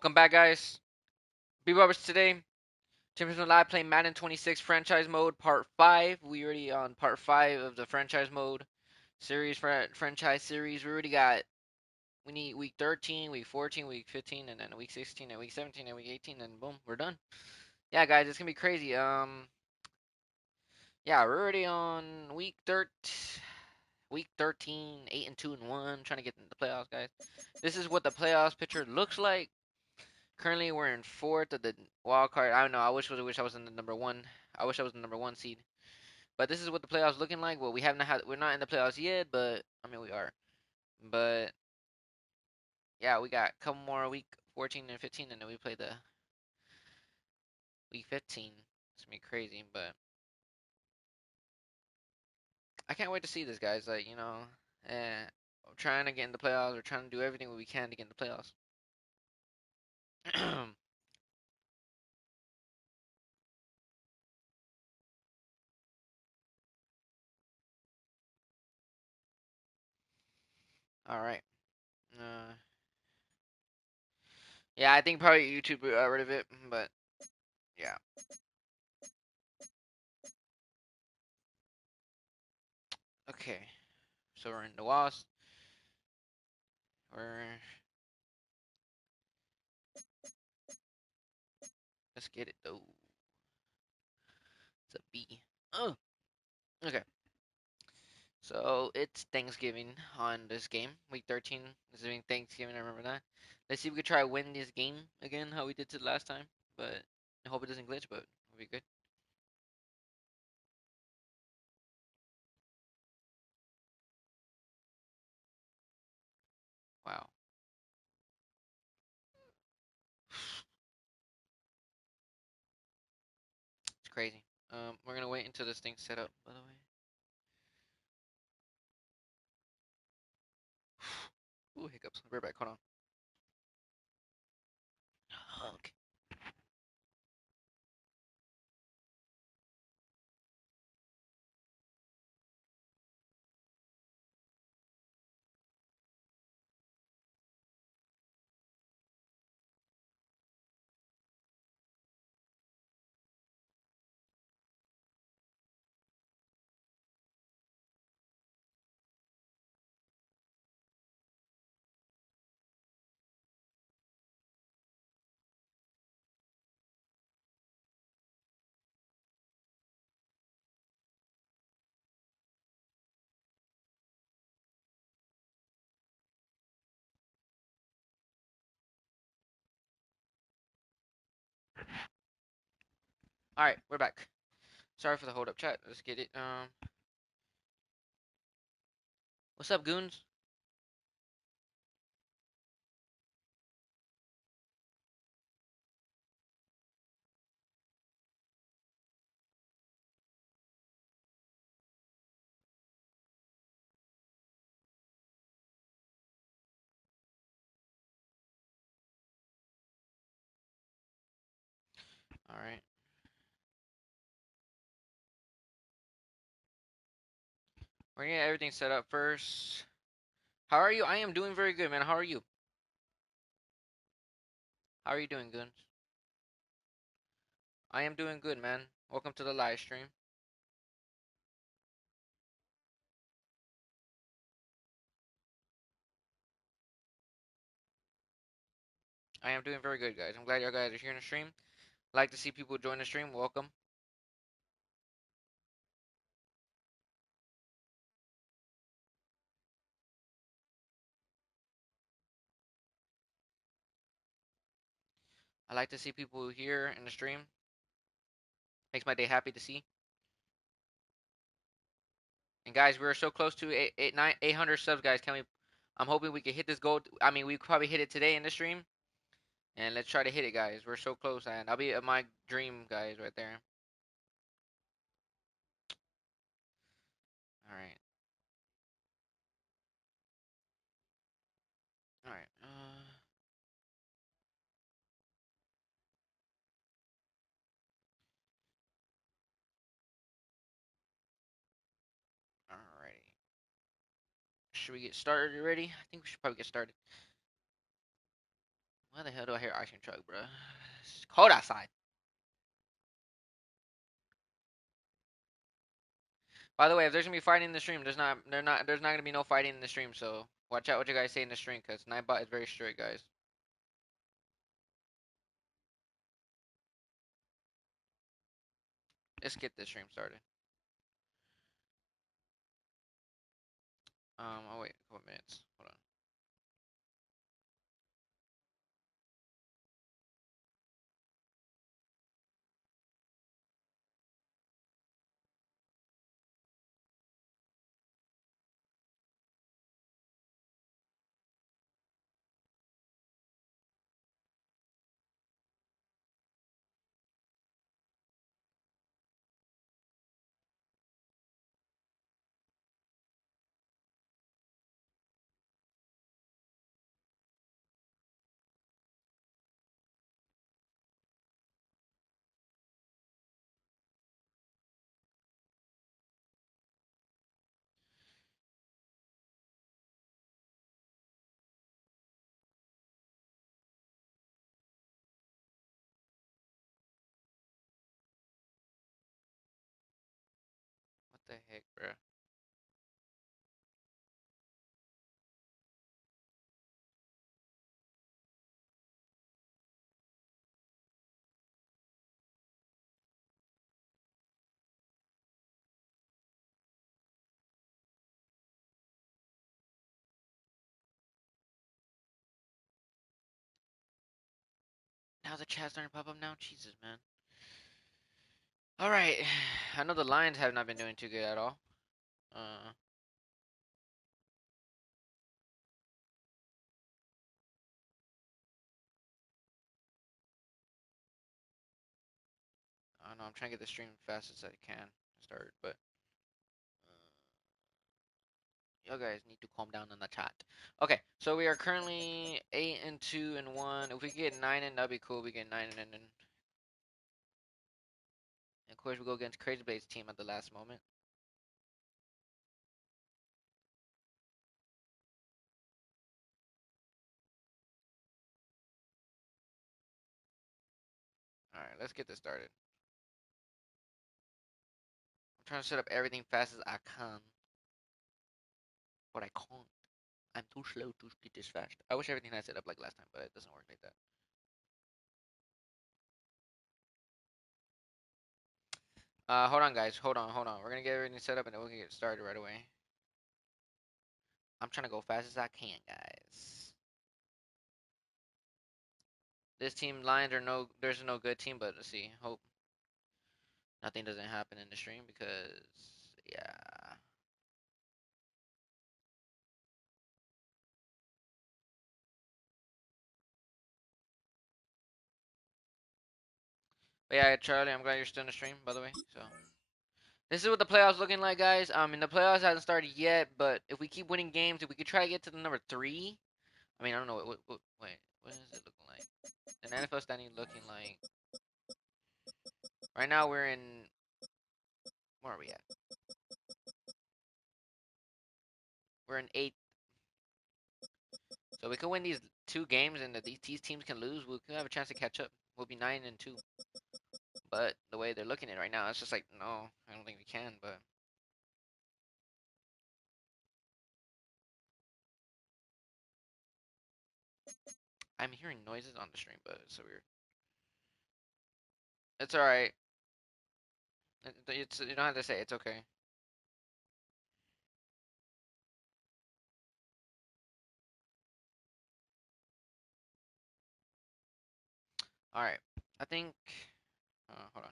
Welcome back, guys. B Roberts today. Championship Live playing Madden 26 franchise mode part 5. We already on part 5 of the franchise mode series, franchise series. We already got, we need week 13, week 14, week 15, and then week 16, and week 17, and week 18, and boom, we're done. Yeah, guys, it's gonna be crazy. Yeah, we're already on week 13, 8 and 2 and 1, trying to get in the playoffs, guys. This is what the playoffs picture looks like. Currently, we're in fourth of the wild card. I don't know. Wish I was in the number one. I wish I was the number one seed. But this is what the playoffs looking like. Well, we haven't had. We're not in the playoffs yet, but I mean we are. But yeah, we got a couple more week 14 and 15, and then we play the week 15. It's gonna be crazy, but I can't wait to see this, guys. Like we're trying to get in the playoffs. We're trying to do everything we can to get in the playoffs. All right. Uh, yeah, I think probably YouTube got rid of it, but yeah. Okay. So we're in the Wasp. We're Let's get it though. It's a B. Oh, okay. So it's Thanksgiving on this game. Week 13 is doing Thanksgiving. I remember that. Let's see if we could try win this game again, how we did it last time. But I hope it doesn't glitch, but it'll be good. Wow, it's crazy. We're gonna wait until this thing's set up. By the way. Ooh, hiccups. We're back. Hold on. Okay. All right, we're back. Sorry for the hold up, chat. Let's get it. What's up, goons? All right. We're gonna get everything set up first. How are you? I am doing very good, man. How are you? How are you doing, goons? I am doing good, man. Welcome to the live stream. I am doing very good, guys. I'm glad y'all guys are here in the stream. Like to see people join the stream. Welcome. I like to see people here in the stream. Makes my day happy to see. And guys, we're so close to 800 subs, guys. Can we? I'm hoping we can hit this goal. I mean, we probably hit it today in the stream. And let's try to hit it, guys. We're so close, and I'll be at my dream, guys, right there. All right. All right. Alrighty. Should we get started already? I think we should probably get started. Why the hell do I hear ice cream truck, bro? It's cold outside. By the way, if there's gonna be fighting in the stream, there's not gonna be no fighting in the stream. So watch out what you guys say in the stream, cause Nightbot is very strict, guys. Let's get this stream started. I'll wait a couple minutes. Hold on. What the heck, bro? Now the chat's starting to pop up now. Jesus, man. All right. I know the Lions have not been doing too good at all. Uh, I don't know. I'm trying to get the stream fast as I can start, but you guys need to calm down in the chat. Okay, so we are currently 8-2-1. If we get 9 that'd be cool. We get 9 and of course we go against Crazy Blade's team at the last moment. All right, let's get this started. I'm trying to set up everything fast as I can, but I can't. I'm too slow to speed this fast. I wish everything had set up like last time, but it doesn't work like that. Hold on, guys. Hold on, hold on. We're gonna get everything set up and then we can get started right away. I'm trying to go fast as I can, guys. This team Lions are no, there's no good team, but let's see. Hope nothing doesn't happen in the stream because yeah. But yeah, Charlie, I'm glad you're still in the stream, by the way. So this is what the playoffs looking like, guys. I mean, the playoffs hasn't started yet, but if we keep winning games, if we could try to get to the number 3, I mean, I don't know. Wait, what is it looking like? An NFL standing looking like. Right now we're in. Where are we at? We're in 8th. So we could win these 2 games, and these teams can lose. We could have a chance to catch up. We'll be 9-2. But the way they're looking at it right now, it's just like no, I don't think we can. But I'm hearing noises on the stream, but it's so weird. It's all right. It's you don't have to say it's okay. All right. I think. Hold on.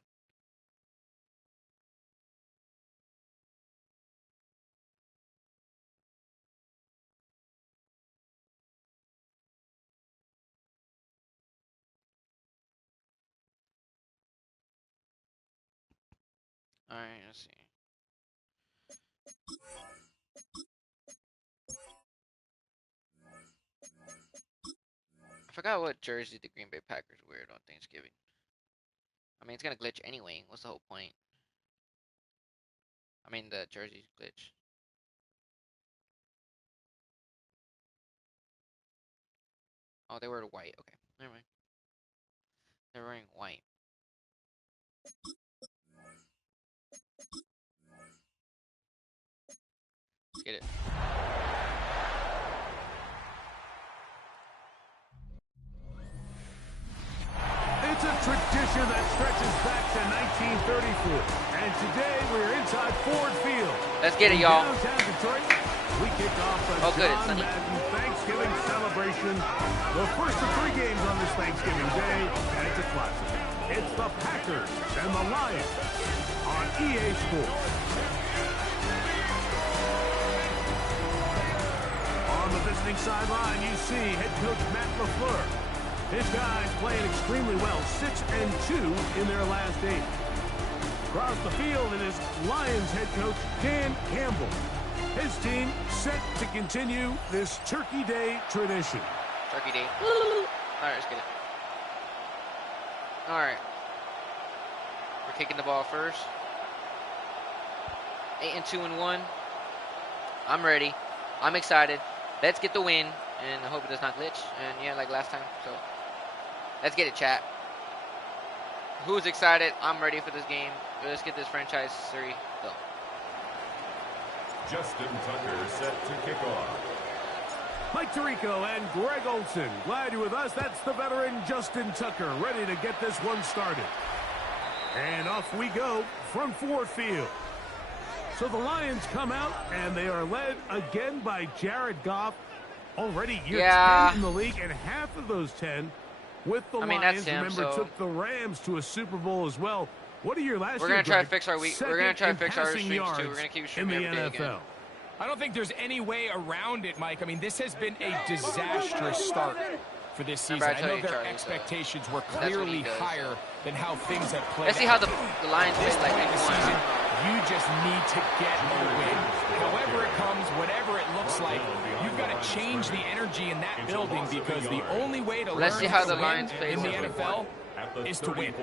All right. Let's see. I forgot what jersey the Green Bay Packers wear on Thanksgiving. I mean, it's gonna glitch anyway. What's the whole point? I mean, the jersey glitch. Oh, they wear white. Okay. Never mind. They're wearing white. Let's get it. It's a tradition that stretches back to 1934. And today we're inside Ford Field. Let's get it, y'all. Downtown Detroit, we kick off the John Madden Thanksgiving celebration. The first of 3 games on this Thanksgiving Day, and it's a classic. It's the Packers and the Lions on EA Sports. On the visiting sideline, you see head coach Matt LaFleur. His guys playing extremely well, 6-2 in their last 8. Across the field, it is Lions head coach Dan Campbell. His team set to continue this Turkey Day tradition. Turkey Day. All right, let's get it. All right. We're kicking the ball first. 8-2-1. I'm ready. I'm excited. Let's get the win, and I hope it does not glitch. And yeah, like last time. So let's get it, chat. Who's excited? I'm ready for this game. Let's get this franchise series go. Justin Tucker set to kick off. Mike Tirico and Greg Olson. Glad you're with us. That's the veteran Justin Tucker, ready to get this one started. And off we go from Ford Field. So the Lions come out, and they are led again by Jared Goff. Already year 10 in the league, and half of those 10 with the Lions. Remember, took the Rams to a Super Bowl as well. What are your last? We're gonna try to fix our week. We're gonna try to fix our streams too. We're gonna keep streaming every day again. I don't think there's any way around it, Mike. I mean, this has been a disastrous start for this season. I know their expectations were clearly higher than how things have played. Let's see how the Lions play like this season. You just need to get a win. However it comes, whatever it looks like, you've got to change the energy in that building, because the only way to learn how to win in the NFL is to win.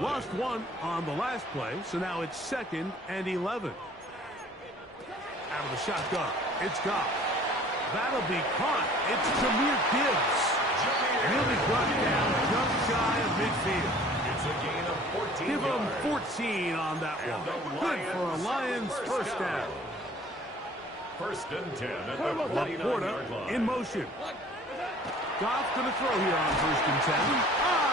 Lost one on the last play, so now it's 2nd and 11. Out of the shotgun, it's Goff. That'll be caught. It's Jahmyr Gibbs. He'll be brought down just shy of midfield. It's a gain of 14 Give him yards. 14 on that one. Good for a Lions first down. 1st and 10 at the 49-yard line. In motion. Goff going to throw here on 1st and 10.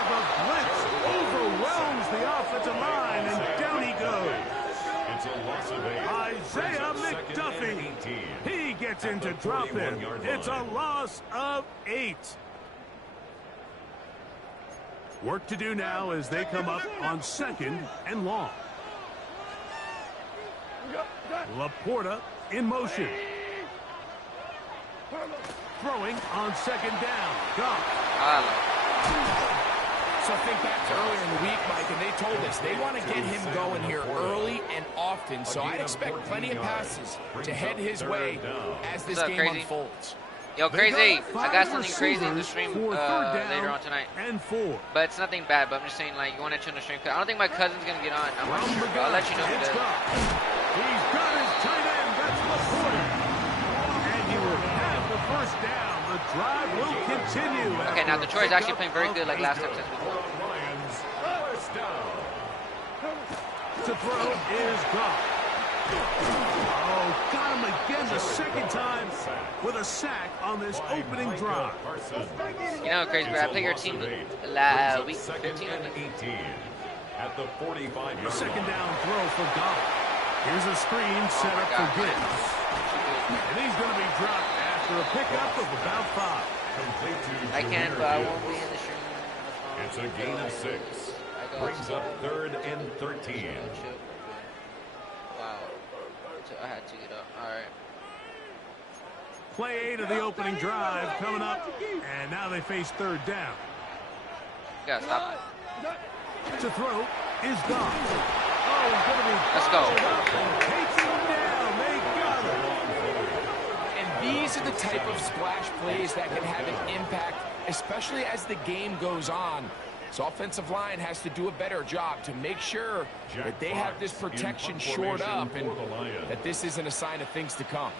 The blitz overwhelms the offensive line, and down he goes. It's a loss of 8. Isaiah McDuffie. He gets into drop in. It's a loss of 8. Work to do now as they come up on 2nd and long. Laporta in motion. Throwing on 2nd down. Goff. So think back to earlier in the week, Mike, and they told us they want to get him going here early and often. So I'd expect plenty of passes to head his way as this game unfolds. Yo, Crazy, I got something crazy in the stream later on tonight. But it's nothing bad, but I'm just saying, like, you want to tune the stream. I don't think my cousin's going to get on. I'm not sure, but I'll let you know if he does. He's got his tight end. That's Laporta. And he will have the first down. The drive will continue. Okay, now Detroit's actually playing very good like last time since before. To throw is Goff. Oh, got him again the 2nd time with a sack on this opening drive. You know, Crazy, I play your team week 15. At the 45-yard 2nd down throw for Goff. Here's a screen set up for Gibbs. And he's going to be dropped after a pickup of about 5. I can, but I won't be in the stream. It's a gain of 6. Brings up 3rd and 13. Wow. I had to get up. All right. Play 8 of the opening drive coming up. And now they face 3rd down. You gotta stop it. To throw is Goff. Oh, he's going to be. Let's go. Takes him down. They got him. And these are the type of splash plays that can have an impact, especially as the game goes on. So offensive line has to do a better job to make sure that they have this protection shored up and that this isn't a sign of things to come.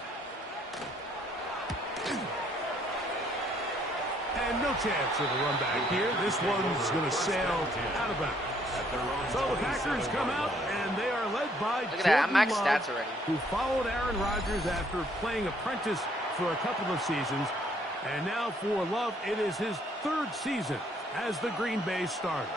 And no chance of a run back here. This one's going to sail out of bounds. So the Packers come out, and they are led by Look at that. I'm max Love, stats already. who followed Aaron Rodgers after playing apprentice for a couple of seasons. And now for Love, it is his third season as the Green Bay starter.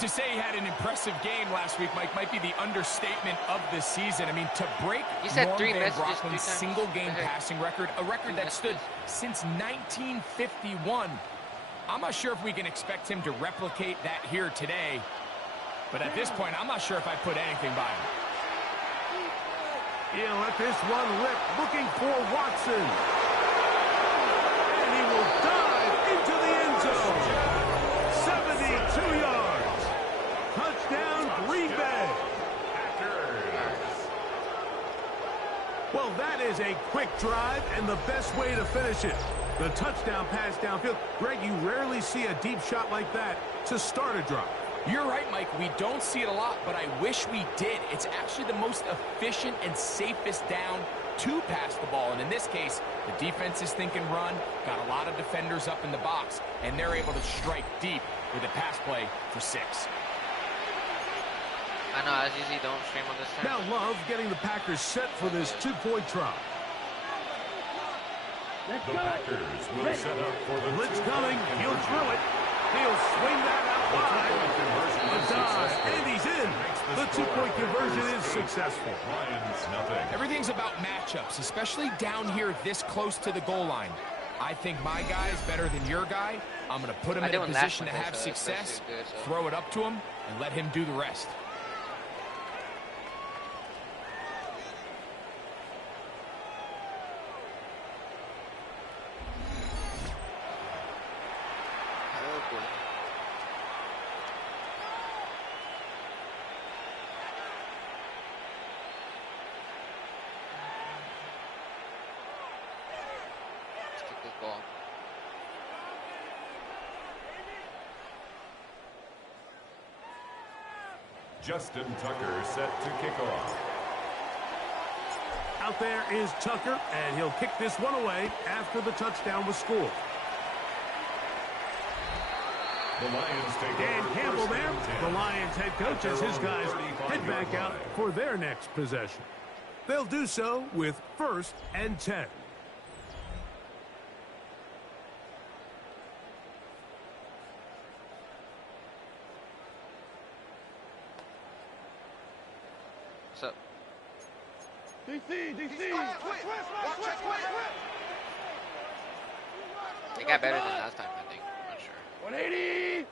To say he had an impressive game last week, Mike, might be the understatement of the season. I mean, to break Norm Van Brocklin's single-game passing record, a record that stood since 1951. I'm not sure if we can expect him to replicate that here today. But at this point, I'm not sure if I put anything by him. He'll let this one rip, looking for Watson. And he will dive into the end zone. 72 yards. Touchdown, Green Bay. Well, that is a quick drive and the best way to finish it. The touchdown pass downfield. Greg, you rarely see a deep shot like that to start a drive. You're right, Mike. We don't see it a lot, but I wish we did. It's actually the most efficient and safest down to pass the ball. And in this case, the defense is thinking run, got a lot of defenders up in the box, and they're able to strike deep with a pass play for 6. I know, I usually don't stream on this time. Now Love getting the Packers set for this 2-point try. The Packers will set up for the blitz coming. He'll throw it. He'll swing that out wide. A dive, and he's in. The 2-point conversion is successful. Everything's about matchups, especially down here this close to the goal line. I think my guy's better than your guy. I'm going to put him in a position to have success, throw it up to him, and let him do the rest. Justin Tucker set to kick off. Out there is Tucker, and he'll kick this one away after the touchdown was scored. The Lions take Dan over Campbell first there. and 10. The Lions head coach as his guys head back out for their next possession. They'll do so with 1st and 10. What's up? DC! They got better than last time, I think. I'm not sure. 180!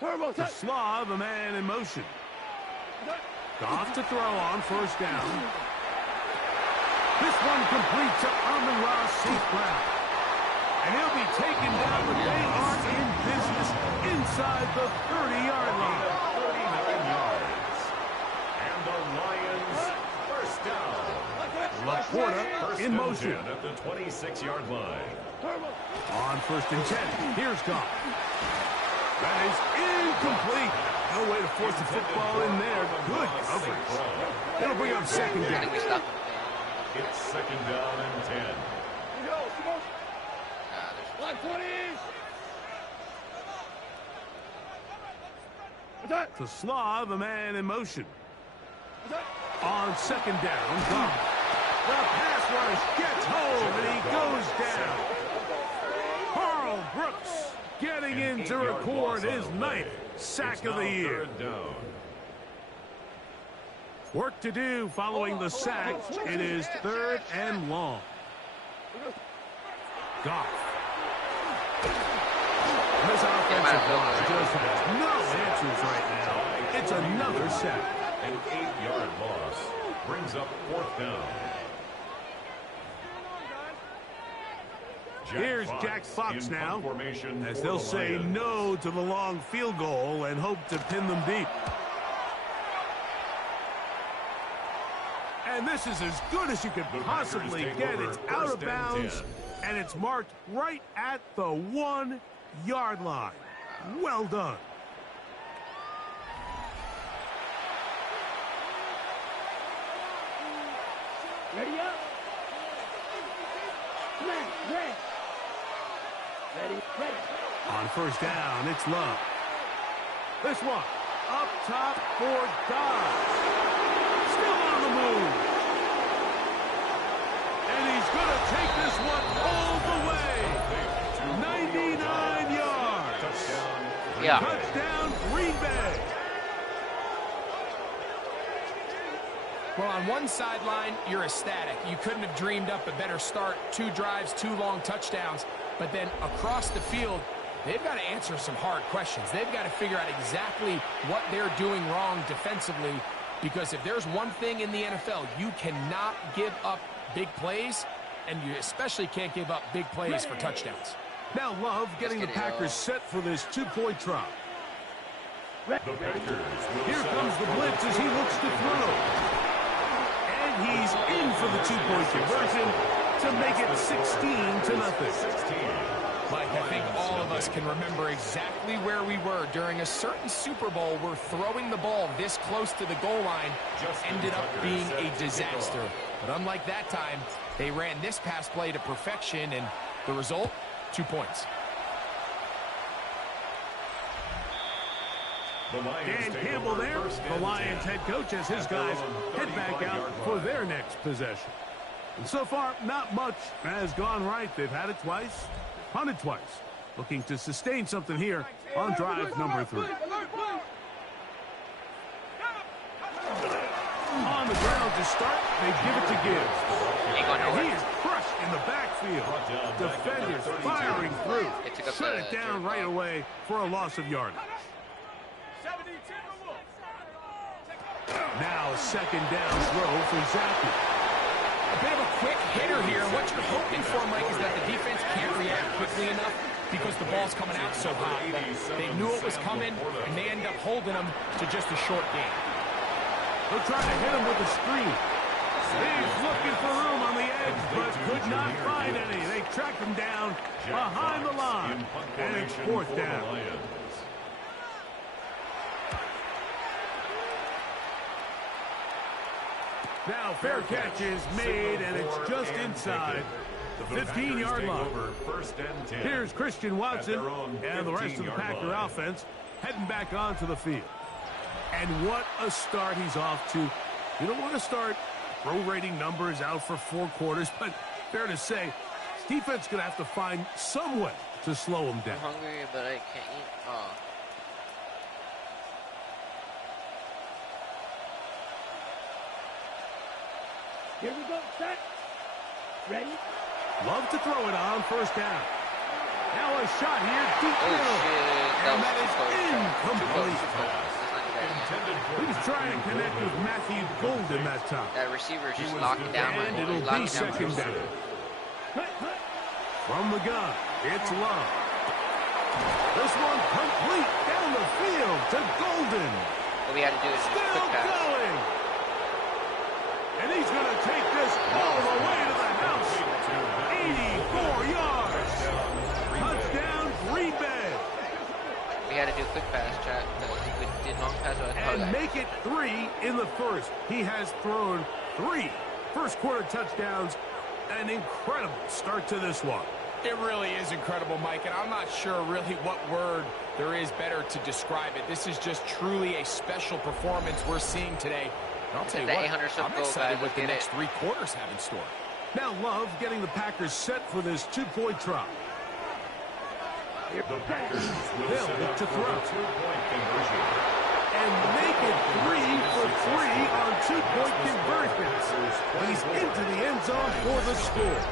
Turbo The Slav, a man in motion. Goff to throw on 1st down. This one complete to Amon-Ra St. Brown. And he'll be taken down, but they are in business inside the 30-yard line. 39 yards. And the Lions first down. Laporta in motion. At the 26-yard line. On 1st and 10. Here's Goff. That is incomplete. No way to force the football in there. Good coverage. It'll bring up 2nd I down. think we stopped. It's 2nd down and 10. To Slav, a man in motion. On 2nd down, Goff. The pass rush gets home, and he goes down. Carl Brooks getting in to record his 9th sack of the year. Work to do following the sack. It is 3rd and long. Goff. This offensive line just has no answers right now. It's another sack. An 8-yard loss brings up 4th down. Here's Jack Fox now, as they'll say no to the long field goal and hope to pin them deep. And this is as good as you could possibly get. It's out of bounds, and it's marked right at the 1-yard line. Well done. Ready up. Man. On first down, it's Love. This one, up top for Dodd. Still on the move. And he's going to take this one all the way. 99 yards. Yeah. Touchdown, Green Bay. Well, on one sideline, you're ecstatic. You couldn't have dreamed up a better start. 2 drives, 2 long touchdowns. But then across the field, they've got to answer some hard questions. They've got to figure out exactly what they're doing wrong defensively. Because if there's one thing in the NFL, you cannot give up big plays, and you especially can't give up big plays for touchdowns. Now Love getting the Packers set for this 2-point try. Here comes the blitz as he looks to throw. And he's in for the 2-point conversion to make it 16-0. Mike, I think all of us can remember exactly where we were during a certain Super Bowl where throwing the ball this close to the goal line ended up being a disaster. But unlike that time, they ran this pass play to perfection, and the result, 2 points. Dan Campbell there, the Lions head coach, as his guys head back out for their next possession. And so far, not much has gone right. They've had it twice, punted twice. Looking to sustain something here on drive number 3. On the ground to start, they give it to Gibbs. And he is crushed in the backfield. Defenders firing through. Shut it down right away for a loss of yardage. Now a second down throw for Zappi. A bit of a quick hitter here. What you're hoping for, Mike, is that the defense can't react quickly enough because the ball's coming out so hot. They knew it was coming, and they end up holding them to just a short gain. They'll try to hit him with a screen. He's looking for room on the edge, but could not find any. They track him down behind the line, and it's 4th down. Now fair catch is made, and it's just inside the 15-yard line. Here's Christian Watson and the rest of the Packer offense heading back onto the field. And what a start he's off to. You don't want to start prorating numbers out for 4 quarters, but fair to say, his defense going to have to find some way to slow him down. I'm hungry, but I can't eat. Oh. Here we go, set. Ready? Love to throw it on first down. Now a shot here, deep middle. And that is incomplete. He was trying to connect with Matthew Golden that time. That receiver is just locking down. And it'll be second down. From the gun, it's Love. This one complete down the field to Golden. What we had to do is just Still quick pass. going. And he's going to take this all the way to the house. 84 yards. Touchdown, Green Bay. We had to do quick pass, chat. We did long pass. And make it 3 in the first. He has thrown 3 first-quarter touchdowns. An incredible start to this one. It really is incredible, Mike, and I'm not sure really what word there is better to describe it. This is just truly a special performance we're seeing today. And I'll tell you what, I'm excited what the next 3 quarters have in store. Now Love getting the Packers set for this 2-point try. They'll look to throw. And make it 3 for 3 on 2-point conversions. He's into the end zone for the score.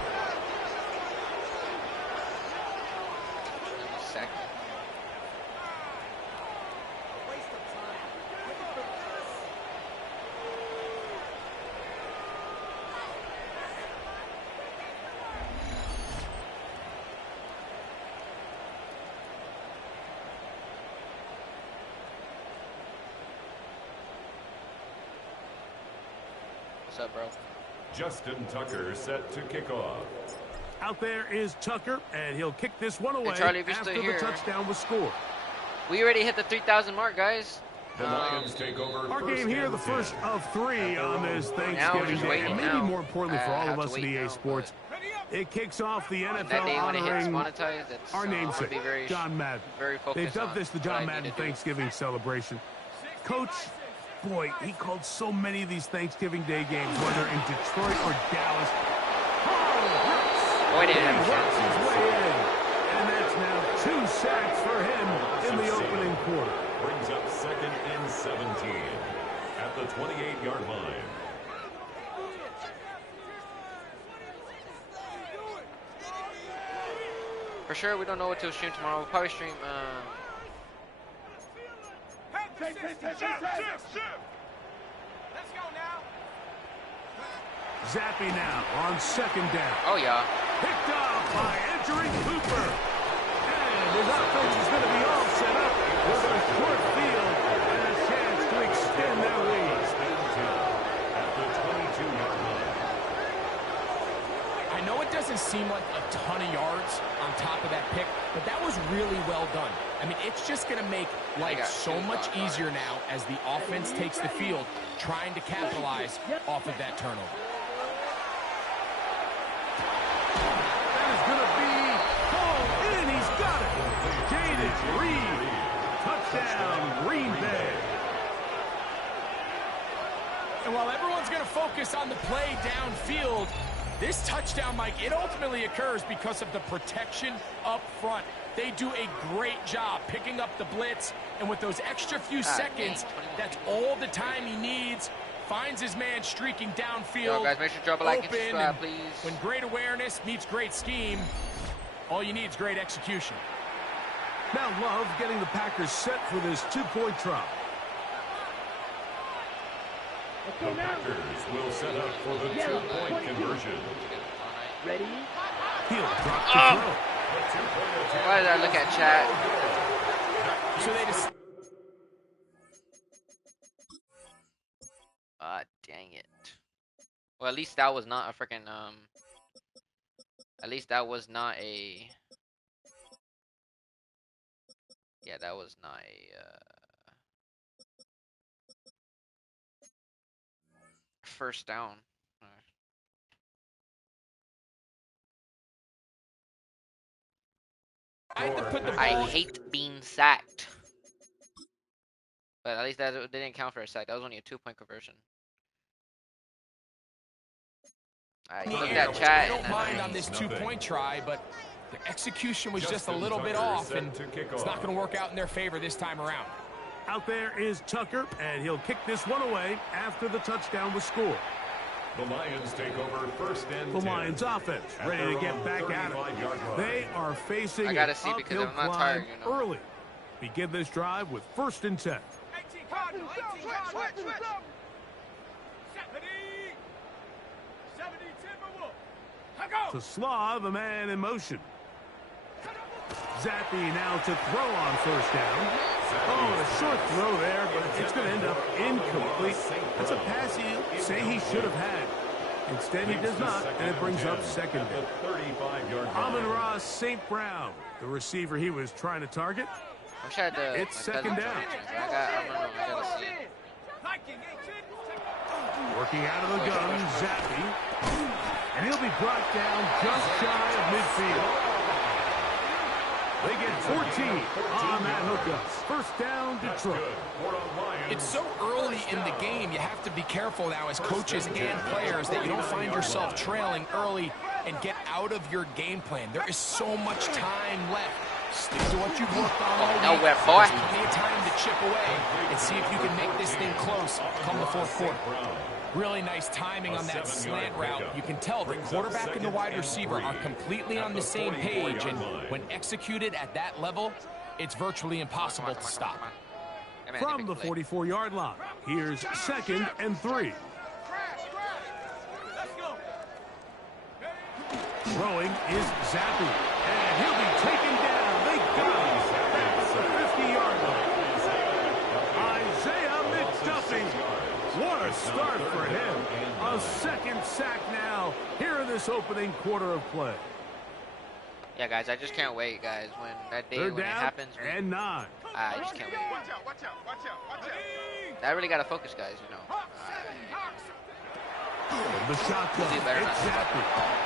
What's up, bro? Justin Tucker set to kick off. Out there is Tucker, and he'll kick this one away Charlie, if you're after still the here, touchdown was scored. We already hit the 3,000 mark, guys. The Lions take over. Our game here, the first of 3 on this Thanksgiving Day, and maybe more importantly for all of us at EA Sports, It kicks off the And NFL that day when it hits honoring monetized, it's our I'm gonna namesake, be very, John Madden. very focused. They've dubbed this the what I John need Madden to do. Thanksgiving celebration. Coach, boy, he called so many of these Thanksgiving Day games, whether in Detroit or Dallas. Boy, didn't have a Works chance. his way in. And that's now 2 sacks for him in the opening quarter. Brings up 2nd and 17 at the 28-yard line. For sure, we don't know what to stream tomorrow. We'll probably stream. Zappy now on 2nd down. Oh yeah. Picked off by entering Cooper. And his offense is going to be all set up with a short field and a chance to extend their lead. At the 22-yard line. I know it doesn't seem like a ton of yards on top of that pick, but that was really well done. I mean, it's just going to make life so much easier now as the offense takes the field, trying to capitalize off of that turnover. That is going to be called in. He's got it. Jaden Reed. Touchdown, Green Bay. And while everyone's going to focus on the play downfield, this touchdown, Mike, it ultimately occurs because of the protection up front. They do a great job picking up the blitz, and with those extra few seconds, that's all the time he needs. Finds his man streaking downfield. Yo, guys, make sure to drop a like and open, subscribe, please. When great awareness meets great scheme, all you need is great execution. Now Love getting the Packers set for this 2-point try. The Packers will set up for the 2-point conversion. Ready? He'll drop the throw. Why did I look at chat? So they just... Dang it. Well, at least that was not a freaking At least that was not a. Yeah, that was not a. First down. I hate being sacked. But at least that didn't count for a sack. That was only a 2-point conversion. I looked at chat. I don't mind on this 2-point try, but the execution was just a little bit off, and it's not going to work out in their favor this time around. Out there is Tucker, and he'll kick this one away after the touchdown was scored. The Lions take over 1st and 10. The Lions offense ready to get back at it. They are facing an uphill climb early. Begin this drive with 1st and 10. To Slav, a man in motion. Zappy now to throw on 1st down. Oh, a short throw there, but it's going to end up incomplete. That's a pass he say he should have had. Instead, he does not, and it brings up 2nd down. Amon-Ra St. Brown, the receiver he was trying to target. It's 2nd down. I gotta see. Working out of the gun, Zappy. And he'll be brought down just shy of midfield. They get 14 on that hookup. 1st down, Detroit. It's so early in the game, you have to be careful now as coaches and players that you don't find yourself trailing early and get out of your game plan. There is so much time left. Stick to what you've worked on all week. Nowhere, boy. There's plenty of time to chip away and see if you can make this thing close come the 4th quarter. Really nice timing on that slant route. You can tell the quarterback and the wide receiver are completely on the same page, and when executed at that level, it's virtually impossible to stop. From the 44-yard line, here's 2nd and 3. Throwing is Zappy, and he'll be taken down. They got him back at the 50-yard line. Isaiah McDuffie. What a start for him. A 2nd sack now here in this opening quarter of play. Yeah, guys, I just can't wait, guys. When that day They're when it down happens, and 9. I just can't wait. I really gotta focus, guys. You know. The shotgun. We'll do better It's than that. Zappi.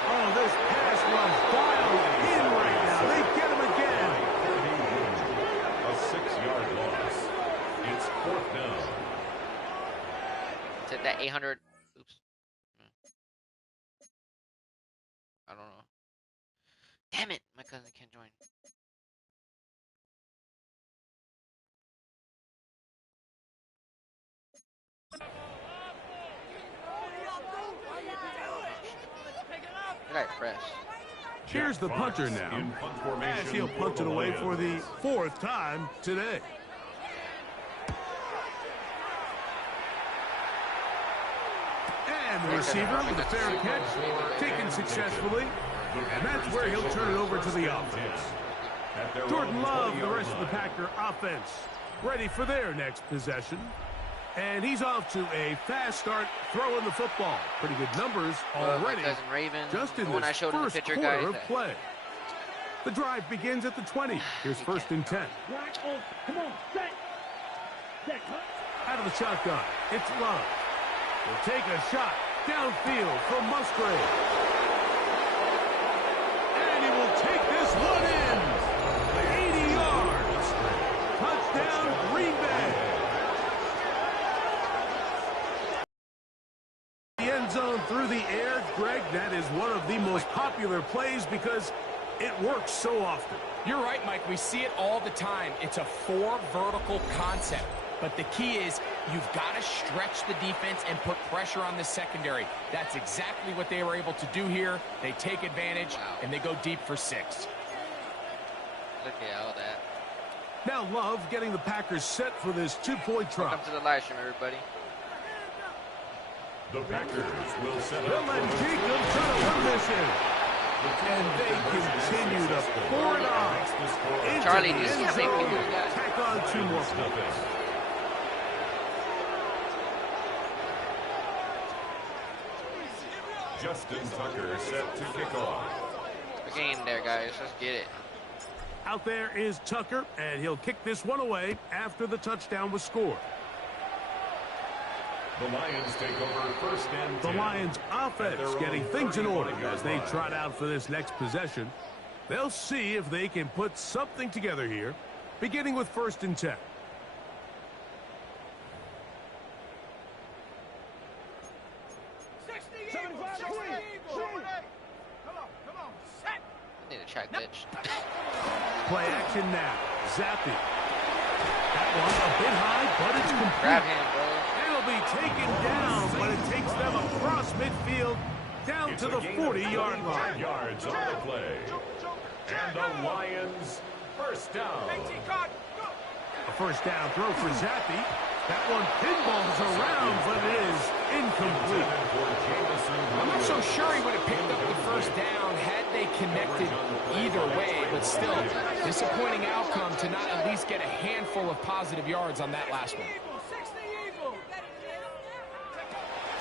Oh, this pass was dialed in right now. They get him again. A 6-yard loss. It's 4th down. It's at that 800. Oops. I don't know. Damn it, my cousin can't join. Right, fresh. Here's the punter now, as he'll punt it away for the 4th time today. And the receiver with a fair catch, taken successfully, and that's where he'll turn it over to the offense. Jordan Love, the rest of the Packer offense, ready for their next possession. And he's off to a fast start throwing the football. Pretty good numbers already, my cousin Raven, just in when I this showed him the first picture, quarter guys, of play. The drive begins at the 20. Here's 1st and 10. Come on, set. Out of the shotgun, it's Love. He'll take a shot downfield from Musgrave. And he will take this one in. 80 yards. Touchdown, Green Bay. The end zone through the air, Greg, that is one of the most popular plays because it works so often. You're right, Mike. We see it all the time. It's a 4 vertical concept. But the key is you've got to stretch the defense and put pressure on the secondary. That's exactly what they were able to do here. They take advantage, and they go deep for 6. Look at all that. Now Love getting the Packers set for this 2-point try. Welcome to the live stream, everybody. The Packers will set They'll up. let Jacob try to run this in. And they continue to pour it on. Into Charlie, the do you see end how many zone. people we got? Tack on 2 more points. Justin Tucker set to kick off. We're getting there, guys. Let's get it. Out there is Tucker, and he'll kick this one away after the touchdown was scored. The Lions take over 1st and 10. The Lions offense getting things in order as they trot out for this next possession. They'll see if they can put something together here, beginning with 1st and 10. I need a track bitch. Play action now. Zappi. That one a bit high, but it's complete. Grab him, bro. It'll be taken down, but it takes them across midfield down It's to the a gain of 40-yard 25 line. yards on the play. And the Lions 1st down. A 1st down throw for Zappi. That one pinballs around, but it is incomplete. I'm not so sure he would have picked up the 1st down had they connected either way, but still, disappointing outcome to not at least get a handful of positive yards on that last one.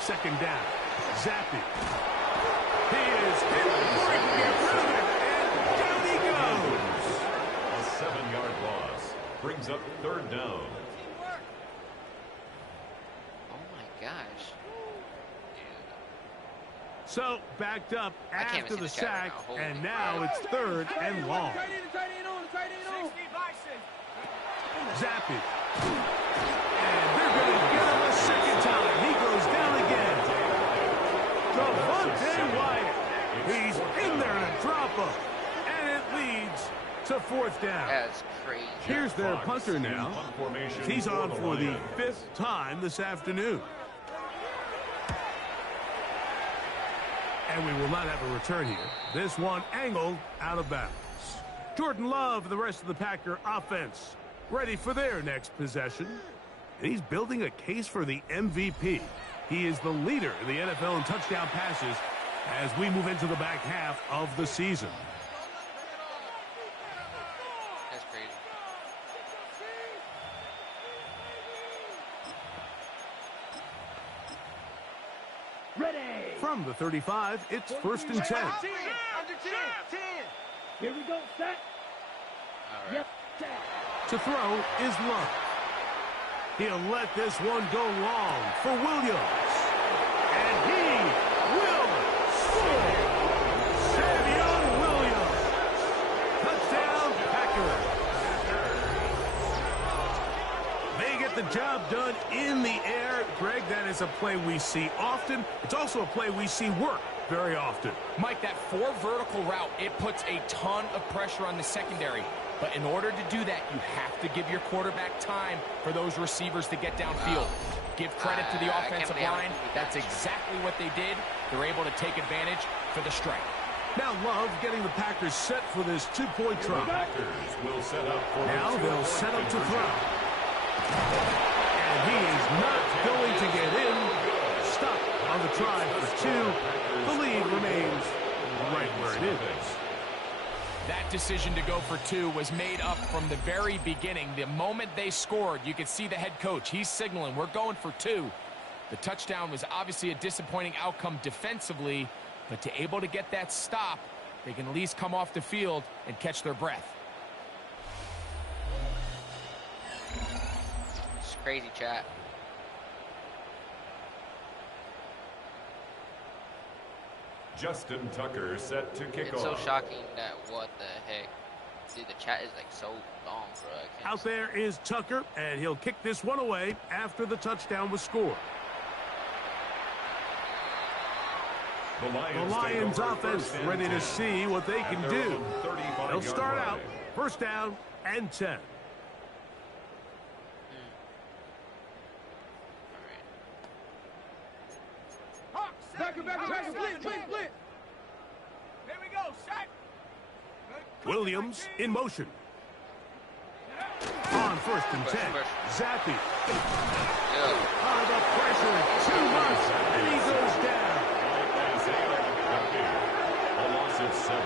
2nd down. Zappi. He is hit breaking it through it, and down he goes. A 7-yard loss brings up 3rd down. Oh my gosh. So, backed up can't after even the see the chat sack, right now. and now it's 3rd and long. Zappi. And they're going to get him a 2nd time. He goes down again. Devontae Wyatt. He's in there to drop him. And it leads to 4th down. That's crazy. Here's their punter now. He's on for the 5th time this afternoon. And we will not have a return here. This one angled out of bounds. Jordan Love, the rest of the Packer offense, ready for their next possession. And he's building a case for the MVP. He is the leader in the NFL in touchdown passes as we move into the back half of the season. That's crazy. Ready. From the 35, it's 1st and 10. Under 10. Here we go, set. All right. Yep, set. To throw is Love. He'll let this one go long for Williams. And he the job done in the air. Greg, that is a play we see often. It's also a play we see work very often. Mike, that 4 vertical route, it puts a ton of pressure on the secondary. But in order to do that, you have to give your quarterback time for those receivers to get downfield. Give credit to the offensive line. That's exactly what they did. They're able to take advantage for the strike. Now Love getting the Packers set for this 2-point try. Packers will set up for now they'll set up to throw. And he is not going to get in. Stop on the try for 2. The lead remains right where it is. That decision to go for 2 was made up from the very beginning. The moment they scored, you could see the head coach. He's signaling, we're going for 2. The touchdown was obviously a disappointing outcome defensively, but to able to get that stop, they can at least come off the field and catch their breath. It's crazy, chat. Justin Tucker set to kick It's so off. shocking that what the heck. Dude, the chat is like so long, bro. I can't Out there is Tucker, and he'll kick this one away after the touchdown was scored. The Lions offense ready to see what they can do. They'll start out first down and 10. Back, blitz. Here we go, sack. Williams in motion. On first and 10, Zappi. The pressure too much, and he goes down. A loss of 7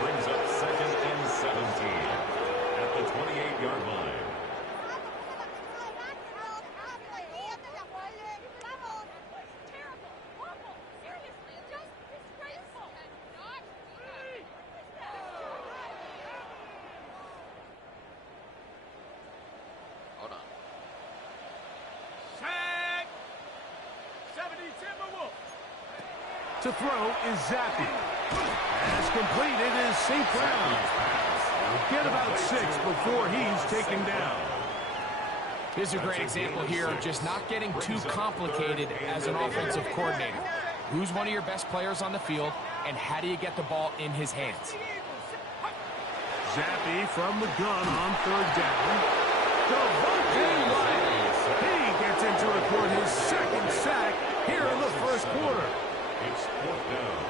brings up 2nd and 17 at the 28-yard line. Hold on. Sack. 70 Timberwolves. To throw is Zappi. As completed is St. Brown. He'll get about 6 before he's taken down. This is a great example here of just not getting too complicated as an offensive coordinator. Who's one of your best players on the field, and how do you get the ball in his hands? Zappi from the gun on third down. Devontae Wyatt. He gets into it for his 2nd sack here in the first quarter. It's 4th down.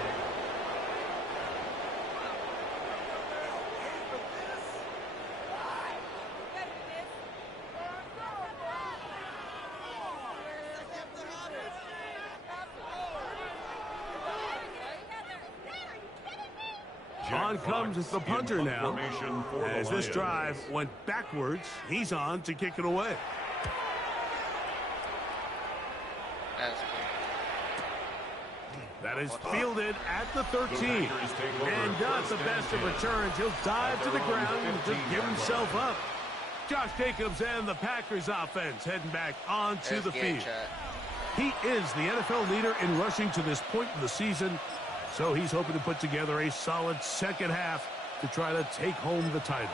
On comes the punter now. Formation for the As this Lions. drive went backwards, he's on to kick it away. That's cool. That is fielded at the 13. And not the best of returns. He'll dive to the ground and just give himself up. Josh Jacobs and the Packers offense heading back onto the field. He is the NFL leader in rushing to this point in the season, so he's hoping to put together a solid second half to try to take home the title.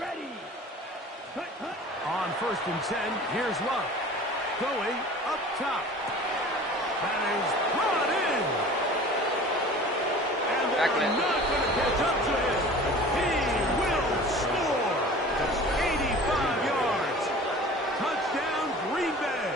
Ready. On first and 10, here's Love. Going up top. That is brought in. And they're not going to catch up to him. He will score. 85 yards. Touchdown, Green Bay.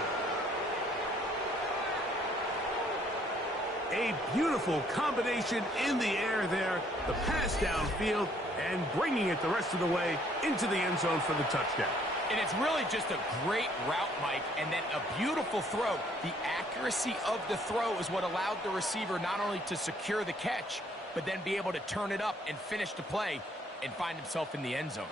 A beautiful combination in the air there. The pass downfield and bringing it the rest of the way into the end zone for the touchdown. And it's really just a great route, Mike, and then a beautiful throw. The accuracy of the throw is what allowed the receiver not only to secure the catch, but then be able to turn it up and finish the play and find himself in the end zone.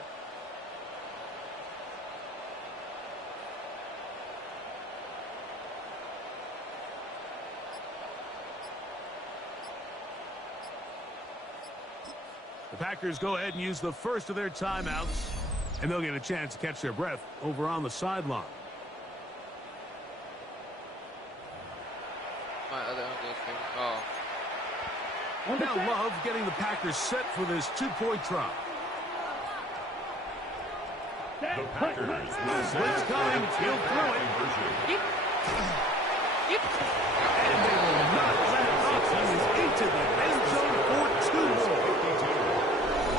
The Packers go ahead and use the first of their timeouts, and they'll get a chance to catch their breath over on the sideline. My other uncle's favorite. Oh. Now Love getting the Packers set for this two-point try. The Packers will set Blitz coming. He'll throw it. And they will not let up. He's into the end zone for 2 more.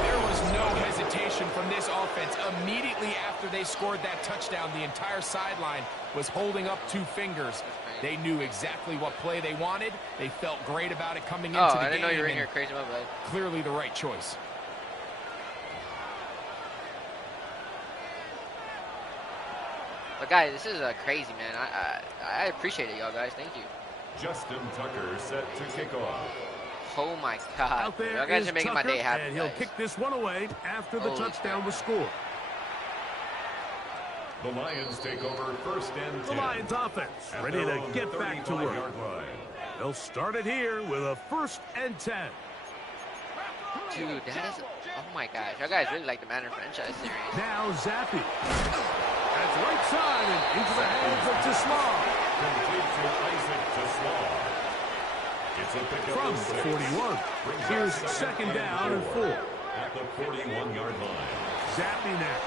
There was no hesitation from this offense. Immediately after they scored that touchdown, the entire sideline was holding up 2 fingers. They knew exactly what play they wanted. They felt great about it coming into the game. I didn't know you were in here crazy, my bad. Clearly the right choice. But guys, this is crazy, man. I appreciate it, y'all guys. Thank you. Justin Tucker set to kick off. Oh my God, Out there y'all guys is are making my Tucker, day happy. and he'll Guys. kick this one away after the Holy touchdown crap. was scored. The Lions take over first and 10. The Lions offense At ready their to own get back to work. 35-yard line. They'll start it here with a first and 10. Dude, that is. Oh my gosh, y'all guys really like the Madden franchise series. Now Zappi. That's right side and into the hands of Tismaw. Complete to Isaac Tismaw. It's a pickup From of 6. the 41. Brings up Here's second down and 4. At the 41-yard line. Zappi now.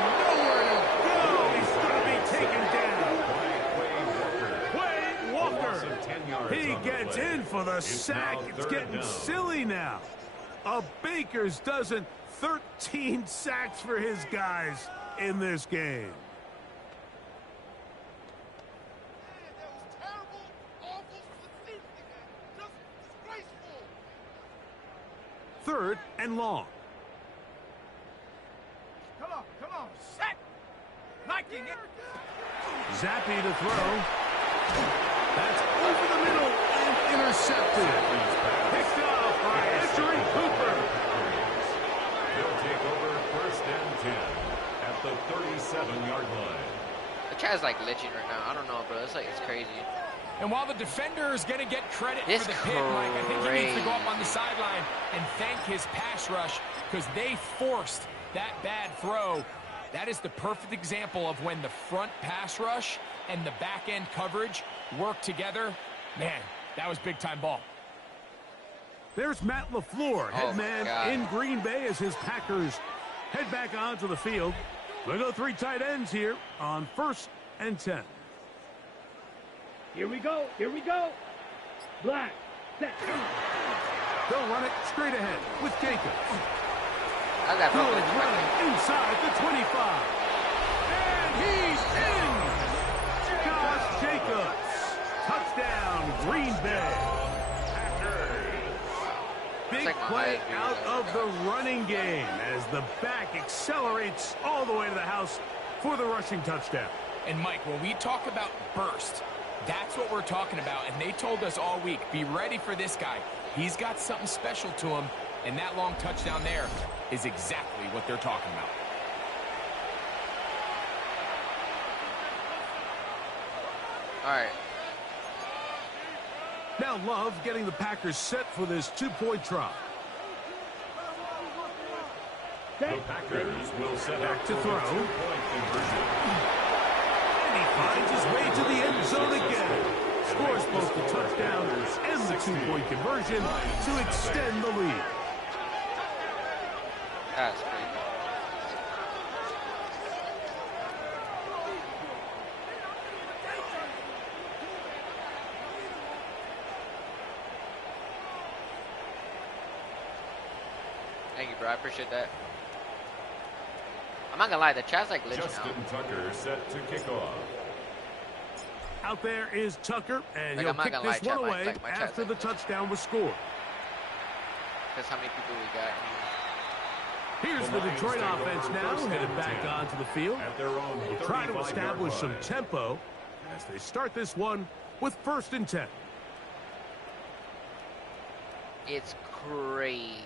Nowhere to go. He's going to be taken down. Quay Walker. He gets in for the sack. It's getting silly now. A baker's dozen, 13 sacks for his guys in this game. Third and long. Come on, set. Knocking it. Zappi to throw. That's over the middle and intercepted. Picked off by Edgerrin Cooper. They'll take over first and 10 at the 37-yard line. The chat's like glitching right now. I don't know, bro. It's crazy. And while the defender is going to get credit It's for the pick, Mike, I think he needs to go up on the crazy. sideline and thank his pass rush because they forced that bad throw. That is the perfect example of when the front pass rush and the back end coverage work together. Man, that was big-time ball. There's Matt LaFleur, Oh, head my man God. in Green Bay as his Packers head back onto the field. We'll go 3 tight ends here on first and 10. Here we go. Black, set. They'll run it straight ahead with Jacobs. How's that Good broken? running inside the 25. And he's in! Josh Jacobs. Touchdown, Green Bay. Big like my play highest out views of the running game as the back accelerates all the way to the house for the rushing touchdown. And, Mike, when we talk about burst, that's what we're talking about. And they told us all week, be ready for this guy. He's got something special to him. And that long touchdown there is exactly what they're talking about. All right. Now Love getting the Packers set for this two-point try. The Packers will set Back up to for throw. a 2-point conversion. And he finds his way to the end zone again. Scores both the touchdown and the two-point conversion to extend the lead. That's crazy. Thank you, bro. I appreciate that. I'm not gonna lie, the chat's like glitching Justin out. Tucker set to kick off. Out there is Tucker, and Like, he'll I'm not kick gonna this lie, one chat, away like, my chat's after like the glitching. touchdown was scored. Because how many people we got? Here's the Detroit offense now, headed back onto the field. At their own They'll try to 35-yard establish some line. tempo as they start this one with first and 10. It's crazy.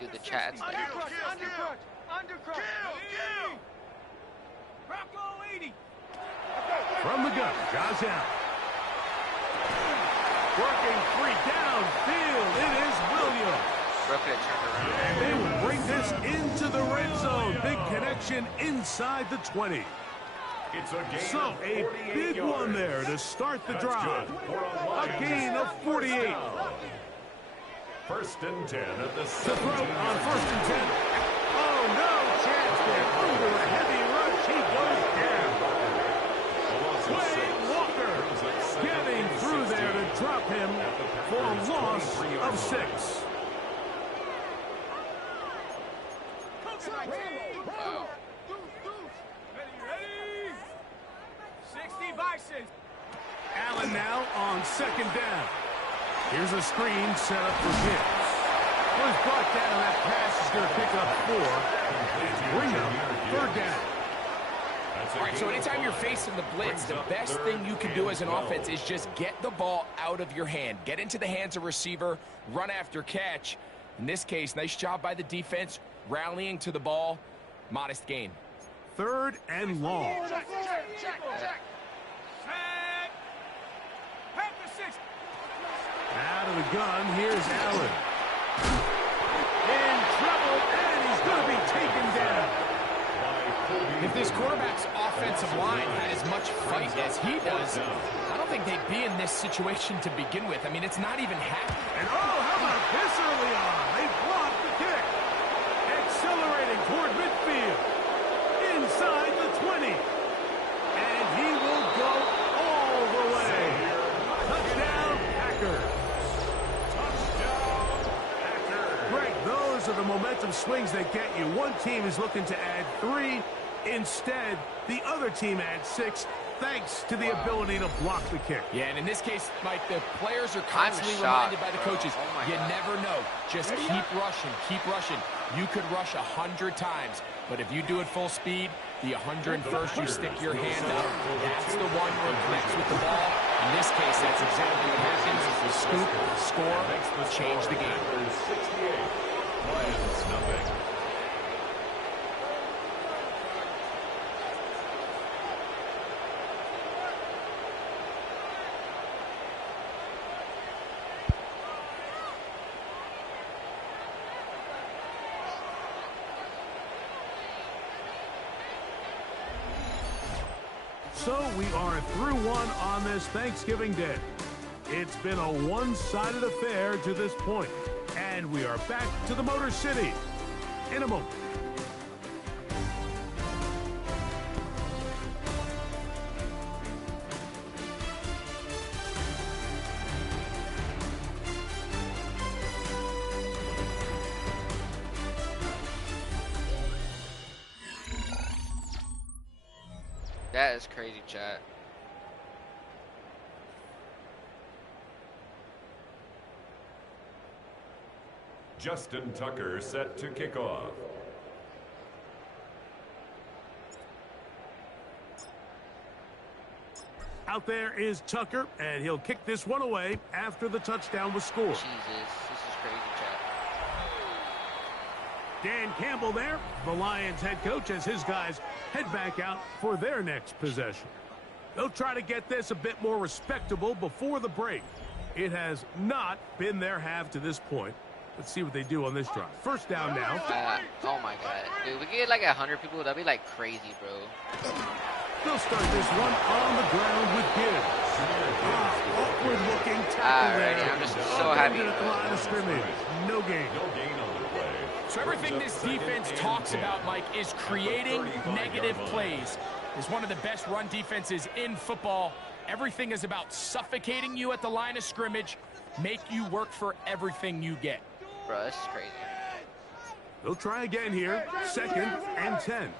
Dude, the chat's like, Undercrush. Bronco 80. From the gun, Josh Allen. Working free downfield, it is Williams. bro could have turned around. And they will bring take this into the red zone. Big connection inside the 20. It's a gain So of a 48 big yards. one there to start the That's drive. good for A gain of 48. First and 10 at the To 17. throw on first and 10. Oh, no chance there. Under a heavy rush, he goes down. Wade Walker getting through there to drop him for a loss of 6. Wow. 60 Bison. Allen now on second down. Here's a screen set up for Gibbs. Was brought down. That pass is going to pick up 4. Bring up third down. All right, so anytime you're facing the blitz, the best thing you can do as an offense is just get the ball out of your hand. Get into the hands of receiver, run after catch. In this case, nice job by the defense, rallying to the ball. Modest gain. Third and long. Check. Pack the 6. Out of the gun, here's Allen. In trouble, and he's going to be taken down. If this quarterback's offensive line had as much fight as he does, I don't think they'd be in this situation to begin with. I mean, it's not even happening. And oh, how about this early on? They blocked the kick. Accelerating toward midfield. Inside the 20. And he will go all the way. Touchdown, Packers. Greg, those are the momentum swings that get you. One team is looking to add 3. Instead, the other team adds 6, thanks to the ability to block the kick. Yeah, and in this case, Mike, the players are constantly shocked, reminded by the coaches, Oh my you God. never know. Just keep rushing, keep rushing. You could rush 100 times, but if you do it full speed, the 101st you stick your hand up, that's the one where it connects with the ball. In this case, that's exactly what happens. You scoop, score, change the game. 68. Lions nothing. So we are through one on this Thanksgiving Day. It's been a one-sided affair to this point, and we are back to the Motor City in a moment. That is crazy, chat. Justin Tucker set to kick off. Out there is Tucker, and he'll kick this one away after the touchdown was scored. Jesus, this is crazy, chat. Dan Campbell there, the Lions head coach, as his guys head back out for their next possession. They'll try to get this a bit more respectable before the break. It has not been their half to this point. Let's see what they do on this drive. First down now. Oh my God, dude, we get like 100 people. That'd be like crazy, bro. They'll start this one on the ground with Gibbs. Awkward looking tackle Alrighty, there. I'm just so happy. At the line of scrimmage. No gain. No gain on the play. So everything this defense talks about, Mike, is creating negative plays. It's one of the best run defenses in football. Everything is about suffocating you at the line of scrimmage, make you work for everything you get. Bro, this is crazy. They'll try again here. Second and 10.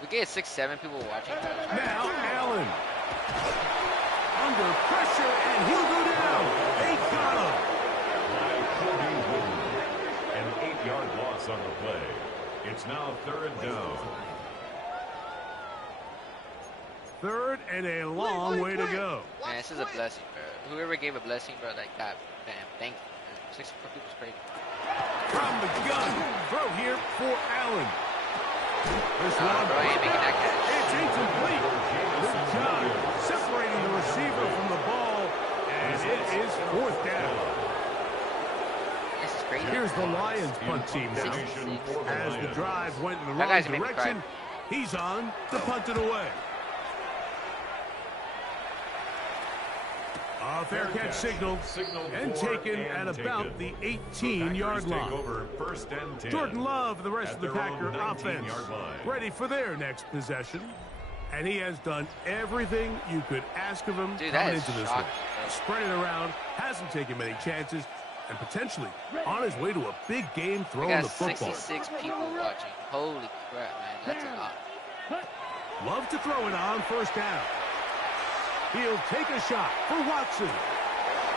We get 6-7 people watching. Now Allen. Under pressure, and he'll go down. They got him. An 8-yard loss on the play. It's now third down. Third and a long way to go. Man, this is a blessing, bro. Whoever gave a blessing, bro, like that, damn, thank you. 64 people is crazy. From the gun. Throw here for Allen. This Bro, one. he ain't making that catch. It's incomplete. Good job separating the receiver from the ball. And it is fourth down. This is crazy. Here's the Lions punt team now. 66. As the drive went in the That wrong guy's made me direction, he's on to punt it away. A fair catch signaled and taken at about the 18-yard line. Jordan Love and the rest of the Packer offense ready for their next possession. And he has done everything you could ask of him coming into this one. Spread it around, hasn't taken many chances, and potentially on his way to a big game throwing the football. 66 people watching. Holy crap, man. That's a lot. Love to throw it on first down. He'll take a shot for Watson.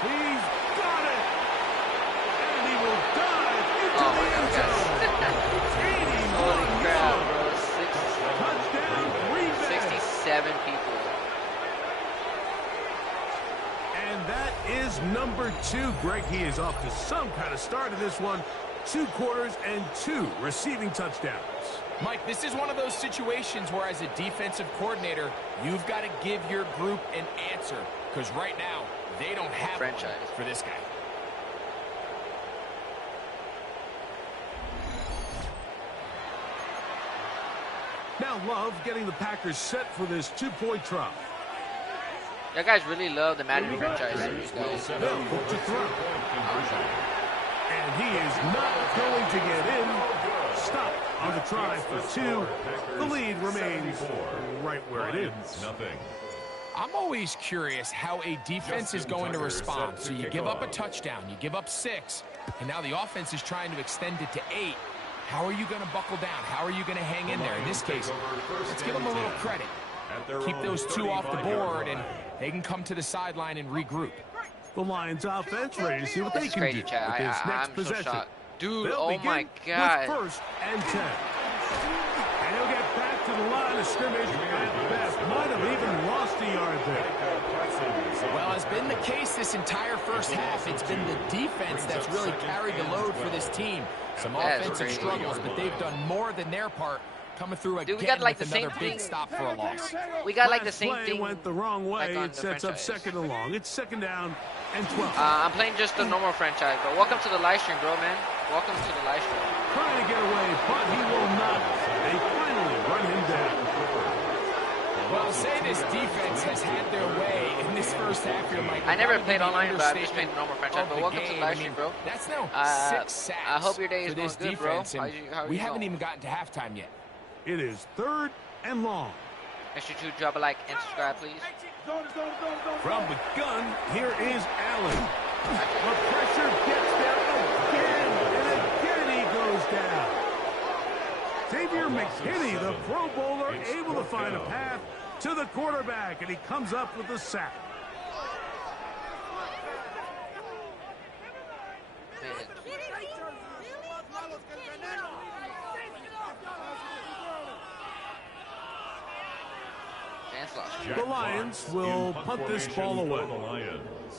He's got it. And he will dive into the end zone. 81 yards. Touchdown, Green Bay. 67 people. And that is number 2. Greg, he is off to some kind of start in this one. 2 quarters and 2 receiving touchdowns. Mike, this is one of those situations where as a defensive coordinator, you've got to give your group an answer. Because right now, they don't have one for this guy. Now Love getting the Packers set for this 2-point try. You guys really love the Madden franchise series, guys. They'll look to throw. And he is not going to get in. Stop on the try for 2. The lead remains right where it is. I'm always curious how a defense is going to respond. So you give up a touchdown, you give up 6, and now the offense is trying to extend it to 8. How are you going to buckle down? How are you going to hang in there? In this case, let's give them a little credit. Keep those 2 off the board, and they can come to the sideline and regroup. The Lions offense ready to see what they can do with this next possession. So dude, They'll oh my God. With first and 10. And he'll get back to the line of scrimmage at best. Might have even lost a yard there. Well, has been the case this entire first half. It's been the defense that's really carried the load for this team. Some offensive struggles, but they've done more than their part. Coming through again we got like with the another same big thing. stop for a loss. We got like the Last same play thing. went the wrong way. Like it sets up franchise. 2nd and long. It's 2nd down and 12. I'm playing just the normal franchise, but welcome to the live stream, bro, man. Welcome to the live stream. Trying to get away, but he will not. They finally run him down. Well, say this defense has had their way in this first half here, Mike. I never played online, but I'm just playing the normal franchise. But welcome to the live stream, bro. That's now 6 sacks. I hope your day is for this going good, bro. defense, and we haven't even gotten to halftime yet. It is 3rd and long. Make sure to drop a like and subscribe, please. From the gun, here is Allen. The pressure gets there again, and again he goes down. Xavier McKinney, the Pro Bowler, able to find a path to the quarterback, and he comes up with the sack. The Lions will punt this ball away.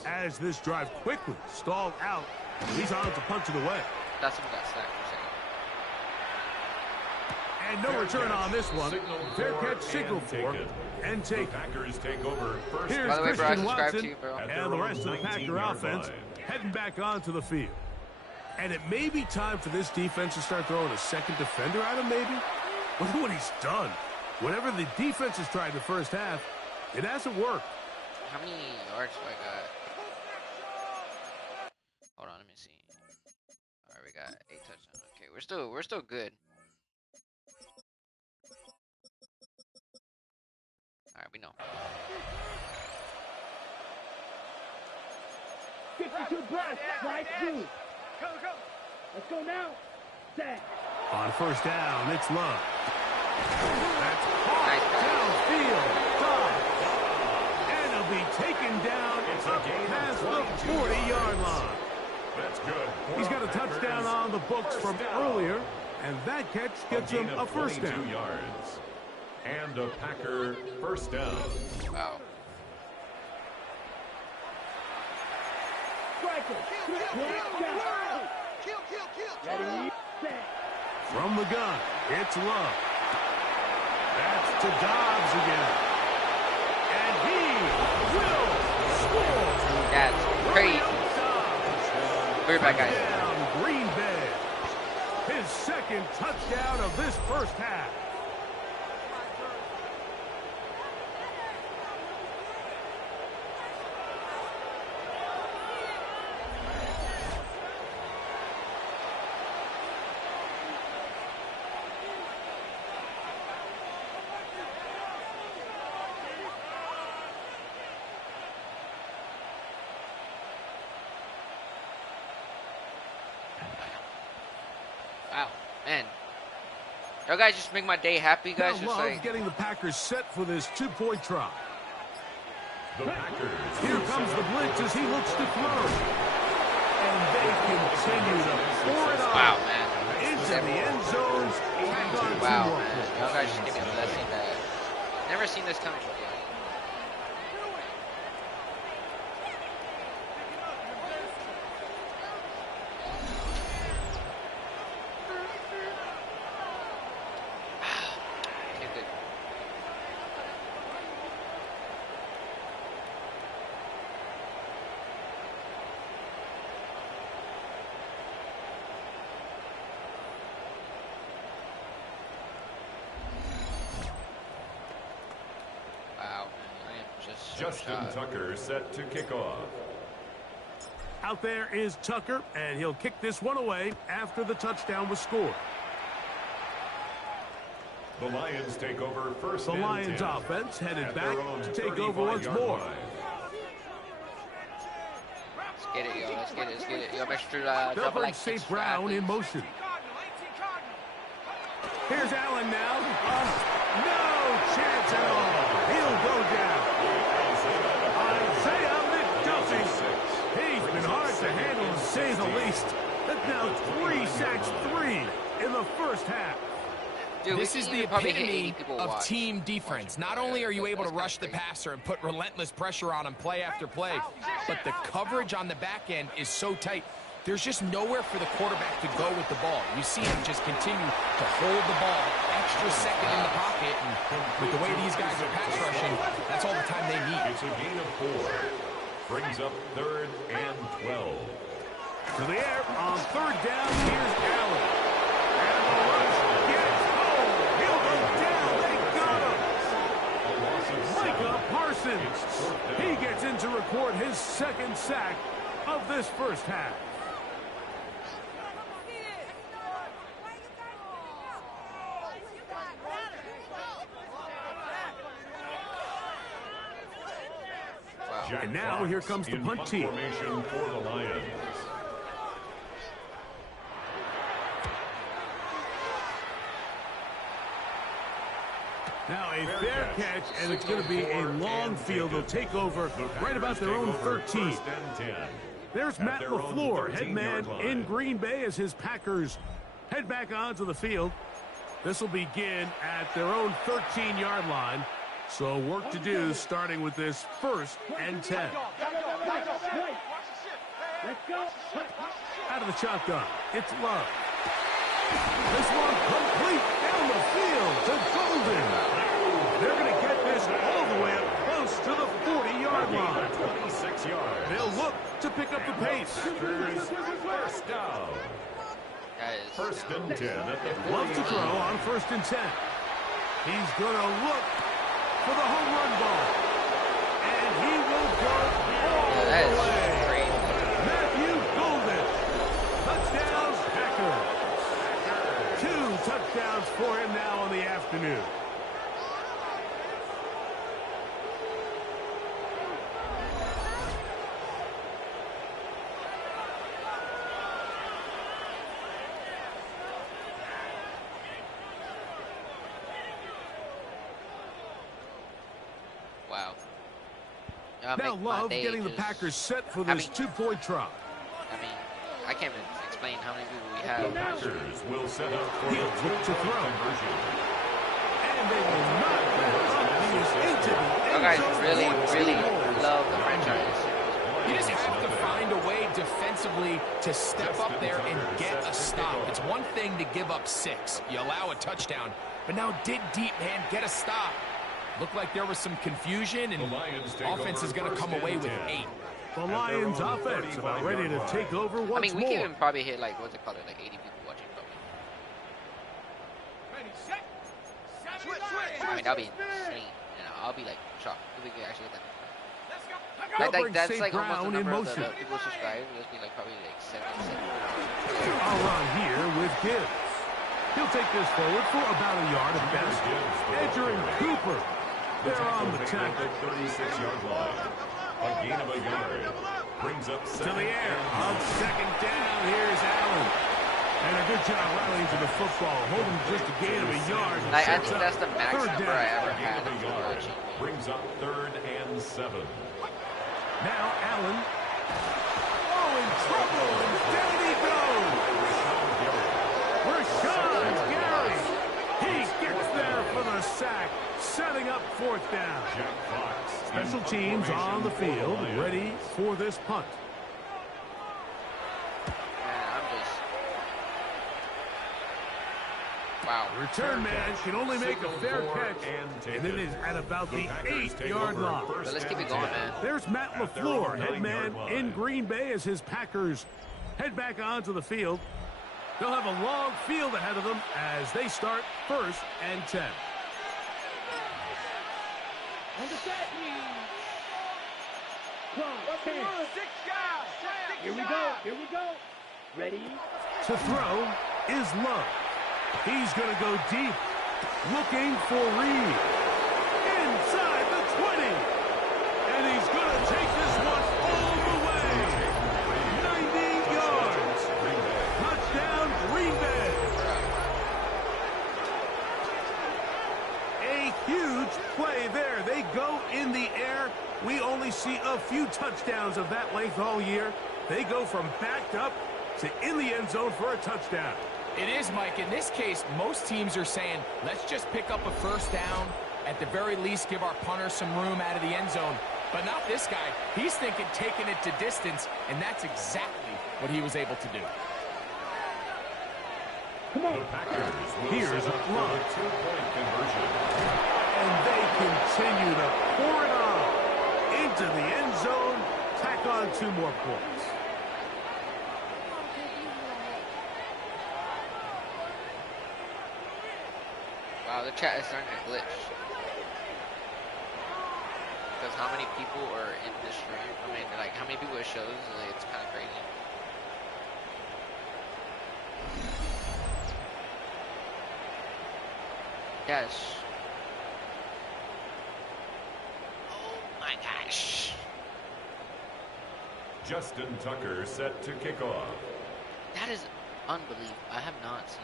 As this drive quickly stalled out, he's on to punt it away. That's what got sacked for a second. And no return on this one. Fair catch signal for and take. Here's By the way, bro, I Christian subscribe Watson to you, bro. and the rest of the Packer offense heading back onto the field. And it may be time for this defense to start throwing a second defender at him, maybe. Look at what he's done. Whatever the defense has tried in the first half, it hasn't worked. How many yards do I got? Hold on, let me see. All right, we got 8 touchdowns. Okay, we're still good. All right, we know. 52 blocks, strike 2. Go. Let's go now. Set. On first down, it's Love. That's Nice downfield. And he'll be taken down up past the 40-yard line. That's good. He's got a touchdown on the books from earlier, and that catch gets him a first down. Yards. And a Packer first down. Wow. Ready, set. From the gun, it's Love. That's to Dobbs again. And he will score. That's crazy. We're back, guys. Down Green Bay. His second touchdown of this first half. Wow, man. Y'all guys just make my day happy, guys. Now Just Love like, getting the Packers set for this two-point try. The Packers. Here comes the blitz as he looks to throw. And they continue to pour it wow, on man. into the end zones. Tack on two Wow, more man. points. Y'all guys just give me a blessing that never seen this coming before. Too good. Wow, man. I am just so Justin shocked. Tucker set to kick off. Out there is Tucker, and he'll kick this one away after the touchdown was scored. The Lions take over first The and Lions 10 offense headed at back their own to take over once 35-yard more. line. Let's get it, yo. Let's get it. Let's get it. Yo, make sure to They'll drop a bring like. St. Brown in motion. Here's Allen now. No chance at all. He'll go down. Isaiah McDuffie. He's been hard to handle, to say the least. That's now 3 sacks, 3 in the first half. Dude, This we is can the even probably hit 80 epitome people of watch. team defense. Not only are you able to rush the passer and put relentless pressure on him play after play, but the coverage on the back end is so tight. There's just nowhere for the quarterback to go with the ball. You see him just continue to hold the ball extra second in the pocket. And with the way these guys are pass rushing, that's all the time they need. It's a gain of 4. Brings up 3rd and 12. To the air on 3rd down. Here's Allen. And the rush gets home. He'll go down. They got him. A loss of 7. Micah Parsons. It's 4th down. He gets in to record his second sack of this first half. Wow. And now here comes the in punt team. formation for the Lions. Now a fair catch, and it's going to be a long field. They'll take over right about their own 13. 1st and 10. There's At Matt their own LaFleur, head 13-yard man line. in Green Bay as his Packers head back onto the field. This will begin at their own 13-yard line. So work to do starting with this 1st and 10. Let's go. Out of the shotgun, it's Love. This one complete down the field to Golden. They're going to get this all the way up close to the 40-yard line. 26 yards. They'll look to pick up the pace. Packers, 1st down. That is 1st and 10 at the Love to 40. throw on 1st and 10. He's going to look for the home run ball. And he will go all that the is way. crazy. Matthew Golden. Touchdown, Packers. 2 touchdowns for him now on the afternoon. Wow. Y'all Now make my Love day getting the just- Packers set for this 2-point try. I mean, I can't even explain how many people we have. The Packers will set up for He'll the look to throw. conversion. And they will not let up. He is into the You end guys zone. really, 14 really yards. love the franchise. You just have to find a way defensively to step up there and get a stop. It's one thing to give up 6. You allow a touchdown. But now dig deep, man. Get a stop. Looked like there was some confusion, and The Lions take offense over is going to 1st come and away with 10. 8. The Lions offense about ready to take over once I mean, we more. can even probably hit like, what's it called, like 80 people watching probably. I mean, that'll be insane. I'll be like shocked if we could actually get that. That's like almost the number of the people subscribed. It'll be like probably like 77. I'll run here with Gibbs. He'll take this forward for about a yard at best. Edger and Cooper. They're on the tackle. 36-yard line. A gain of a yard. Brings up To the air. On second down, here's Allen. And a good job rallying to the football. Holding just a gain of a yard. I think that's the max number I ever had. Brings up 3rd and 7. Now Allen. Oh, in trouble. And down he goes. Rashawn Gary. He gets there for the sack. Setting up 4th down. Special teams on the field, ready for this punt. Wow. Return man can only make a fair catch, and it is at about the 8-yard line. But let's keep it going, man. There's Matt LaFleur, head man in Green Bay as his Packers head back onto the field. They'll have a long field ahead of them as they start 1st and 10. On the set. Here we go. Here we go. Ready? To throw is Love. He's going to go deep. Looking for Reed. Inside the 20. And he's going to take this one all the way. 90 yards. Touchdown, Green Bay. A huge play there. They go in the air. We only see a few touchdowns of that length all year. They go from backed up to in the end zone for a touchdown. It is, Mike. In this case, most teams are saying, let's just pick up a 1st down. At the very least, give our punter some room out of the end zone. But not this guy. He's thinking taking it to distance, and that's exactly what he was able to do. Come on. Here's a run. 2-point conversion. And they continue to pour it on into the end zone. Tack on 2 more points. Wow, the chat is starting to glitch. Because how many people are in this stream? I mean, like, how many people it shows? Like, it's kind of crazy. Yes. Oh my gosh. Justin Tucker set to kick off. That is unbelievable. I have not seen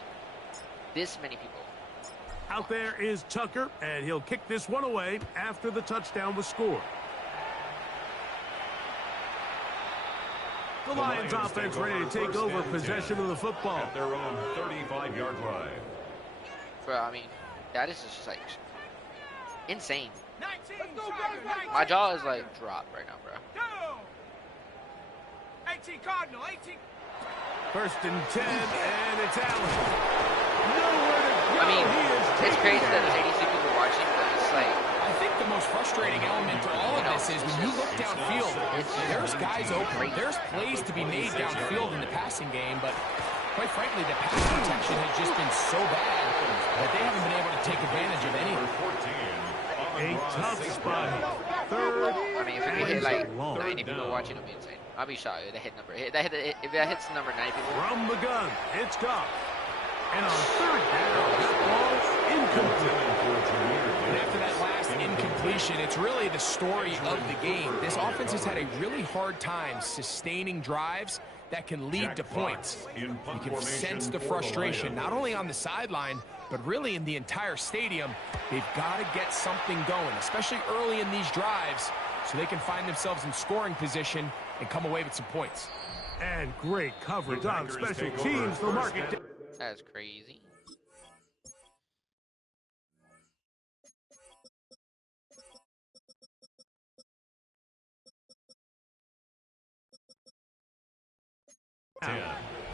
this many people. Out there is Tucker, and he'll kick this one away after the touchdown was scored. The Lions offense ready to take over possession of the football. At their own 35-yard line. Bro, I mean, that is just like insane. My jaw is like dropped right now, bro. 18 Cardinal, 18. 1st and 10, and it's Allen. Nowhere to go. I mean, it's crazy that there's 86 people watching, but it's like... I think the most frustrating element to all of this is when you look downfield, there's guys open. There's plays to be made downfield in the passing game, but quite frankly, the pass protection has just been so bad that they haven't been able to take advantage of any. A tough spot. 3rd. I mean, if we could hit like 90 people watching, it'd be insane. I'll be shocked if that hit number. If that hits the number 90 people. From the gun, it's Goff. And on 3rd down, that ball's incomplete. And after that last incompletion, it's really the story of the game. This offense has had a really hard time sustaining drives that can lead to points. You can sense the frustration, not only on the sideline, but really in the entire stadium. They've got to get something going, especially early in these drives, so they can find themselves in scoring position and come away with some points. And great coverage on special teams. They'll mark it down. That's crazy.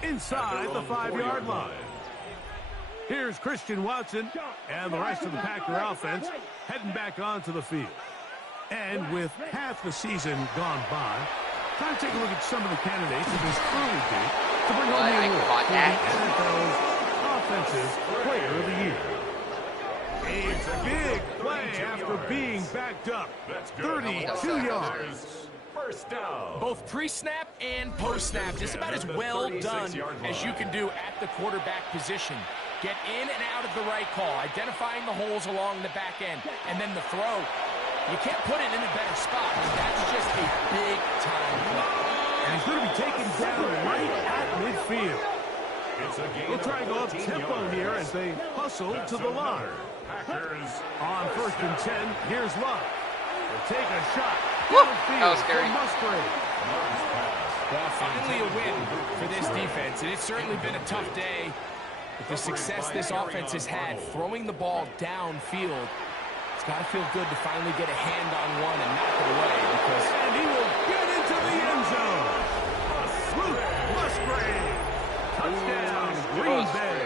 Inside the 5-yard line. Here's Christian Watson and the rest of the Packer offense heading back onto the field. And with half the season gone by, Time to take a look at some of the candidates in this early date to bring home I the award caught for that. the NFL's Offensive Player of the Year. A big play after being backed up. 32 yards. First down. Both pre-snap and post-snap, just about as well done as you can do at the quarterback position. Get in and out of the right call, identifying the holes along the back end, and then the throw. You can't put it in a better spot. That's just a big-time play. And he's going to be taken down right at midfield. They'll try and go up tempo here as they hustle to the line. On 1st and 10, here's Love. They'll take a shot. That was scary. Musgrave. Well, finally a win for this defense, and it's certainly been a tough day. But the success this offense has had throwing the ball downfield, it's got to feel good to finally get a hand on one and knock it away. And he will get into the end zone. Luke Musgrave. Touchdown, Green Bay.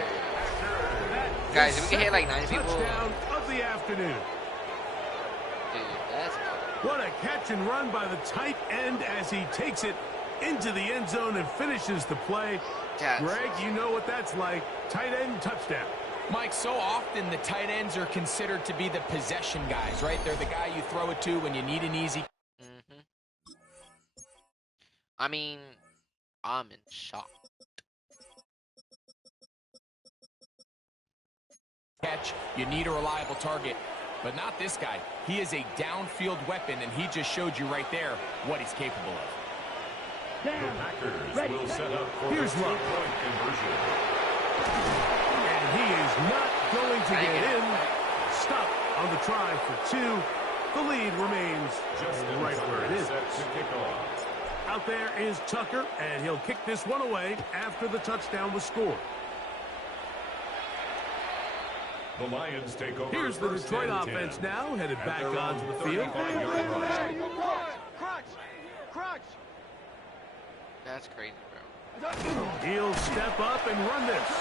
Guys, if we can hit like 9 people. Touchdown of the afternoon. Dude, that's What a catch and run by the tight end as he takes it into the end zone and finishes the play. Greg, you know what that's like. Tight end touchdown. Mike, so often the tight ends are considered to be the possession guys, right? They're the guy you throw it to when you need an easy. I mean, I'm in shock. Catch, you need a reliable target. But not this guy. He is a downfield weapon, and he just showed you right there what he's capable of. The Packers will set up for Here's the Love. two-point conversion. And he is not going to get in. Stop on the try for 2. The lead remains right where it is. Set to kick off. Out there is Tucker, and he'll kick this one away after the touchdown was scored. The Lions take over. Here's the first Detroit and 10. offense now, headed At back their onto own the field. 35-yard line. Crunch! That's crazy, bro. He'll step up and run this.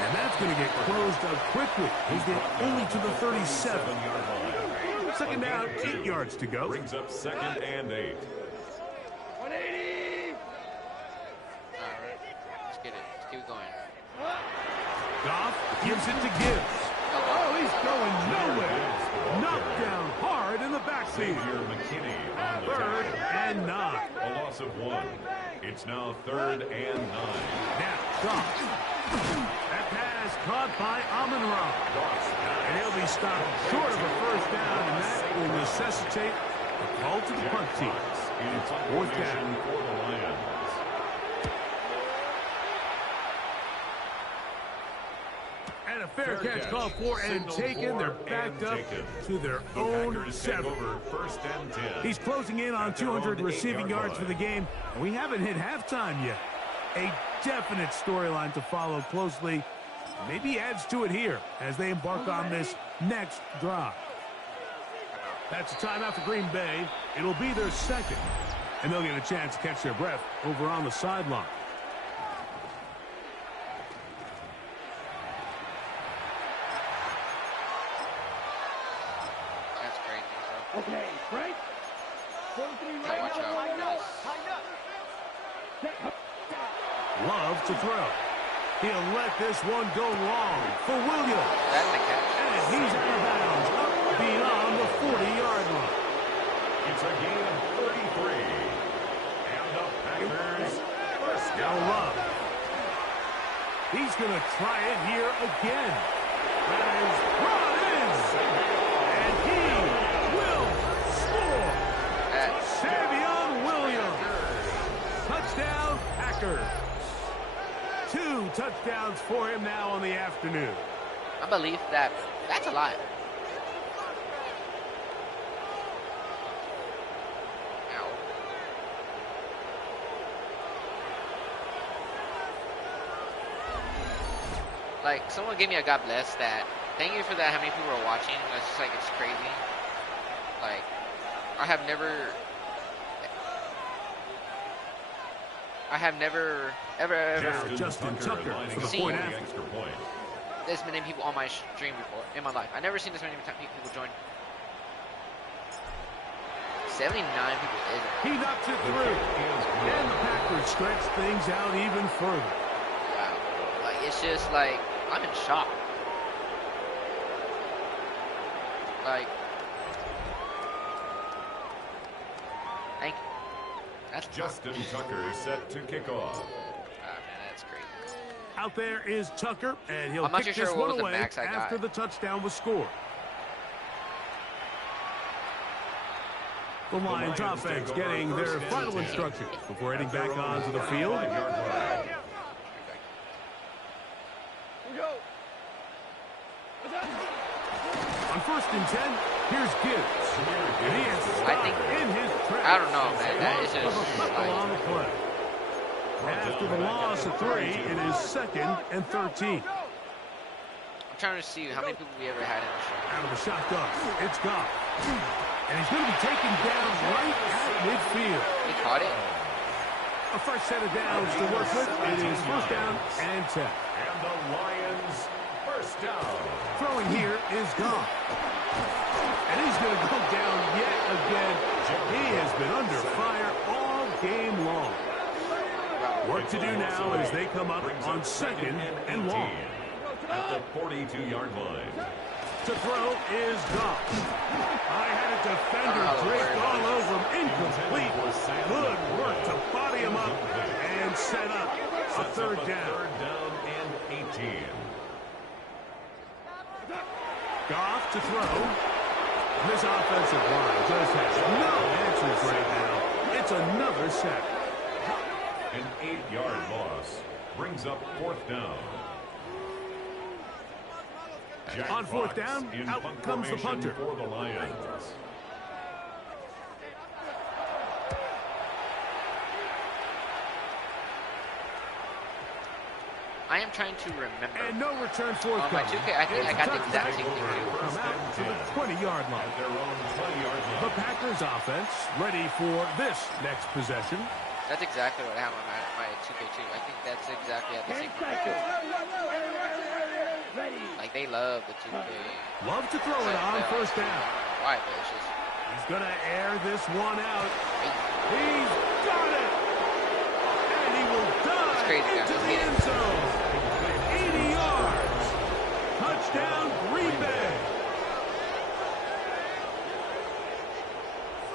And that's going to get closed up quickly. He's get only to the 37. 7-yard line. Second down, 8 yards to go. Brings up 2nd and 8. 180! Alright, let's get it. Let's keep it going. Goff gives it to Gibbs. Oh, he's going nowhere. Knocked down hard in the backfield. Xavier McKinney on the 3rd tackle. and 9. A loss of 1. It's now 3rd and 9. Now, Goff. That pass caught by Amon-Ra. And he'll be stopped short of a first down, and that will necessitate a call to the punt team. It's 4th down. for the Lions. And a fair catch called for and taken. They're backed up to their own 7. Over 1st and 10. He's closing in on At their 200 own receiving 8-yard yards for the line. game. And we haven't hit halftime yet. A definite storyline to follow closely. Maybe adds to it here as they embark on this next drive. That's a timeout for Green Bay. It'll be their 2nd. And they'll get a chance to catch their breath over on the sideline. That's crazy, bro. Okay, Frank. 43 Gotta watch out. Love to throw. He'll let this one go long for Williams. That's the catch. And he's out of bounds up beyond the 40-yard line. It's a gain of 33. And the Packers first Now down. Love. He's going to try it here again. That is brought in. And he will score. That's Savion Williams. Touchdown, Packers. 2 touchdowns for him now on the afternoon. I believe that. That's a lot. Ow. Like, someone gave me a God bless that. Thank you for that, how many people are watching. It's just like, it's crazy. Like, I have never, ever Justin Tucker lining for the up point for the after. extra point. this many people on my stream before in my life. I never seen this many people join. 79 people isn't. He knocks it through. And the Packers stretch things out even further. Wow. Like, it's just like, I'm in shock. Like, thank you. That's Justin Tucker set to kick off. man, that's great. Out there is Tucker, and he'll I'm not kick too sure this what one was the away max I got. after the touchdown was scored. The Lions offense getting their final instructions before heading back onto the field. On 1st and 10, here's Gibbs. And he is stopped in his tracks. I don't know, man. That is just on the play. After the loss of 3, it is 2nd and 13. I'm trying to see how many people we ever had in the show. Out of the shotgun, it's Goff. And he's going to be taken down right at midfield. He caught it. A fresh set of downs to work with. It is 1st down and 10. And the Lions first down. Throwing here is Goff. And he's going to go down yet again. He has been under fire all game long. Work to do now as they come up on 2nd and long. At the 42-yard line. To throw is Goff. I had a defender draped all over him. Incomplete. Good work to body him up and set up a 3rd down. 3rd down and 18. Goff to throw. This offensive line just has no answers right now. It's another sack. An 8-yard loss brings up 4th down. Jack On 4th Fox down, in out punt comes the formation punter. for the Lions. I am trying to remember. And no return On forthcoming. my 2K, I think I got the exact same thing too. Come out to the 20-yard line. At their own 20-yard The line. Packers offense ready for this next possession. That's exactly what I have on my 2K too. I think that's exactly at the same time. Ready. Like, they love the 2K. Love to throw it on 1st down. I don't know why, but it's just He's going to air this one out. crazy. He's got it. And he will dive crazy, guys. into the end zone. 80 yards. Touchdown, Green Bay.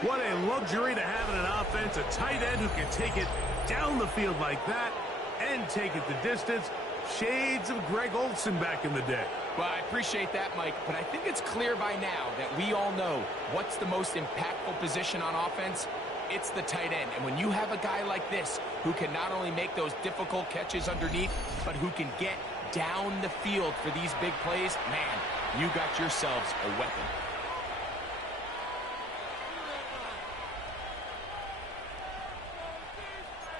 What a luxury to have in an offense, a tight end who can take it down the field like that and take it the distance. Shades of Greg Olsen back in the day. Well, I appreciate that, Mike, but I think it's clear by now that we all know what's the most impactful position on offense. It's the tight end. And when you have a guy like this who can not only make those difficult catches underneath, but who can get down the field for these big plays, man, you got yourselves a weapon.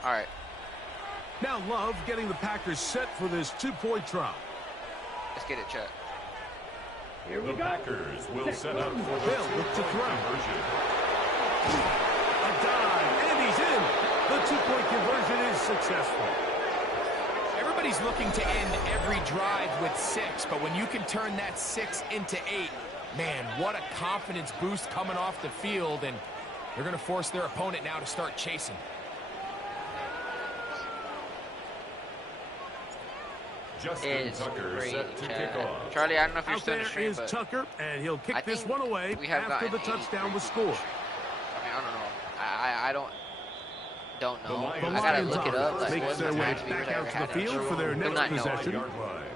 All right. Now Love getting the Packers set for this 2-point try. Let's get it, Chuck. Here we The go. Packers will set up for the Bill looks to 2-point throw. conversion. A dive, and he's in. The 2-point conversion is successful. Everybody's looking to end every drive with 6, but when you can turn that 6 into 8, man, what a confidence boost coming off the field, and they're going to force their opponent now to start chasing. Justin It's Tucker great, set to Chad. kick off. Charlie, I don't know if you're Out still in there the stream, is but Tucker, and he'll kick I this think one away we have after gotten the touchdown 83 was people in the scored. stream. I mean, I don't know. I don't The know. Lions The I gotta Lions look it up. offense Like, makes what's their the way max we back would out ever to the had in field the for their show? next Not know. possession. 5-yard line.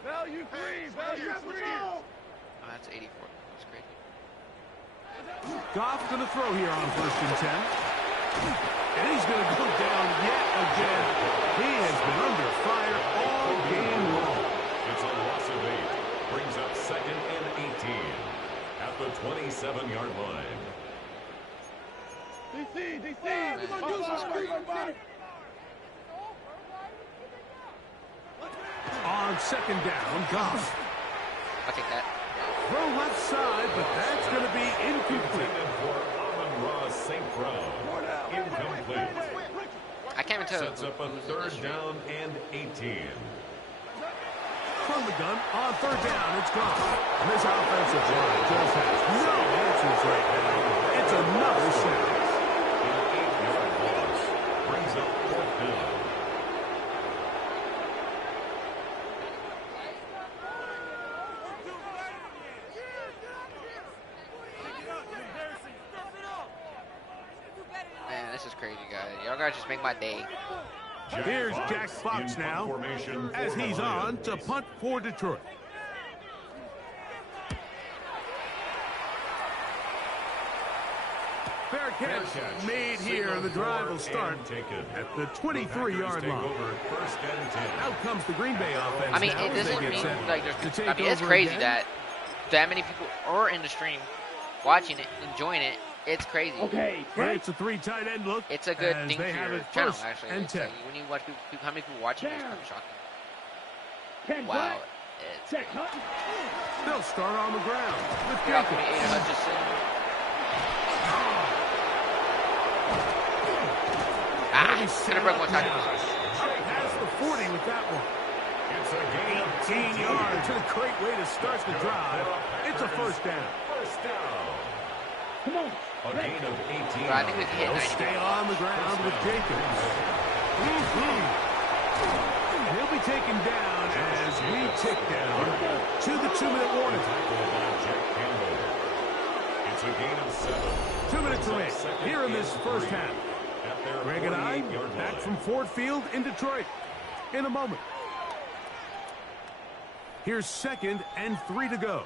Value three. Value three. Oh, that's 84. That's crazy. Goff going to throw here on 1st and 10. And he's going to go down yet again. He has been under fire all game long. It's a loss of 8. Brings up 2nd and 18. At the 27-yard line. DC. We're gonna do this. On 2nd down, Goff. I'll take that. Throw left side, but that's going to be incomplete. Intended for Amon-Ra St. Brown. Incomplete. I can't even tell. Sets up a who's in this 3rd stream. down and 18. From the gun, on 3rd down, it's Goff. And this offensive line just has no answers right now. It's That's another sack. An 8-yard loss brings up 4th down. Man, this is crazy, guys. Y'all guys just make my day. Here's Jack Fox in now, punt formation as for the he's on Lions. to punt for Detroit. Fair catch made here, and the drive will start at the 23-yard line. First and 10. Out comes the Green Bay offense. I mean, now it as they doesn't get mean set like to there's. take I mean, it's over crazy again. that many people are in the stream, watching it, enjoying it. It's crazy. Okay, But break. it's a 3 tight end look. It's a good as thing they for have your it channel, first actually. and It's 10. like when you watch people, how many people watching it's kind of shocking. 10 Wow. black. It's Check Hutton. They'll start on the ground with Get off me, Jacobs. Aiden Hutchinson. Could have broke one tackle. Has the 40 with that one. It's a gain of 18 yards. And a great way to start the drive. It's a first down. First down. Come on. A gain of 18. But I think we can hit They'll 90. stay on the ground with Jacobs. He'll be taken down as we tick down to the 2-minute warning. Tackled by Jack Campbell. It's a gain of 7. 2 minutes away here in this first half. At their Greg and I 48-yard back line. from Ford Field in Detroit in a moment. Here's 2nd and 3 to go.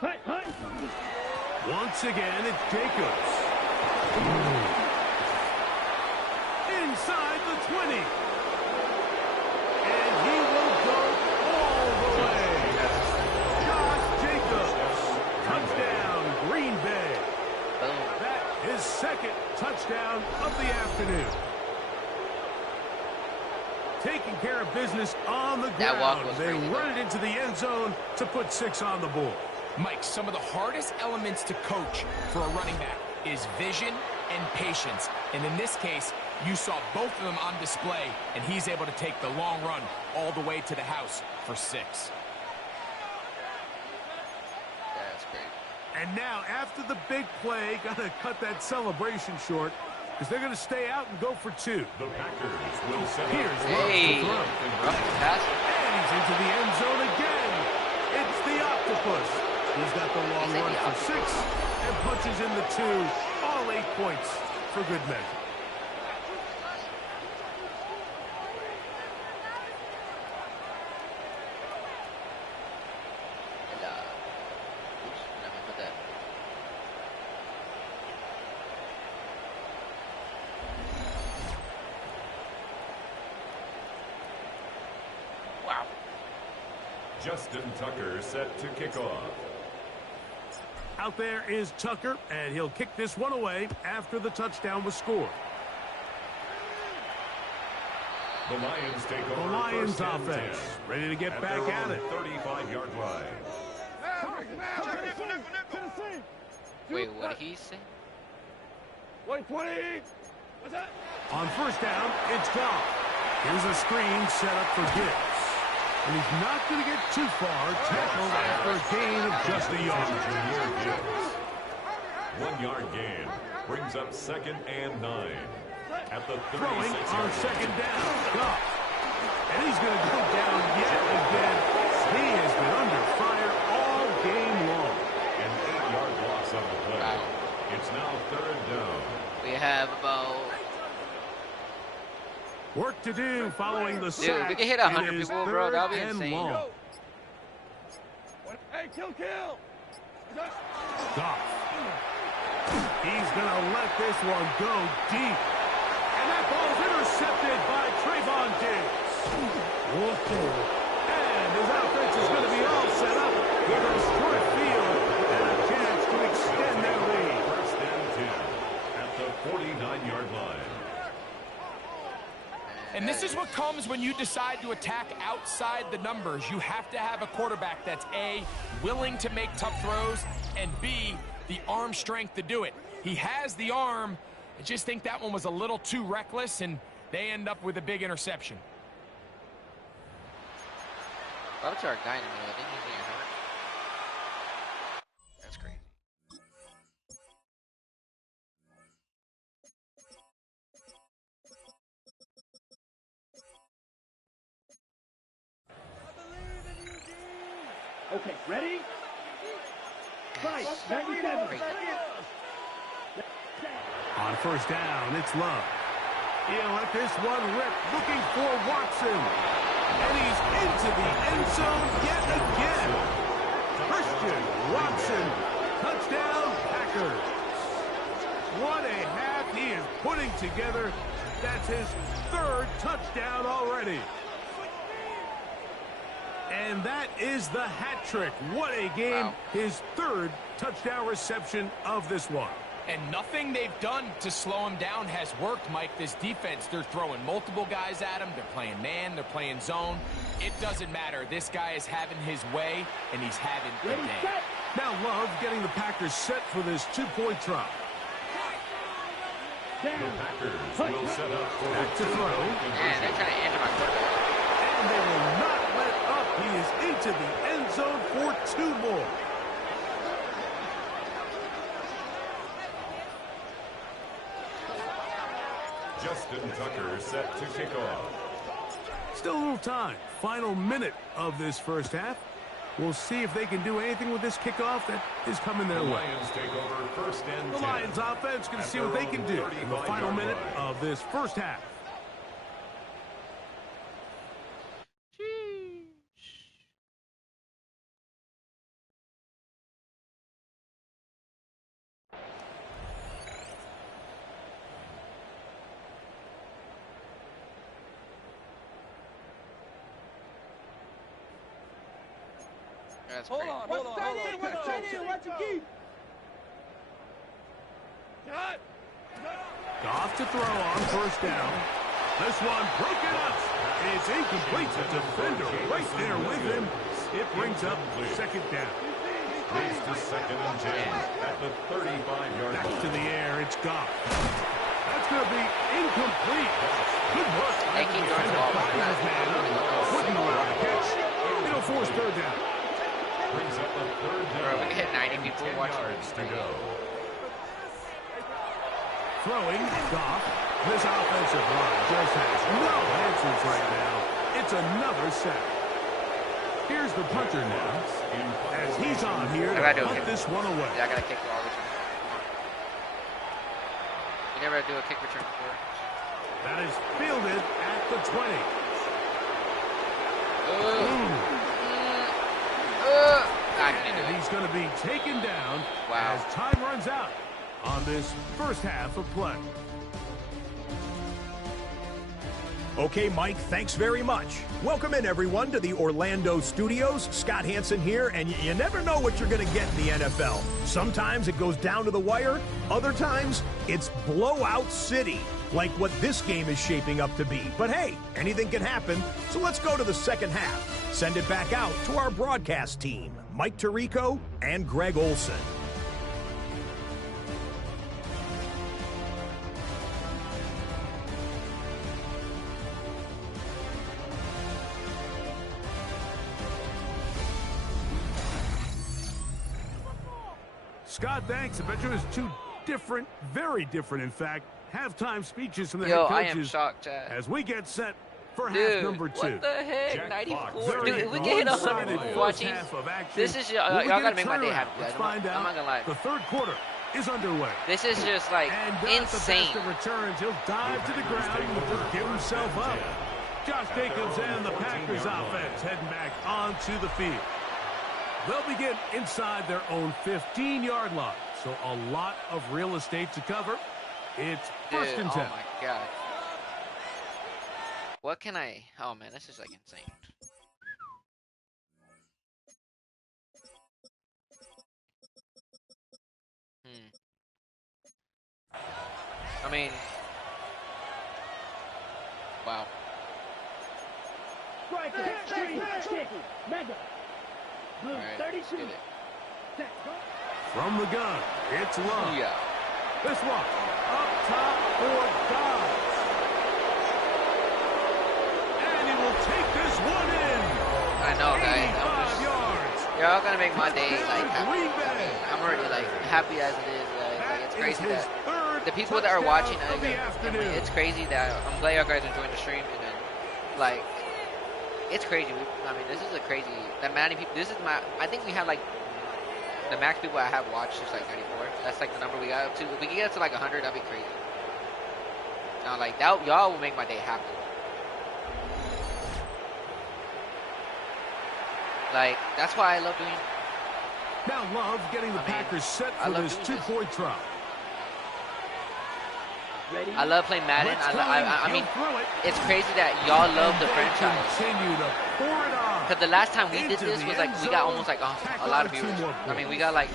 Hut, hut. Once again, it's Jacobs. Inside the 20. And he will go all the way. Josh Jacobs. Touchdown, Green Bay. Boom. That is 2nd touchdown of the afternoon. Taking care of business on the That walk ground. was They crazy, run it into the end zone to put 6 on the board. Mike, some of the hardest elements to coach for a running back is vision and patience. And in this case, you saw both of them on display, and he's able to take the long run all the way to the house for 6. That's great. And now, after the big play, got to cut that celebration short because they're going to stay out and go for 2. The Packers will set Here's up. Ruff Hey, to throw. rough pass. And he's into the end zone again. It's the octopus. He's got the long He's in run the for 6 and punches in the 2. All 8 points for good measure. And, oops, let me put that. Wow. Justin Tucker set to kick off. Out there is Tucker, and he'll kick this one away after the touchdown was scored. The Lions take The over. Lions first and offense 10. ready to get At back their at own it. 35-yard line. Tennessee. Wait, what did he say? 120. What's that? On first down, it's Goff. Here's a screen set up for Gibbs. And he's not going to get too far. Tackled after a gain of just a yard. Jahmyr Gibbs. 1-yard gain brings up 2nd and 9. At the 36 Throwing on yard second down. Goff. And he's going to go down yet again. He has been under fire all game long. An 8-yard loss on the play. Wow. It's now 3rd down. We have about... Work to do following the sack. we can hit 100 It is people, bro. That'll be 3rd and insane. long. Hey, kill. Goff. He's going to let this one go deep. And that ball's intercepted by Trayvon Diggs. And his offense is going to be all set up with a short field and a chance to extend their lead. First and 10 at the 49-yard line. And this is what comes when you decide to attack outside the numbers. You have to have a quarterback that's A, willing to make tough throws, and B, the arm strength to do it. He has the arm. I just think that one was a little too reckless, and they end up with a big interception. Why was our guy in the middle? I think he's getting hurt. Okay, ready? Fight. 97. Crazy. On first down, it's Love. He'll let this one rip, looking for Watson. And he's into the end zone yet again. Christian Watson, touchdown Packers. What a half he is putting together. That's his third touchdown already. And that is the hat trick. What a game. Wow. His third touchdown reception of this one. And nothing they've done to slow him down has worked, Mike. This defense, they're throwing multiple guys at him. They're playing man. They're playing zone. It doesn't matter. This guy is having his way, and he's having the Ready, day. set. Now Love getting the Packers set for this two-point try. The Down. Packers will set up for Back to a throw. Man, they're trying to enter my quarterback. And they will not let up. He is into the end zone for two more. Justin Tucker set to kick off. Still a little time. Final minute of this first half. We'll see if they can do anything with this kickoff that is coming their The way. Lions take over first and The 10. Lions offense can see what they can do in the final minute of this first half. That's Hold great. on, hold on, hold on. Watch your keep. Cut. Goff to throw on first down. This one broken up. It's incomplete. The defender right there with him. It brings up second down. Moves to second and 10 at the 35-yard Back line. to the air. It's Goff. That's going to be incomplete. Good work. They keep throwing the ball. Wouldn't allow the catch. It'll force third down. Brings up a third Bro, down. we can hit 90 people 10 watching. yards to go. Throwing, Goff. This offensive line just has no answers right now. It's another sack. Here's the punter now, as he's on here I gotta to do a punt kick. this one away. Yeah, I gotta kick the ball return. You never do a kick return before. That is fielded at the 20. I can do And it. he's going to be taken down Wow. as time runs out on this first half of play. Okay, Mike, thanks very much. Welcome in, everyone, to the Orlando studios. Scott Hansen here, and you never know what you're going to get in the NFL. Sometimes it goes down to the wire. Other times, it's blowout city, like what this game is shaping up to be. But hey, anything can happen, so let's go to the second half. Send it back out to our broadcast team, Mike Tirico and Greg Olson. Scott, thanks. I bet you it was two different, very different, in fact, halftime speeches from the Yo, head I am coaches shocked, Chad. as we get set for half Dude, number two. what the heck? Jack 94? Fox. Dude, if we can hit 100 One-sided people first watching, half of action. this is, Will y'all we get gotta a make my day turnaround? happy, Let's guys. find I'm out. not gonna lie. The third quarter is underway. This is just like And insane. the best of returns. He'll dive to the ground and just give himself up. Josh Jacobs and the Packers offense heading back onto the field. They'll begin inside their own 15-yard line. So a lot of real estate to cover. It's first Dude, and oh 10. my god. What can I? Oh man, this is like insane. I mean, wow. Striker. Street. Kick. Mega. Blue. All right, 32. get it. Set. From the gun, it's Love. Yeah. This one, up top for Dobbs. And he will take this one in. I know, guys. 85 yards. Y'all gonna make my day Touchdown, like happy. Green I Bay. mean, I'm already like happy as it is. Like it's That is crazy his that third the people that are watching, touchdown of the I mean, afternoon. it's crazy that I'm glad y'all guys enjoying the stream, and then like it's crazy. I mean, this is a crazy. That Madden people. This is my. I think we have like the max people I have watched is like 94. That's like the number we got up to. If we can get to like 100, that'd be crazy. Now, like that, y'all will make my day happen. Like that's why I love doing. Now Love getting the Packers set for this two-point try. I love playing Madden. I mean, it's crazy that y'all love the franchise. Because the last time we did this was like, we got almost like a lot of viewers. I mean, we got like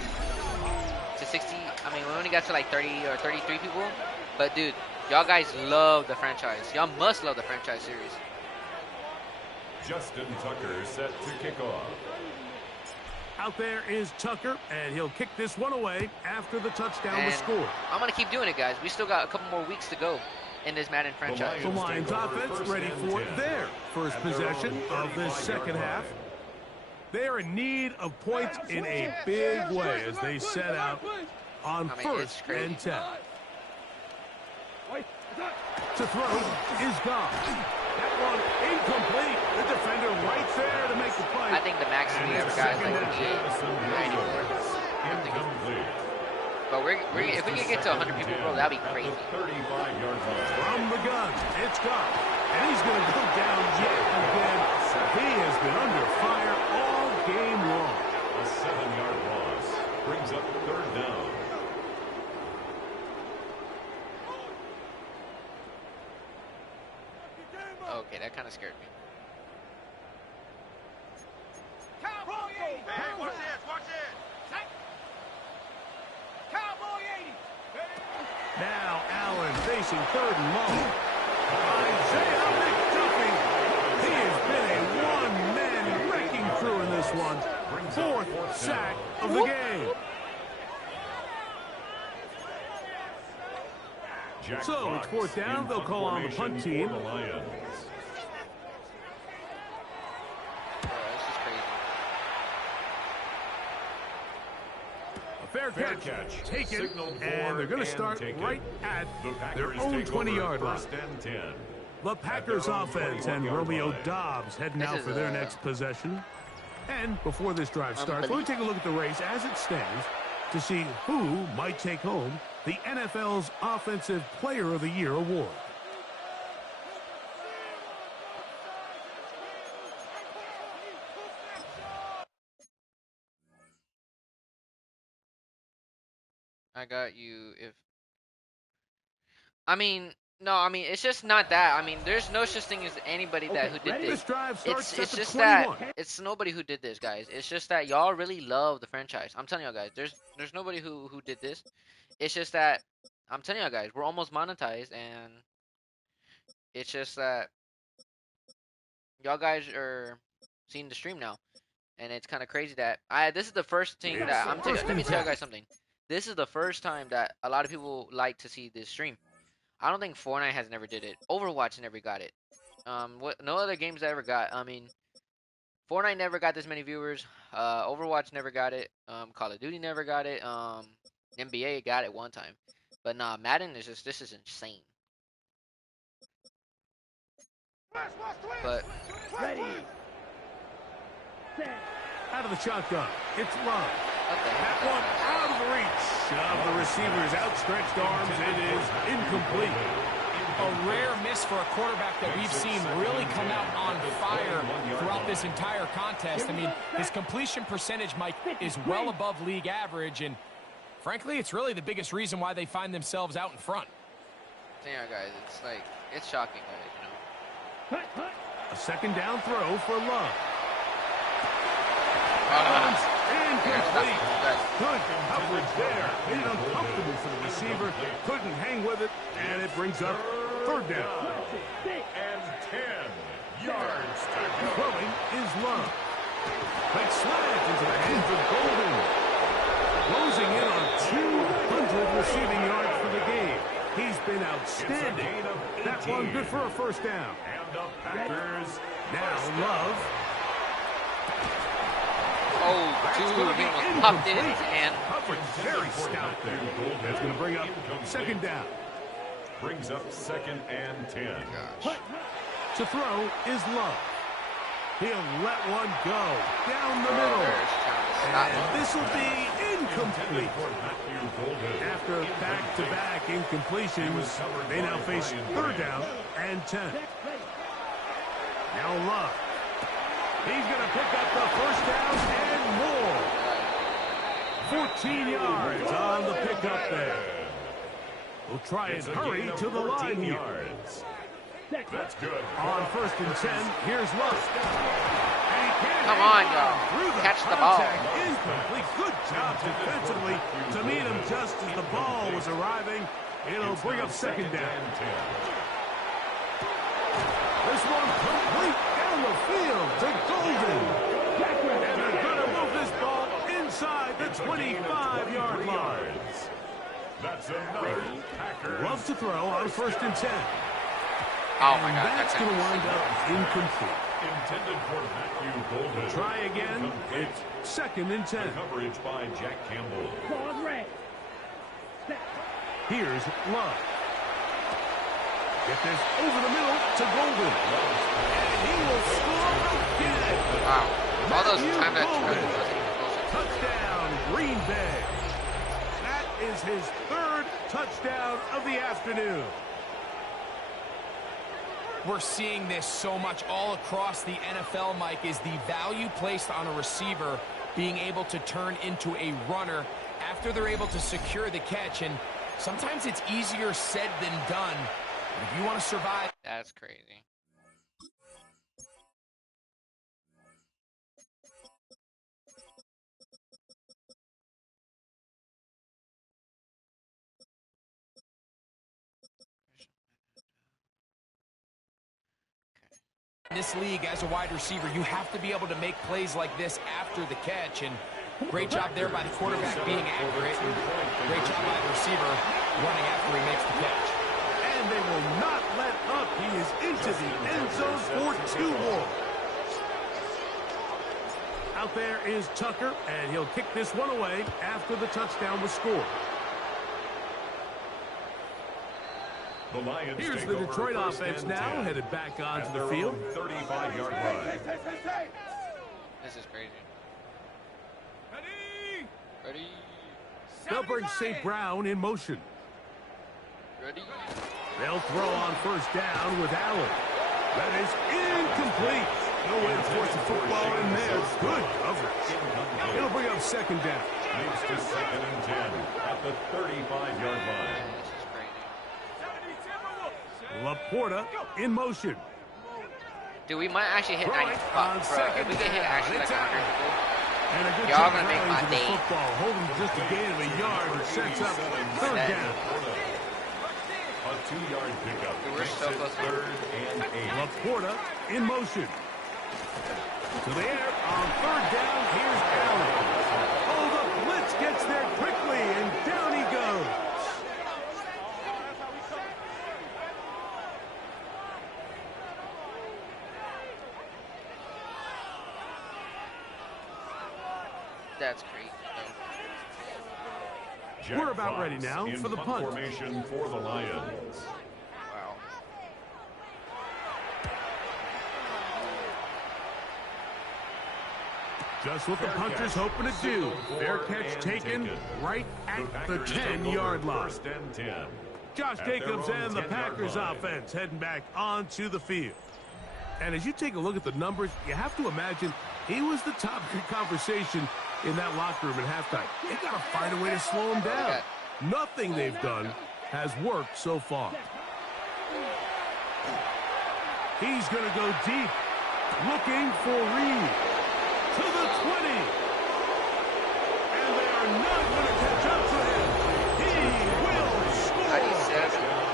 to 60. I mean, we only got to like 30 or 33 people. But dude, y'all guys love the franchise. Y'all must love the franchise series. Justin Tucker set to kick off. Out there is Tucker, and he'll kick this one away after the touchdown was scored. I'm going to keep doing it, guys. We still got a couple more weeks to go in this Madden franchise. The Lions offense ready for their first possession of this second half. They are in need of points in a big way as they set out on first and 10. To throw is gone. That one incomplete. The defender right there to make the play. I think the max we ever got is like 94. But if we can get to 100 people, bro, that'd be crazy. 35-yard line. From the gun, it's gone. And he's going to go down yet again. He has been under fire all game long. A 7-yard loss brings up third down. Okay, that kind of scared me. Cowboy 80. Hey, watch this. Cowboy 80. Now Allen facing third and long. Isaiah McDuffie. He has been a one-man wrecking crew in this one. Fourth sack of the game. So it's fourth down. They'll call on the punt team. Fair catch taken, and they're going to start right at their own 20-yard line. The Packers offense and Romeo Doubs heading out for their next possession. And before this drive starts, let me take a look at the race as it stands to see who might take home the NFL's Offensive Player of the Year award. I got you. It's just not that. I mean, there's no such thing as anybody who did this. It's just that it's nobody who did this, guys. It's just that y'all really love the franchise. I'm telling y'all guys, there's nobody who did this. It's just that I'm telling y'all guys, we're almost monetized, and it's just that y'all guys are seeing the stream now, and it's kind of crazy that this is the first thing that I'm telling. Let me tell you guys something. This is the first time that a lot of people like to see this stream. I don't think Fortnite has never did it. Overwatch never got it. No other games I ever got. I mean, Fortnite never got this many viewers. Overwatch never got it. Call of Duty never got it. NBA got it one time. But nah, Madden is this is insane. But Ready. Set. Out of the shotgun, it's Love. That one out of the reach of the receiver's outstretched arms. It is incomplete. A rare miss for a quarterback that we've seen really come out on fire throughout this entire contest. I mean, his completion percentage, Mike, is well above league average, and frankly, it's really the biggest reason why they find themselves out in front. Yeah, guys, it's shocking, guys, you know. A second down throw for Love. Incomplete. Good coverage there. Made it uncomfortable for the receiver. Couldn't hang with it, and it brings up third down. And 10 yards. Throwing is Love. Quick slant into the hands of Golden. Closing in on 200 receiving yards for the game. He's been outstanding. That one good for a first down. And the Packers now Love. Oh, dude, he almost popped in and coverage very stout there. That's going to bring up second down. Brings up second and 10. To throw is Love. He'll let one go down the middle. And this will be incomplete. After back-to-back incompletions, they now face third down and 10. Now Love. He's going to pick up the first down and more. 14 yards on the pickup there. We'll try and hurry to the line here. That's good. On first and 10, here's Love. Come on, y'all. Catch the ball. Incomplete. Good job defensively to meet him just as the ball was arriving. It'll bring up second down. This one complete down the field to Golden. And they're going to move this ball inside the 25-yard line. That's another Packers. Love to throw on first and 10. Oh, my And God. that's going to wind up incomplete. Intended for Matthew Golden. Try again. It's second and 10. Coverage by Jack Campbell. Ball red. Here's Love. Get this over the middle to Golden. And he will score again. Wow. All those time that Touchdown, Green Bay. That is his third touchdown of the afternoon. We're seeing this so much all across the NFL, Mike, is the value placed on a receiver being able to turn into a runner after they're able to secure the catch. And sometimes it's easier said than done. If you want to survive. That's crazy. In this league, as a wide receiver, you have to be able to make plays like this after the catch. And great job there by the quarterback being accurate. And great job by the receiver running after he makes the catch. And they will not let up. He is into the end zone for 2 more. Out there is Tucker, and he'll kick this one away after the touchdown was scored. The Lions Here's the Detroit offense now, headed back onto the field. 35-yard line. This is crazy. Ready? Ready? They'll bring St. Brown in motion. Ready? They'll throw on first down with Allen. That is incomplete. No way to force the football in there. Good coverage. It'll bring up second down. Moves to second and 10 at the 35-yard line. This is crazy. Laporta in motion. Dude, we might actually hit Throwing 90. on Bro, second if we can hit down. actually like It's 100 out. people, And a good y'all job gonna make my rallying to the day. football, holding just a gain of a yard, which sets up third down. A 2-yard pickup. Dude, we're Makes so it close. third and 8. Laporta in motion. To the air on third down. Here's Allen. Oh, the blitz gets there quickly, and down he goes. That's crazy. Jack We're about Fox ready now in for the punt. formation for the Lions. Wow. Just what the punter's hoping to do. Fair catch taken right at the 10-yard line. First and 10. Josh At their Jacobs own and the 10-yard Packers line. offense heading back onto the field. And as you take a look at the numbers, you have to imagine he was the topic of conversation in that locker room at halftime. They got to find a way to slow him down. Nothing they've done has worked so far. He's going to go deep, looking for Reed to the 20. And they are not going to catch up to him. He will score.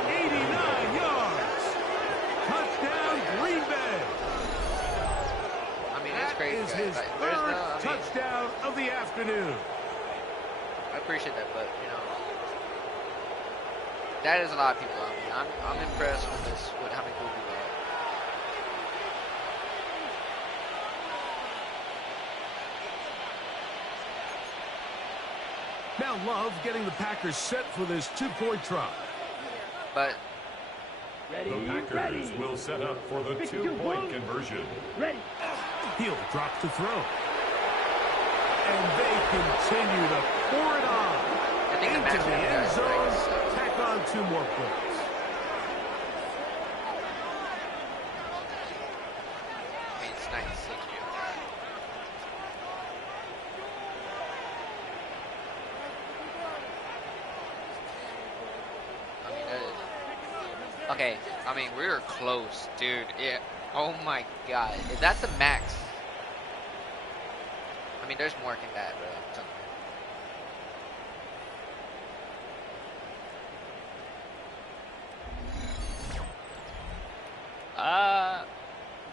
89 yards. Touchdown, Green Bay. I mean, that's crazy. Is Guys. his Like, there's third no, I mean, touchdown of the afternoon. I appreciate that, but you know, that is a lot of people. I mean, I'm impressed with this, with how many people do that. Now Love getting the Packers set for this 2-point try. But The Packers will set up for the 2-point conversion. Ready. He'll drop to throw. And they continue to pour it on. I think Into the end zone. Tack on 2 more points. I mean, it's 96 here. I mean, that is... Okay, I mean, we were close, dude. Yeah. Oh my god. If that's the max... I mean, there's more than that, bro.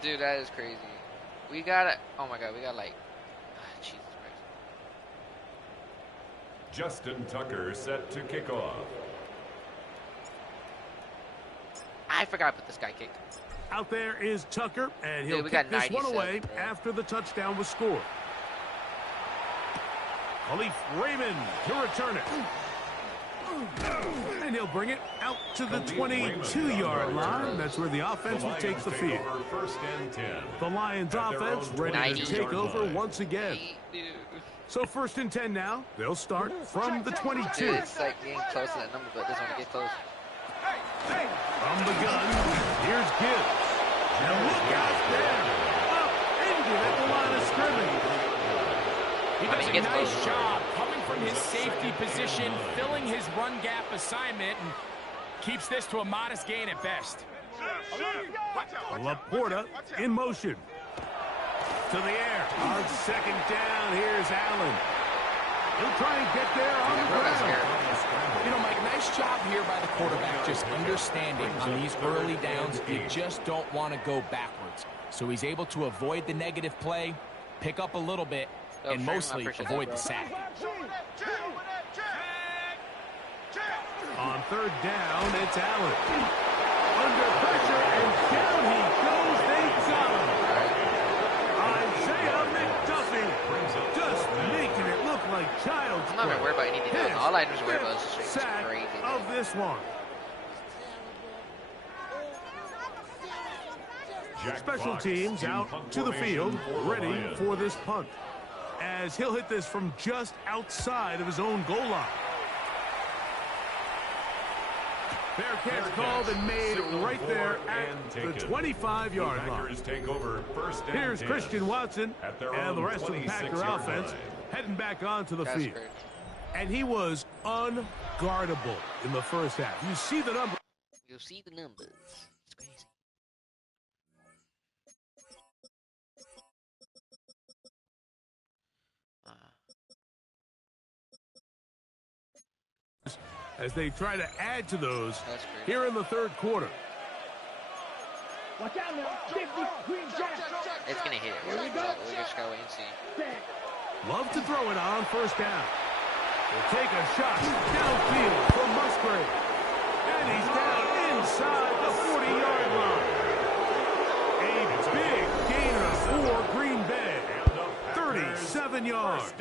Dude, that is crazy. We got oh my god, we got like, Jesus Christ. Justin Tucker set to kick off. I forgot to put this guy kick. Out there is Tucker, and he'll Dude, kick this one away bro. after the touchdown was scored. Khalif Raymond to return it. And he'll bring it out to the 22-yard line. That's where the offense will take the field. The Lions offense ready to take over once again. So 1st and 10 now. They'll start from the 22. Dude, it's like getting close to that number, but doesn't want to get close. From the gun, here's Gibbs. And look out there. Up, injured at the line of scrimmage. He does a nice job coming from his safety position, filling his run gap assignment, and keeps this to a modest gain at best. Laporta in motion. To the air. On 2nd down, here's Allen. He'll try and get there on the ground. You know, Mike, nice job here by the quarterback, just understanding on these early downs, you just don't want to go backwards. So he's able to avoid the negative play, pick up a little bit, and mostly avoid the sack. On 3rd down, it's Allen. Under pressure, and down he goes. They got him. Isaiah McDuffie just making it look like child's play. I'm not even worried about anything else. All I just worry about is just sack crazy. Of this one. Special teams out to the field, ready for this punt, as he'll hit this from just outside of his own goal line. Bearcats called and made right there at the 25-yard line. Here's Christian Watson and the rest of the Packer offense heading back onto the field. And he was unguardable in the first half. You see the number. You'll see the numbers. It's crazy. As they try to add to those here in the 3rd quarter. Watch out now. 50, green jack. It's going to hit it. We're just going to wait and see. Love to throw it on 1st down. We'll take a shot downfield from Musgrave. And he's down inside the 40-yard line. A big gainer for Green Bay. 37 yards.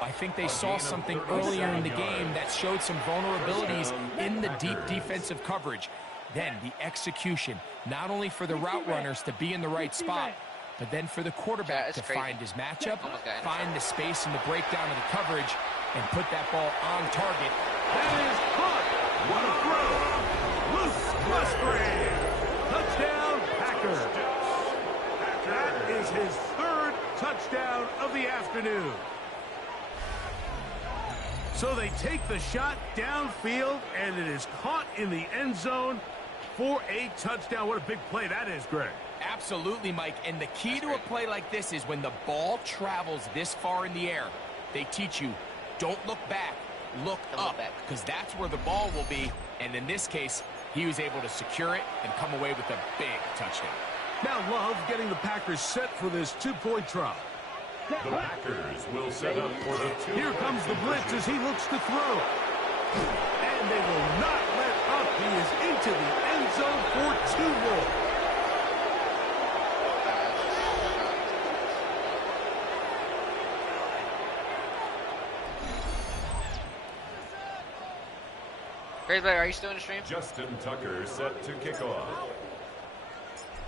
I think they saw something earlier in the game that showed some vulnerabilities in the deep defensive coverage. Then the execution, not only for the route runners to be in the right spot, but then for the quarterback to find his matchup, find the space in the breakdown of the coverage, and put that ball on target. That is caught. What a throw. Luke Musgrave. Touchdown, Packers. That is his 3rd touchdown of the afternoon. So they take the shot downfield, and it is caught in the end zone for a touchdown. What a big play that is, Greg. Absolutely, Mike. And the key to a play like this is when the ball travels this far in the air, they teach you, don't look back, look up, because that's where the ball will be. And in this case, he was able to secure it and come away with a big touchdown. Now Love getting the Packers set for this 2-point try. The Packers will set up for the 2. Here comes the blitz as he looks to throw. And they will not let up. He is into the end zone for 2 more. Crazy, are you still in the stream? Justin Tucker set to kick off.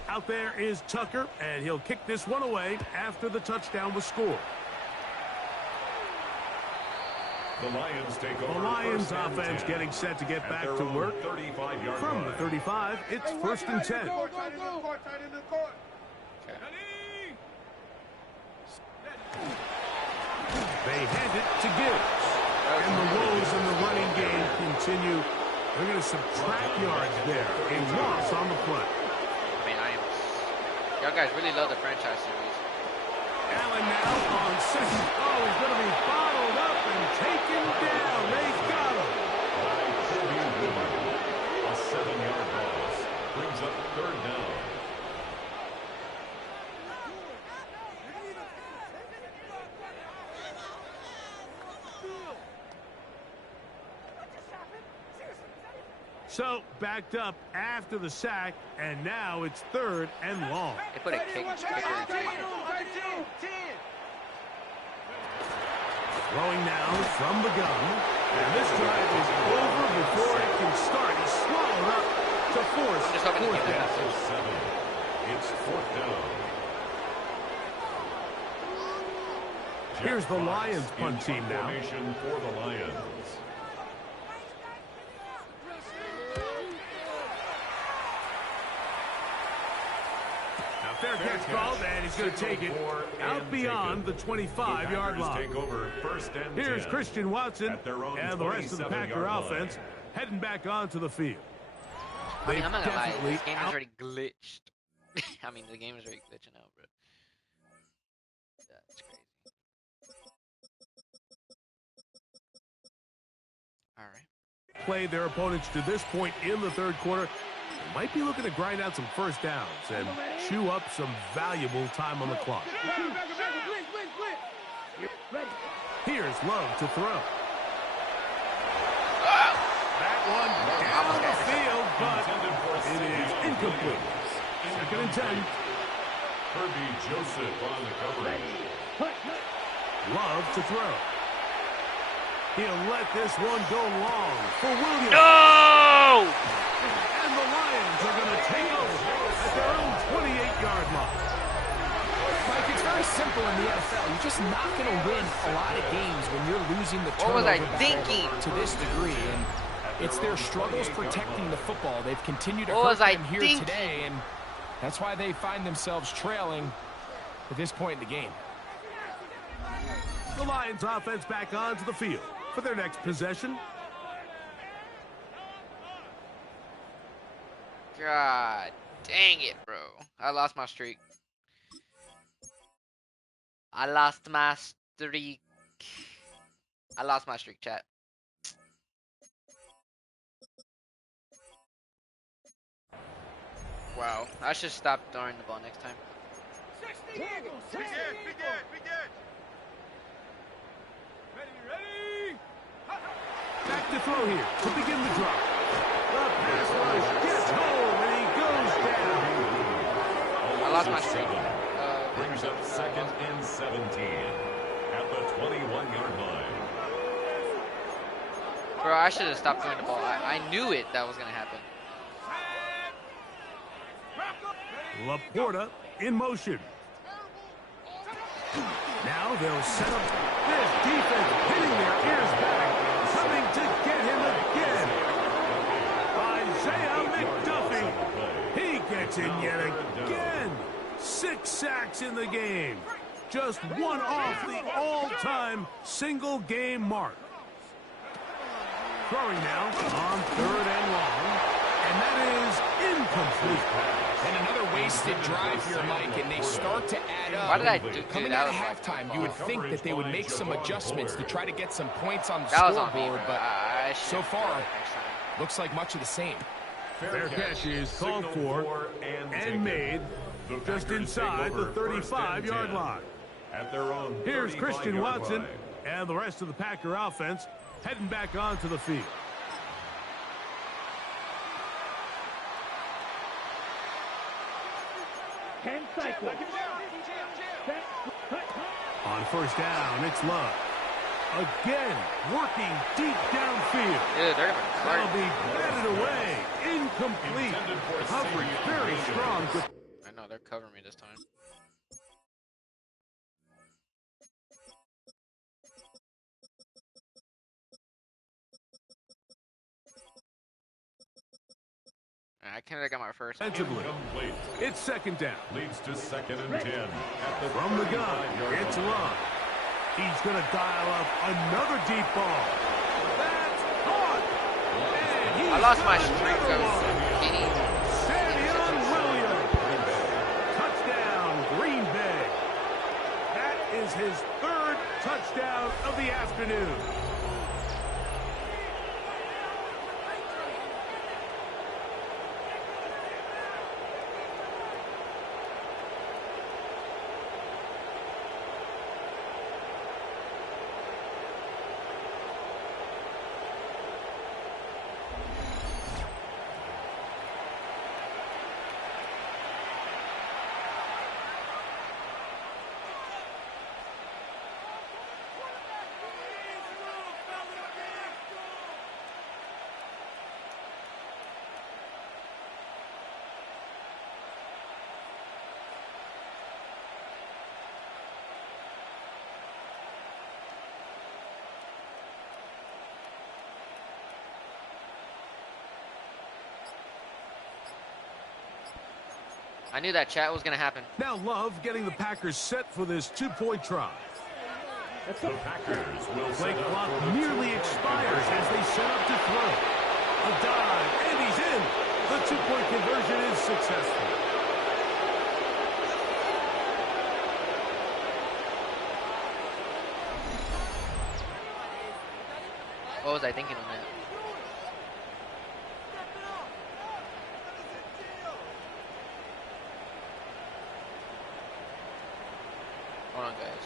Out there is Tucker, and he'll kick this one away after the touchdown was scored. The Lions take over. The Lions offense getting set to get back to work. 35-yard From the 35, it's 1st and 10. They hand it to Gibbs. And the woes in the running game continue. They're going to subtract yards there. A loss on the play. I mean, y'all guys really love the franchise series. Allen now on 6. Oh, he's going to be bottled up and taken down. They got him. A 7-yard loss brings up 3rd down. So, backed up after the sack, and now it's 3rd and long. They put a kicker. Throwing now from the gun. And this drive is over before it can start. He's swallowed up to force Just hoping to 4th get down. that. 7. It's 4th down. Here's the Lions punt team now. Formation for the Lions. Fair catch called, and he's going to take it out beyond the 25-yard line. Take over 1st and Here's 10 Christian Watson at their own and the rest of the Packer 27-yard offense line. heading back onto the field. I mean, I'm not gonna lie. Definitely This game is out- already glitched. I mean, the game is already glitching out, bro. That's crazy. All right. Played their opponents to this point in the 3rd quarter. Might be looking to grind out some first downs and chew up some valuable time on the clock. Here's Love to throw. That one down the field, but it is incomplete. 2nd and 10. Herbie Joseph on the coverage. Love to throw. He'll let this one go long for Williams. No! And the Lions are going to take over at their own 28-yard line. Mike, it's very simple in the NFL. You're just not going to win a lot of games when you're losing the turnover What was I battle thinking? to this degree. And it's their struggles protecting the football. They've continued to What was hurt I them here thinking? today, and that's why they find themselves trailing at this point in the game. The Lions offense back onto the field for their next possession. God dang it, bro. I lost my streak. I lost my streak. I lost my streak, chat. Wow. I should stop throwing the ball next time. Be good. Ready? Back to throw here to begin the drop. The pass rush gets home, and he goes down. I lost my streak. Brings up 2nd and 17 at the 21-yard line. Bro, I should have stopped throwing the ball. I knew it that was going to happen. Laporta in motion. Now they'll set up this defense, hitting their ears back, coming to get him again. Isaiah McDuffie, he gets in yet again. 6 sacks in the game. Just one off the all-time single-game mark. Throwing now on 3rd and long, and that is incomplete. And another wasted drive here, Mike, and they start to add up. Why did I do Coming that? out of halftime, you would think that they would make some adjustments to try to get some points on the That was on me, scoreboard, bro. but I so should far, next time. looks like much of the same. Fair catch is called for and made just inside the 35-yard line. At their own Here's Christian 35-yard Watson line. and the rest of the Packer offense heading back onto the field. On 1st down, it's Love. Again, working deep downfield. Dude, they're gonna That'll be batted away. Incomplete. Coverage very strong. they're covering me this time. I kind of got my first. Incomplete. It's second down. Leads to 2nd and 10. At the From the gun, 35-yard it's line. Love. He's going to dial up another deep ball. That's caught. And he's I lost my got streak another of one. getting. Savion Williams. Touchdown, Green Bay. That is his third touchdown of the afternoon. I knew that chat was gonna happen. Now Love getting the Packers set for this two-point try. The Packers will Play set up clock for the nearly two-point expires conversion. as they set up to throw. A dive, and he's in. The two-point conversion is successful. What was I thinking on that? Hold on, guys.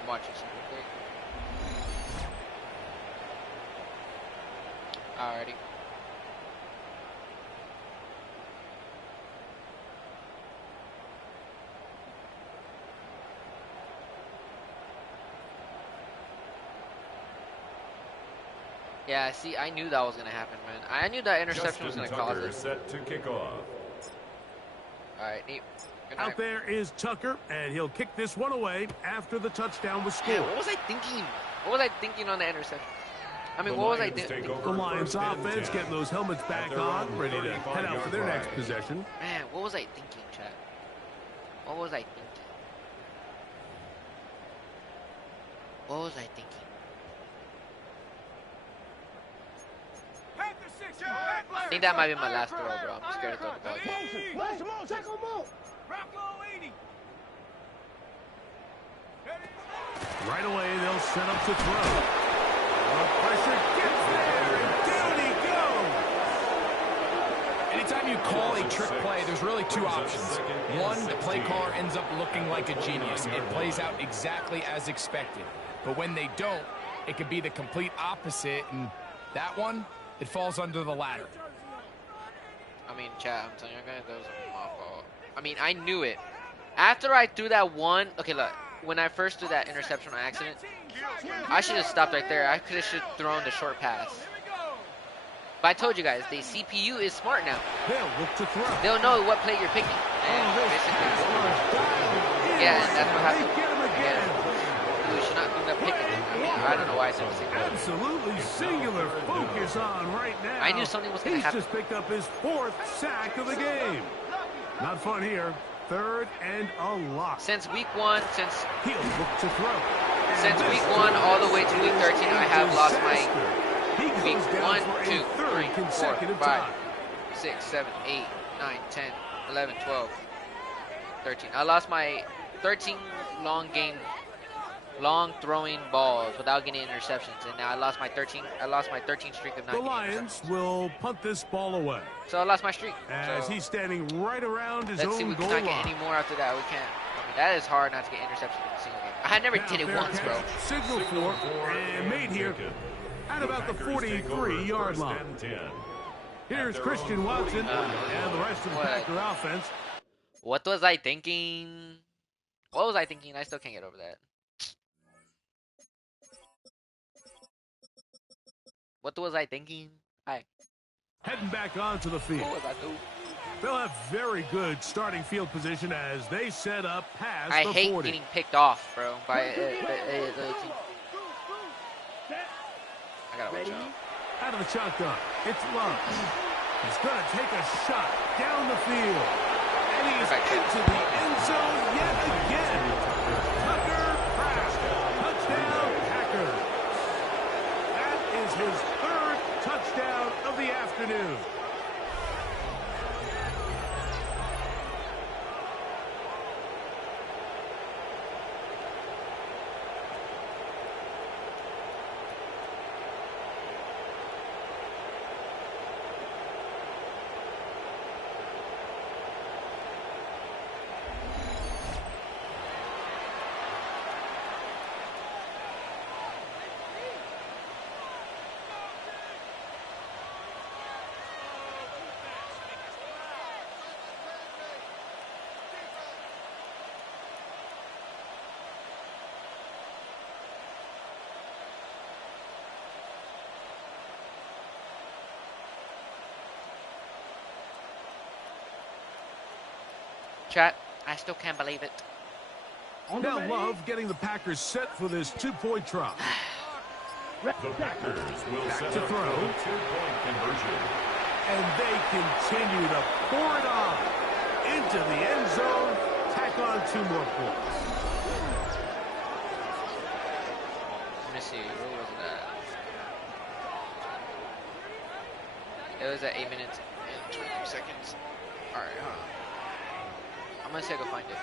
I'm watching something quick. Alrighty. Yeah, see, I knew that was gonna happen, man. I knew that interception was Justin gonna cause Tucker it. set to kick off. Alright, neat. Good night. Out there is Tucker, and he'll kick this one away after the touchdown was Man, scored. what was I thinking? What was I thinking on the interception? I mean, The what was I Lions take thinking? over The Lions first and offense 10. getting those helmets back their on, own ready to head out for their 35-yard next line. possession. Man, what was I thinking, chat? What was I thinking? What was I thinking? I think that might be my last throw, bro. I'm scared to throw the ball again. Right away, they'll set up to throw. The pressure gets there, and down he goes. Anytime you call a trick play, there's really two options. One, the play caller ends up looking like a genius. It plays out exactly as expected. But when they don't, it could be the complete opposite, and that one, it falls under the latter. I mean, chat, I'm telling you guys, that was my fault. I mean, I knew it. After I threw that one, okay, look, when I first threw that interception on accident, I should have stopped right there. I could have thrown the short pass. But I told you guys, the CPU is smart now. They'll look to throw. They'll know what play you're picking. And basically, yeah, and that's what They happened. get him again. We should not do that picking. I mean, I don't know why I said the same thing. Absolutely singular focus on right now. I knew something was going to He's happen. just picked up his fourth sack of the game. Not fun here. Third and a lot. Since week 1, He'll look to throw. since And week this 1 all the is way to week a 13, I have lost my disaster. He goes week down 1, for a 2, third 3, 4, consecutive 5, time. 6, 7, 8, 9, 10, 11, 12, 13. I lost my 13 long throwing balls without getting interceptions, and now I lost my 13 streak of not The getting Lions interceptions. will punt this ball away So I lost my streak. as So he's standing right around his let's see if own we goal can not get line. any more after that. We can't. I mean, that is hard not to get interceptions in a single game. I never Now did it fair once, bro. catch. Signal for and made here at about the 43-yard line. Here's Christian Watson and the rest of the what? Packer offense. What was I thinking? What was I thinking? I still can't get over that. What was I thinking? Heading back onto the field. What was I doing? They'll have very good starting field position as they set up past I the hate 40. getting picked off, bro, by the other team. I gotta watch out. Out of the shotgun, it's Love. He's going to take a shot down the field. And he's into the end zone yet again. Tucker Kraft, touchdown Packers. That is his third touchdown of the afternoon. Chat, I still can't believe it. Now Love getting the Packers set for this two-point try. The Packers will set to up throw. for the two-point conversion. And they continue to pour it on into the end zone. Tack on 2 more points. Let me see, where was it at? It was at 8 minutes and 22 seconds. Alright, hold on. I'm gonna say go find it.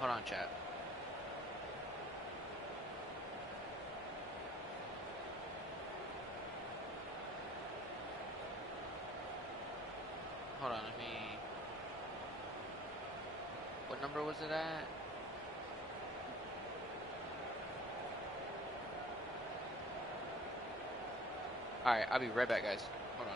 Hold on, chat. Hold on, let me... What number was it at? Alright, I'll be right back, guys. Hold on.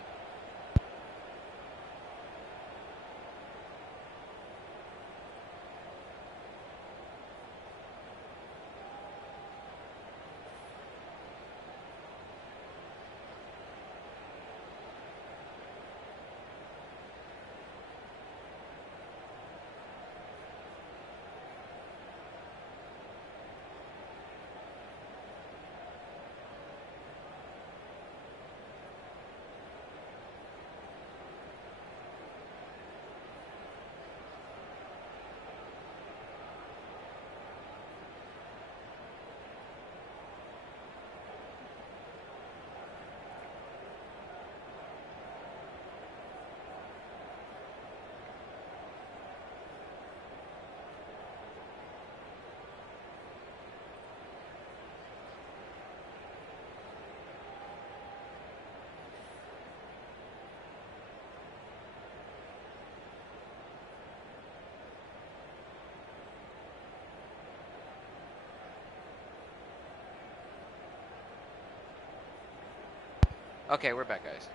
Okay, we're back, guys.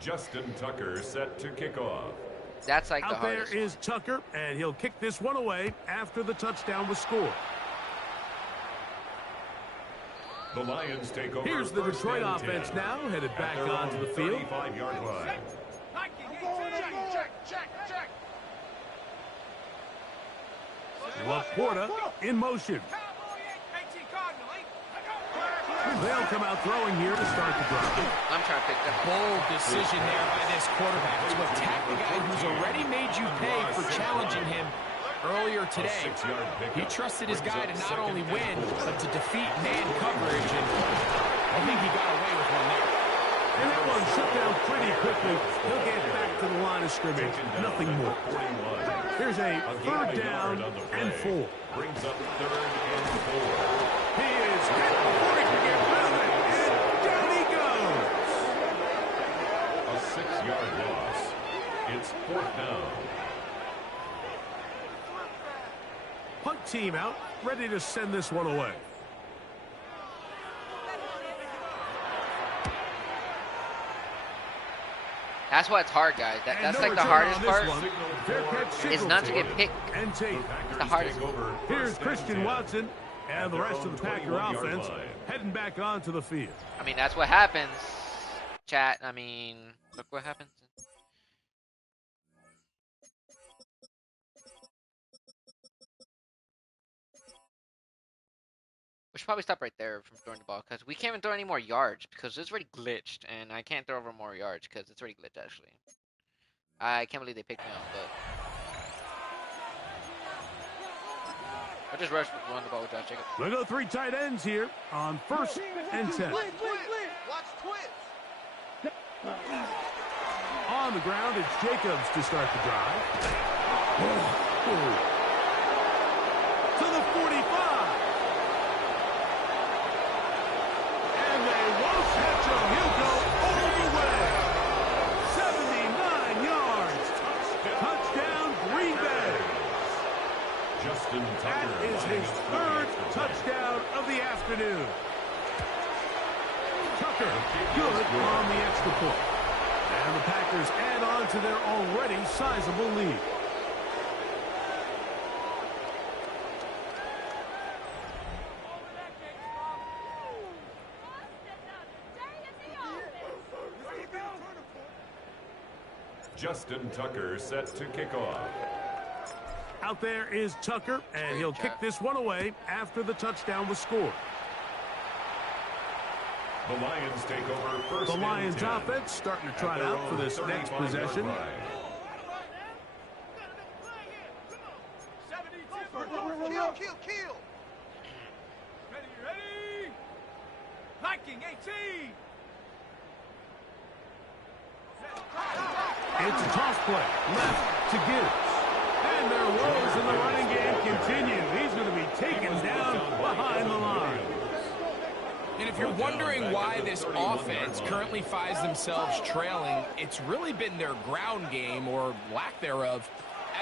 Justin Tucker set to kick off. That's like the Out there hardest is Tucker, and he'll kick this one away after the touchdown was scored. The Lions take over. Here's the first Detroit and offense 10 now, headed at back their onto own the field. 35-yard line. Check. Laporta in motion. They'll come out throwing here to start the drive. I'm trying to pick them up. Bold decision there by this quarterback to attack the guy who's already made you pay for challenging him earlier today. He trusted his guy to not only win, but to defeat man coverage, and I think he got away with one there. And that one shut down pretty quickly. He'll get back to the line of scrimmage. Nothing more. Here's a third down and 4. Brings up 3rd and 4. He is hit before he can get rid of it. And down he goes. A 6-yard loss. It's 4th down. Punt team out, ready to send this one away. That's why it's hard, guys. That's like the hardest part. Is not to get picked. And take. It's the hardest. Here's Christian Watson and the rest of the Packer offense heading back onto the field. I mean, that's what happens, chat. I mean, look what happens. We should probably stop right there from throwing the ball because we can't even throw any more yards because it's already glitched and I can't throw over more yards because it's already glitched actually. I can't believe they picked me up, but I just rushed run the ball with Josh Jacobs. We'll go 3 tight ends here on 1st and 10. Watch twist. On the ground, it's Jacobs to start the drive. To the 45. And they won't catch him. He'll go all the way. 79 yards. Touchdown, Green Bay. That is his 3rd touchdown of the afternoon. Tucker, good on the extra point. And the Packers add on to their already sizable lead. Justin Tucker set to kick off. Out there is Tucker, and he'll kick this one away after the touchdown was scored. The Lions take over first. The Lions offense starting to trot out for this next possession. Kill. Ready. Liking 18. It's a toss play, left to Gibbs. And their woes in the running game continue. He's going to be taken down behind the line. And if you're wondering why this offense currently finds themselves trailing, it's really been their ground game, or lack thereof,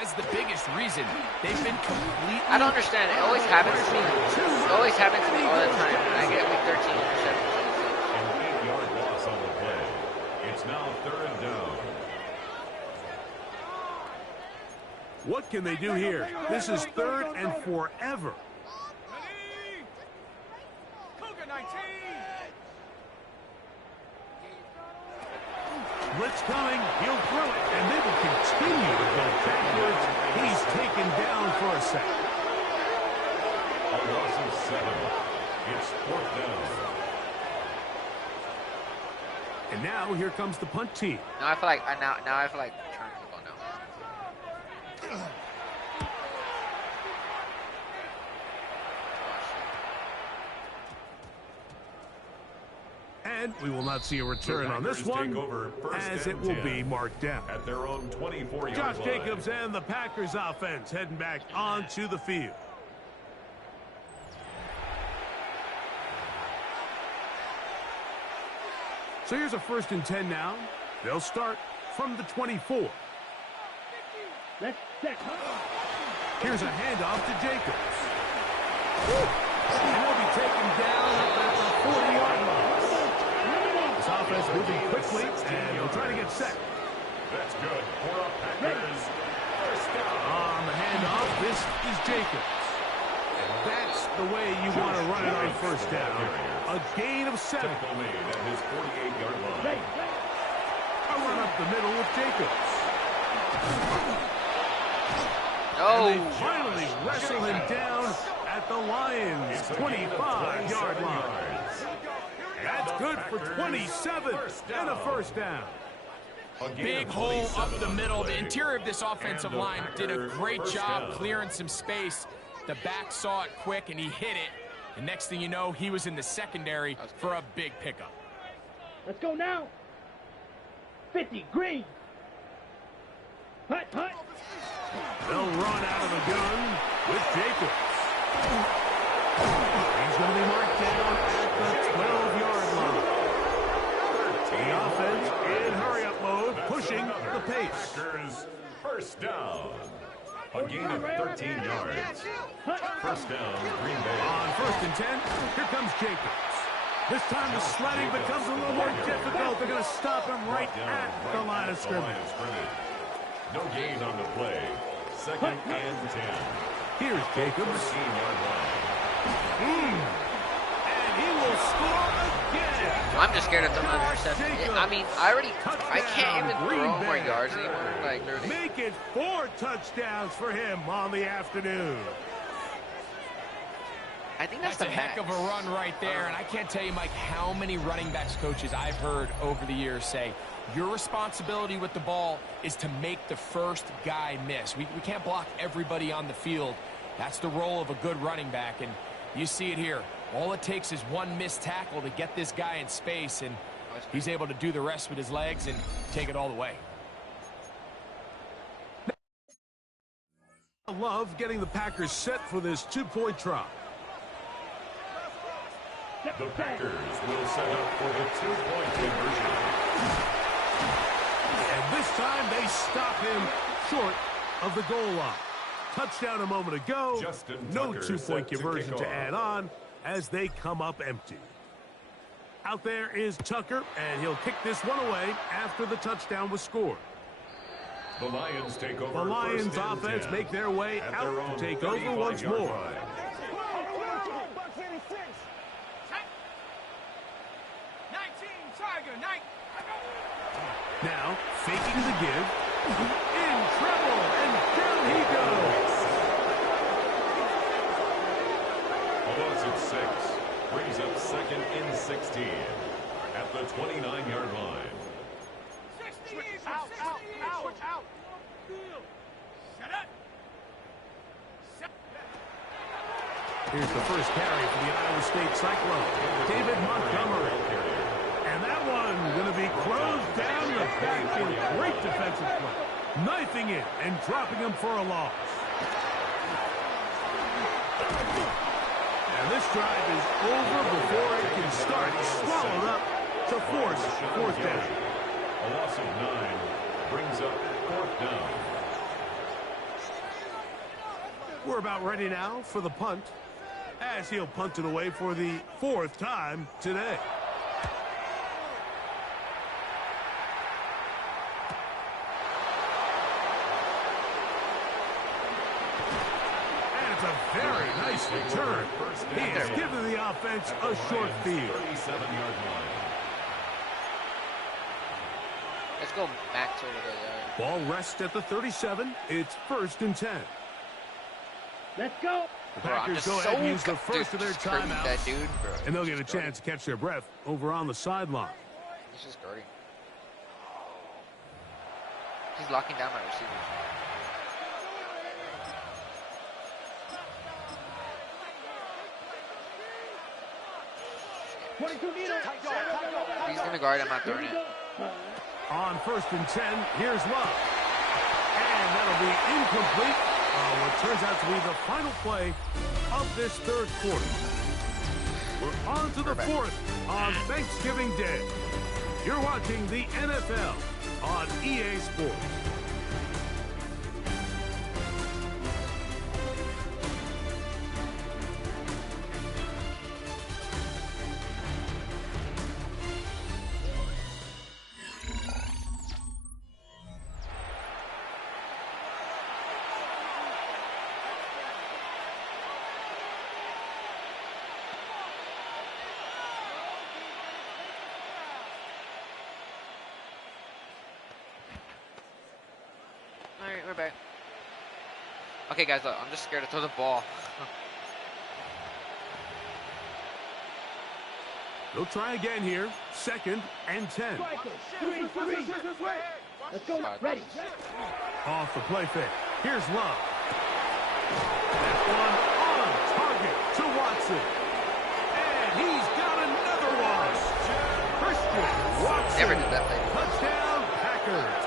as the biggest reason. They've been completely... I don't understand. It always happens to me. It always happens to me all the time. I get week 13 interceptions. An 8-yard loss on the play. It's now 3rd down. What can they do here? This is 3rd and forever. Ready. Cougar 19. Blitz coming, he'll throw it, and they will continue to go backwards. He's taken down for a sack. A loss of 7. It's 4th down. And now here comes the punt team. Now I feel like now I feel like turning the ball now. And we will not see a return on this one, as it will be marked down. At their own 24-yard Josh line. Jacobs and the Packers offense heading back onto the field. So here's a 1st and 10 now. They'll start from the 24. Let's set. Here's a handoff to Jacobs. And he'll be taken down at the 40-yard line. This offense moving quickly, and they'll try to get set. That's good for a Packers first down. On the handoff, this is Jacobs. And that's the way you want to run it on 1st down. A gain of 7. Tackle made at his 48-yard line. A run up the middle with Jacobs. Oh, And they finally wrestle him down at the Lions' 25-yard line. That's good for 27 and a 1st down. Big hole up the middle. The interior of this offensive line did a great job clearing some space. The back saw it quick, and he hit it. And next thing you know, he was in the secondary for a big pickup. Let's go now. 50, green. Hut. They'll run out of the gun with Jacobs. He's going to be marked down at the 12-yard line. The offense in hurry-up mode, pushing the pace. Packers first down. A gain of 13 yards. First down, Green Bay. On 1st and 10, here comes Jacobs. This time the sledding becomes a little more difficult. They're going to stop him right at the line of scrimmage. No gain on the play. Second and 10. Here's Jacobs. 14-yard line. And he will score again. I'm just scared of throwing an interception. I mean, I can't even throw more yards anymore. Like, literally. Make it 4 touchdowns for him on the afternoon. I think that's a heck of a run right there. And I can't tell you, Mike, how many running backs coaches I've heard over the years say, your responsibility with the ball is to make the first guy miss. We can't block everybody on the field. That's the role of a good running back, and you see it here. All it takes is one missed tackle to get this guy in space, and he's able to do the rest with his legs and take it all the way. I love getting the Packers set for this 2-point try. The Packers will set up for the 2-point conversion. And this time they stop him short of the goal line. Touchdown a moment ago. No 2-point conversion to add on as they come up empty. Out there is Tucker, and he'll kick this one away after the touchdown was scored. The Lions take over. The Lions offense make their way out to take over once more. Now, faking the give. In trouble, and down he goes. A loss of 6 brings up second and 16 at the 29-yard line. Out. Shut up. Here's the first carry for the Iowa State Cyclone, David Montgomery. And that one going to be closed down the backfield. Great defensive play. Knifing it and dropping him for a loss. And this drive is over before it can start. Swallowed up to force 4th down. A loss of 9 brings up 4th down. We're about ready now for the punt, as he'll punt it away for the 4th time today. And it's a very nice return. He has given the offense a short field. 37-yard line. Let's go back to the Ball rests at the 37. It's 1st and 10. Let's go. The Packers go ahead and use the first of their timeouts. That dude, bro. And they'll get a chance to catch their breath over on the sideline. He's just guarding. He's locking down my receivers. He's going to guard. I'm not throwing it. On 1st and 10, here's Love. And that'll be incomplete. What turns out to be the final play of this 3rd quarter. We're on to the 4th on Thanksgiving Day. You're watching the NFL on EA Sports. Alright, we're back. Okay, guys, look, I'm just scared to throw the ball. They'll try again here. 2nd and 10. 3. Let's go. Ready. Off the play fake. Here's Love. That one on target to Watson. And he's got another one. Christian Watson. Never did that play. Touchdown, Packers.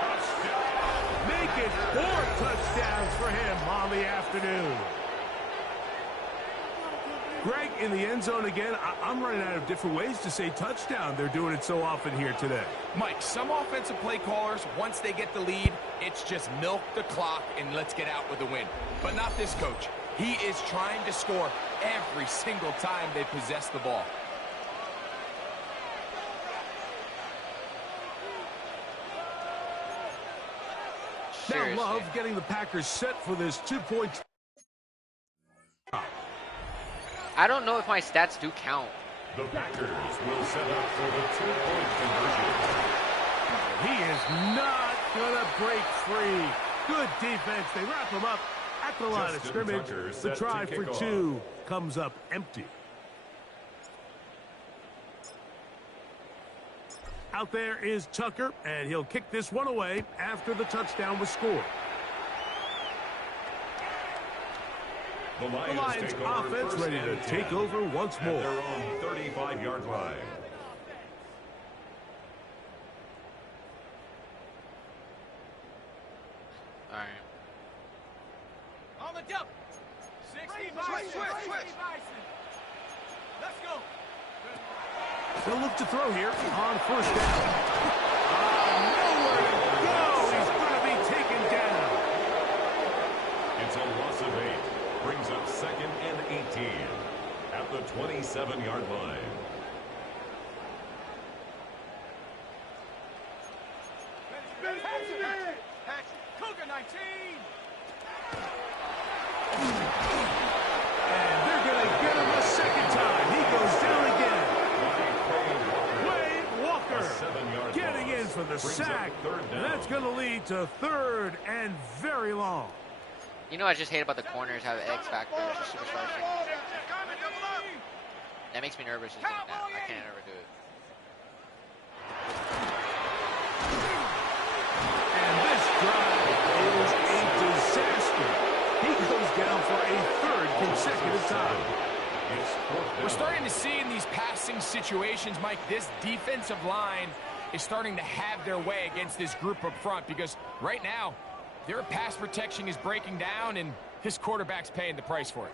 Make it 4 touchdowns for him on the afternoon. Greg, in the end zone again, I'm running out of different ways to say touchdown. They're doing it so often here today. Mike, some offensive play callers, once they get the lead, it's just milk the clock and let's get out with the win. But not this coach. He is trying to score every single time they possess the ball. Seriously. Now Love getting the Packers set for this 2-point. I don't know if my stats do count. The Packers will set up for the 2-point conversion. He is not going to break free. Good defense. They wrap him up at the line of scrimmage. The try for 2 comes up empty. Out there is Tucker, and he'll kick this one away after the touchdown was scored. The Lions offense ready to take over once more. At their own 35-yard line. All right. On the jump. 60 Bison. Let's go. They'll look to throw here on first down. Nowhere to go. He's going to be taken down. It's a loss of 8. Brings up 2nd and 18 at the 27-yard line. Cougar 19. And they're going to get him a second time. He goes down again. Wade Walker getting in for the sack. And that's going to lead to 3rd and very long. You know, I just hate about the corners have X factor. It's just superstar thing. That makes me nervous. Just doing that. I can't ever do it. And this drive is a disaster. He goes down for a 3rd consecutive time. We're starting to see in these passing situations, Mike, this defensive line is starting to have their way against this group up front because right now, their pass protection is breaking down, and his quarterback's paying the price for it.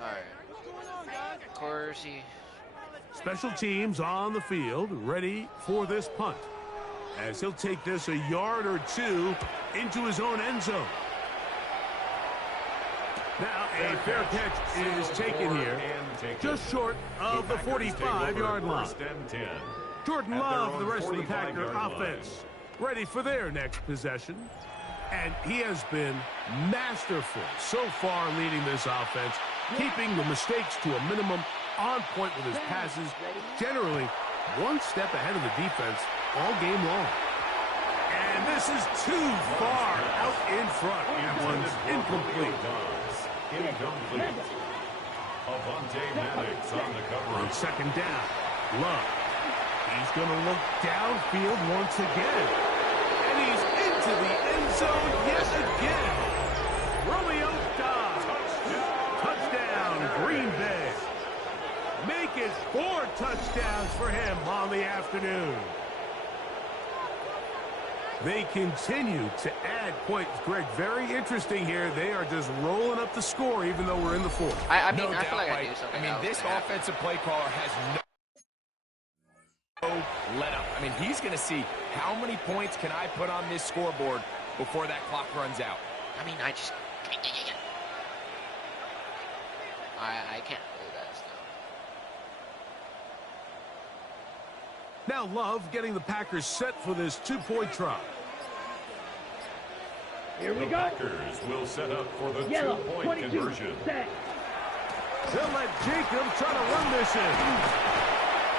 All right. Of course, he... Special teams on the field, ready for this punt. As he'll take this a yard or 2 into his own end zone. Now a fair catch is taken here, just short of the 45-yard line. Jordan Love, the rest of the Packer offense, ready for their next possession. And he has been masterful so far leading this offense, keeping the mistakes to a minimum, on point with his passes, generally one step ahead of the defense all game long. And this is too far out in front. That one's incomplete. Incomplete. Avante Maddox on the cover. On second down, Love. He's going to look downfield once again. And he's into the end zone yet again. Romeo Dobbs. Touchdown, Green Bay. Make it 4 touchdowns for him on the afternoon. They continue to add points. Greg, very interesting here. They are just rolling up the score even though we're in the 4th. I mean, No I feel doubt, like I Mike. do something. I mean, this offensive play caller has no let up. I mean, he's going to see how many points can I put on this scoreboard before that clock runs out. I mean, I just... I can't do that still. Now Love getting the Packers set for this 2-point try. Here we The go. Packers will set up for the Yellow, 2-point 22, conversion. set. They'll let Jacobs try to run this in.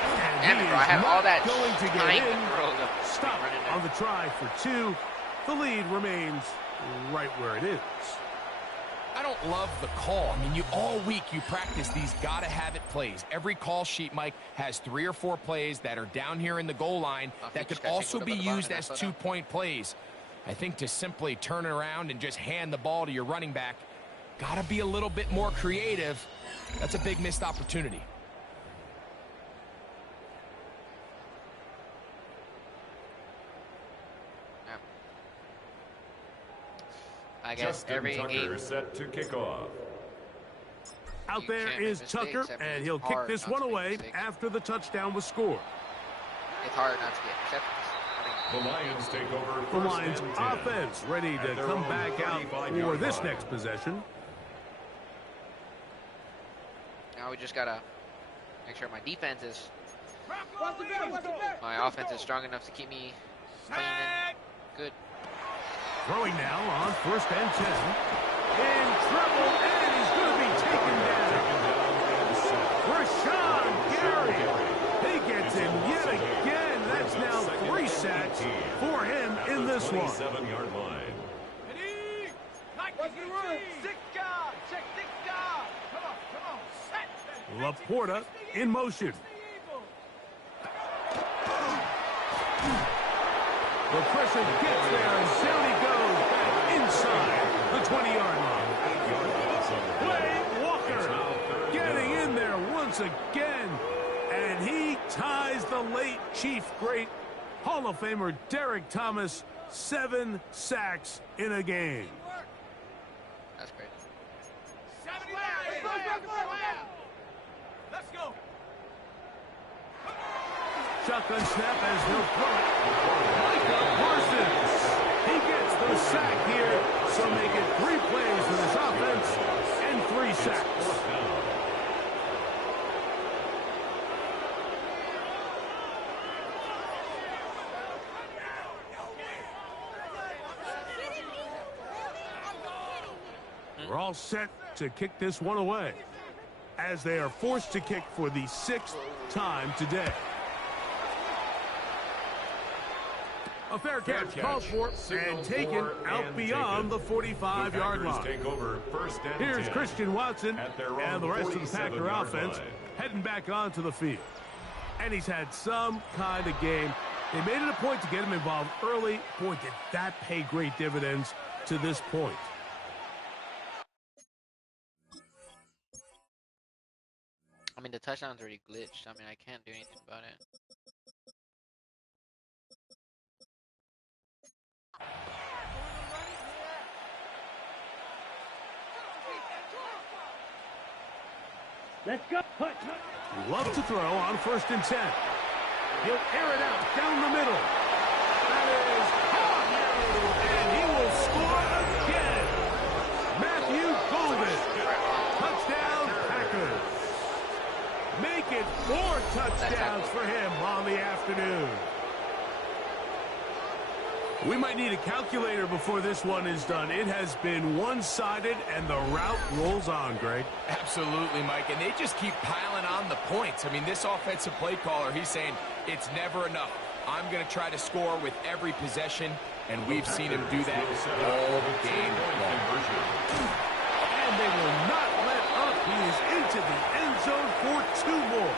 And Damn he it, bro. I is have all not that going to time get to in. throw the Stop running on there. the try for 2. The lead remains right where it is. I don't love the call. I mean, all week you practice these gotta-have-it plays. Every call sheet, Mike, has 3 or 4 plays that are down here in the goal line that could also be used as 2-point plays. I think to simply turn it around and just hand the ball to your running back, gotta be a little bit more creative. That's a big missed opportunity. I guess Justin every Tucker game... set to kick off. Out You there can't is make Tucker, mistakes. I mean, and it's he'll kick hard this not one to make away mistakes. after the touchdown was scored. It's hard not to get interceptions. The Lions take over The first Lions and 10. offense ready to At their come own back out 35-yard for this line. next possession. Now we just gotta make sure my defense is Watch the back, watch the back. My offense is strong enough to keep me clean and good. Throwing now on 1st and 10. In trouble, and he's going to be taken down. Rashawn Gary. He gets him yet again. That's now 3 sacks for him in this one. 27-yard line. Ready? Like Watch the run. six guard. Check six guard. Come on. Set. Laporta in motion. The pressure gets there, and down he goes back inside the 20-yard line. Wade Walker getting in there once again, and he ties the late Chief great Hall of Famer Derek Thomas 7 sacks in a game. That's great. 79. Let's go. Shotgun snap as he'll throw it. Micah Parsons. He gets the sack here, so make it 3 plays for this offense and 3 sacks. We're all set to kick this one away, as they are forced to kick for the 6th time today. A fair catch called for and taken out beyond the 45-yard line. Here's Christian Watson and the rest of the Packer offense heading back onto the field. And he's had some kind of game. They made it a point to get him involved early. Boy, did that pay great dividends to this point. I mean, the touchdown's already glitched. I mean, I can't do anything about it. Let's go. Love to throw on 1st and 10. He'll air it out down the middle. That is hot. And he will score again. Matthew Golden. Touchdown, Packers. Make it 4 touchdowns for him on the afternoon. We might need a calculator before this one is done. It has been one-sided, and the route rolls on, Greg. Absolutely, Mike, and they just keep piling on the points. I mean, this offensive play caller, he's saying it's never enough. I'm going to try to score with every possession, and we've seen him do that all game long. And they will not let up. He is into the end zone for 2 more.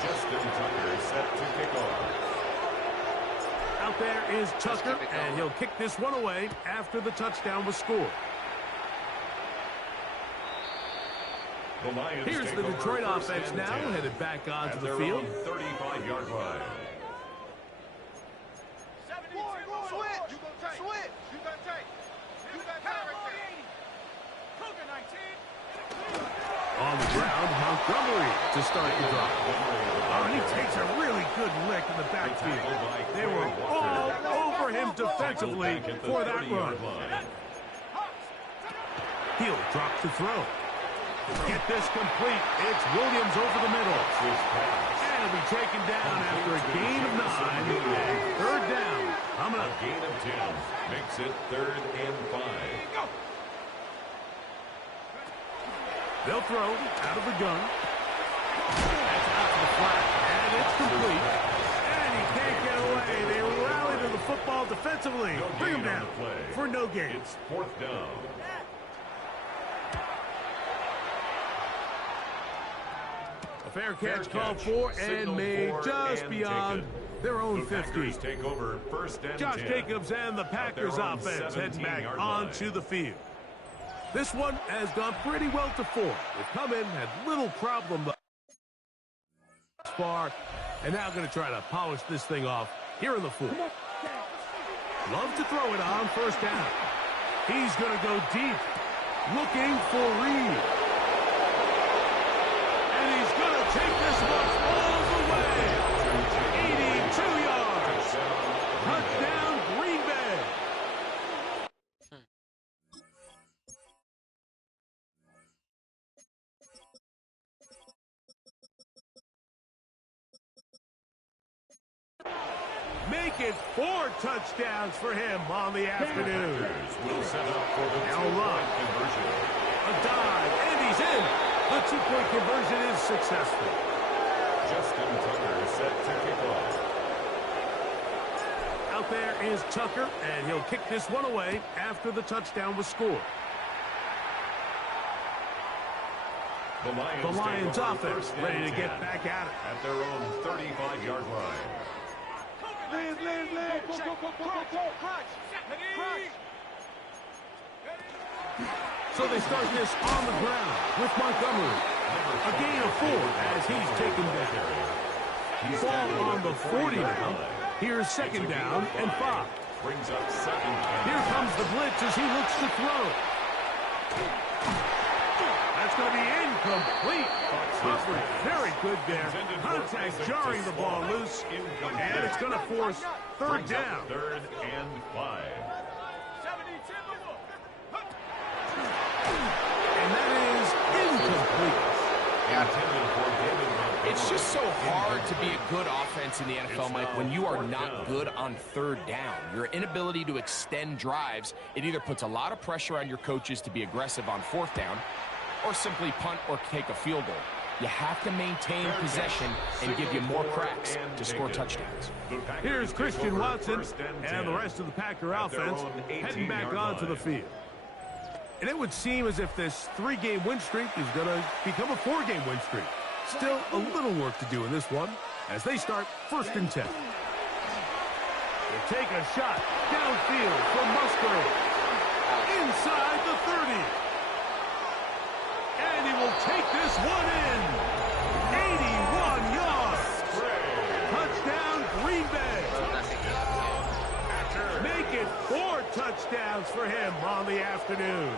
Justin Tucker set to kick off. Out there is Tucker, and he'll kick this one away after the touchdown was scored. Here's the Detroit offense now, headed back onto the field. 35-yard line. Switch. You gonna take. Cougar 19. On the ground, Montgomery to start the drive. Oh, and he takes a really good lick in the backfield. They were all over him defensively for that run. He'll drop to throw. Get this complete. It's Williams over the middle. And he'll be taken down after a gain of 9. And 3rd down. Coming up. A gain of 10 makes it 3rd and 5. They'll throw out of the gun. That's out to the flat, and it's complete. And he can't get away. They rally to the football defensively. Bring him down for no gain. It's 4th down. A fair catch called for and made just beyond their own 50. Take over 1st and Josh 10. Jacobs and the Packers offense heading back onto the field. This one has gone pretty well to 4. They've come in, had little problem thus far, and now going to try to polish this thing off here in the 4th. Love to throw it on 1st down. He's going to go deep, looking for Reed. And he's going to take this one all the way. 82 yards. Touchdown, Green Bay. Make it 4 touchdowns for him on the afternoon. Will set up for the Now two-point conversion. A dive, and he's in. The 2-point conversion is successful. Justin Tucker set to kick off. Out there is Tucker, and he'll kick this one away after the touchdown was scored. The The Lions offense ready to get back at it. At their own 35-yard line. Lead. Crunch. So they start this on the ground with Montgomery. A gain of 4 as he's taken down. Ball on the 40 now. Here's second down and 5. Brings up second and Here comes the blitz as he looks to throw. That's going to be incomplete. Coverage very good there. Contact jarring the ball loose. And it's going to force third down. third and 5. And that is incomplete. It's just so hard to be a good offense in the NFL, Mike, when you are not good on third down. Your inability to extend drives, it either puts a lot of pressure on your coaches to be aggressive on fourth down or simply punt or take a field goal. You have to maintain possession and give you more cracks to score touchdowns. Here's Christian Watson and the rest of the Packer offense heading back onto the field. And it would seem as if this 3-game win streak is going to become a 4-game win streak. Still a little work to do in this one as they start 1st and 10. They take a shot downfield from Musgrave. Inside the 30. And he will take this one in. 81 yards. Touchdown, Green Bay. Make it 4 touchdowns for him on the afternoon.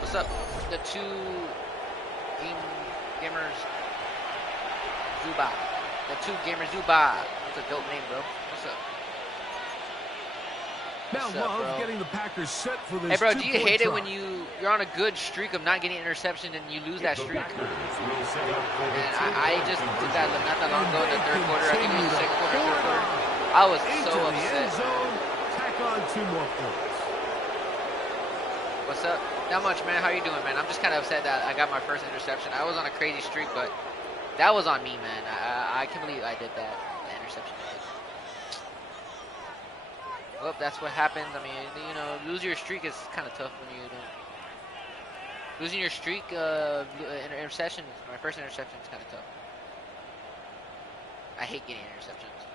What's up? The two gamers Zuba. The two gamers Zuba. That's a dope name, bro. What's up? Now What's up, Love bro? getting the Packers set for this. Hey, bro, do you 2-point hate it try. when you're on a good streak of not getting an interception and you lose that streak? And I just did that not that long ago in the third quarter. I think it was the second quarter, third quarter. I was Into so the end upset. zone, tack on 2 more points. What's up? Not much, man. How you doing, man? I'm just kind of upset that I got my first interception. I was on a crazy streak, but that was on me, man. I can't believe I did that. The interception. Well, that's what happens. I mean, you know, losing your streak is kind of tough when you don't. Losing your streak, interception, my first interception is kind of tough. I hate getting interceptions.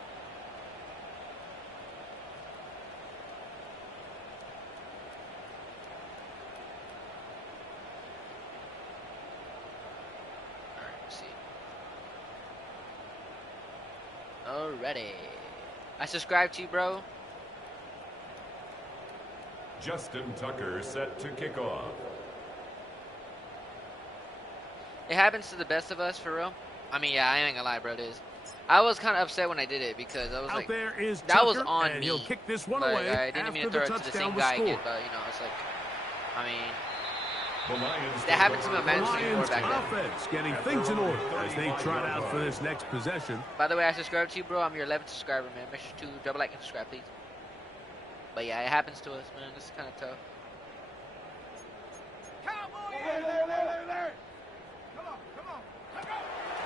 Alrighty. I subscribe to you, bro. Justin Tucker set to kick off. It happens to the best of us, for real. I mean, yeah, I ain't gonna lie, bro, it is. I was kind of upset when I did it because I was Out like, there is that was Tucker, on and me. he'll kick this one But away I didn't mean after to the throw it to the touchdown same was guy scored. again, but, you know, it's like, I mean, The Lions that happened to me The on Madden 64 Lions back then. offense getting things in order as they trot out for this next possession. By the way, I subscribe to you, bro. I'm your 11th subscriber, man. Make sure to double like and subscribe, please. But yeah, it happens to us, man. This is kind of tough.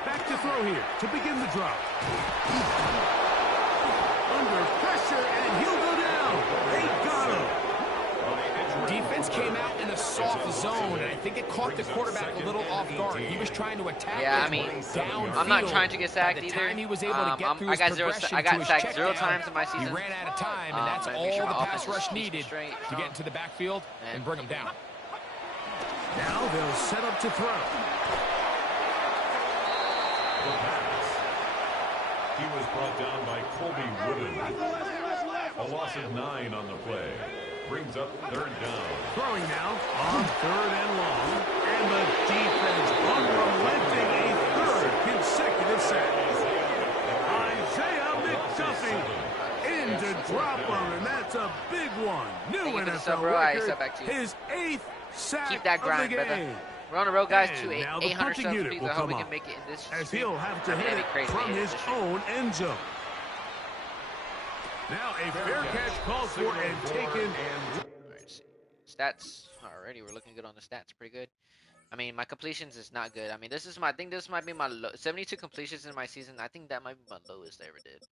Back to throw here to begin the drop. Under pressure, and he'll go down. They got him. Defense came out in a soft zone, and I think it caught the quarterback a little off guard. He was trying to attack Yeah, I him mean, downfield. I'm not trying to get sacked By the either. time he was able to get through I his got zero. progression I to got his sacked check 0 down, times in my season. he ran out of time, and that's But all make sure the the pass offense rush is needed straight, to get into the backfield and bring him down. Now they'll set up to throw. The pass. He was brought down by Colby Wooden. A loss of 9 on the play. Brings up third down. Throwing now on 3rd and long. And the defense unrelenting a 3rd consecutive sack. Isaiah McDuffie in to drop him, and that's a big one. New Thank you for the NFL sub, bro. I record, sub back to you. his 8th sack Keep that grind, of the brother. game. We're on the road, guys, And to now the 800 punting subs. unit Please, will I hope we come can make it in this as stream. he'll have to I mean, hit that'd it be crazy to from hit his this stream. own end zone. Now a fair catch called for and taken. Alright, stats already. We're looking good on the stats. Pretty good. I mean, my completions is not good. I mean, this is my. I think this might be my 72 completions in my season. I think that might be my lowest I ever did.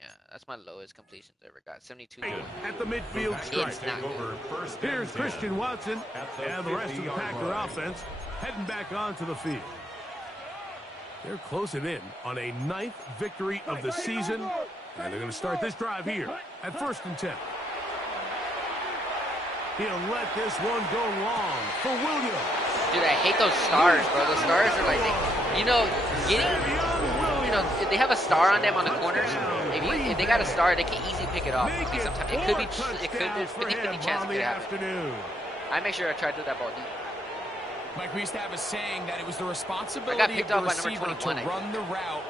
Yeah, that's my lowest completions I ever got. 72. At the midfield stripe. It's not good. Here's Christian Watson and the rest of the Packer offense heading back onto the field. They're closing in on a 9th victory of the season, and they're going to start this drive here at 1st and 10. He'll let this one go long for Williams. Dude, I hate those stars, bro. Those stars are like, if they have a star on them on the corners, if they got a star, they can easily pick it off. I mean, sometimes it could be, there's 50-50 chance it could happen. I make sure I try to do that ball deep. Mike, we used to have a saying that it was the responsibility of the receiver to run the route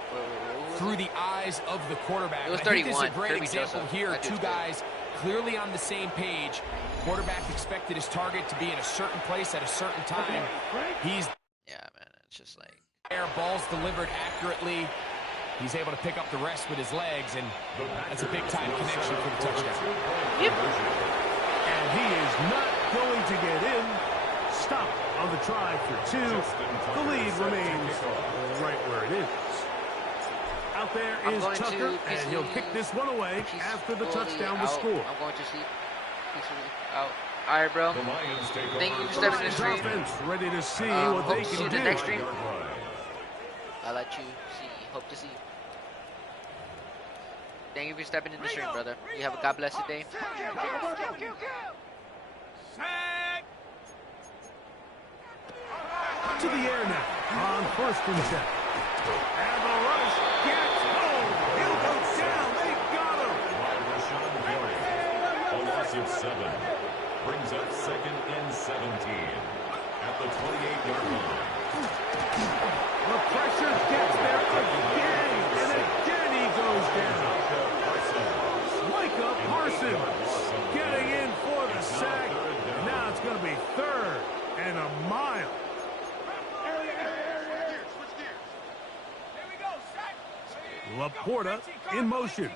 through the eyes of the quarterback. It was I think 31. this is a great Kirby example Joseph. here. Two guys clearly on the same page. Quarterback expected his target to be in a certain place at a certain time. He's Yeah, man, it's just like air balls delivered accurately. He's able to pick up the rest with his legs, and that's a big-time connection for the touchdown. Yep. And he is not going to get in. Stop on the try for 2. The lead remains right where it is. Out there is Tucker, and he'll kick this one away after the touchdown was scored. I'm going to see peacefully out. All right, bro. Thank you for stepping in the stream. Offense ready to see what Hope they to see can you do. the next stream. I'll let you see. Hope to see you. Thank you for stepping in the stream, brother. You have a God blessed day. To the air now on 1st and 10. And the rush gets home. He'll go down. They got him. A loss of 7. Brings up 2nd and 17. At the 28-yard line. The pressure gets there again. And again he goes down. Micah Parsons getting in for the sack. And now it's going to be 3rd and a mile. Laporta in motion.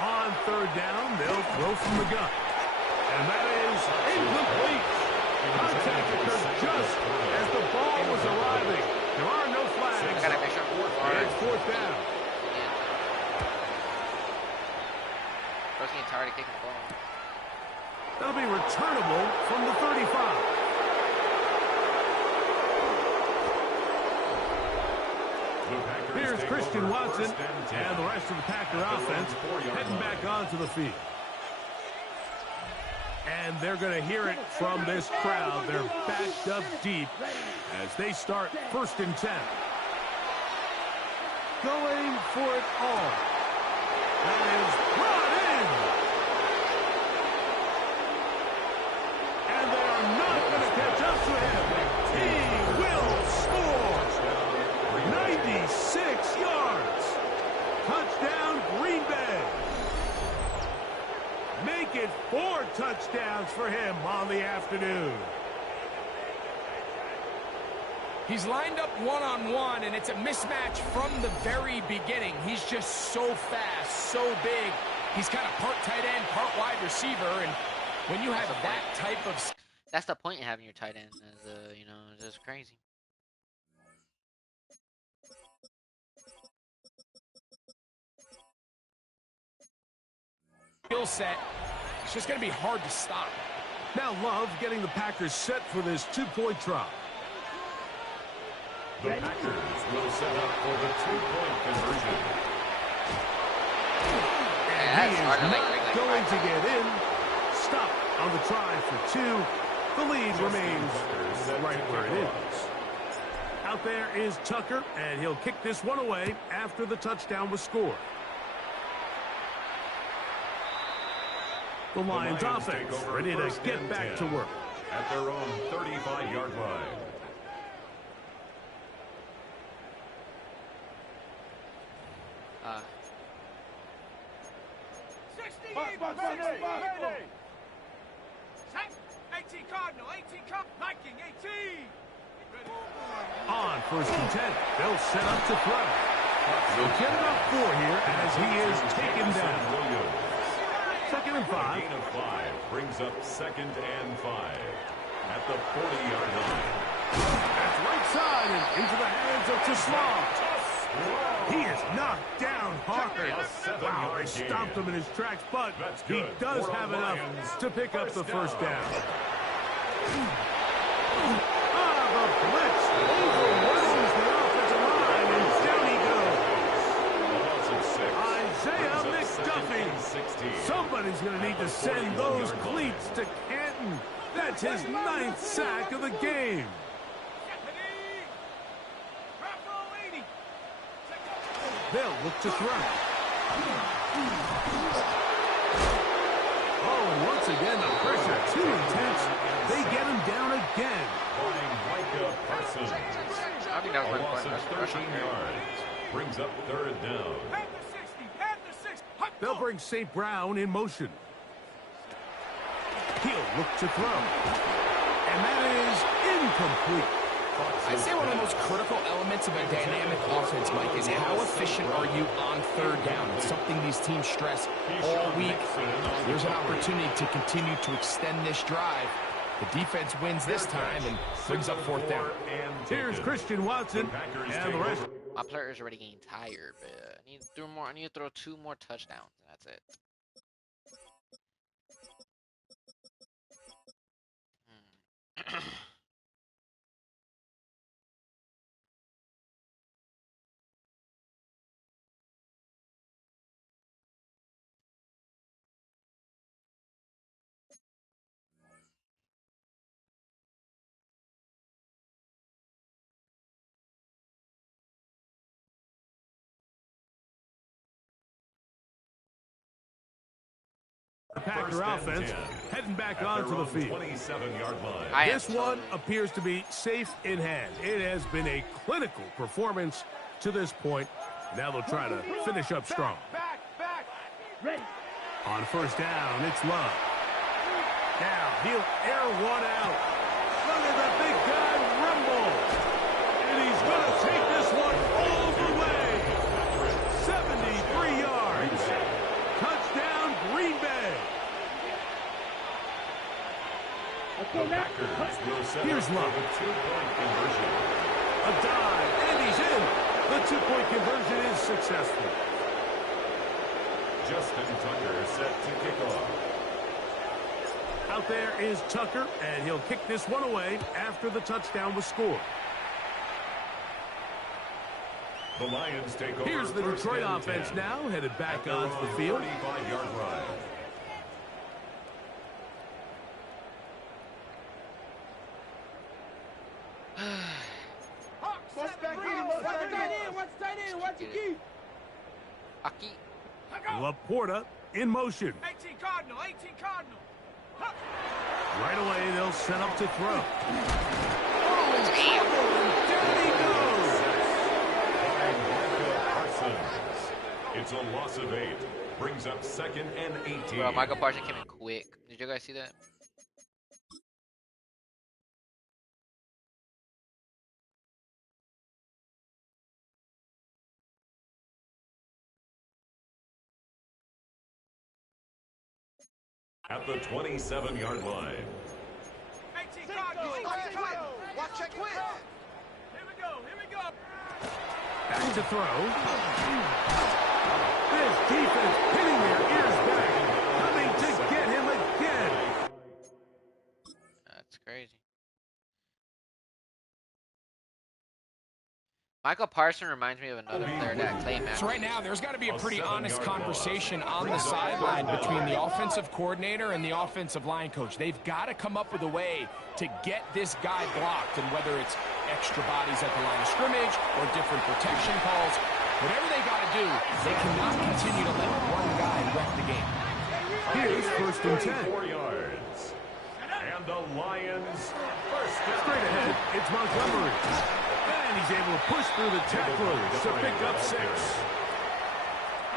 On 3rd down, they'll throw from the gun. And that is incomplete. Contact occurred just as the ball was arriving. There are no flags. It's 4th down. I was getting tired of kicking the ball. That'll be returnable from the 35. Here's Christian Watson and the rest of the Packer offense heading back onto the field. And they're going to hear it from this crowd. They're backed up deep as they start 1st and 10. Going for it all. That is brought in. And they are not going to catch up to him. He will score. 96 yards. Touchdown, Green Bay. Make it 4 touchdowns for him on the afternoon. He's lined up one-on-one, and it's a mismatch from the very beginning. He's just so fast, so big. He's kind of part tight end, part wide receiver, and when you have that type of... That's the point of having your tight end, is, you know, it's just crazy. skill set, it's just going to be hard to stop. Now Love getting the Packers set for this 2-point try. The Packers will set up for the 2-point conversion. And he is not going to get in. Stop on the try for 2. The lead remains right where it is. Out there is Tucker, and he'll kick this one away after the touchdown was scored. The Lions offense ready to get back to work. At their own 35-yard line. Set. 18 Cardinal, 18 Cardinal. Viking, 18. On first and 10, they'll set up to throw. They'll get about 4 here as he is taken down. Second and 5. Gain of 5 brings up second and 5 at the 40-yard line. That's right side and into the hands of Tesla. He is knocked down hard. Wow, they stomped him in his tracks, but he does have enough to pick up the first down. The blitz overwhelms the offensive line, and down he goes. Isaiah McDuffie. Somebody's going to need to send those cleats to Canton. That's his 9th sack of the game. They'll look to throw. Oh, and once again, the pressure too intense. They get him down again. I think that was A my loss point. of 13 yards brings up third down. They'll bring St. Brown in motion. He'll look to throw. And that is incomplete. I'd say one of the most critical elements of a dynamic offense, Mike, is how efficient are you on third down. It's something these teams stress all week. There's an opportunity to continue to extend this drive. The defense wins this time and brings up fourth down. Here's Christian Watson and the rest. My player is already getting tired, but I need to do more. I need to throw 2 more touchdowns, and that's it. The Packer offense heading back onto the field. 27-yard line. This one appears to be safe in hand. It has been a clinical performance to this point. Now they'll try to finish up strong. Ready. On first down, it's Love. Now he'll air one out. Look at the big guy rumble. And he's going to take this one all the way. 73 yards. Touchdown, Green Bay. The Packers will set Here's up Love. for the 2-point conversion. A dive, and he's in. The 2-point conversion is successful. Justin Tucker set to kick off. Out there is Tucker, and he'll kick this one away after the touchdown was scored. The Lions take over. Here's the first Detroit and offense 10 now, headed back at their onto the own field. 35-yard line. What's tight end? What's your key? Aki. Laporta in motion. 18 Cardinal, 18 Cardinal. Right away, they'll set up to throw. It's a loss of 8. Brings up second and 18. Bro, Michael Parsons came in quick. Did you guys see that? At the 27-yard line. 18 Cardinal, 18 Cardinal. Watch it quick. Here we go, here we go. Back to throw. This defense pinning their ears back. Coming to get him again. That's crazy. Michael Parsons reminds me of another player that Playing Madden. So right now, there's got to be a pretty honest conversation on the sideline between the offensive coordinator and the offensive line coach. They've got to come up with a way to get this guy blocked, and whether it's extra bodies at the line of scrimmage or different protection calls, whatever they got to do, they cannot continue to let one guy wreck the game. Here's first and 10. 4 yards. And the Lions first down. Straight ahead, it's Montgomery. And he's able to push through the tacklers to pick up 6.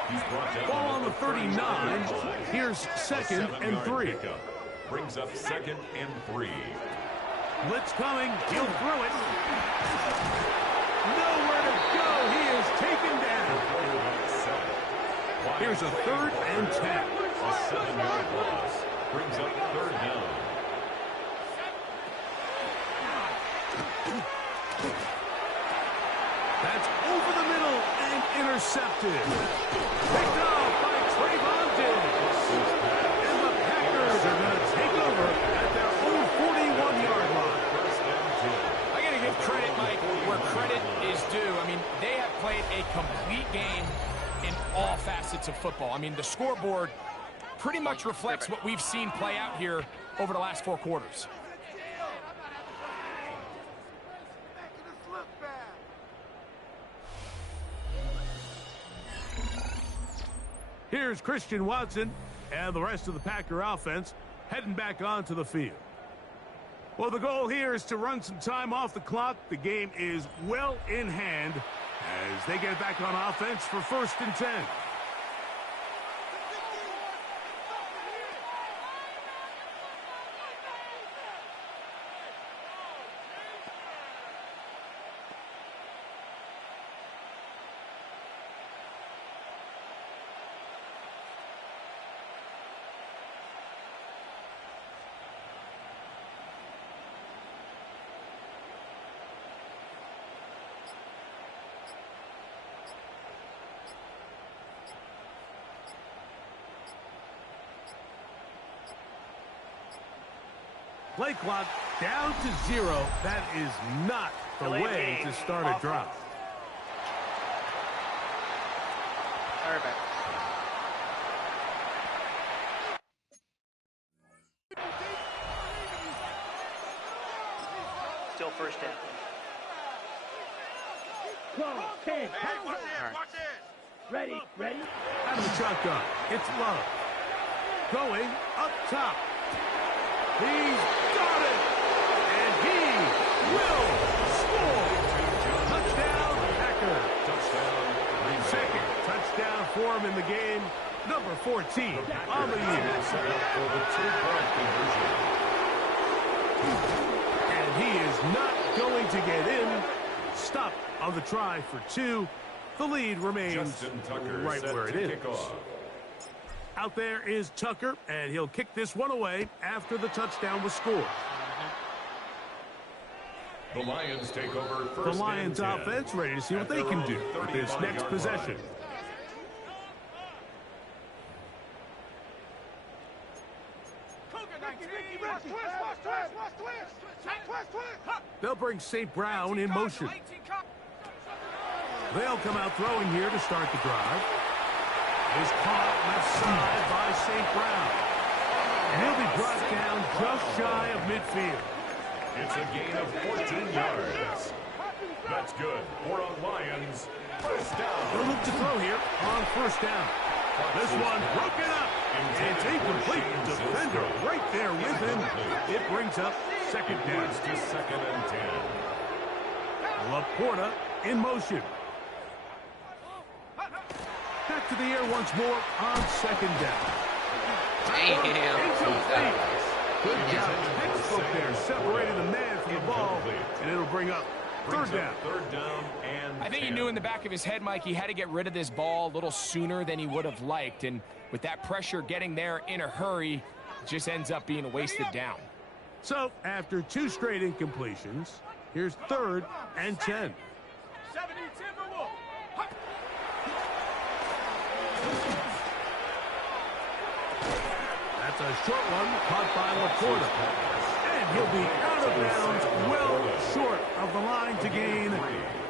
He's brought down Ball on the 39. Here's second and 3. Brings up 2nd and 3. Blitz coming. He'll throw it. Nowhere to go. He is taken down. Here's a 3rd and 10. A 7-yard loss. Brings up 3rd down. That's over the middle and intercepted. Picked off by Trayvon Diggs. And the Packers are going to take over at their own 41-yard line. I got to give credit, Mike, where credit is due. I mean, they have played a complete game in all facets of football. I mean, the scoreboard pretty much reflects what we've seen play out here over the last 4 quarters. Here's Christian Watson and the rest of the Packer offense heading back onto the field. Well, the goal here is to run some time off the clock. The game is well in hand as they get back on offense for 1st and 10. Play clock down to 0. That is not the way to start a drive. Quarterback. Still 1st down. Close. 10. Hey, watch this, watch this. Ready. Out of the shotgun. It's Love. Going up top. He's got it. And he will score. Touchdown, Packer. Touchdown. 2nd touchdown for him in the game. Number 14 on the year. Set up for the 2-point conversion. And he is not going to get in. Stop on the try for 2. The lead remains Justin Tucker right set where it to is. kick off. Out there is Tucker, and he'll kick this one away after the touchdown was scored. The Lions take over 1st The Lions and 10. offense ready to see what they can do with this next possession. They'll bring St. Brown in motion. They'll come out throwing here to start the drive. Is caught left side by St. Brown. And he'll be brought down just shy of midfield. It's a gain of 14 yards. That's good for a Lions 1st down. They'll look to throw here on 1st down. This one broken up. And it's incomplete. Defender right there with him. It brings up 2nd down. To 2nd and 10. Laporta in motion. Back to the air once more on 2nd down. Incomplete. Good job. Textbook there. Separated the man from the ball. And it'll bring up 3rd down. 3rd down and I think he knew in the back of his head, Mike, he had to get rid of this ball a little sooner than he would have liked. And with that pressure getting there in a hurry, it just ends up being a wasted down. So, after 2 straight incompletions, here's 3rd and 10. That's a short one caught by Laporta. And he'll be out of bounds, well short of the line to gain.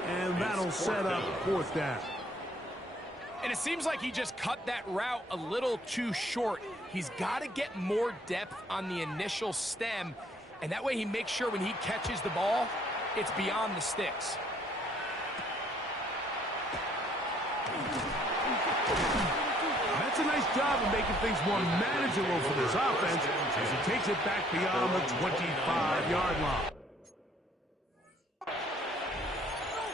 And that'll set up 4th down. And it seems like he just cut that route a little too short. He's got to get more depth on the initial stem, and that way he makes sure when he catches the ball, it's beyond the sticks. That's a nice job of making things more manageable for this offense as he takes it back beyond the 25-yard line.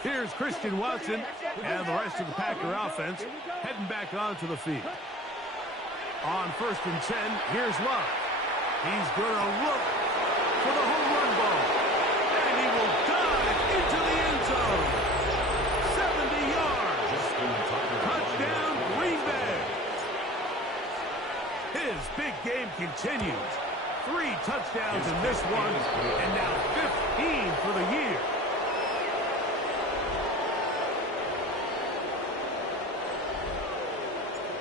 Here's Christian Watson and the rest of the Packer offense heading back onto the field. On 1st and 10, here's Love. He's going to look for the home run ball. And he will dive into the end zone. 70 yards. Touchdown, Green Bay. His big game continues. 3 touchdowns in this one, and now 15 for the year.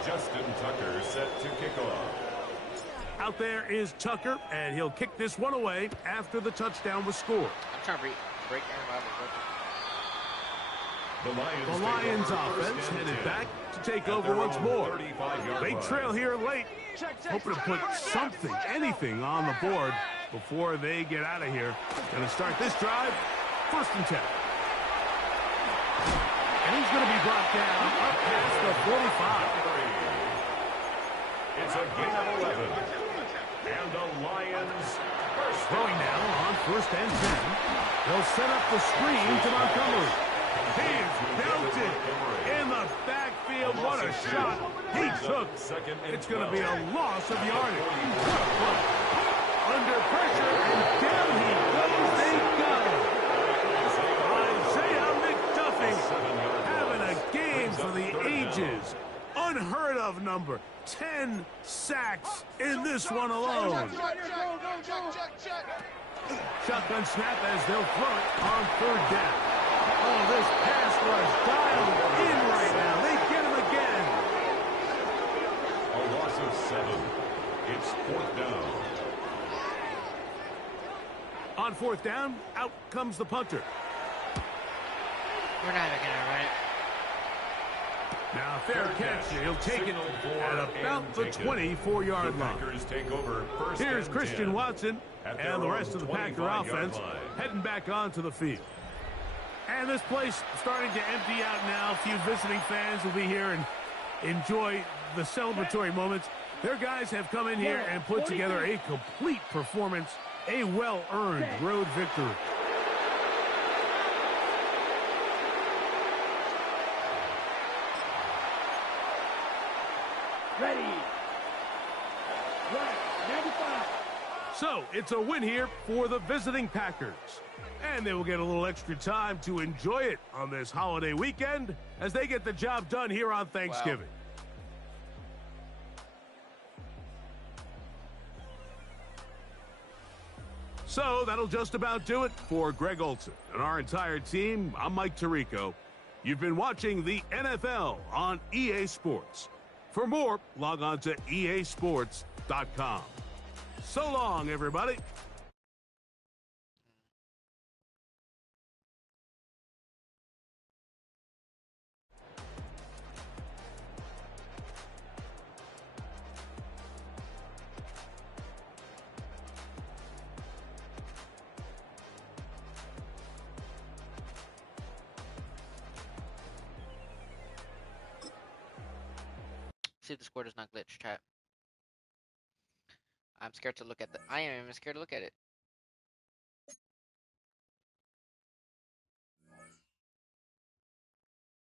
Justin Tucker set to kick off. Out there is Tucker, and he'll kick this one away after the touchdown was scored. I'm trying to break Aaron Rodgers' record. The Lions offense headed back to take over once more. They trail here late, hoping to put something, anything on the board before they get out of here. Going to start this drive, 1st and 10. And he's going to be brought down up past the 45. It's a gain of 11. And the Lions throwing now on 1st and 10. They'll set up the screen to Montgomery. He's belted in the backfield. What a shot he took. It's going to be a loss of yardage. Under pressure, and down he goes. They got him. Isaiah McDuffie having a game for the ages. Unheard of number. 10 sacks in this one alone. Shotgun snap as they'll throw it on 3rd down. Oh, this pass was dialed in right now. They get him again. A loss of 7. It's 4th down. On 4th down, out comes the punter. We're not even gonna run it. Now, fair catch. He'll take it at about the 24-yard line. Here's Christian Watson and the rest of the Packer offense heading back onto the field. And this place starting to empty out now. A few visiting fans will be here and enjoy the celebratory moments. Their guys have come in here and put together a complete performance, a well-earned road victory. Ready. Right, 95. So, it's a win here for the visiting Packers. And they will get a little extra time to enjoy it on this holiday weekend as they get the job done here on Thanksgiving. So, that'll just about do it for Greg Olson and our entire team. I'm Mike Tirico. You've been watching the NFL on EA Sports. For more, log on to easports.com. So long, everybody. See if the score does not glitch, chat. I'm scared to look at the. I am even scared to look at it.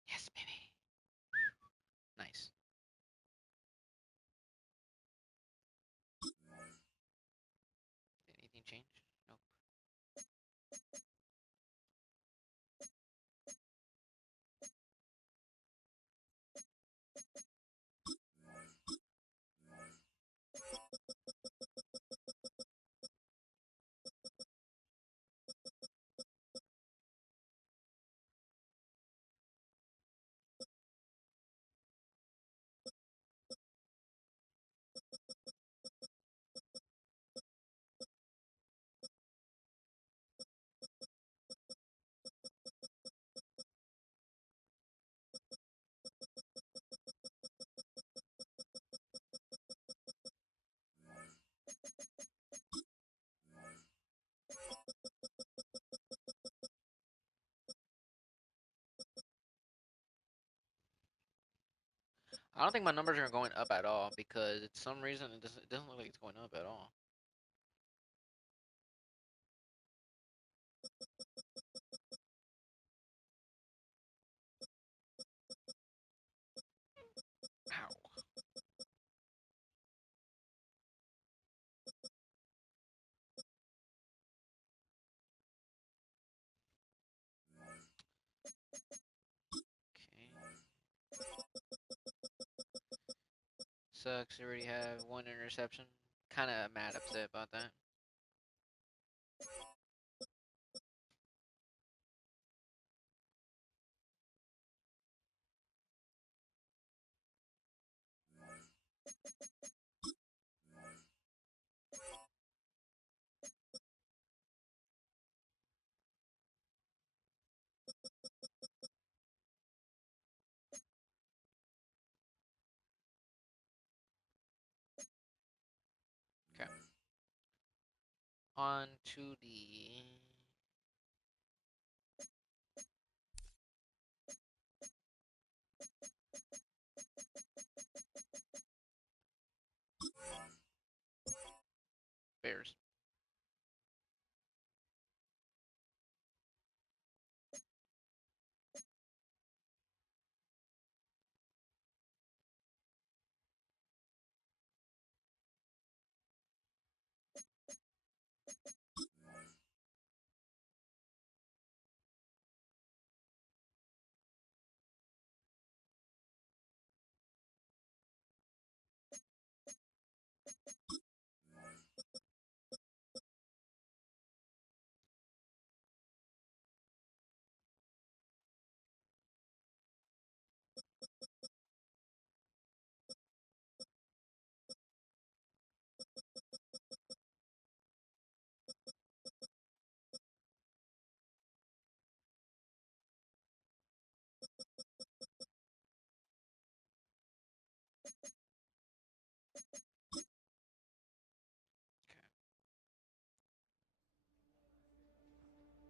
Yes, baby. Nice. Did anything change? Nope. I don't think my numbers are going up at all because it's some reason it doesn't look like it's going up at all. sucks. They already have 1 interception. Kind of mad upset about that. Okay. On to the Bears.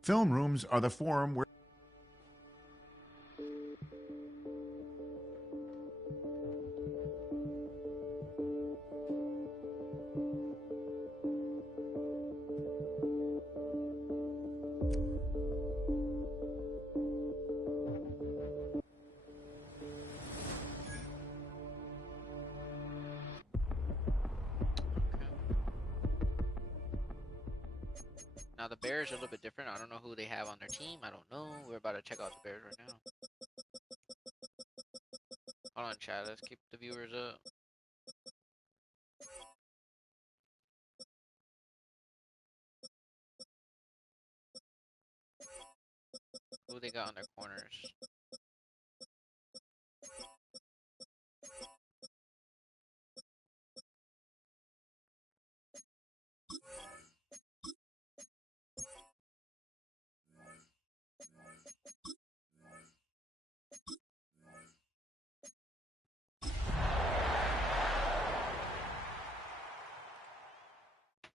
Film rooms are the forum where Now the Bears are a little bit different. I don't know who they have on their team. I don't know. We're about to check out the Bears right now. Hold on, chat. Let's keep the viewers up. Who they got on their corners?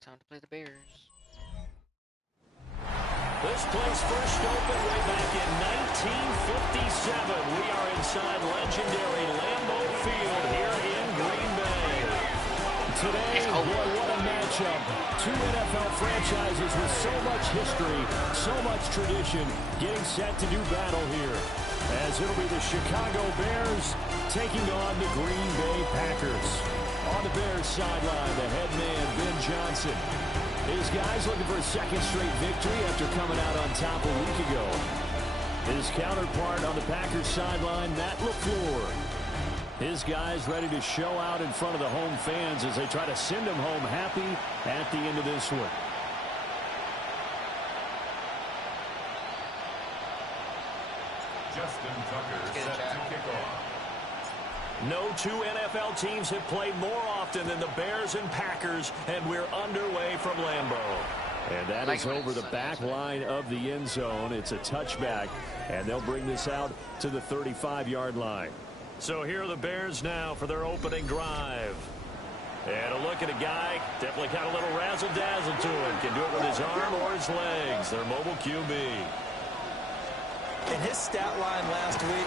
Time to play the Bears. This place first opened way back in 1957. We are inside legendary Lambeau Field here in Green Bay. Today, boy, what a matchup. Two NFL franchises with so much history, so much tradition, getting set to do battle here. As it'll be the Chicago Bears taking on the Green Bay Packers. On the Bears sideline, the head man, Ben Johnson. His guys looking for a second straight victory after coming out on top a week ago. His counterpart on the Packers sideline, Matt LaFleur. His guys ready to show out in front of the home fans as they try to send them home happy at the end of this one. Justin Tucker set to kick off. No two NFL teams have played more often than the Bears and Packers, and we're underway from Lambeau. And that is over the back line of the end zone. It's a touchback, and they'll bring this out to the 35-yard line. So here are the Bears now for their opening drive. And a look at a guy, definitely got a little razzle-dazzle to him. Can do it with his arm or his legs. Their mobile QB. In his stat line last week,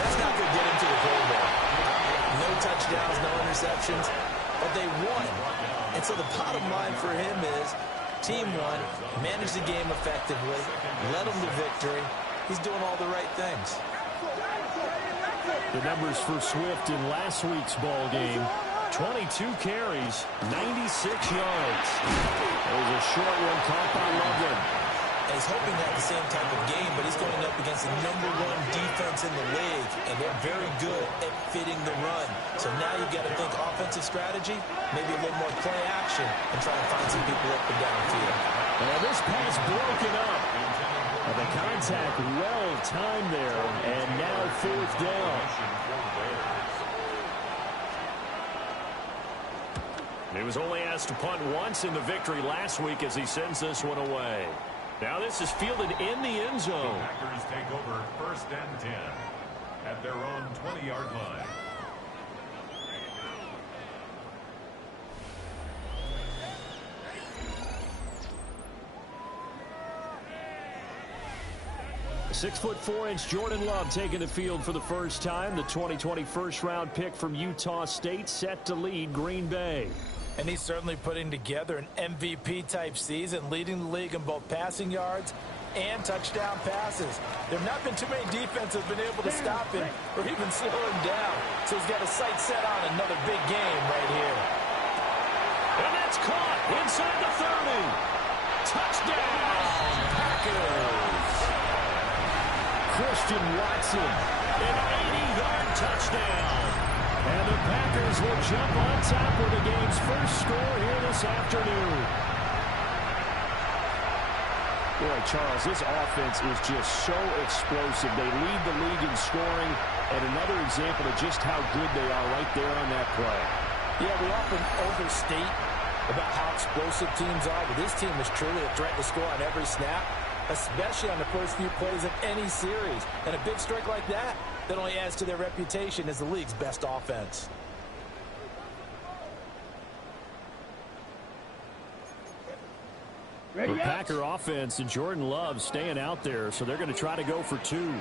that's not going to get him to the Pro Bowl. No touchdowns, no interceptions, but they won. And so the bottom line for him is team won, managed the game effectively, led them to victory. He's doing all the right things. The numbers for Swift in last week's ball game, 22 carries, 96 yards. There's a short one caught by Loveland. and he's hoping to have the same type of game, but he's going up against the #1 defense in the league, and they're very good at fitting the run. So now you've got to think offensive strategy, maybe a little more play action, and try and find some people up and downfield. Well, this pass broken up. The contact well timed there, and now 4th down. He was only asked to punt once in the victory last week as he sends this one away. Now this is fielded in the end zone. The Packers take over 1st and 10 at their own 20-yard line. A 6'4" Jordan Love taking the field for the first time. The 2020 first-round pick from Utah State set to lead Green Bay. And he's certainly putting together an MVP-type season, leading the league in both passing yards and touchdown passes. There have not been too many defenses that have been able to stop him or even slow him down. So he's got a sight set on another big game right here. And that's caught inside the 30. Touchdown, Packers. Christian Watson, an 80-yard touchdown. And the Packers will jump on top with the game's first score here this afternoon. Boy, Charles, this offense is just so explosive. They lead the league in scoring, and another example of just how good they are right there on that play. Yeah, we often overstate about how explosive teams are, but this team is truly a threat to score on every snap, especially on the first few plays of any series. And a big strike like that only adds to their reputation as the league's best offense. The Packer offense and Jordan Love staying out there, so they're going to try to go for 2.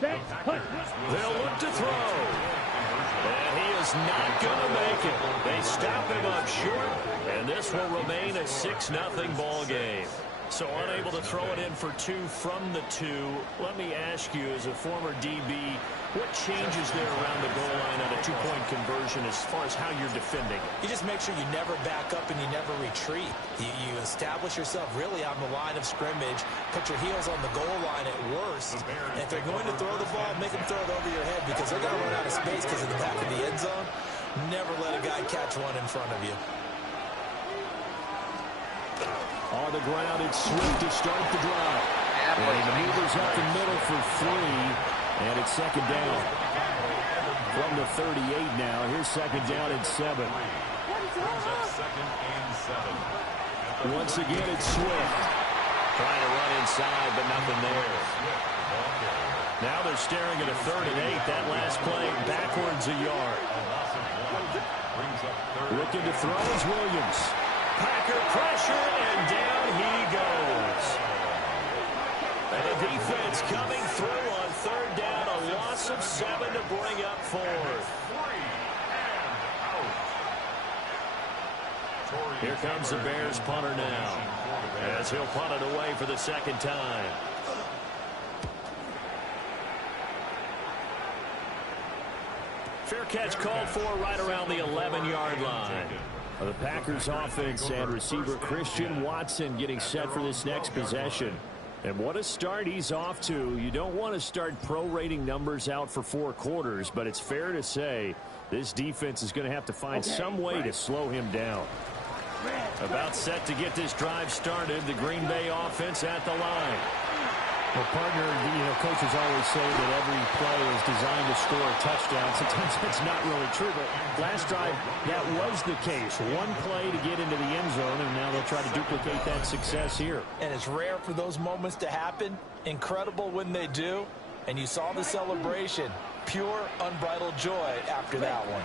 They'll look to throw. And he is not going to make it. They stop him up short, and this will remain a 6-0 ball game. So unable to throw it in for 2 from the 2. Let me ask you, as a former DB, what changes there around the goal line on a 2-point conversion as far as how you're defending? You just make sure you never back up and you never retreat. You establish yourself really on the line of scrimmage, put your heels on the goal line at worst. And if they're going to throw the ball, make them throw it over your head because they're going to run out of space because of the back of the end zone. Never let a guy catch one in front of you. On the ground, it's Swift to start the drive. And he maneuvers up the middle for 3, and it's 2nd down. From the 38 now, here's 2nd down and 7. Once again, it's Swift. Trying to run inside, but nothing there. Now they're staring at a 3rd and 8. That last play backwards a yard. Looking to throw is Williams. Packer pressure, and down he goes. And the defense coming through on 3rd down, a loss of 7 to bring up 4th. Here comes the Bears punter now, as he'll punt it away for the 2nd time. Fair catch called for right around the 11-yard line. The Packers offense and receiver Christian Watson getting set for this next possession. And what a start he's off to. You don't want to start prorating numbers out for 4 quarters, but it's fair to say this defense is going to have to find some way to slow him down. About set to get this drive started, the Green Bay offense at the line. Well, partner, coaches always say that every play is designed to score a touchdown. Sometimes that's not really true, but last drive, that was the case. One play to get into the end zone, and now they'll try to duplicate that success here. And it's rare for those moments to happen. Incredible when they do. And you saw the celebration. Pure, unbridled joy after that one.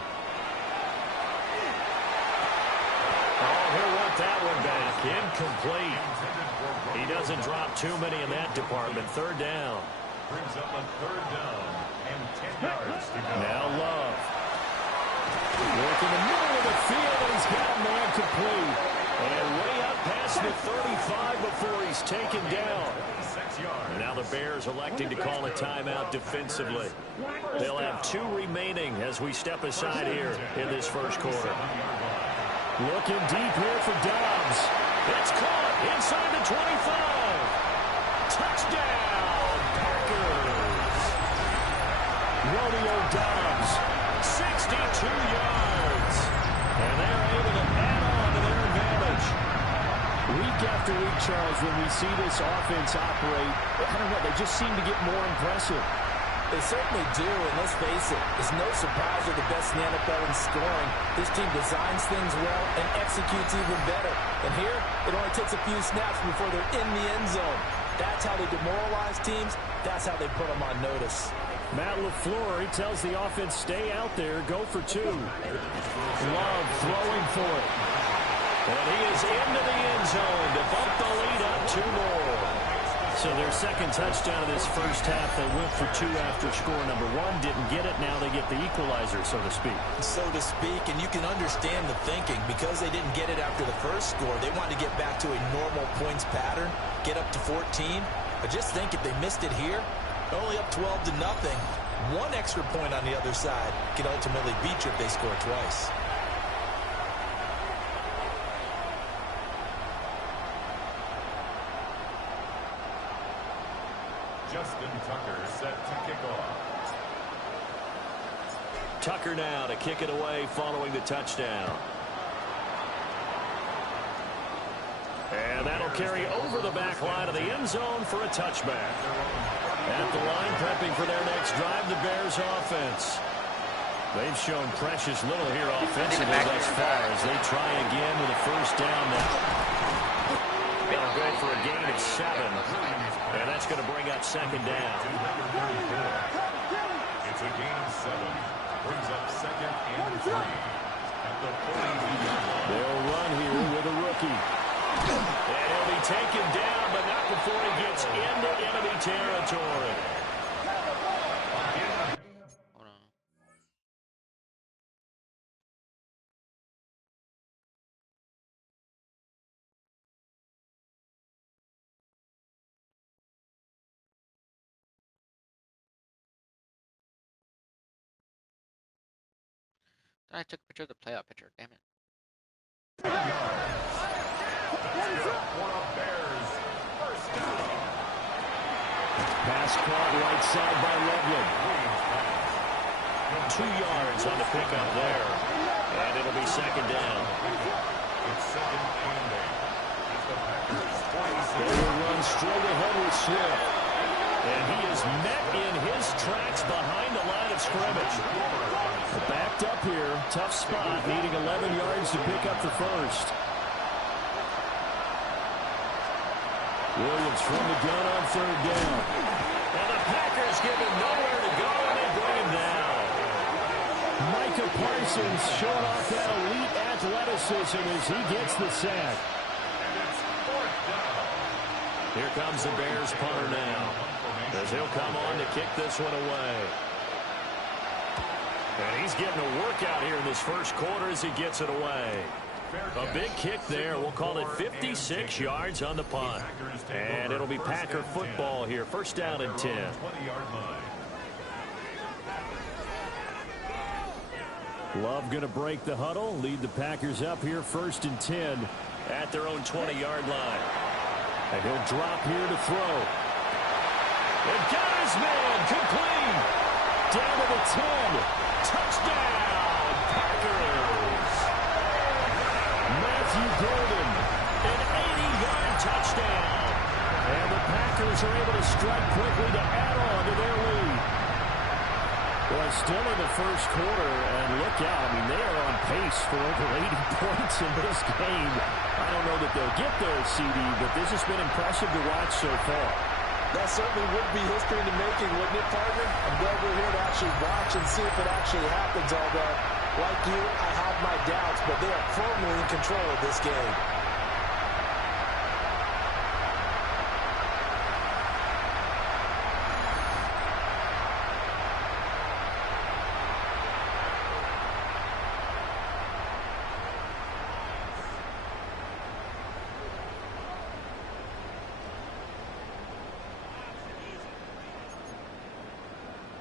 Oh, he'll want that one back. Incomplete. He doesn't drop too many in that department. 3rd down. Brings up a 3rd down and 10 yards to go. Now Love. Work in the middle of the field, and he's got a man complete. And way up past the 35 before he's taken down. Now the Bears electing to call a timeout defensively. They'll have 2 remaining as we step aside here in this first quarter. Looking deep here for Dobbs. It's caught inside the 25. Touchdown, Packers. Romeo Dobbs, 62 yards. And they're able to add on to their advantage. Week after week, Charles, when we see this offense operate, I don't know, they just seem to get more impressive. They certainly do, and let's face it, it's no surprise they're the best in the NFL in scoring. This team designs things well and executes even better. And here, it only takes a few snaps before they're in the end zone. That's how they demoralize teams. That's how they put them on notice. Matt LaFleur, he tells the offense, stay out there, go for 2. Love throwing for it. And he is into the end zone to bump the lead up 2 more. So their second touchdown of this first half, they went for 2 after score number 1. Didn't get it. Now they get the equalizer, so to speak. So to speak, and you can understand the thinking. Because they didn't get it after the first score, they wanted to get back to a normal points pattern, get up to 14. But just think, if they missed it here, only up 12-0. 1 extra point on the other side can ultimately beat you if they score twice. Justin Tucker set to kick off. Tucker now to kick it away following the touchdown. And that'll carry over the back line of the end zone for a touchback. At the line, prepping for their next drive, the Bears offense. They've shown precious little here offensively thus far as they try again with a first down now. They'll go for a gain of 7. And that's going to bring up second down. It's a gain of 7. Brings up second and 3. At the 42-yard line. They'll run here with a rookie. And he'll be taken down, but not before he gets into enemy territory. Hold on. I took a picture of the playoff picture. Damn it. 10 yards. That's good for a Bears first down. Pass caught right side by Loveland. 2 yards on the pickup there. And it'll be second down. It's second and 8. It's the Packers 26. They will run straight ahead with Swift. And he is met in his tracks behind the line of scrimmage. Backed up here, tough spot, needing 11 yards to pick up the first. Williams from the gun on third down. And the Packers give him nowhere to go, and they bring him down. Micah Parsons showing off that elite athleticism as he gets the sack. And it's fourth down. Here comes the Bears punter now, as he'll come on to kick this one away. And he's getting a workout here in this first quarter as he gets it away. A big kick there. We'll call it 56 yards on the punt. And it'll be Packer football here. First down and 10. 20-yard line. Love going to break the huddle. Lead the Packers up here first and 10 at their own 20-yard line. And he'll drop here to throw. And got his man complete. Down to the 10. Touchdown, Packers. Matthew Golden, an 80-yard touchdown. And the Packers are able to strike quickly to add on to their lead. Well, still in the first quarter, and look out. I mean, they are on pace for over 80 points in this game. I don't know that they'll get there, CD, but this has been impressive to watch so far. That certainly would be history in the making, wouldn't it, partner? I'm glad we're here to actually watch and see if it actually happens, although, like you, I have my doubts, but they are firmly in control of this game.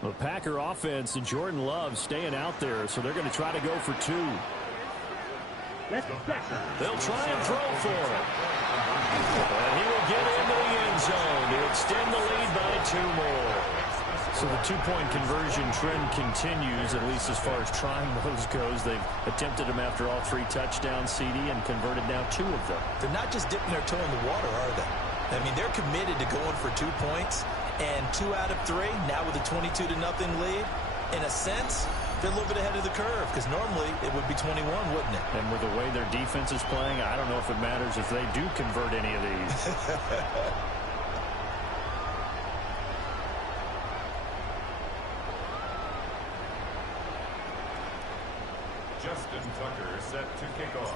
The Packer offense and Jordan Love staying out there, so they're going to try to go for 2. Let's second. They'll try and throw for him. And he will get into the end zone to extend the lead by 2 more. So the two-point conversion trend continues, at least as far as trying those goes. They've attempted them after all 3 touchdowns, CD, and converted now 2 of them. They're not just dipping their toe in the water, are they? I mean, they're committed to going for 2 points, and 2 out of 3, now with a 22-0 lead. In a sense, they're a little bit ahead of the curve, because normally it would be 21, wouldn't it? And with the way their defense is playing, I don't know if it matters if they do convert any of these. Justin Tucker set to kick off.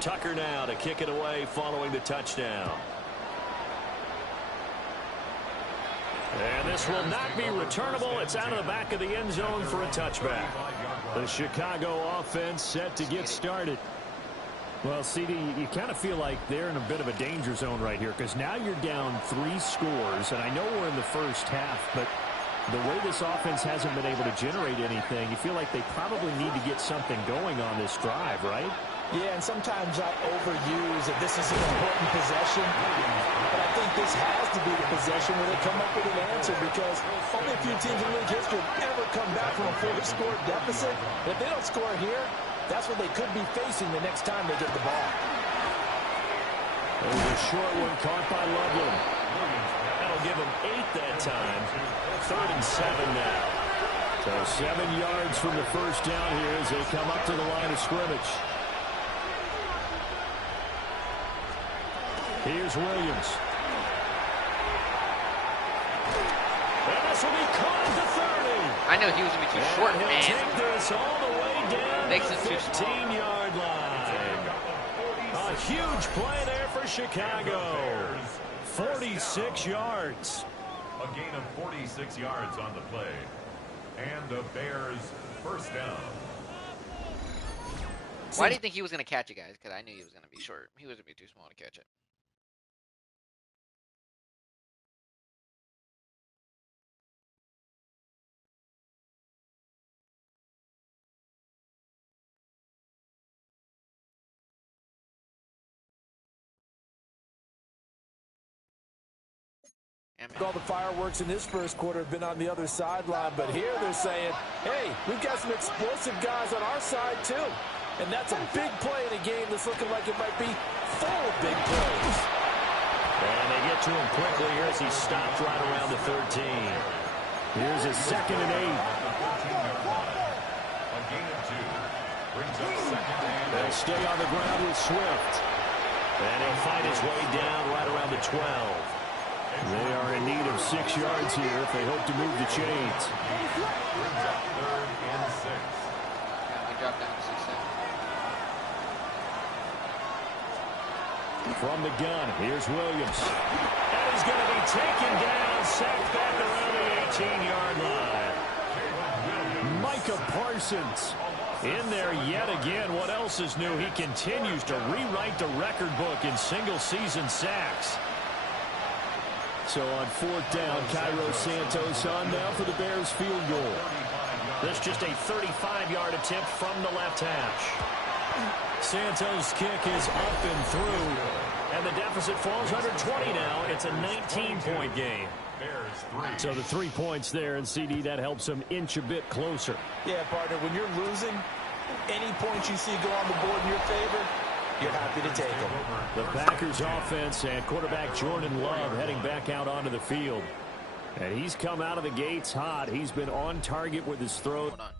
Tucker now to kick it away following the touchdown. And this will not be returnable. It's out of the back of the end zone for a touchback. The Chicago offense set to get started. Well, CD, you kind of feel like they're in a bit of a danger zone right here because now you're down 3 scores, and I know we're in the first half, but the way this offense hasn't been able to generate anything, you feel like they probably need to get something going on this drive, right? Yeah, and sometimes I overuse that this is an important possession. But I think this has to be the possession where they come up with an answer because only a few teams in league history have ever come back from a 4-score deficit. If they don't score here, that's what they could be facing the next time they get the ball. There's a short one caught by Loveland. That'll give them 8 that time. 3rd and 7 now. So 7 yards from the first down here as they come up to the line of scrimmage. Here's Williams. And this will be caught at the 30. I know he was going to be too short, and he'll man. take this all the way down Makes to it the too small. 15-yard line. A huge play there for Chicago. 46 yards. A gain of 46 yards on the play. And the Bears first down. Why do you think he was going to catch it, guys? Because I knew he was going to be short. He was going to be too small to catch it. All the fireworks in this first quarter have been on the other sideline, but here they're saying, hey, we've got some explosive guys on our side too. And that's a big play in a game that's looking like it might be full of big plays. And they get to him quickly here as he stopped right around the 13. Here's a 2nd and 8. A gain of 2. Brings up 2nd and 8. They'll stay on the ground with Swift. And he'll find his way down right around the 12. They are in need of 6 yards here if they hope to move the chains. Brings up 3rd and 6. Yeah, we dropped down to 6-7. From the gun, here's Williams. And he's going to be taken down, sacked back around the 18-yard line. Micah Parsons in there yet again. What else is new? He continues to rewrite the record book in single-season sacks. So on 4th down, Cairo Santos on now for the Bears field goal. That's just a 35-yard attempt from the left hash. Santos' kick is up and through. And the deficit falls under 20 now. It's a 19-point game. So the 3 points there, and CD, that helps them inch a bit closer. Yeah, partner, when you're losing, any points you see go on the board in your favor, you're happy to take them. The Packers offense and quarterback Jordan Love heading back out onto the field. And he's come out of the gates hot. He's been on target with his throw. Hold on.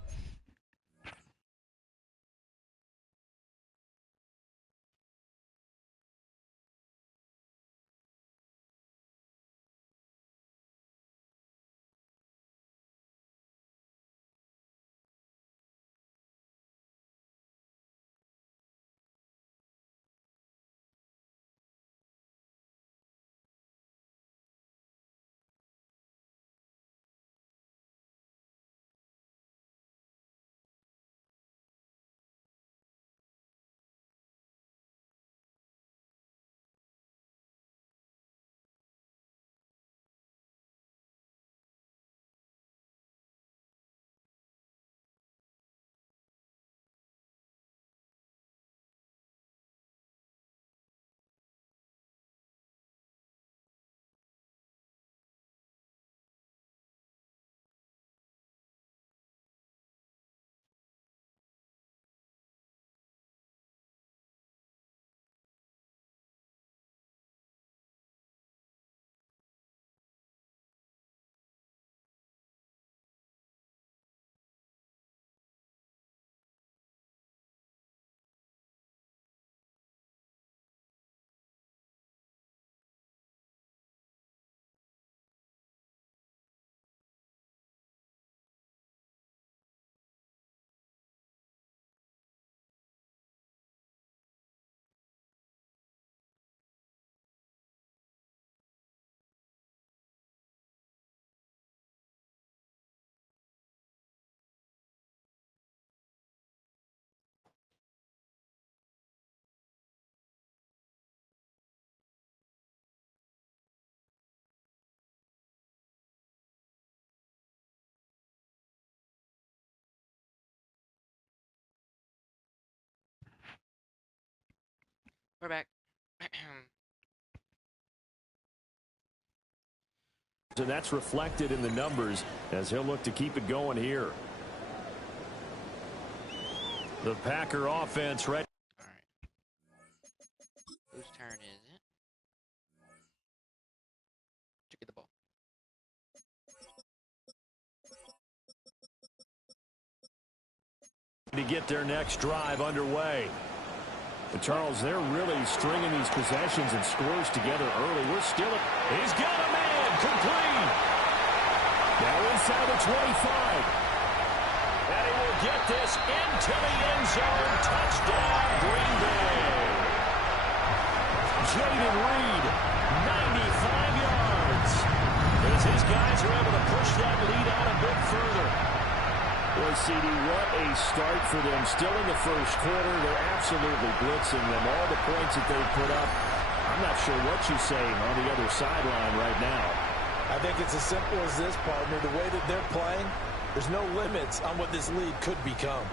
We're back. And that's reflected in the numbers as he'll look to keep it going here. The Packer offense ready. All right. Whose turn is it? To get the ball. To get their next drive underway. But Charles, they're really stringing these possessions and scores together early. We're still at... He's got a man! Complete! Now inside the 25. And he will get this into the end zone. Touchdown, Green Bay. Jaden Reed, 95 yards. As his guys are able to push that lead out a bit further. Boy, CD, what a start for them. Still in the first quarter. They're absolutely blitzing them. All the points that they put up. I'm not sure what you say on the other sideline right now. I think it's as simple as this, partner. The way that they're playing, there's no limits on what this lead could become.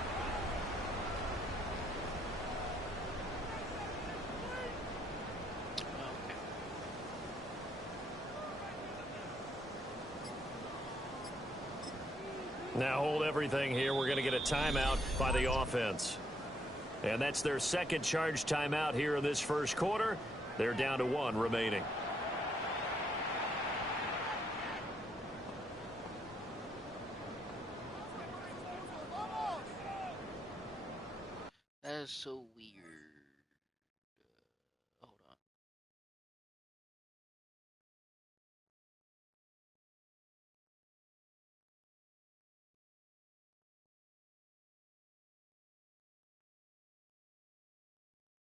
Now hold everything here. We're going to get a timeout by the offense. And that's their second charge timeout here in this first quarter. They're down to 1 remaining. That is so weird. Hold on.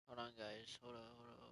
Hold on, guys. Hold on. Hold on.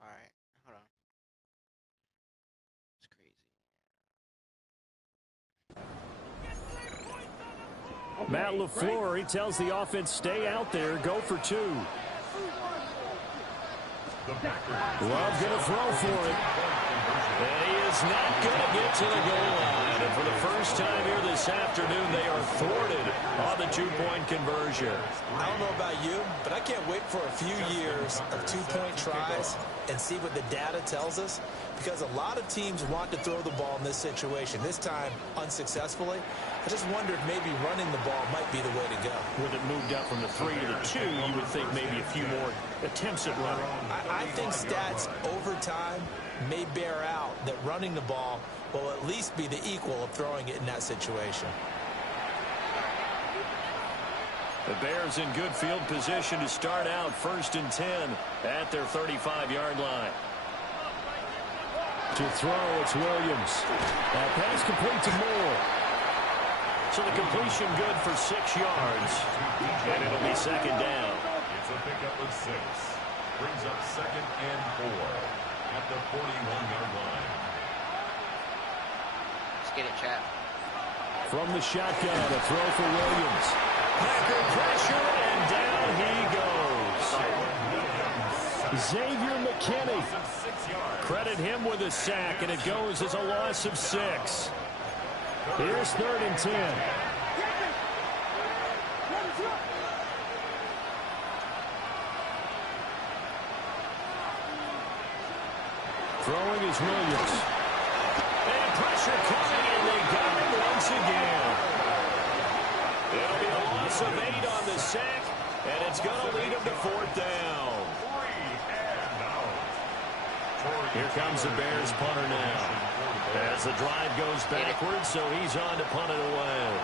All right. Hold on. It's crazy. Matt LaFleur, he tells the offense, stay out there, go for 2. Love going to throw for it. And he is not going to get to the goal line. And for the first time here this afternoon, they are thwarted on the 2-point conversion. I don't know about you, but I can't wait for a few years of 2-point tries and see what the data tells us, because a lot of teams want to throw the ball in this situation. This time, unsuccessfully. I just wonder if maybe running the ball might be the way to go. With it moved up from the 3 to the 2, you would think maybe a few more attempts at running. I think stats over time may bear out that running the ball will at least be the equal of throwing it in that situation. The Bears in good field position to start out 1st and 10 at their 35-yard line. To throw, it's Williams. That pass complete to Moore. So the completion good for 6 yards. And it'll be 2nd down. It's a pickup of 6. Brings up 2nd and 4 at the 41-yard line. Let's get it, chat. From the shotgun, a throw for Williams. Packer pressure, and down he goes. Xavier McKinney. Credit him with a sack, and it goes as a loss of 6. Here's 3rd and 10. Throwing is Williams. And pressure coming, and they got him once again. It'll be a loss of 8 on the sack, and it's going to lead him to 4th down. 3 and out. Torrey Here comes the Bears punter now. As the drive goes backwards, so he's on to punt it away.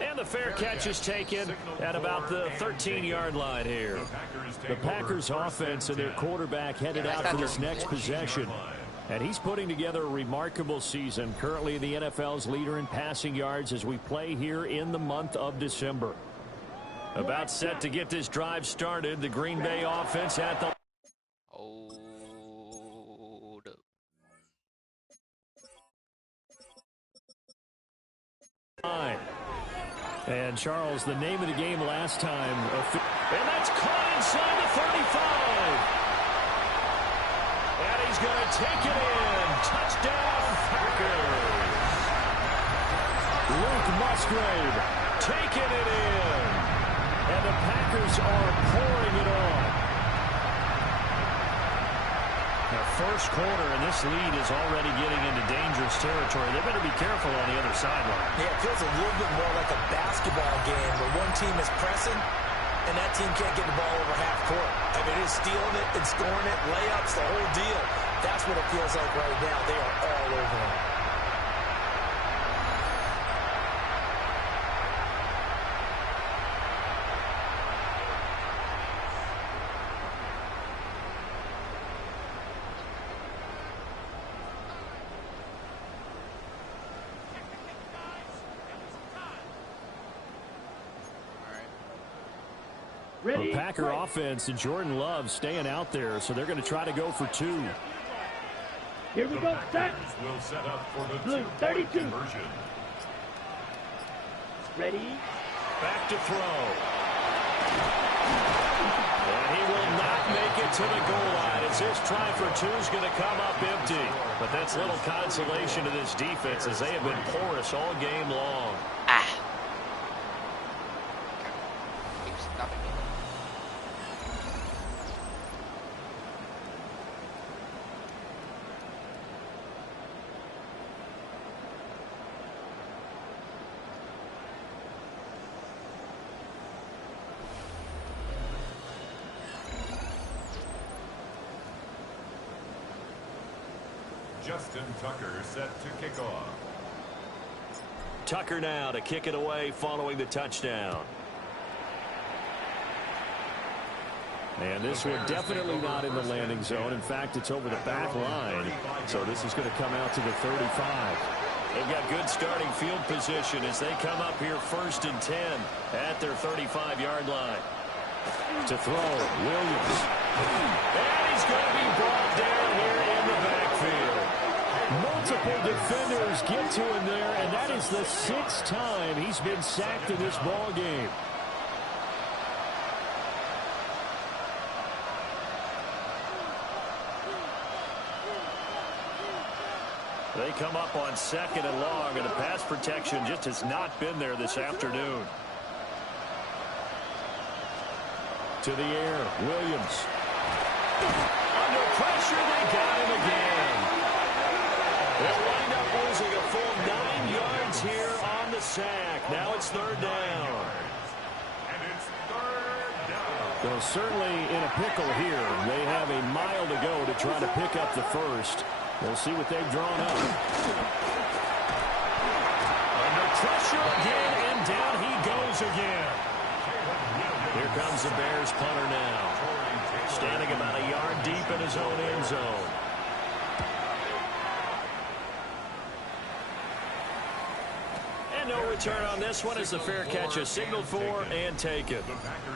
And the fair catch is taken at about the 13-yard line here. The Packers offense and their quarterback headed out for this next possession. And he's putting together a remarkable season, currently the NFL's leader in passing yards as we play here in the month of December. About set to get this drive started, the Green Bay offense at the... And Charles, the name of the game last time. And that's caught inside the 35. And he's going to take it in. Touchdown, Packers. Luke Musgrave taking it in. And the Packers are pouring it on. The first quarter, and this lead is already getting into dangerous territory. They better be careful on the other sideline. Yeah, it feels a little bit more like a basketball game where one team is pressing and that team can't get the ball over half court. I mean, it is stealing it and scoring it, layups, the whole deal. That's what it feels like right now. They are all over it. The Packer offense and Jordan Love staying out there, so they're going to try to go for two. Here we go, set. Will set up for the Blue, 32. conversion. Ready? Back to throw. And he will not make it to the goal line as this try for two is going to come up empty. But that's little consolation to this defense as they have been porous all game long. Justin Tucker set to kick off. Tucker now to kick it away following the touchdown. And this one definitely not in the landing zone. In fact, it's over the back line. So this is going to come out to the 35. They've got good starting field position as they come up here 1st and 10 at their 35-yard line. To throw, Williams. And he's going to be brought down here in the backfield. Multiple defenders get to him there, and that is the 6th time he's been sacked in this ball game. They come up on 2nd and long, and the pass protection just has not been there this afternoon. To the air, Williams. Under pressure, they got him again. They'll wind up losing a full 9 yards here on the sack. Now it's 3rd down. And it's 3rd down. Well, certainly in a pickle here. They have a mile to go to try to pick up the first. We'll see what they've drawn up. Under pressure again, and down he goes again. Here comes the Bears punter now. Standing about a yard deep in his own end zone. And no return on this one as the fair catch is signaled for and taken.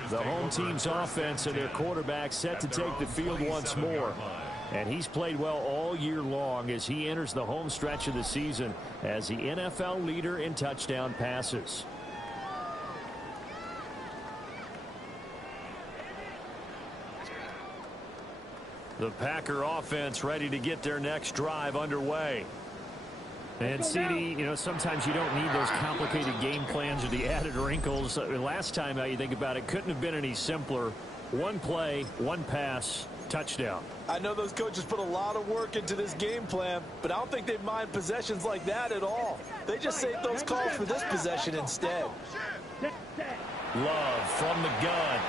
The home team's offense and their quarterback set to take the field once more. And he's played well all year long as he enters the home stretch of the season as the NFL leader in touchdown passes. The Packer offense ready to get their next drive underway. And CD, you know, sometimes you don't need those complicated game plans or the added wrinkles. Last time, you think about it, couldn't have been any simpler. One play, one pass, touchdown. I know those coaches put a lot of work into this game plan, but I don't think they mind possessions like that at all. They just saved those calls for this possession instead. Love from the gun.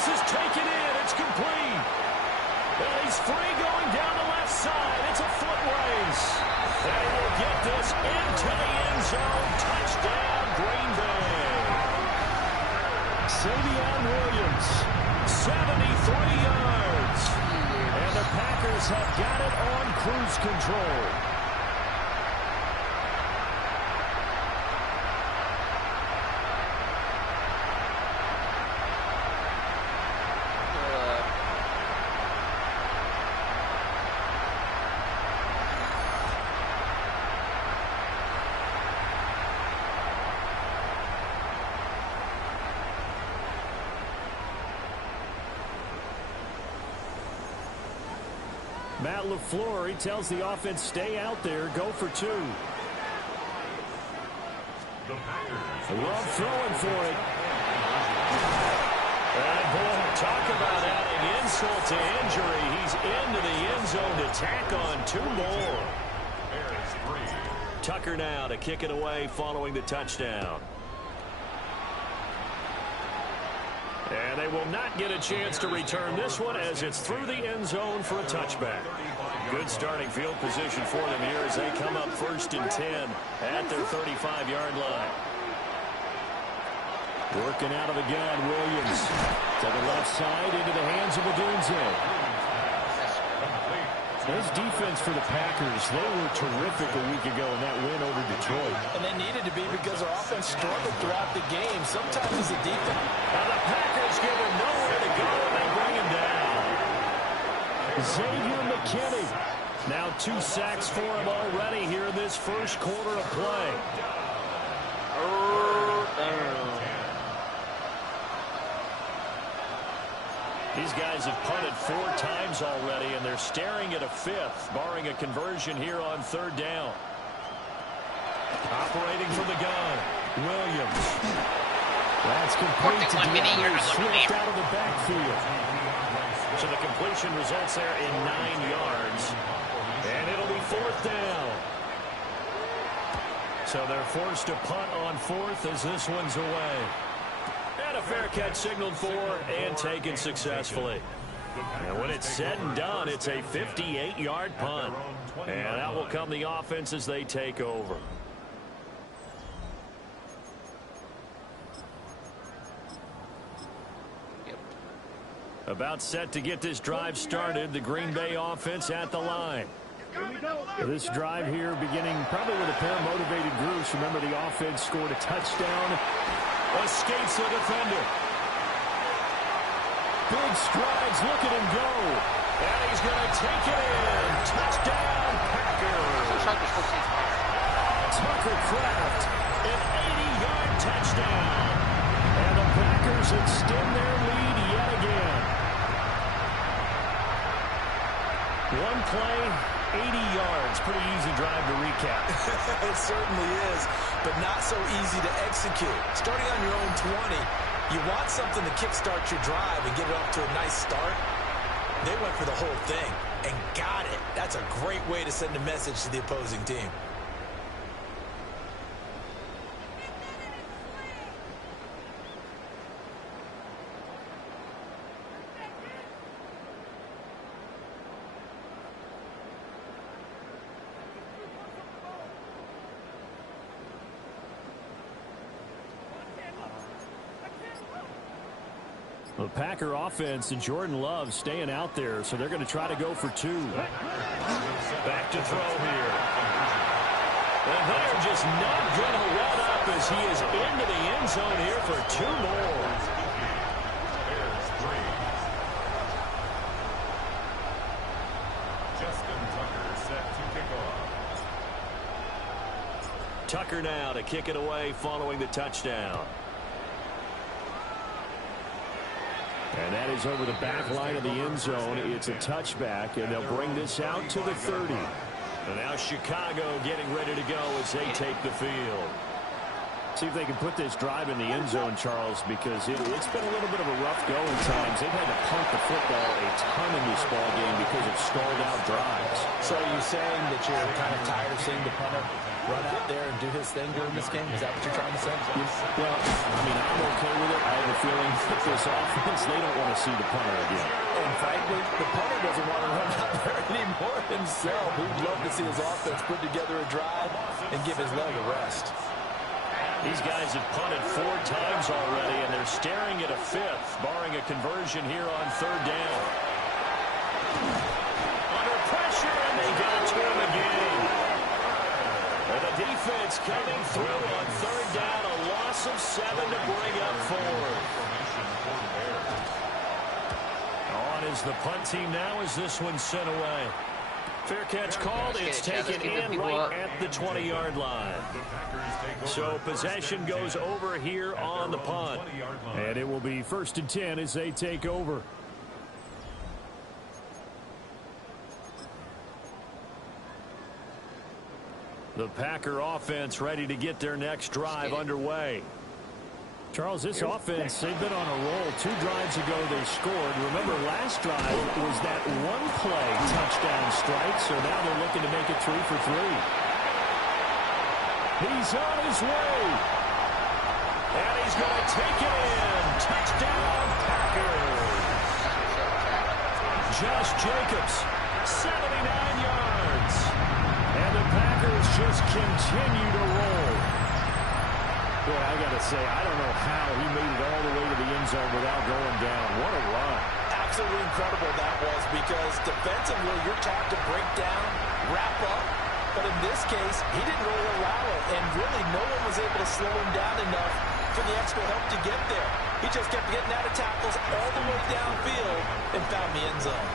This is taken in. It's complete. And he's free going down the left side. It's a foot race. And he will get this into the end zone. Touchdown, Green Bay. Savion Williams, 73 yards. And the Packers have got it on cruise control. Matt LaFleur, he tells the offense, stay out there, go for two. Love throwing for it. And boy, talk about adding insult to injury. He's into the end zone to tack on two more. Tucker now to kick it away following the touchdown. And they will not get a chance to return this one as it's through the end zone for a touchback. Good starting field position for them here as they come up 1st and 10 at their 35-yard line. Working out of the gun, Williams to the left side into the hands of Odunze. This defense for the Packers, they were terrific a week ago in that win over Detroit. And they needed to be because their offense struggled throughout the game. Sometimes it's a defense. And the Packers give him nowhere to go, and they bring him down. Xavier McKinney. Now 2 sacks for him already here in this first quarter of play. These guys have punted 4 times already, and they're staring at a 5th, barring a conversion here on 3rd down. Operating from the gun, Williams. That's complete to DeAndre Swift out of the backfield. So the completion results there in 9 yards, and it'll be 4th down. So they're forced to punt on 4th as this one's away. And a fair catch signaled for and taken successfully. And when it's said and done, it's a 58-yard punt. And that will come the offense as they take over. About set to get this drive started, the Green Bay offense at the line. This drive here beginning probably with a pair of motivated groups. Remember, the offense scored a touchdown. Escapes the defender. Big strides. Look at him go. And he's going to take it in. Touchdown, Packers. Tucker Kraft, an 80-yard touchdown. And the Packers extend their lead yet again. One play, 80 yards. Pretty easy drive to recap. It certainly is, but not so easy to execute. Starting on your own 20, you want something to kickstart your drive and get it off to a nice start. They went for the whole thing and got it. That's a great way to send a message to the opposing team. The Packer offense and Jordan Love staying out there, so they're going to try to go for 2. Back to throw here. And they're just not going to let up as he is into the end zone here for 2 more. Justin Tucker set to kick off. Tucker now to kick it away following the touchdown. And that is over the back line of the end zone. It's a touchback, and they'll bring this out to the 30. And now Chicago getting ready to go as they take the field. See if they can put this drive in the end zone, Charles, because it's been a little bit of a rough go in times. They've had to punt the football a ton in this ball game because of stalled out drives. So are you saying that you're kind of tired of seeing the punter run out there and do his thing during this game? Is that what you're trying to say? Well, I mean, I'm okay with it. I have a feeling that this offense, they don't want to see the punter again. And frankly, the punter doesn't want to run out there anymore himself. He'd love to see his offense put together a drive and give his leg a rest. These guys have punted 4 times already, and they're staring at a 5th, barring a conversion here on 3rd down. Under pressure, and they got to him again. And the defense coming through on 3rd down, a loss of 7 to bring up 4. On is the punt team now as this one's sent away. Fair catch called. It's taken in right at the 20-yard line. So possession goes over here on the punt. And it will be 1st and 10 as they take over. The Packer offense ready to get their next drive underway. Charles, this offense, they've been on a roll. 2 drives ago they scored. Remember, last drive was that one-play touchdown strike, so now they're looking to make it 3 for 3. He's on his way. And he's going to take it in. Touchdown, Packers. Josh Jacobs, 79 yards. And the Packers just continue to roll. Boy, I got to say, I don't know how he made it all the way to the end zone without going down. What a run. Absolutely incredible that was, because defensively you're taught to break down, wrap up, but in this case, he didn't really allow it, and really no one was able to slow him down enough for the extra help to get there. He just kept getting out of tackles all the way downfield and found the end zone.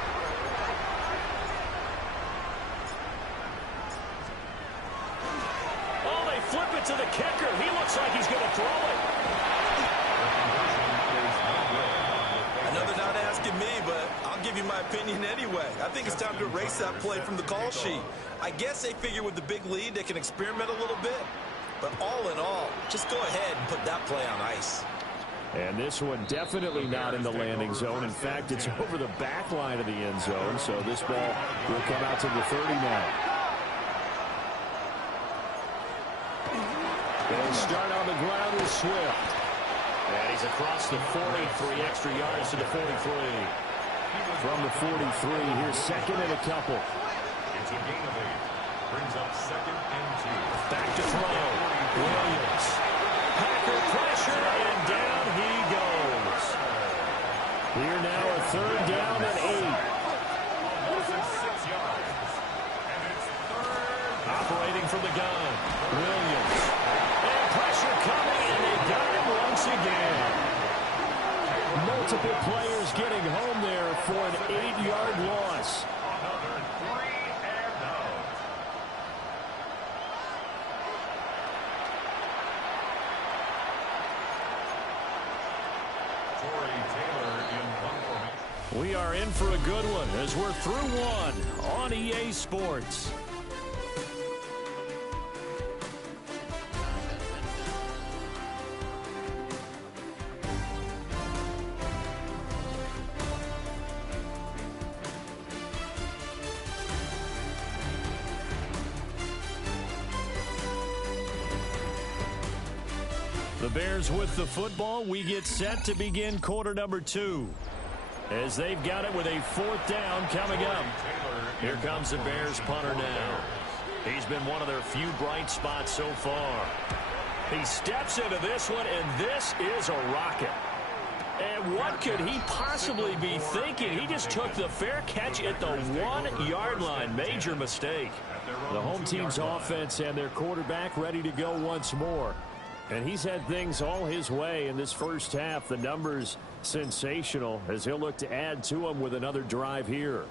Flip it to the kicker. He looks like he's going to throw it. I know they're not asking me, but I'll give you my opinion anyway. I think it's time to erase that play from the call sheet. I guess they figure with the big lead they can experiment a little bit. But all in all, just go ahead and put that play on ice. And this one definitely not in the landing zone. In fact, it's over the back line of the end zone. So this ball will come out to the 30 now. They'll start on the ground with Swift. And he's across the 40, 3 extra yards to the 43. From the 43, here's 2nd and a couple. It's a gain of 8. Brings up 2nd and 2. Back to throw. Williams. Packer pressure, and down he goes. Here now a 3rd down and 8. This is 6 yards. And it's 3rd. Operating from the gun. Williams. Pressure coming, and they got him once again. Multiple players getting home there for an 8-yard loss. Another 3 and out. Torrey Taylor in punt formation. We are in for a good one as we're through one on EA Sports. The Bears with the football. We get set to begin quarter number 2. As they've got it with a 4th down coming up. Here comes the Bears punter now. He's been one of their few bright spots so far. He steps into this one, and this is a rocket. And what could he possibly be thinking? He just took the fair catch at the 1-yard line. Major mistake. The home team's offense and their quarterback ready to go once more. And he's had things all his way in this first half. The numbers sensational as he'll look to add to them with another drive here.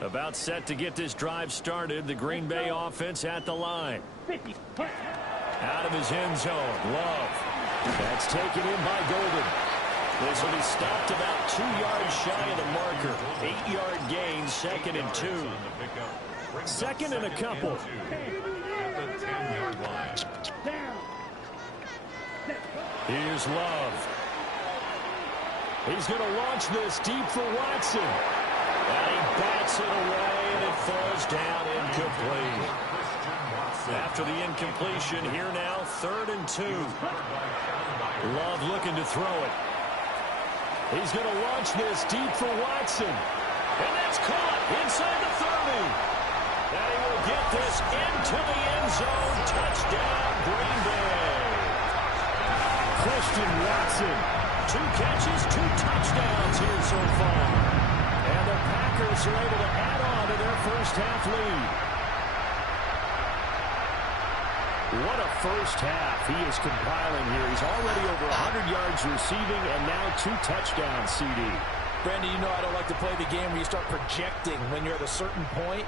About set to get this drive started. The Green Bay offense at the line. Out of his end zone. Love. That's taken in by Golden. This will be stopped about 2 yards shy of the marker. 8-yard gain, 2nd and 2. 2nd and a couple. At the 10-yard line. Here's Love. He's going to launch this deep for Watson. And he bats it away, and it falls down incomplete. After the incompletion, here now, 3rd and 2. Love looking to throw it. He's going to launch this deep for Watson. And that's caught inside the 30. And he will get this into the end zone. Touchdown, Green Bay. Christian Watson, 2 catches, 2 touchdowns here so far. And the Packers are able to add on to their first half lead. What a first half he is compiling here. He's already over 100 yards receiving and now 2 touchdowns, CD. Brandon, you know I don't like to play the game where you start projecting when you're at a certain point.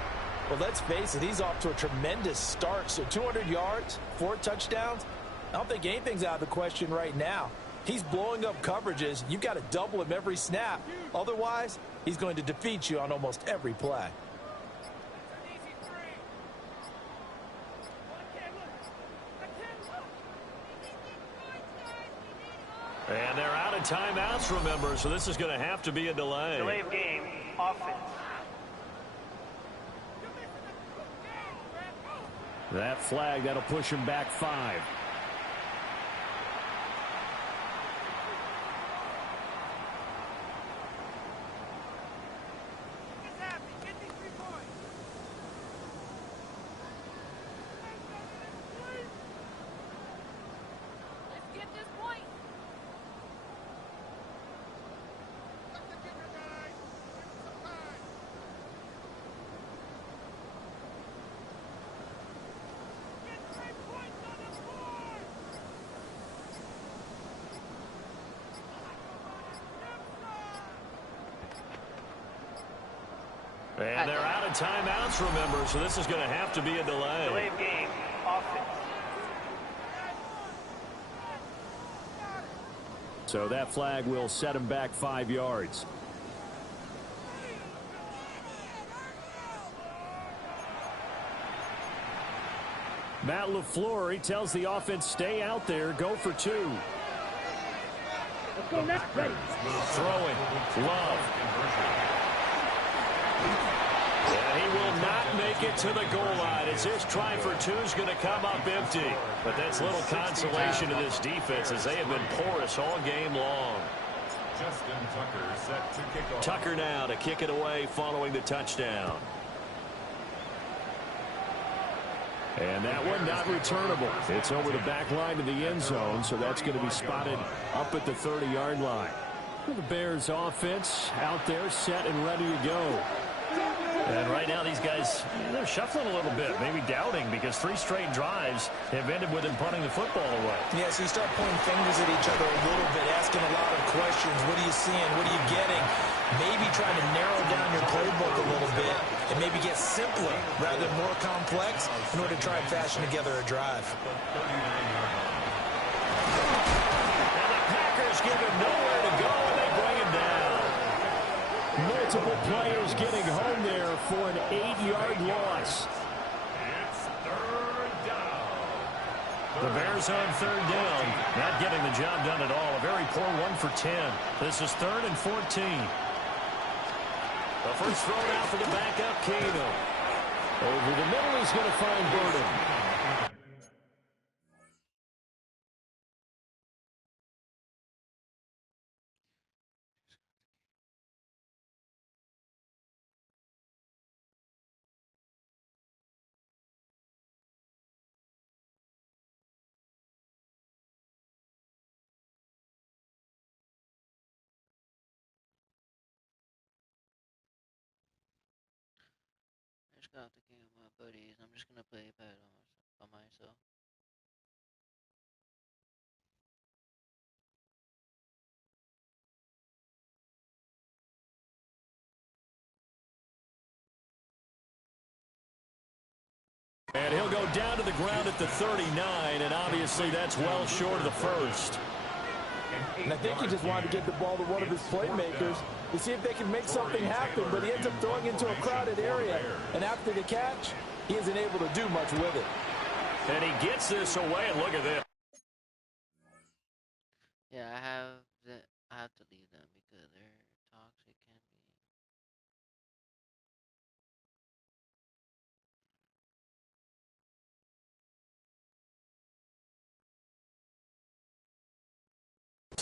Well, let's face it, he's off to a tremendous start. So 200 yards, 4 touchdowns. I don't think anything's out of the question right now. He's blowing up coverages. You've got to double him every snap. Otherwise, he's going to defeat you on almost every play. And they're out of timeouts, remember, so this is going to have to be a delay. Delay of game, offense. That flag, that'll push him back 5. And they're out of timeouts, remember, so this is going to have to be a delay. Delay of game, offense. So that flag will set him back 5 yards. Matt LaFleur, he tells the offense, stay out there, go for 2. Let's go next. Ready. Throwing. Love. And he will not make it to the goal line as this try for 2 is going to come up empty. But that's little consolation to this defense as they have been porous all game long. Justin Tucker set to kick off. Tucker now to kick it away following the touchdown. And that one not returnable. It's over the back line to the end zone, so that's going to be spotted up at the 30-yard line. The Bears offense out there set and ready to go. And right now these guys, they're shuffling a little bit, maybe doubting because 3 straight drives have ended with them punting the football away. Yeah, so you start pointing fingers at each other a little bit, asking a lot of questions. What are you seeing? What are you getting? Maybe trying to narrow down your playbook a little bit and maybe get simpler rather than more complex in order to try and fashion together a drive. And the Packers give him nowhere to go, and they bring him down. Multiple players getting home there for an 8-yard loss. It's 3rd down. The Bears on 3rd down, not getting the job done at all. A very poor 1 for 10. This is 3rd and 14. The first throw out for the backup, Kano. Over the middle, he's going to find Burden. I just got the game with my buddies. I'm just gonna play Pad on myself. And he'll go down to the ground at the 39, and obviously that's well short of the first. And I think he just wanted to get the ball to one of his playmakers to see if they can make something happen, but he ends up throwing into a crowded area. And after the catch, he isn't able to do much with it. And he gets this away, and look at this. Yeah, I have to leave them because they're toxic can be.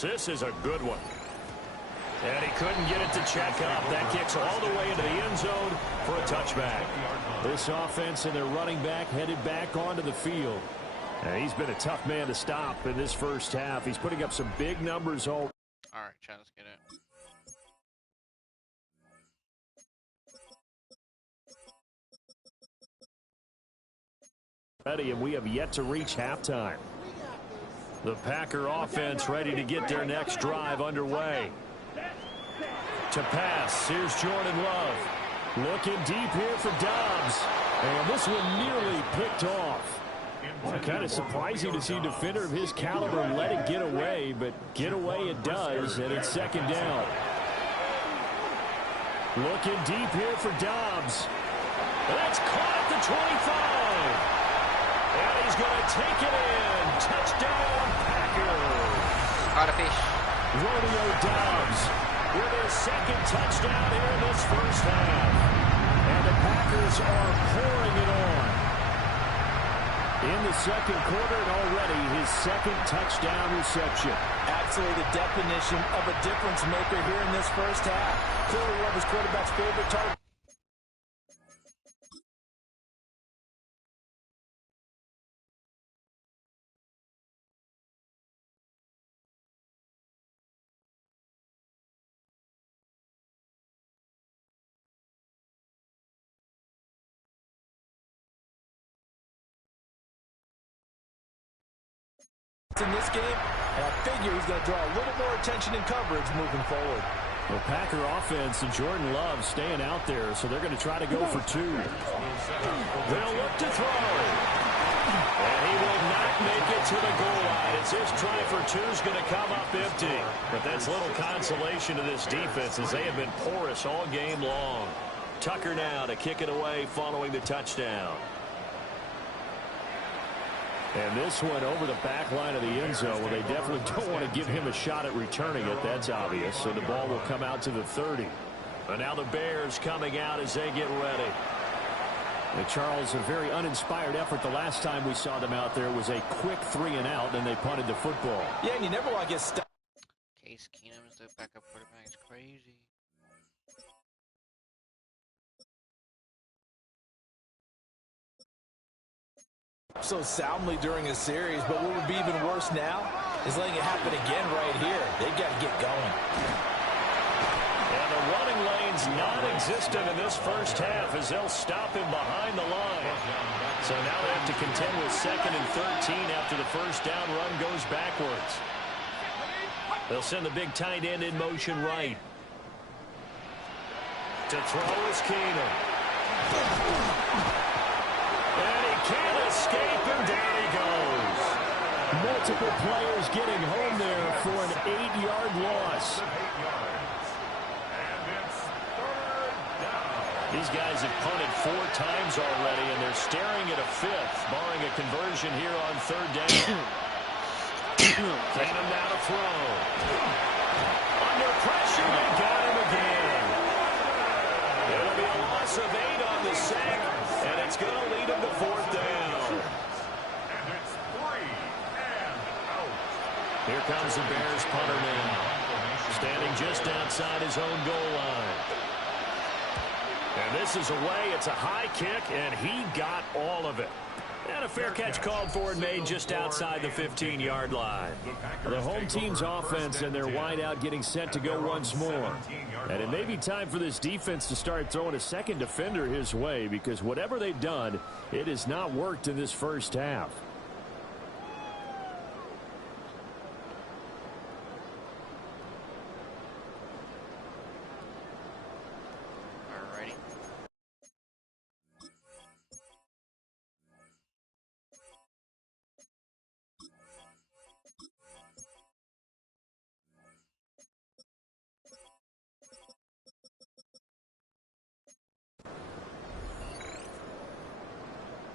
yards. This is a good one. And he couldn't get it to check up. That kicks all the way into the end zone for a touchback. This offense and their running back headed back onto the field. And he's been a tough man to stop in this first half. He's putting up some big numbers. All right, Chad, let's get it. Ready, and we have yet to reach halftime. The Packer offense ready to get their next drive underway. To pass, here's Jordan Love. Looking deep here for Dobbs. And this one nearly picked off. Kind of surprising to see a defender of his caliber let it get away, but get away it does, and it's second down. Looking deep here for Dobbs. That's caught at the 25. And he's going to take it in. Touchdown, Packers. Caught a fish. Rodeo Dobbs with his second touchdown here in this first half. And the Packers are pouring it on. In the second quarter, and already his second touchdown reception. Absolutely the definition of a difference maker here in this first half. Clearly one of his quarterback's favorite targets. In this game, and I figure he's going to draw a little more attention and coverage moving forward. The Packer offense and Jordan Love staying out there, so they're going to try to go for two. They'll look to throw. And he will not make it to the goal line. It's his try for two is going to come up empty. But that's little consolation to this defense as they have been porous all game long. Tucker now to kick it away following the touchdown. And this one over the back line of the end zone. Well, they definitely don't want to give him a shot at returning it. That's obvious. So the ball will come out to the 30. And now the Bears coming out as they get ready. And Charles, a very uninspired effort. The last time we saw them out there was a quick 3-and-out, and they punted the football. Yeah, and you never want to get stuck. Case Keenum's the backup quarterback. It's crazy. So soundly during a series, but what would be even worse now is letting it happen again right here. They've got to get going. And the running lane's non-existent in this first half as they'll stop him behind the line. So now they have to contend with 2nd and 13 after the first down run goes backwards. They'll send the big tight end in motion right. To throw is Keenum. And he can't escape, and down he goes. Multiple players getting home there for an 8-yard loss. These guys have punted 4 times already, and they're staring at a 5th, barring a conversion here on 3rd down. Keenum now to throw. Under pressure, they got him again. It'll be a loss of 8 on the sack, and it's going to lead him to 4th down. And it's 3 and out. Here comes the Bears punter now, standing just outside his own goal line. And this is away. It's a high kick, and he got all of it. And a fair catch called for and made just outside the 15-yard line. The home team's offense and their wideout getting set to go once more. And it may be time for this defense to start throwing a second defender his way, because whatever they've done, it has not worked in this first half.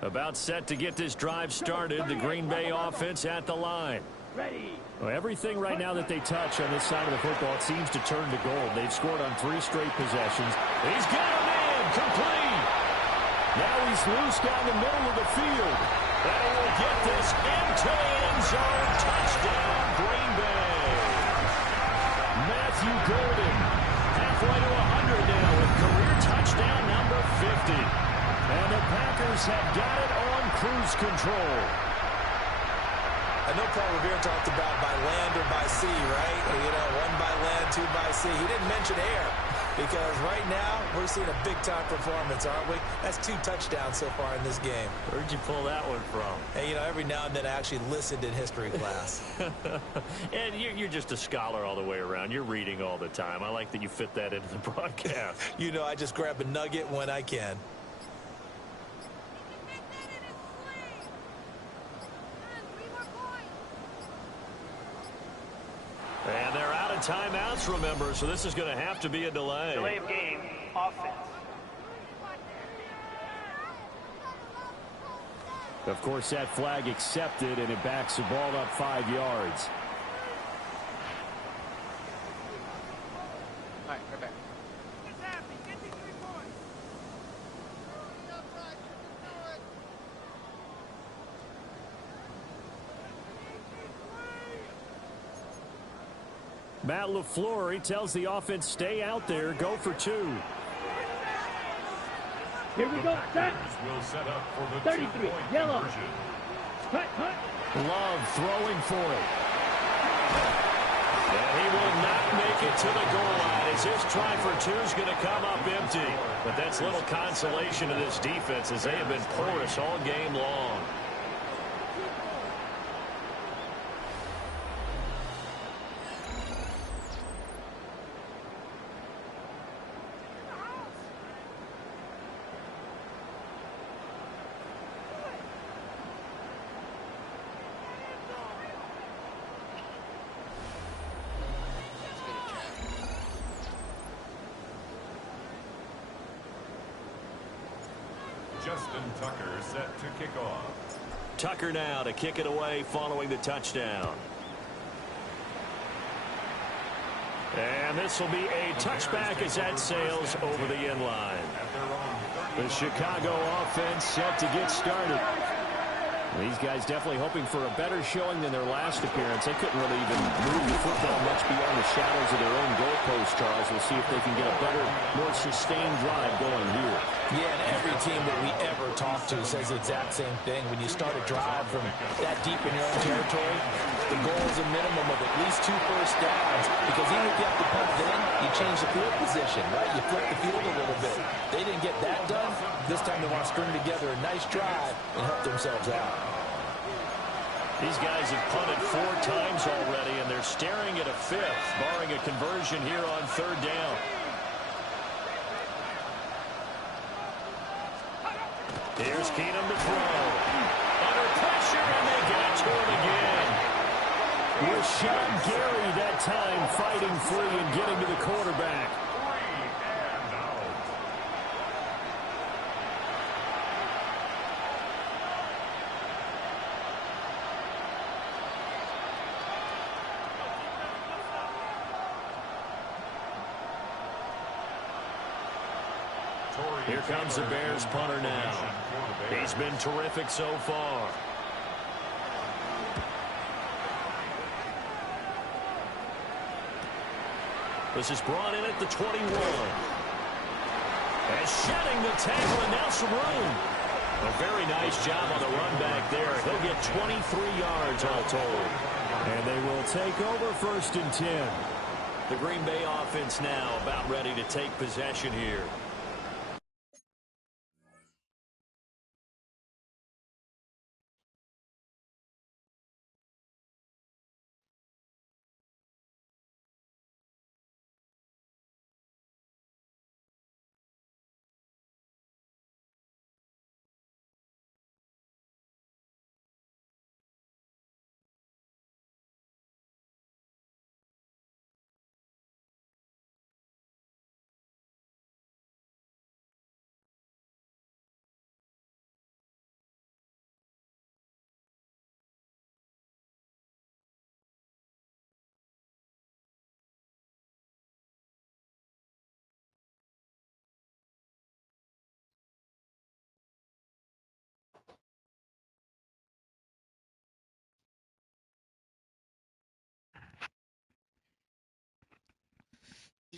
About set to get this drive started. The Green Bay offense at the line. Well, everything right now that they touch on this side of the football, it seems to turn to gold. They've scored on 3 straight possessions. He's got him in. Complete. Now he's loose down the middle of the field. And he will get this into the end zone. Touchdown, Green Bay. Matthew Golden. Halfway to 100 now with career touchdown number 50. And the Packers have got it on cruise control. I know Paul Revere talked about by land or by sea, right? You know, one by land, two by sea. He didn't mention air because right now we're seeing a big-time performance, aren't we? That's 2 touchdowns so far in this game. Where'd you pull that one from? Hey, you know, every now and then I actually listened in history class. And you're just a scholar all the way around. You're reading all the time. I like that you fit that into the broadcast. You know, I just grab a nugget when I can. And they're out of timeouts, remember, so this is going to have to be a delay. Delay of game, offense. Of course, that flag accepted, and it backs the ball up 5 yards. All right, right back. Matt LaFleur, he tells the offense, stay out there, go for 2. Here we go, set. Will set up for the 33, two-point yellow. conversion. Cut, cut. Love throwing for it. And he will not make it to the goal line as his try for 2 is going to come up empty. But that's little consolation to this defense as they have been porous all game long. Justin Tucker set to kick off. Tucker now to kick it away following the touchdown. And this will be a touchback as that sails over the end line. The Chicago offense set to get started. These guys definitely hoping for a better showing than their last appearance. They couldn't really even move the football much beyond the shadows of their own goalpost, Charles. We'll see if they can get a better, more sustained drive going here. Yeah, and every team that we ever talk to says the exact same thing. When you start a drive from that deep in your own territory, the goal is a minimum of at least 2 first downs. Because even if you have to punt then, you change the field position, right? You flip the field a little bit. They didn't get that done. This time they want to string together a nice drive and help themselves out. These guys have punted 4 times already, and they're staring at a 5th, barring a conversion here on 3rd down. Here's Keenum to throw. Under pressure, and they get it to him again. Rashawn Gary that time fighting free and getting to the quarterback. Here comes the Bears punter now. He's been terrific so far. This is brought in at the 21. And shedding the tackle, and now some room. A very nice job on the run back there. He'll get 23 yards all told. And they will take over 1st and 10. The Green Bay offense now about ready to take possession here.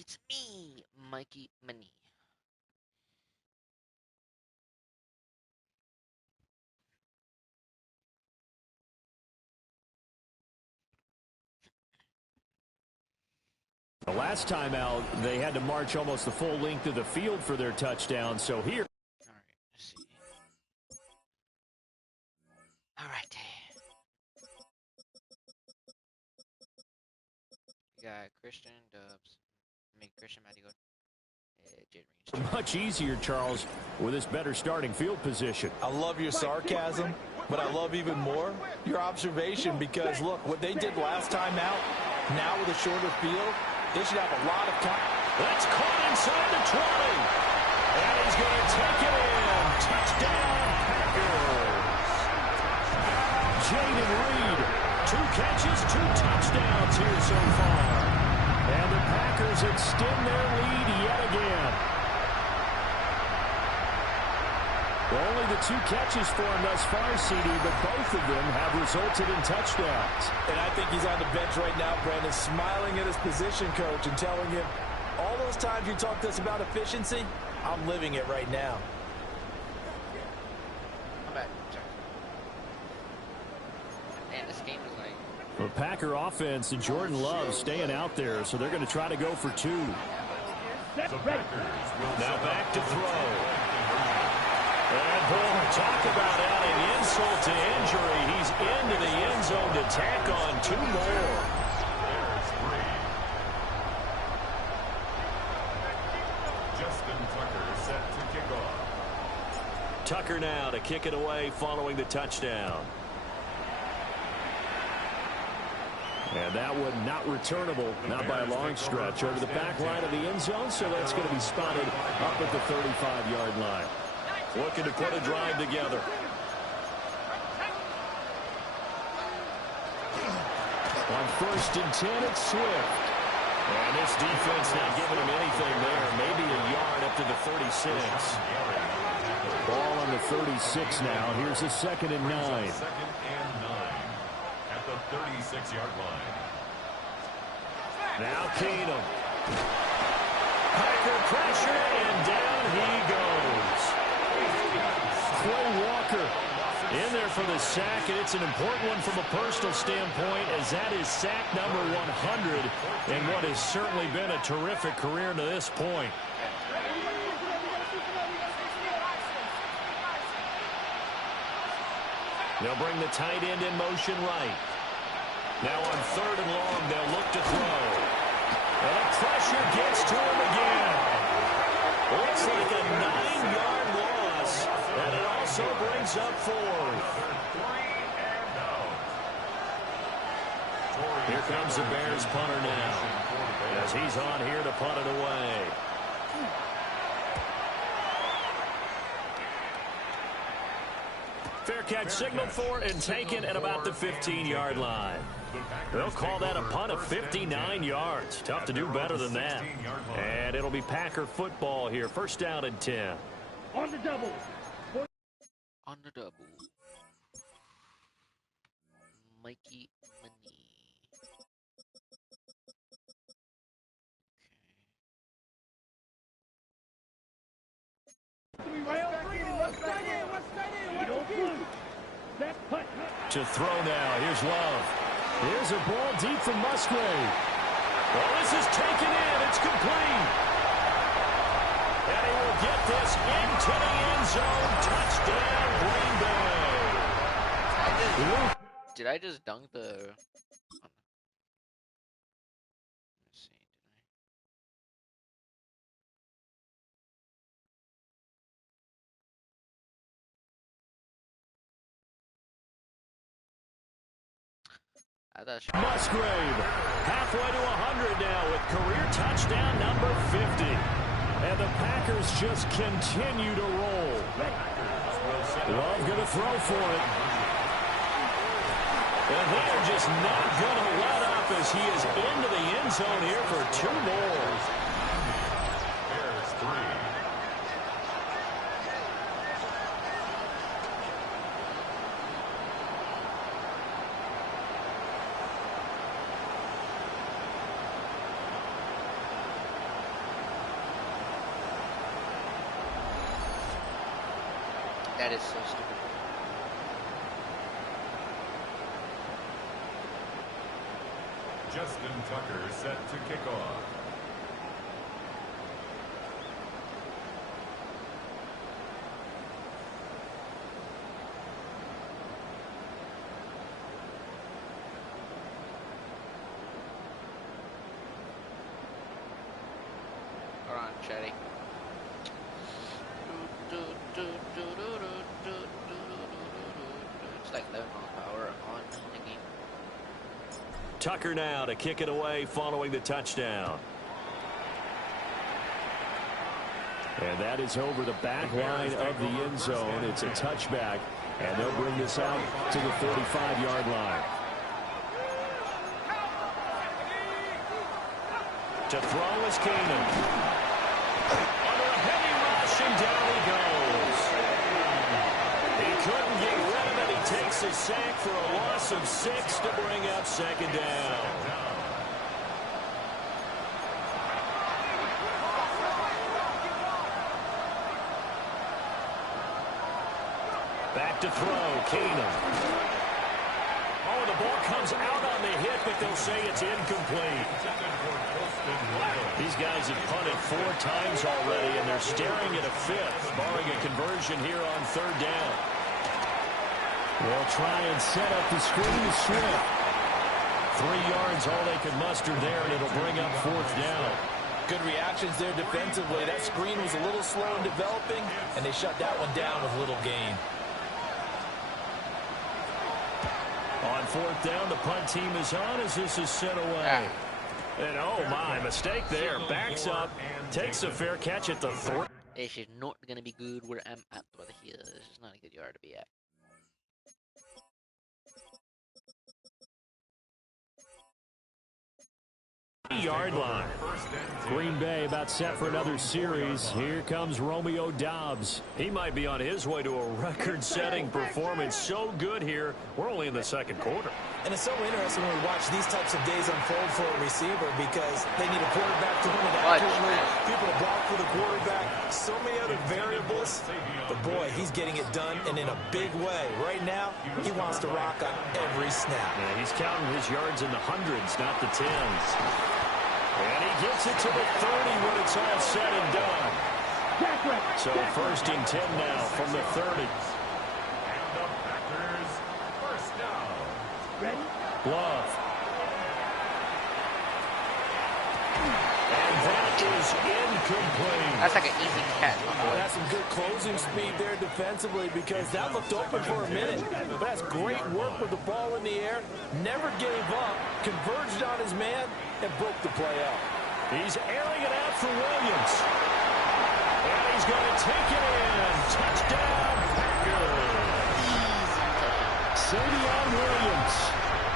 It's me, Mikey Money. The last time out, they had to march almost the full length of the field for their touchdown. So here. All right, let's see. All right. We got Christian Dubs. Christian Matty go. Much easier, Charles, with this better starting field position. I love your sarcasm, but I love even more your observation because, look, what they did last time out, now with a shorter field, they should have a lot of time. That's caught inside the 20. And he's going to take it in. Touchdown, Packers. Jaden Reed, 2 catches, 2 touchdowns here so far. And the Packers extend their lead yet again. Only the 2 catches for him thus far, CD, but both of them have resulted in touchdowns. And I think he's on the bench right now, Brandon, smiling at his position coach and telling him, all those times you talked to us about efficiency, I'm living it right now. I'm back. Man, this game is like... The Packer offense and Jordan Love staying out there, so they're going to try to go for 2. Now back to throw. And boy, talk about adding insult to injury. He's into the end zone to tack on 2 more. Justin Tucker set to kick off. Tucker now to kick it away following the touchdown. And that one not returnable, not by a long stretch, over the back line of the end zone, so that's going to be spotted up at the 35-yard line. Looking to put a drive together. On 1st and 10, it's Swift. And this defense not giving him anything there. Maybe a yard up to the 36. Ball on the 36 now. Here's a 2nd and 9. 2nd and 9 at the 36-yard line. Now Keenum. Packer pressure, and down he goes. Clay Walker in there for the sack, and it's an important one from a personal standpoint, as that is sack number 100 in what has certainly been a terrific career to this point. They'll bring the tight end in motion right. Now on 3rd and long, they'll look to throw. And the pressure gets to him again. Looks like a 9-yard loss. And it also brings up 4th. Here comes the Bears punter now, as he's on here to punt it away. Fair catch signaled for and taken at about the 15-yard line. They'll call that a punt of 59 yards. Tough to do better than that. And it'll be Packer football here. 1st down and 10. On the double. On the double. Mikey Money. To throw now. Here's Love. Here's a ball deep from Musgrave. Well, this is taken in. It's complete. And he will get this into the end zone. Touchdown, Green Bay. Did I just dunk the... Let's see, did I thought she... Musgrave halfway to 100 now with career touchdown number 50. And the Packers just continue to roll. Love going to throw for it. And they're just not going to let up as he is into the end zone here for 2 more. Bears 3. That is so stupid. Justin Tucker set to kick off. Hold on, Chatty. It's like 11 miles per hour on the game. Tucker now to kick it away following the touchdown. And that is over the back line of the end zone. It's a touchback, and they'll bring this out to the 35-yard line. To throw is Keenan. Under a heavy rush, and down he goes. He couldn't get rid of it. He takes a sack for a loss of 6 to bring up second down. Back to throw, Keenan. Oh, the ball comes out on the hit, but they'll say it's incomplete. These guys have punted 4 times already, and they're staring at a 5th, barring a conversion here on 3rd down. They'll try and set up the screen to Swift. 3 yards, all they could muster there, and it'll bring up 4th down. Good reactions there defensively. That screen was a little slow in developing, and they shut that one down with little gain. On 4th down, the punt team is on as this is sent away. And oh my, mistake there. Backs up, takes a fair catch at the 3rd. This is not going to be good where I'm at over here. This is not a good yard to be at. Yard line. Green Bay about set for another series. Here comes Romeo Doubs. He might be on his way to a record-setting performance. So good here. We're only in the 2nd quarter. And it's so interesting when we watch these types of days unfold for a receiver because they need a quarterback to win it accurately, people to block for the quarterback, so many other variables. But boy, he's getting it done and in a big way. Right now, he wants to rock on every snap. Yeah, he's counting his yards in the hundreds, not the 10s. And he gets it to the 30 when it's all said and done. So 1st and 10 now from the 30. And the Packers first down. Ready? Love. And that is incomplete. That's like an easy catch. That's some good closing speed there defensively because that looked open for a minute. But that's great work with the ball in the air. Never gave up. Converged on his man and broke the play out. He's airing it out for Williams. And he's going to take it in. Touchdown, Packers. Savion Williams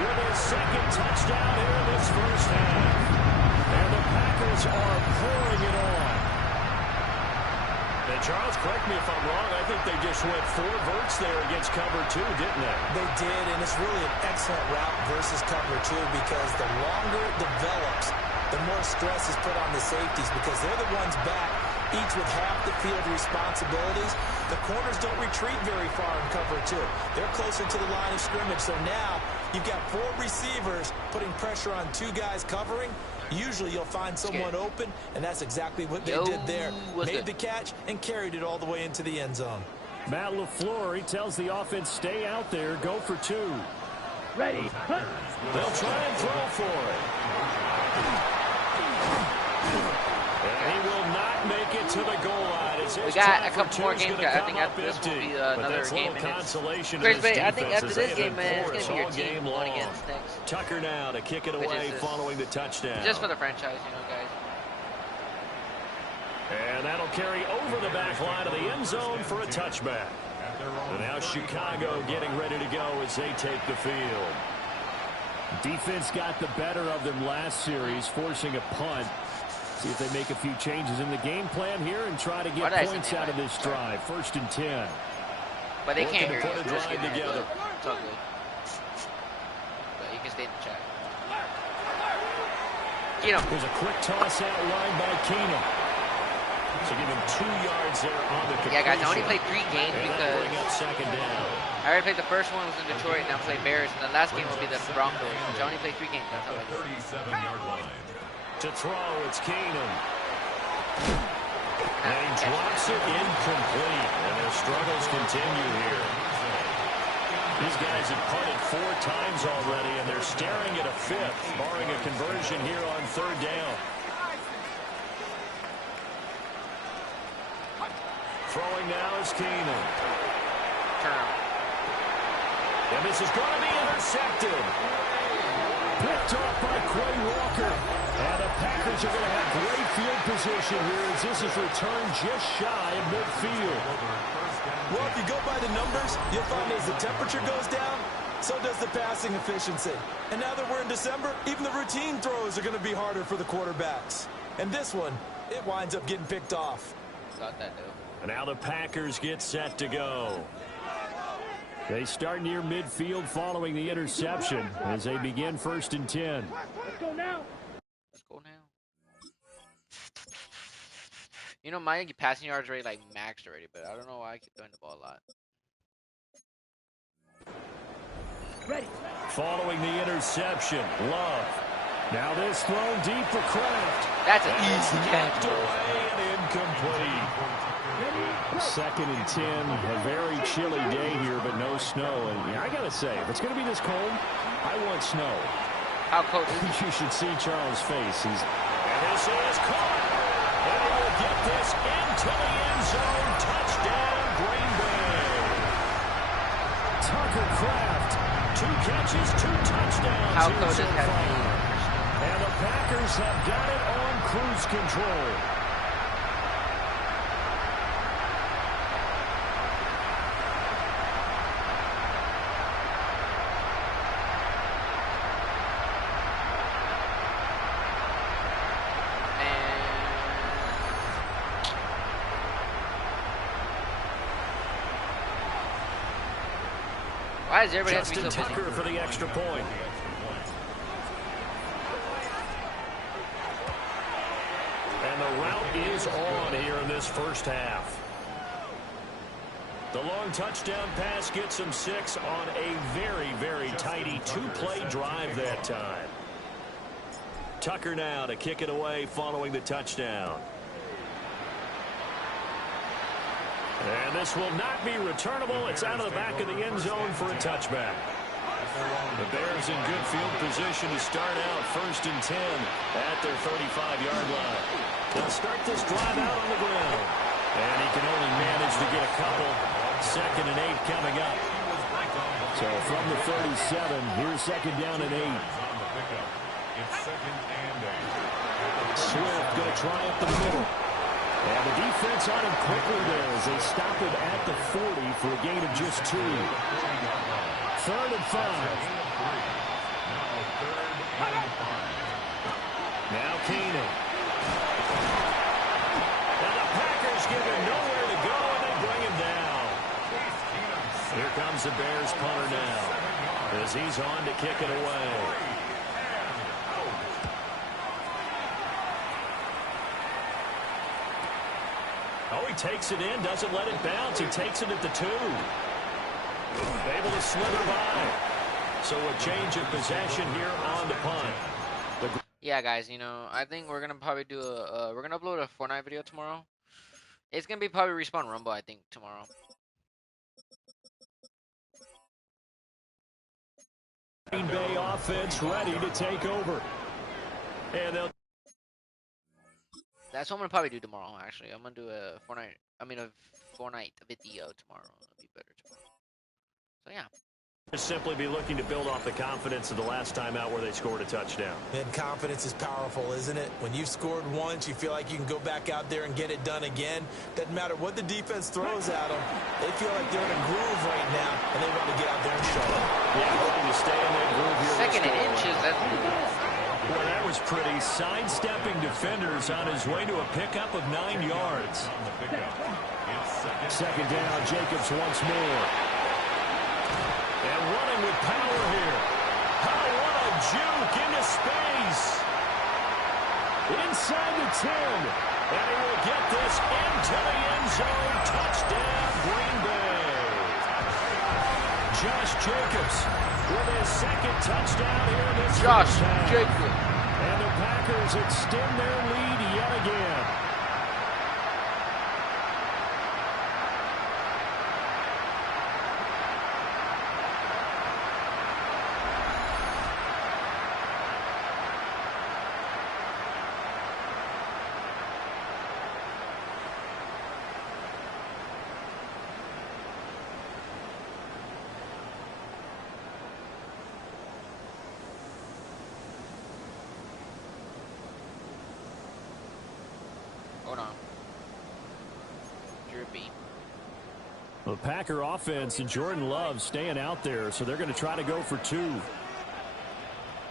with his 2nd touchdown here in this first half. And the Packers are pouring it on. And Charles, correct me if I'm wrong, I think they just went 4 verts there against cover 2, didn't they? They did, and it's really an excellent route versus cover 2 because the longer it develops, the more stress is put on the safeties because they're the ones back, each with half the field responsibilities. The corners don't retreat very far in cover 2. They're closer to the line of scrimmage, so now you've got 4 receivers putting pressure on 2 guys covering. Usually you'll find someone open, and that's exactly what they did there. Made the catch and carried it all the way into the end zone. Matt LaFleur, he tells the offense, stay out there, go for 2. Ready. Hunt. They'll try and throw for it. And he will not make it to the goal line. We got a couple more games. I think after this will be another game. Great Bay, I think after this game, man, it's going to be your team going against next. Tucker now to kick it away following the touchdown. Just for the franchise, you know, guys. And that'll carry over the back line of the end zone for a touchback. And now Chicago getting ready to go as they take the field. Defense got the better of them last series, forcing a punt. See if they make a few changes in the game plan here and try to get points out of this drive. 1st and 10. But they can't hear put a you. drive together. It's all good. But you can stay in the chat. There's a quick toss out line by Keenum. So give him 2 yards yards there on the completion. Yeah, guys, I only played 3 games because bring up second down. I already played the first one was in Detroit, and I played Bears, and the last game will be the Broncos. So I only played 3 games. That's all I do. 37-yard line. To throw, it's Keenum. And he drops it incomplete. And their struggles continue here. These guys have punted 4 times already, and they're staring at a 5th, barring a conversion here on 3rd down. Throwing now is Keenum. And this is going to be intercepted. Picked off by Quay Walker. And the Packers are going to have great field position here as this is returned just shy of midfield. Well, if you go by the numbers, you'll find as the temperature goes down, so does the passing efficiency. And now that we're in December, even the routine throws are going to be harder for the quarterbacks. And this one, it winds up getting picked off. Got that, though. And now the Packers get set to go. They start near midfield following the interception as they begin 1st and 10. Let's go now. Let's go now. You know, my passing yards already like maxed already, but I don't know why I keep throwing the ball a lot. Ready. Following the interception, Love. Now this thrown deep for Kraft. That's an easy catch. Away and incomplete. 2nd and 10. A very chilly day here, but no snow. And yeah, I got to say, if it's going to be this cold, I want snow. How cold? You should see Charles' face. And this is caught. And he will get this into the end zone. Touchdown, Green Bay. Tucker Kraft. 2 catches, 2 touchdowns. How cold is that? And the Packers have got it on cruise control. Why does everybody Justin have to be so Tucker busy? for the extra point. And the route is on here in this first half. The long touchdown pass gets him 6 on a very, very tidy 2-play drive that time. Tucker now to kick it away following the touchdown. And this will not be returnable. It's out of the back of the end zone for a touchback. The Bears in good field position to start out 1st and 10 at their 35-yard line. They'll start this drive out on the ground. And he can only manage to get a couple. 2nd and 8 coming up. So from the 37, here's 2nd down and 8. Swift going to try up the middle. And the defense on him quickly there as they stop him at the 40 for a gain of just 2. 3rd and 5. Now Keenum. And the Packers give him nowhere to go, and they bring him down. Here comes the Bears punter now as he's on to kick it away. Oh, he takes it in, doesn't let it bounce. He takes it at the 2. Able to slither by. So a change of possession here on the punt. Yeah, guys, you know, I think we're gonna probably do we're gonna upload a Fortnite video tomorrow. It's gonna be probably Respawn Rumble, I think, tomorrow. Green Bay offense ready to take over. And they'll. That's what I'm gonna probably do tomorrow. Actually, I'm gonna do a Fortnite video tomorrow. It'll be better tomorrow. So yeah. Simply be looking to build off the confidence of the last time out where they scored a touchdown. And confidence is powerful, isn't it? When you've scored once, you feel like you can go back out there and get it done again. Doesn't matter what the defense throws at them. They feel like they're in a groove right now, and they want to get out there and show it. Yeah, hoping to stay in that groove here. 2nd and inches. Well, that was pretty. Sidestepping defenders on his way to a pickup of 9 yards. 2nd down, Jacobs once more. And running with power here. Oh, what a juke into space. Inside the 10. And he will get this into the end zone. Touchdown, Green Bay. Josh Jacobs with his second touchdown here in this Josh first half. Jacobs. And the Packers extend their lead yet again. Hold on. Drippy. The Packer offense and Jordan Love staying out there, so they're going to try to go for 2.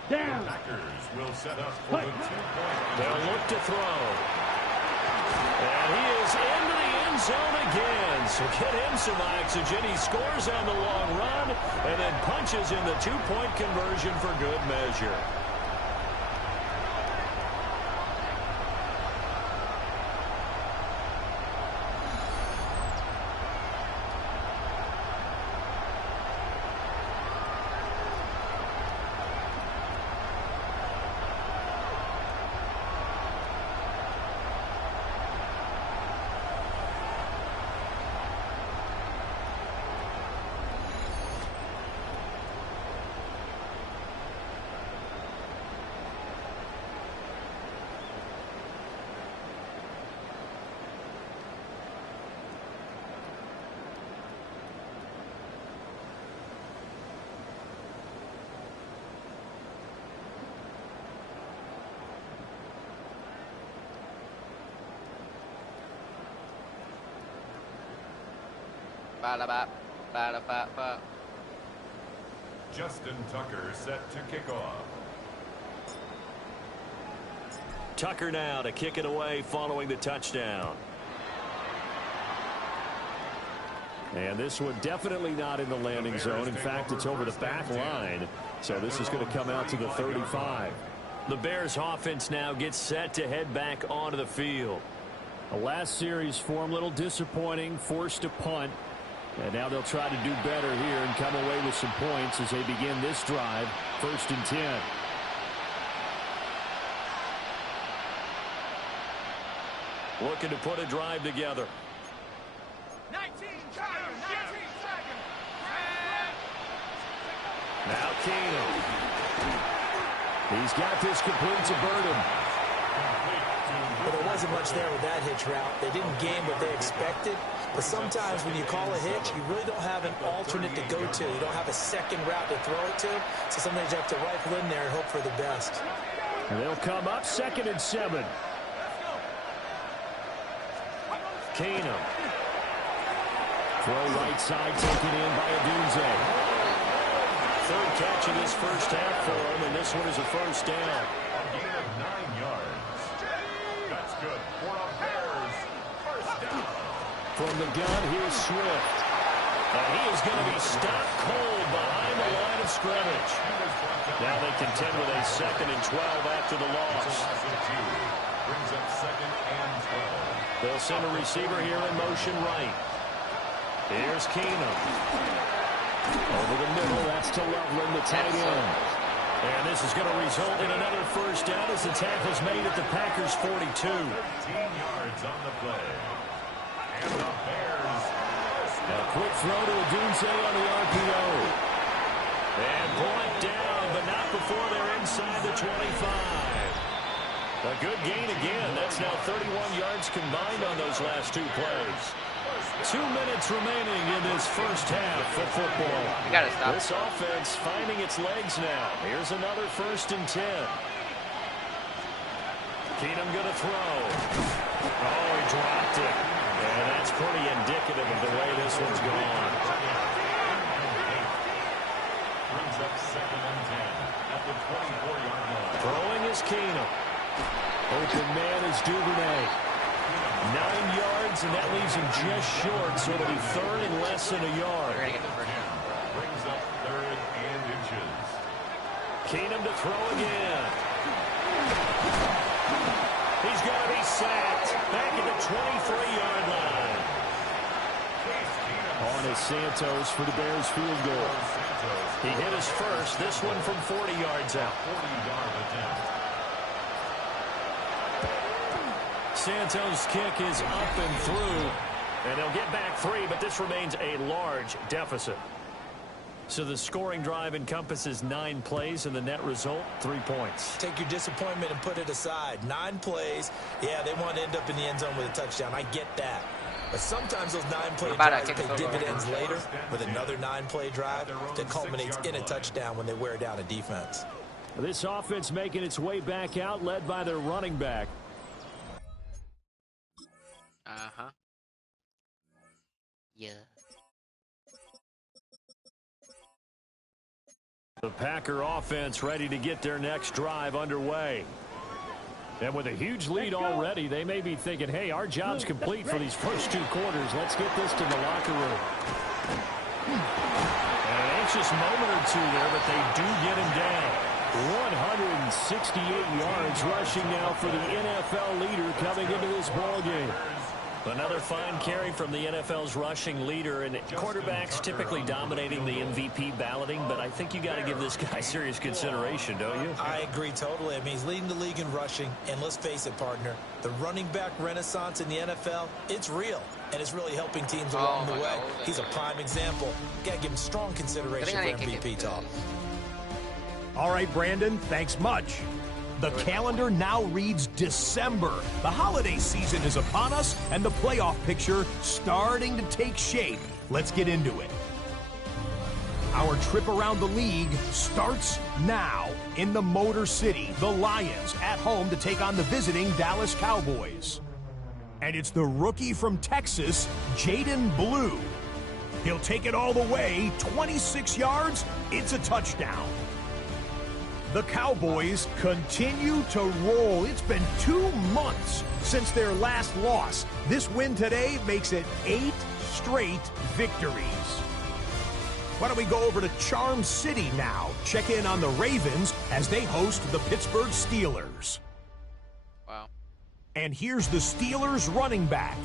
Down. The Packers will set up for the 2-point. They'll look to throw. And he is into the end zone again. So get him some oxygen. He scores on the long run and then punches in the 2-point conversion for good measure. Justin Tucker set to kick off. Tucker now to kick it away following the touchdown. And this one definitely not in the landing zone. In fact, it's over the back line. So this is going to come out to the 35. The Bears offense now gets set to head back onto the field. The last series form a little disappointing, forced to punt. And now they'll try to do better here and come away with some points as they begin this drive. 1st and 10. Looking to put a drive together. 19 seconds. 19 seconds. Now Keenum. He's got this complete to Burden. But there wasn't much there with that hitch route. They didn't gain what they expected. But sometimes when you call a hitch, you really don't have an alternate to go to. You don't have a second route to throw it to. So sometimes you have to rifle in there and hope for the best. And they'll come up 2nd and 7. Keenum. Throw right side taken in by Adunze. 3rd catch of this first half for him, and this one is a first down. A gain of 9 yards. That's good for the Bears. First down. From the gun, here's Swift. And he is going to be stopped cold behind the line of scrimmage. Now they contend with a 2nd and 12 after the loss. Brings up 2nd and 12. They'll send a receiver here in motion right. Here's Keenum. Over the middle, that's to Loveland, the tight end. And this is going to result in another first down as the tackle's made at the Packers' 42. 13 yards on the play. And the Bears. A quick throw to Adunze on the RPO. And brought down, but not before they're inside the 25. A good gain again. That's now 31 yards combined on those last 2 plays. 2 minutes remaining in this first half of football. You gotta stop. This offense finding its legs now. Here's another 1st and 10. Keenum gonna throw. Oh, he dropped it. And that's pretty indicative of the way this one's gone. Brings up 2nd and 10 at the 24-yard line. Throwing is Keenum. Open man is Duvernay. 9 yards, and that leaves him just short, so it'll be 3rd and less than a yard. They're gonna get the first down. Brings up 3rd and inches. Keenum to throw again. He's going to be sacked back at the 23-yard line. On is Santos for the Bears field goal. He hit his first, this one from 40 yards out. Santos' kick is up and through, and they'll get back 3, but this remains a large deficit. So the scoring drive encompasses 9 plays, and the net result, 3 points. Take your disappointment and put it aside. 9 plays, yeah, they want to end up in the end zone with a touchdown. I get that. But sometimes those 9-play drives pay dividends later with another 9-play drive that culminates in a touchdown when they wear down a defense. This offense making its way back out, led by their running back. Yeah. The Packer offense ready to get their next drive underway. And with a huge lead already, they may be thinking, hey, our job's complete for these first 2 quarters. Let's get this to the locker room. And an anxious moment or two there, but they do get him down. 168 yards rushing now for the NFL leader coming into this ball game. Another fine carry from the NFL's rushing leader, and quarterbacks typically dominating the MVP balloting, but I think you got to give this guy serious consideration, don't you? I agree totally. I mean, he's leading the league in rushing, and let's face it, partner, the running back renaissance in the NFL, it's real, and it's really helping teams along the way. He's a prime example. Got to give him strong consideration for MVP talk. All right, Brandon, thanks much. The calendar now reads December. The holiday season is upon us, and the playoff picture starting to take shape. Let's get into it. Our trip around the league starts now in the Motor City. The Lions at home to take on the visiting Dallas Cowboys. And it's the rookie from Texas, Jaden Blue. He'll take it all the way, 26 yards, it's a touchdown. The Cowboys continue to roll. It's been 2 months since their last loss. This win today makes it 8 straight victories. Why don't we go over to Charm City now? Check in on the Ravens as they host the Pittsburgh Steelers. Wow. And here's the Steelers running back.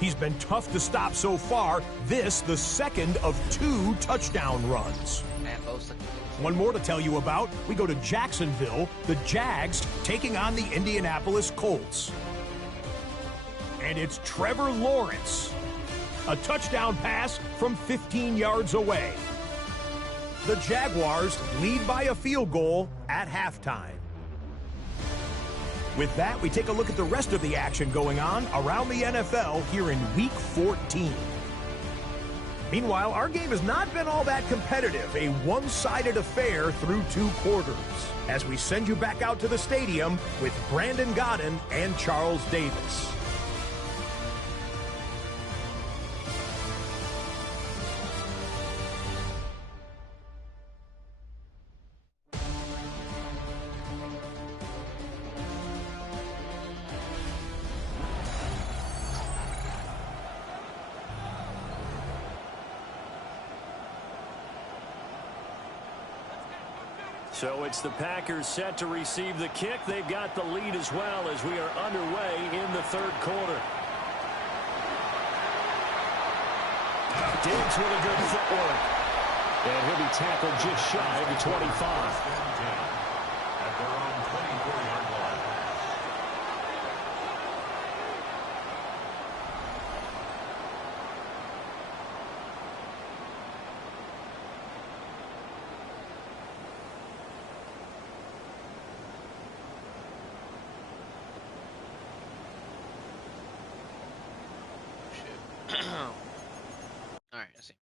He's been tough to stop so far. This, the second of 2 touchdown runs. Man, both. One more to tell you about. We go to Jacksonville, the Jags taking on the Indianapolis Colts. And it's Trevor Lawrence. A touchdown pass from 15 yards away. The Jaguars lead by a field goal at halftime. With that, we take a look at the rest of the action going on around the NFL here in Week 14. Meanwhile, our game has not been all that competitive, a one-sided affair through 2 quarters. As we send you back out to the stadium with Brandon Godden and Charles Davis. So it's the Packers set to receive the kick. They've got the lead as well as we are underway in the 3rd quarter. Diggs with a good footwork. And he'll be tackled just shy of the 25. At their own 24-yard line. All right, let's see.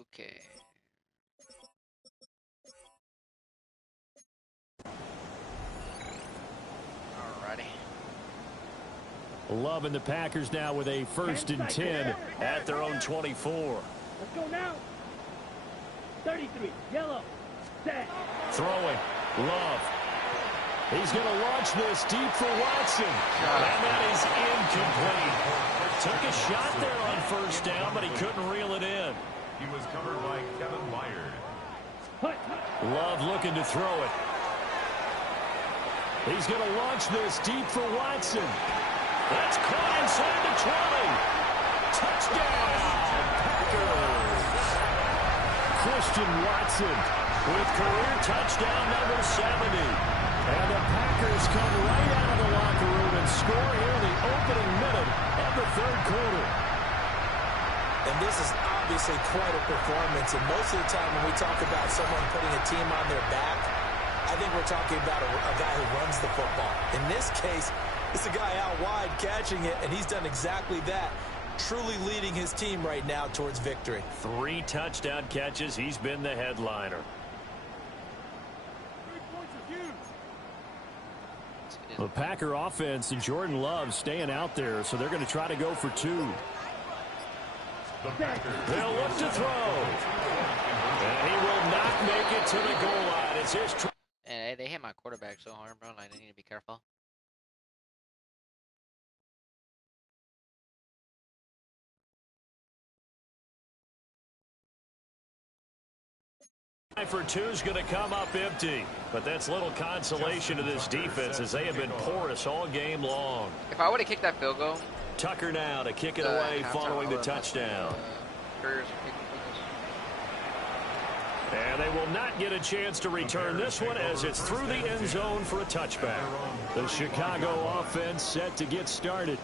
Okay. Alrighty. Loving the Packers now with a 1st and 10 at their own 24. Let's go now. 33, yellow, set. Throwing, Love. He's going to launch this deep for Watson. And that is incomplete. Took a shot there on 1st down, but he couldn't reel it in. He was covered by Kevin Byard. Love looking to throw it. He's going to launch this deep for Watson. That's caught inside the 20. Touchdown, Packers. Christian Watson with career touchdown number 70. And the Packers come right out of the locker room and score here in the opening minute of the third quarter. And this is obviously quite a performance. And most of the time when we talk about someone putting a team on their back, I think we're talking about a guy who runs the football. In this case, it's a guy out wide catching it, and he's done exactly that, truly leading his team right now towards victory. 3 touchdown catches. He's been the headliner. The Packer offense and Jordan Love staying out there, so they're going to try to go for 2. They'll look to throw. And he will not make it to the goal line. It's his try. And they hit my quarterback so hard, bro. Like, they need to be careful. For 2 is going to come up empty. But that's little consolation to this defense as they have been porous all game long. If I would have kicked that field goal. Tucker now to kick it away following the touchdown. And they will not get a chance to return this one as it's through the end zone for a touchback. The Chicago offense set to get started.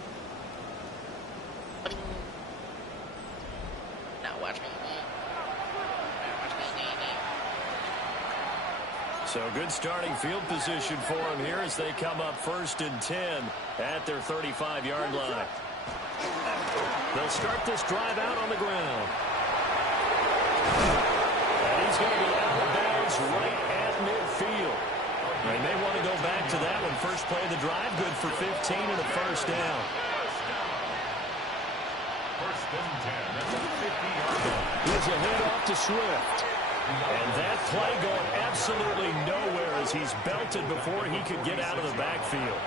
Now watch me. So good starting field position for them here as they come up 1st and 10 at their 35-yard line. They'll start this drive out on the ground. And he's going to be out of bounds right at midfield. They may want to go back to that one. First play of the drive, good for 15 and a first down. 1st and 10. That's a 50-yard line. Here's a handoff to Swift. And that play going absolutely nowhere as he's belted before he could get out of the backfield.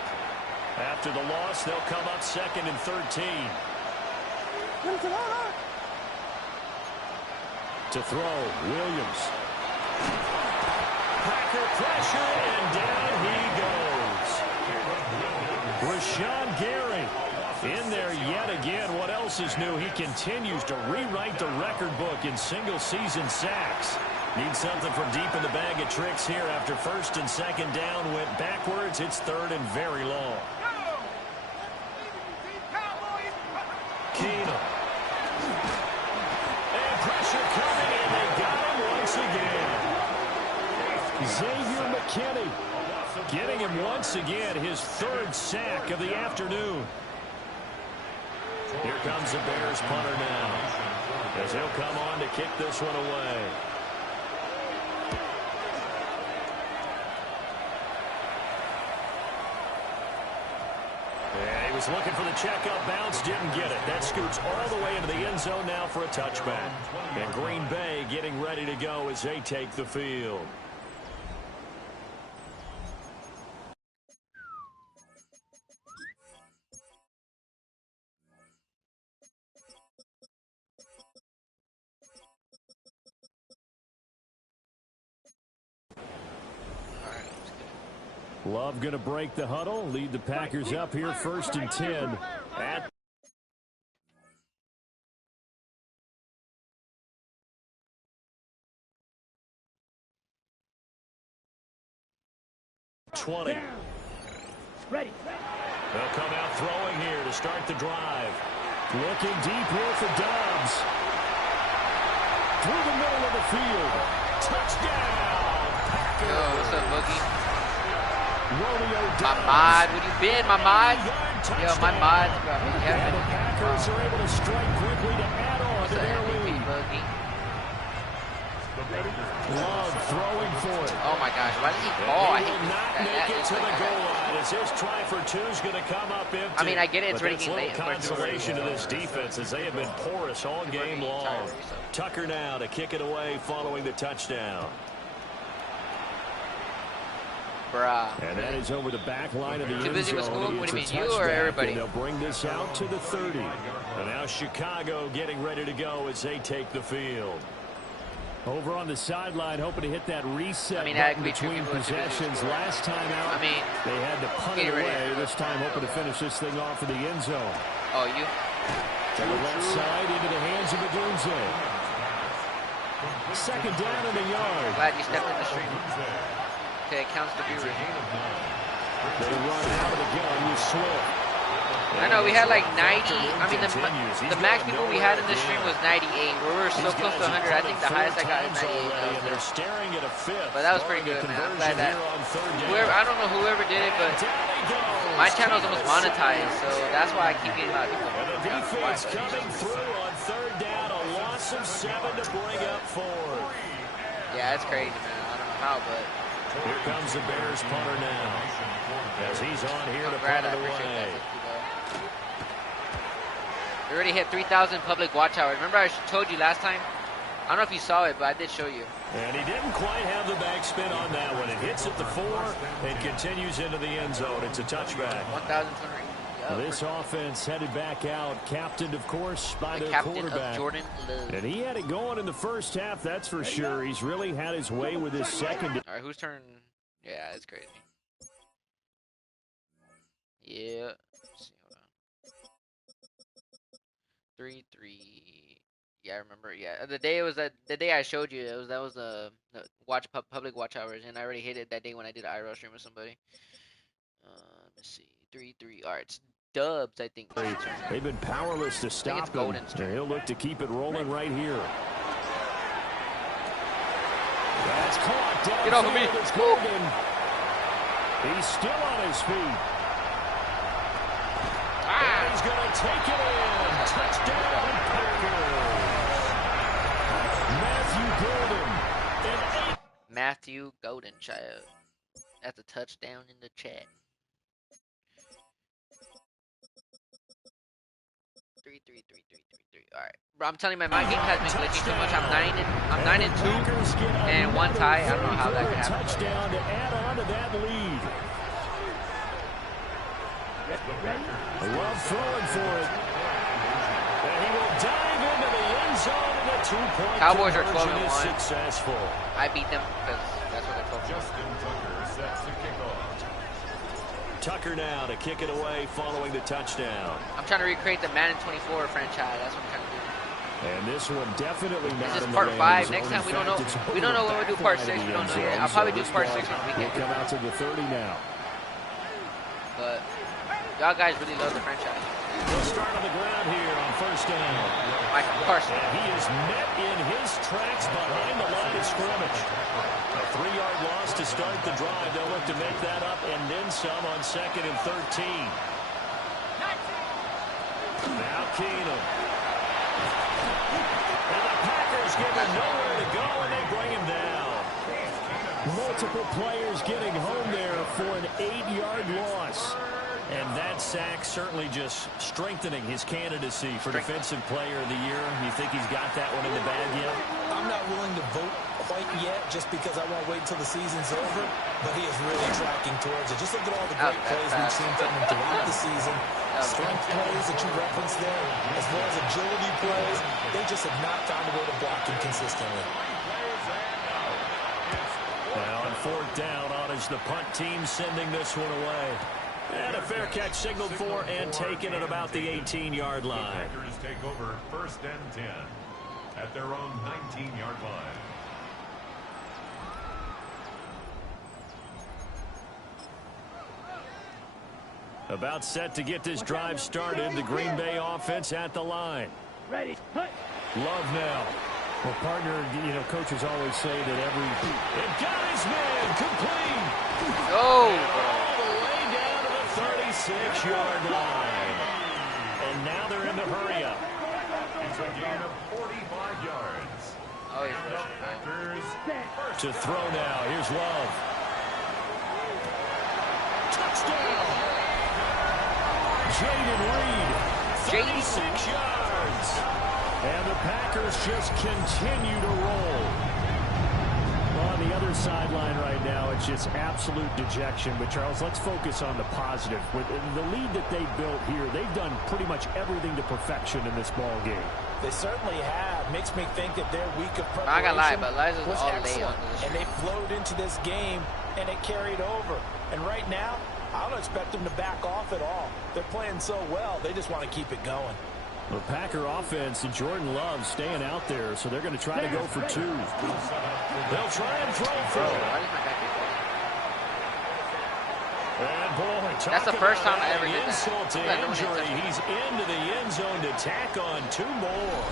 After the loss, they'll come up 2nd and 13. To throw, Williams. Packer pressure, and down he goes. Rashawn Gary in there yet again. What else is new? He continues to rewrite the record book in single-season sacks. Needs something from deep in the bag of tricks here after 1st and 2nd down went backwards. It's 3rd and very long. Keenum. And pressure coming, and they got him once again. Xavier McKinney getting him once again, his 3rd sack of the afternoon. Here comes the Bears punter now as he'll come on to kick this one away. And he was looking for the checkup bounce, didn't get it. That scoots all the way into the end zone now for a touchback. And Green Bay getting ready to go as they take the field. Love going to break the huddle, lead the Packers up here 1st and 10 at 20. Ready. They'll come out throwing here to start the drive. Looking deep here for Dobbs. Through the middle of the field. Touchdown, Packers. Yo, what's up, Boogie? Romeo My Dobbs. mod, would you bid? My mod? Yo, my mod. And the Packers are able to strike quickly to add on to their lead. Boogie. Love throwing for it. Oh my gosh, why did he fall? I He hate will not make it to the goal line as his try for 2 is going to come up empty. I mean, I get it, it's but really that's little late. consolation to this defense as they have been porous all game long. Tucker now to kick it away following the touchdown. Bruh. And that is over the back line of the Too end busy with zone. school? What do you It's mean, a you or touchback, everybody? and they'll bring this out to the 30. And now Chicago getting ready to go as they take the field. Over on the sideline, hoping to hit that reset that button between possessions. Last time out, they had to punt it away. This time, hoping to finish this thing off in the end zone. Oh, you? To the left side, into the hands of Adunze. Second down in the yard. Glad you stepped in the stream. Okay, it counts the viewers. They run out of the gun with Swift. I know we had like 90. I mean, the max people we had in the stream was 98. We were so close to 100. I think the highest I got is 98. But that was pretty good, man. I'm glad that whoever, I don't know whoever did it, but my channel's almost monetized, so that's why I keep getting a lot of people. The defense coming through on third down, a loss of 7 to bring up 4. Yeah, it's crazy, man. I don't know how, but here comes the Bears punter now, as he's on here to punt it away. We already hit 3,000 public watch hours. Remember I told you last time? I don't know if you saw it, but I did show you. And he didn't quite have the backspin on that one. It hits at the 4 and continues into the end zone. It's a touchback. 1,200. This offense headed back out, captained, of course, by their quarterback. Jordan Love. And he had it going in the first half, that's for sure. He's really had his way with his second. All right, whose turn? Yeah, it's crazy. Yeah. Let's see, hold on. 3-3. Yeah, I remember. Yeah, the day I showed you. That was the public watch hours, and I already hit it that day when I did an IRL stream with somebody. Let's see, 3-3. All right, it's Dubs, I think. They've been powerless to stop him. And he'll look to keep it rolling right here. That's caught. Get off of me. He's still on his feet. And he's going to take it in. Touchdown, Packers. Matthew Golden, child. That's a touchdown in the chat. 3-3. All right, bro. I'm telling you, my game has been glitching too much. I'm 9-2 and 1 tie. I don't know how that could happen. Touchdown to add on to that lead. Love throwing for it. And he will dive into the end zone, and a 2-point Cowboys are conversion 12-1. is successful. I beat them because that's what they're 12-1. Justin Tucker set to kick off. Tucker now to kick it away following the touchdown. I'm trying to recreate the Madden 24 franchise. That's what I'm trying to do. And this one definitely not. This is part 5. Next time we don't know. We don't know when we do part 6. We don't know yet. I'll probably do part 6 on the weekend. We'll come out to the 30 now. But y'all guys really love the franchise. He'll start on the ground here on first down. Michael Carson. And he is met in his tracks behind the line of scrimmage. A 3-yard loss to start the drive. They'll look to make that up and then some on 2nd and 13. Now Keenum. And the Packers give him nowhere to go, and they bring him down. Multiple players getting home there for an 8-yard loss. And that sack certainly just strengthening his candidacy for Defensive Player of the Year. You think he's got that one in the bag yet? I'm not willing to vote quite yet just because I won't wait until the season's over, but he is really tracking towards it. Just look at all the great plays we've seen from him throughout the season. Strength plays that you referenced there, as well as agility plays. They just have not found a way to block him consistently. Now on 4th down, on is the punt team sending this one away. And a fair catch signaled for and taken at about the 18-yard line. The Packers take over 1st and 10 at their own 19-yard line. About set to get this drive started. The Green Bay offense at the line. Ready. Love now. Well, partner, you know, coaches always say that every... It got his man complete. Oh! All the way down to the 36-yard line. And now they're in the hurry up. It's a gain of 45 yards. Oh, he's Packers to throw now. Here's Love. Touchdown. Jaden Reed. 36 yards. And the Packers just continue to roll. On the other sideline right now, it's just absolute dejection. But, Charles, let's focus on the positive. With the lead that they built here, they've done pretty much everything to perfection in this ball game. They certainly have. Makes me think that their week of preparation I'm not gonna lie, but Liza's was all excellent. day And they flowed into this game, and it carried over. And right now, I don't expect them to back off at all. They're playing so well, they just want to keep it going. The Packer offense and Jordan Love staying out there, so they're going to try to go for two. They'll try and throw for it. And boy, that's the first time I ever did that. Insult to injury. He's into the end zone to tack on two more.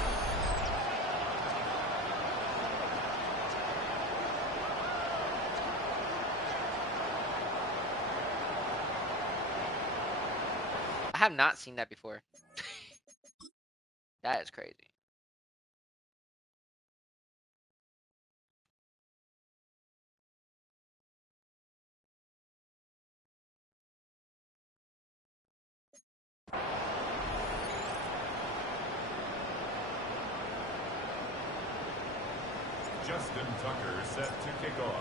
I have not seen that before. That is crazy. Justin Tucker set to kick off.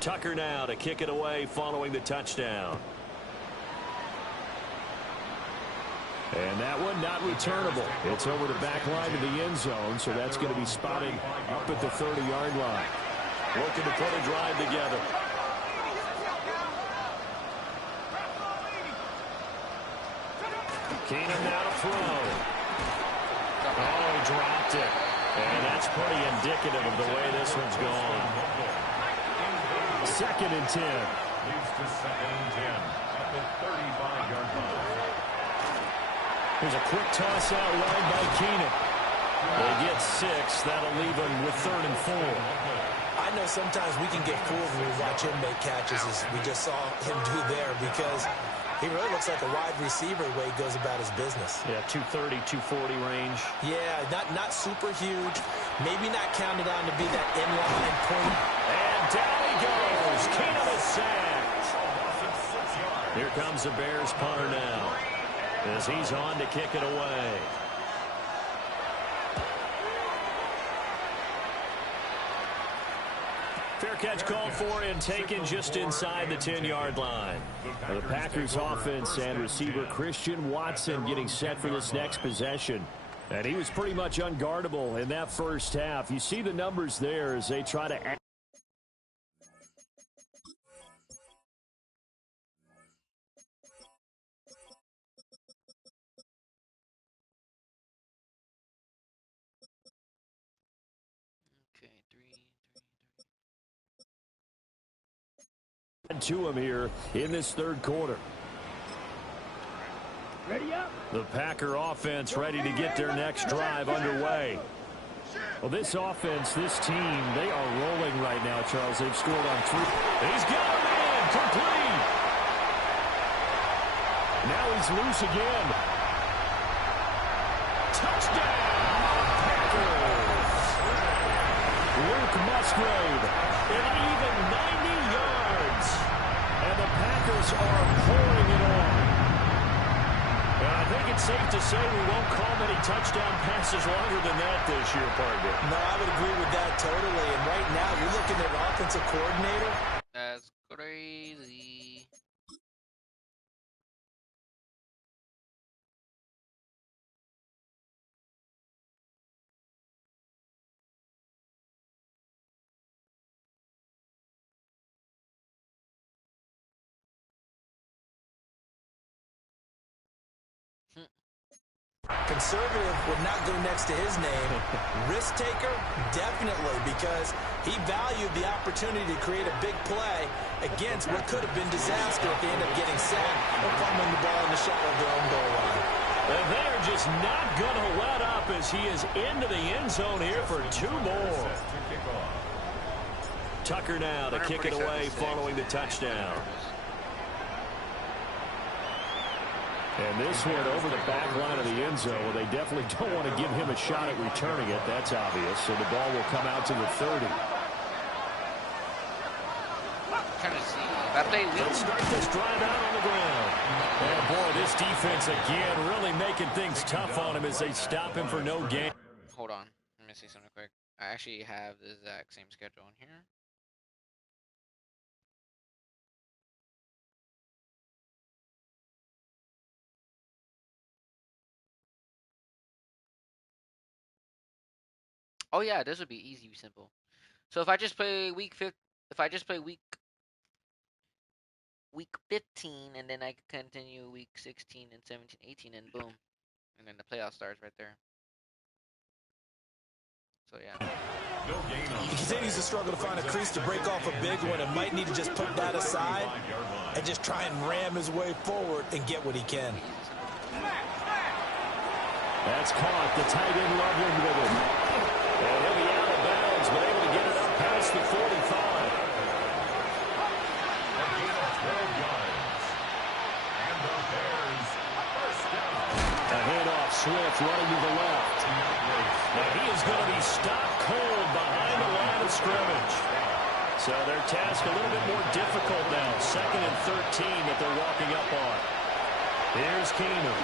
Tucker now to kick it away following the touchdown. And that one not returnable. It's over the back line of the end zone, so that's going to be spotted up at the 30-yard line. Looking to put a drive together. Keenum now to throw. Oh, he dropped it. And that's pretty indicative of the way this one's gone. 2nd and 10. Leads to 2nd and 10 at the 35-yard line. There's a quick toss out wide by Keenan. They get 6. That'll leave them with 3rd and 4. I know sometimes we can get fooled when we watch him make catches, as we just saw him do there, because he really looks like a wide receiver the way he goes about his business. Yeah, 230, 240 range. Yeah, not super huge. Maybe not counted on to be that inline point. And down he goes. Keenum is sacked. Here comes the Bears punter now, as he's on to kick it away. Fair catch called for and taken just inside the 10-yard line. The Packers offense and receiver Christian Watson getting set for this next possession. And he was pretty much unguardable in that first half. You see the numbers there as they try to add. To him here in this 3rd quarter. Ready up. The Packer offense ready to get their next drive underway. Well, this offense, this team, they are rolling right now, Charles. They've scored on 3. He's got him in. Complete. Now he's loose again. Touchdown, Packers. Luke Musgrave, an even 90 yards. And the Packers are pouring it on. And I think it's safe to say we won't call many touchdown passes longer than that this year, partner. No, I would agree with that totally. And right now, you're looking at an offensive coordinator. That's crazy. Conservative would not go next to his name. Risk taker, definitely, because he valued the opportunity to create a big play against what could have been disaster if they end up getting sacked or fumbling the ball in the shadow of their own goal line. And they're just not going to let up as he is into the end zone here for 2 more. Tucker now to kick it away following the touchdown. And this one over the back line of the end zone. Well, they definitely don't want to give him a shot at returning it. That's obvious. So the ball will come out to the 30. Trying to see. If I play weak. Let's start this drive out on the ground. And boy, this defense again really making things tough on him as they stop him for no gain. Hold on. Let me see something quick. I actually have the exact same schedule in here. Oh yeah, this would be easy, simple. So if I just play if I just play week 15, and then I can continue week 16 and 17, 18, and boom, and then the playoff starts right there. So yeah. He continues to struggle to find a crease to break off a big one and might need to just put that aside and just try and ram his way forward and get what he can. That's caught. The tight end Loveland with it. And he'll be out of bounds, but able to get it up past the 45. A handoff, Swift running to the left. Now he is going to be stopped cold behind the line of scrimmage. So their task a little bit more difficult now. 2nd and 13 that they're walking up on. Here's Keenum.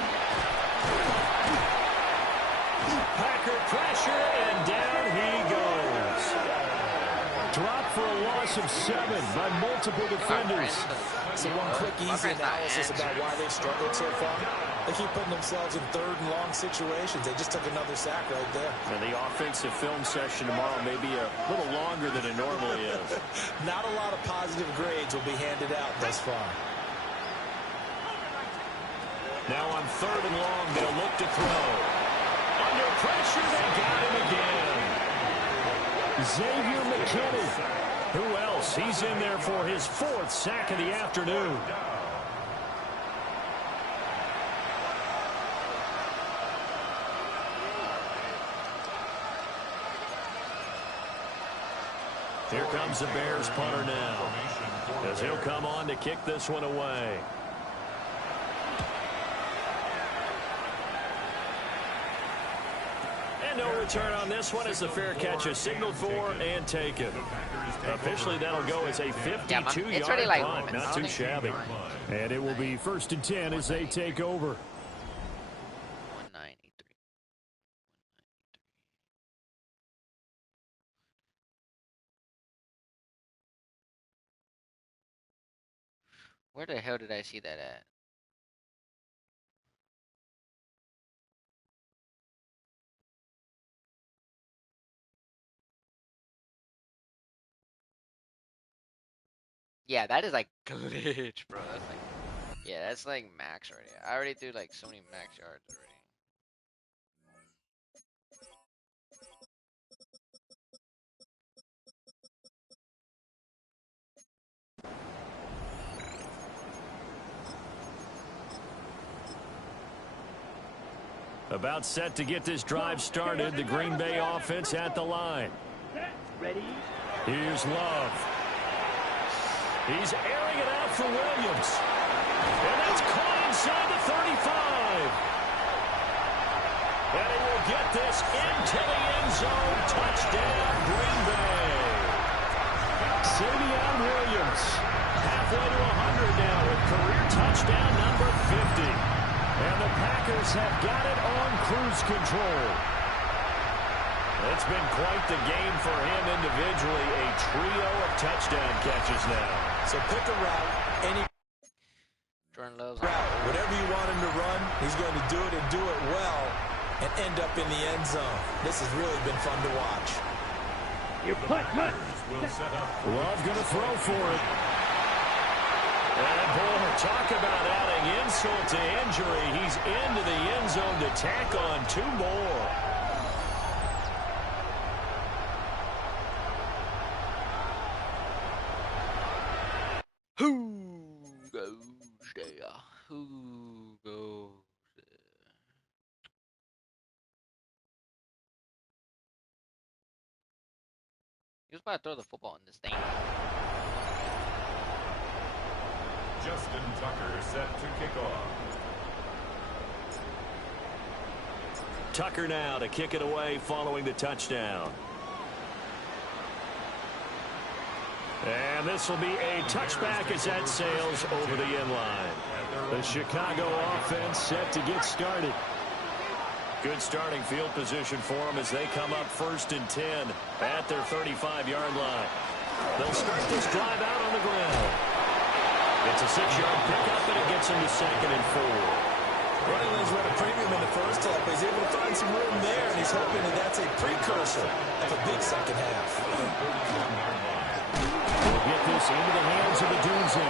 Packer pressure, and down he goes. Dropped for a loss of 7 by multiple defenders. So one quick, easy analysis about why they've struggled so far. They keep putting themselves in 3rd and long situations. They just took another sack right there. And the offensive film session tomorrow may be a little longer than it normally is. Not a lot of positive grades will be handed out thus far. Now on 3rd and long, they'll look to throw. Under pressure, they got him again. Xavier McKinney. Who else? He's in there for his 4th sack of the afternoon. Here comes the Bears punter now, as he'll come on to kick this one away. And no return on this one as the fair catch is signaled for and taken. Officially, that'll go as a 52-yard punt. Not too shabby. And it will be 1st and 10 as they take over. Where the hell did I see that at? Yeah, that is like glitch, bro. That's like, yeah, that's like max already. I already threw like so many max yards already. About set to get this drive started. The Green Bay offense at the line. Ready? Here's Love. He's airing it out for Williams. And that's caught inside the 35. And he will get this into the end zone. Touchdown, Green Bay. Savion Williams, halfway to 100 now with career touchdown number 50. And the Packers have got it on cruise control. It's been quite the game for him individually. A trio of touchdown catches now. So pick a route, any route, whatever you want him to run, he's going to do it and do it well and end up in the end zone. This has really been fun to watch. Your punt. Love going to throw for it. And boy, talk about adding insult to injury. He's into the end zone to tack on 2 more. Who goes there? Who goes there? He was about to throw the football in this thing. Justin Tucker set to kick off. Tucker now to kick it away following the touchdown. And this will be a touchback as that sails over the end line. The Chicago offense set to get started. Good starting field position for them as they come up 1st and 10 at their 35-yard line. They'll start this drive out on the ground. It's a 6-yard pickup, and it gets them to 2nd and 4. Running lanes were at a premium in the first half, but he's able to find some room there, and he's hoping that that's a precursor of a big second half. We'll get this into the hands of the Dunze.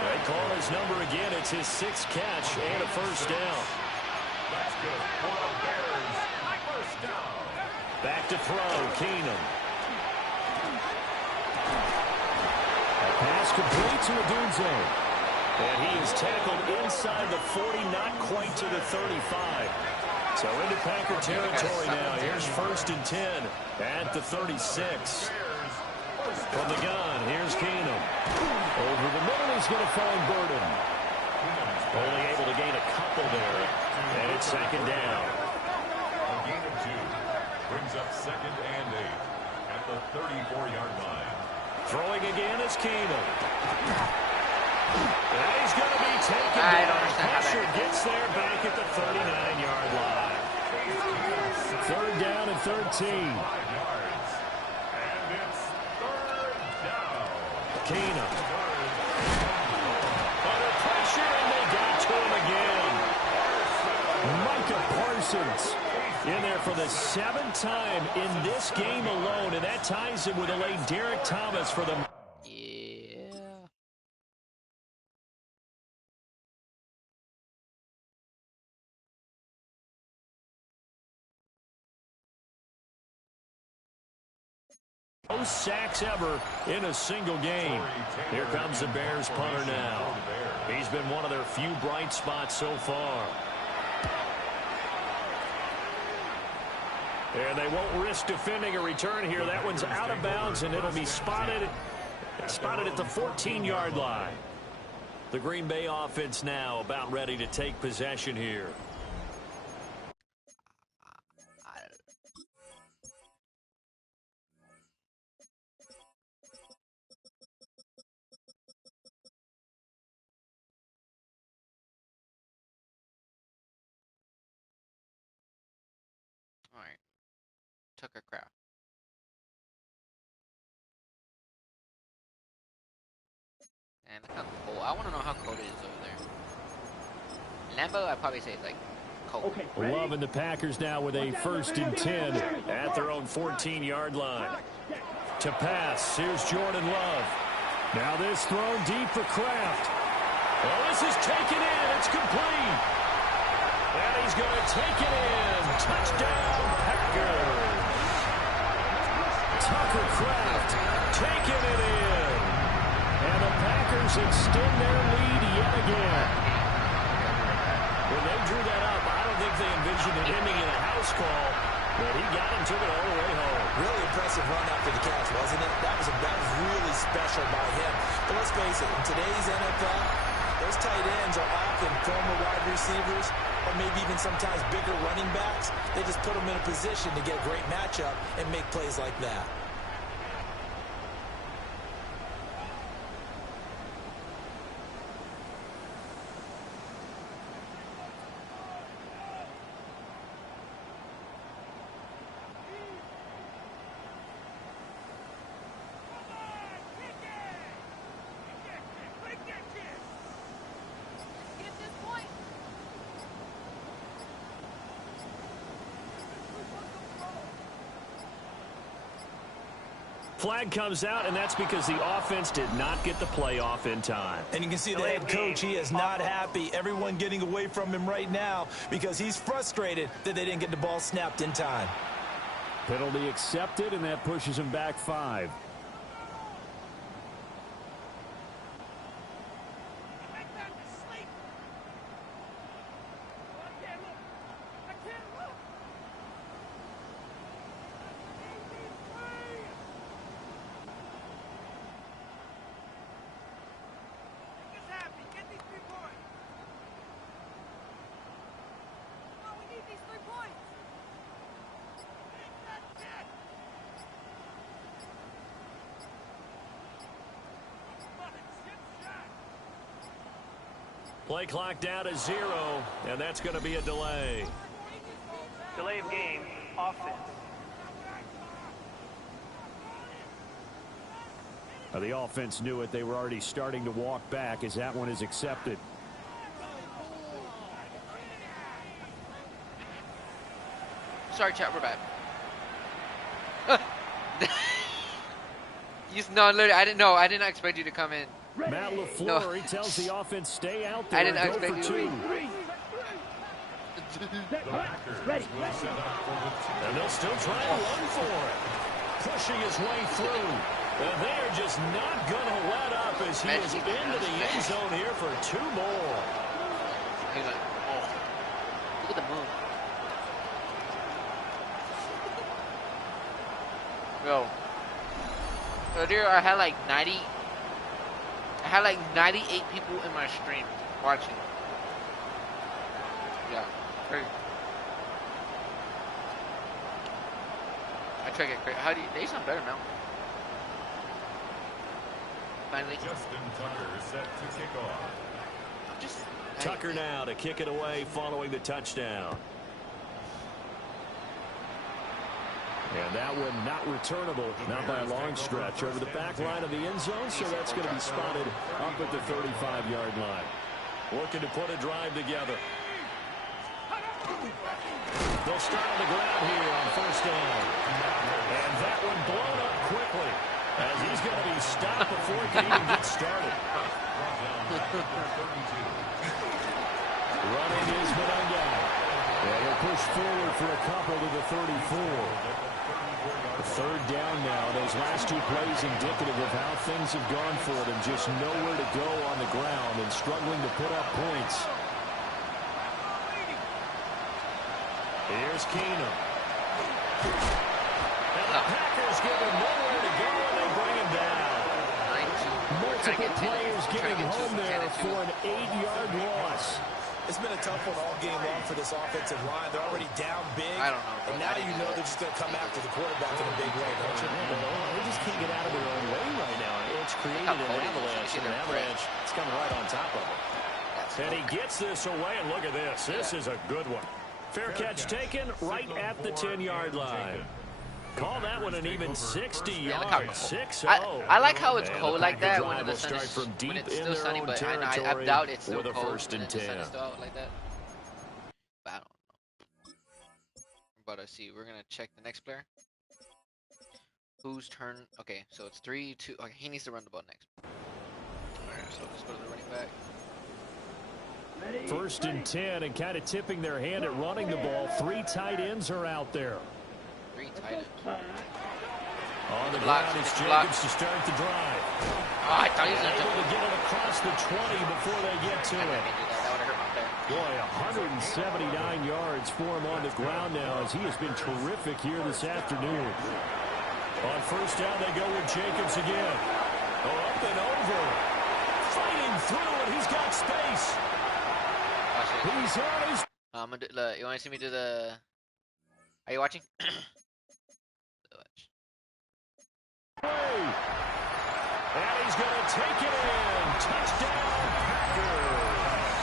They call his number again. It's his 6th catch and a first down. That's good for the Bears. First down. Back to throw, Keenum. A pass complete to Dunze. And he is tackled inside the 40, not quite to the 35. So into Packer territory now. Here's 1st and 10 at the 36. From the gun, here's Keenum. Over the middle, he's going to find Burden. Only able to gain a couple there. And it's 2nd down. A gain of 2. Brings up 2nd and 8 at the 34-yard line. Throwing again is Keenum. And he's going to be taken I don't down. understand how Pressure that gets there back at the 39-yard line. 3rd down and 13. 5 yards. And it's 3rd down. Keenum. Under pressure, and they got to him again. Micah Parsons in there for the 7th time in this game alone, and that ties him with a late Derek Thomas for the... Most sacks ever in a single game. Here comes the Bears punter now. He's been one of their few bright spots so far. And they won't risk defending a return here. That one's out of bounds, and it'll be spotted at the 14-yard line. The Green Bay offense now about ready to take possession here. All right. Tucker Craft. And look how cold. I want to know how cold it is over there. Lambeau, I'd probably say it's like cold. Okay, loving the Packers now with a 1st and 10 at their own 14-yard line. To pass, here's Jordan Love. Now this thrown deep for Kraft. Oh, this is taken in. It's complete. And he's going to take it in. Touchdown, Packers. Tucker Kraft taking it in. And the Packers extend their lead yet again. When they drew that up, I don't think they envisioned it ending in a house call, but he got him, took it all the way home. Really impressive run after the catch, wasn't it? That was really special by him. But let's face it, in today's NFL, those tight ends are often former wide receivers or maybe even sometimes bigger running backs. They just put them in a position to get a great matchup and make plays like that. Flag comes out, and that's because the offense did not get the play off in time. And you can see the head coach, he is not happy. Everyone getting away from him right now because he's frustrated that they didn't get the ball snapped in time. Penalty accepted, and that pushes him back 5. Play clock down to 0, and that's going to be a delay. Delay of game, offense. The offense knew it. They were already starting to walk back as that one is accepted. Sorry, chat. We're back. No, literally, I didn't know. I did not expect you to come in. Matt LaFleur, No. he tells the offense, stay out there. I didn't and go expect for you to two. Ready. And they'll still try and run for it. Pushing his way through. And they're just not going to let up as he is into the end zone here for two more. He's like, oh. Look at the moon. Yo. Earlier I had like 98 people in my stream watching. Yeah. Crazy. I try to get crazy. How do you, they sound better now. Finally. Justin Tucker is set to kick off. Tucker now to kick it away following the touchdown. And that one not returnable, not by a long stretch, over the back line of the end zone, so that's going to be spotted up at the 35-yard line. Looking to put a drive together. They'll start on the ground here on first down. And that one blown up quickly, as he's going to be stopped before he can even get started. Running is Mononga. And he'll push forward for a couple to the 34. Third down now. Those last two plays indicative of how things have gone for them. Just nowhere to go on the ground and struggling to put up points. Here's Keenum. And the Packers give him nowhere to go, and they bring him down. Multiple players getting home there for an 8-yard loss. It's been a tough one all game long for this offensive line. They're already down big. I don't know. And now you know they're just going to come after the quarterback in a big way, don't you? They just can't get out of their own way right now. It's created an avalanche, and an avalanche is coming right on top of them. And he gets this away, and look at this. This is a good one. Fair catch taken right at the 10-yard line. Call that one an even 60 yards. 6-0. I like how it's cold like that when the sun is when it's still sunny, but I doubt it's still cold first and when the 10. sun is still out like that. But I don't know. We're about to see. We're gonna check the next player. Whose turn? Okay, so it's 3-2. Okay, he needs to run the ball next. Alright, so let's go to the running back. First and 10, and kind of tipping their hand at running the ball. 3 tight ends are out there. 3 tight ends. On the ground, it's Jacobs to start the drive. Oh, I thought he was able to get it across the 20 before they get to it. Boy, 179 yards for him on the ground now, as he has been terrific here this afternoon. On first down, they go with Jacobs again. Up and over. Fighting through, and he's got space. He's on his... you want to see me do the... Are you watching? And he's going to take it in. Touchdown, Packers.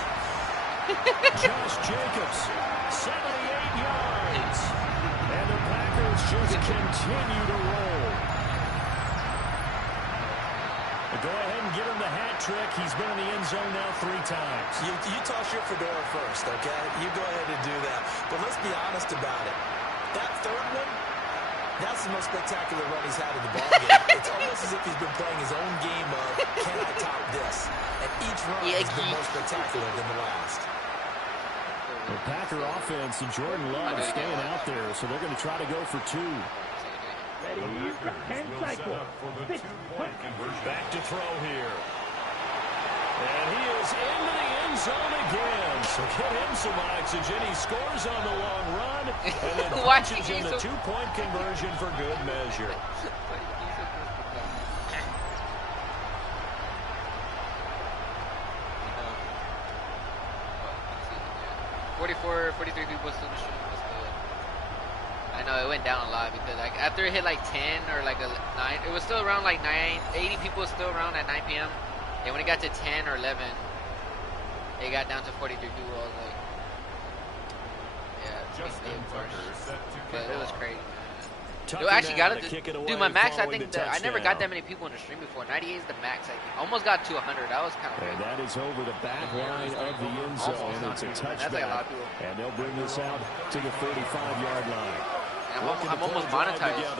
Josh Jacobs, 78 yards. And the Packers just continue to roll. Go ahead and give him the hat trick. He's been in the end zone now 3 times. You toss your fedora first, okay? You go ahead and do that. But let's be honest about it. That third one, that's the most spectacular run he's had in the ballgame. It's almost as if he's been playing his own game of, can I top this? And each run has been more spectacular than the last. The Packer offense and Jordan Love is staying out there, so they're going to try to go for 2. Back to throw here. And he is into the end zone again. So get him some oxygen. He scores on the long run and then punches in the 2-point conversion for good measure. 43 people still in the stream. That's good. I know it went down a lot because like after it hit like 10 or like 9, it was still around like 80 people still around at 9 p.m. And when it got to 10 or 11, it got down to 43 people. I was like, yeah, it's pretty big, of course. But it was crazy, man. Dude, I actually got it. Dude, my max, I think I never got that many people in the stream before. 98 is the max, I think. Almost got to 100. That was kind of And that is over the back line of the end zone. It's a touchback. Like a lot of people. And they'll bring this out to the 35-yard line. I'm almost monetized.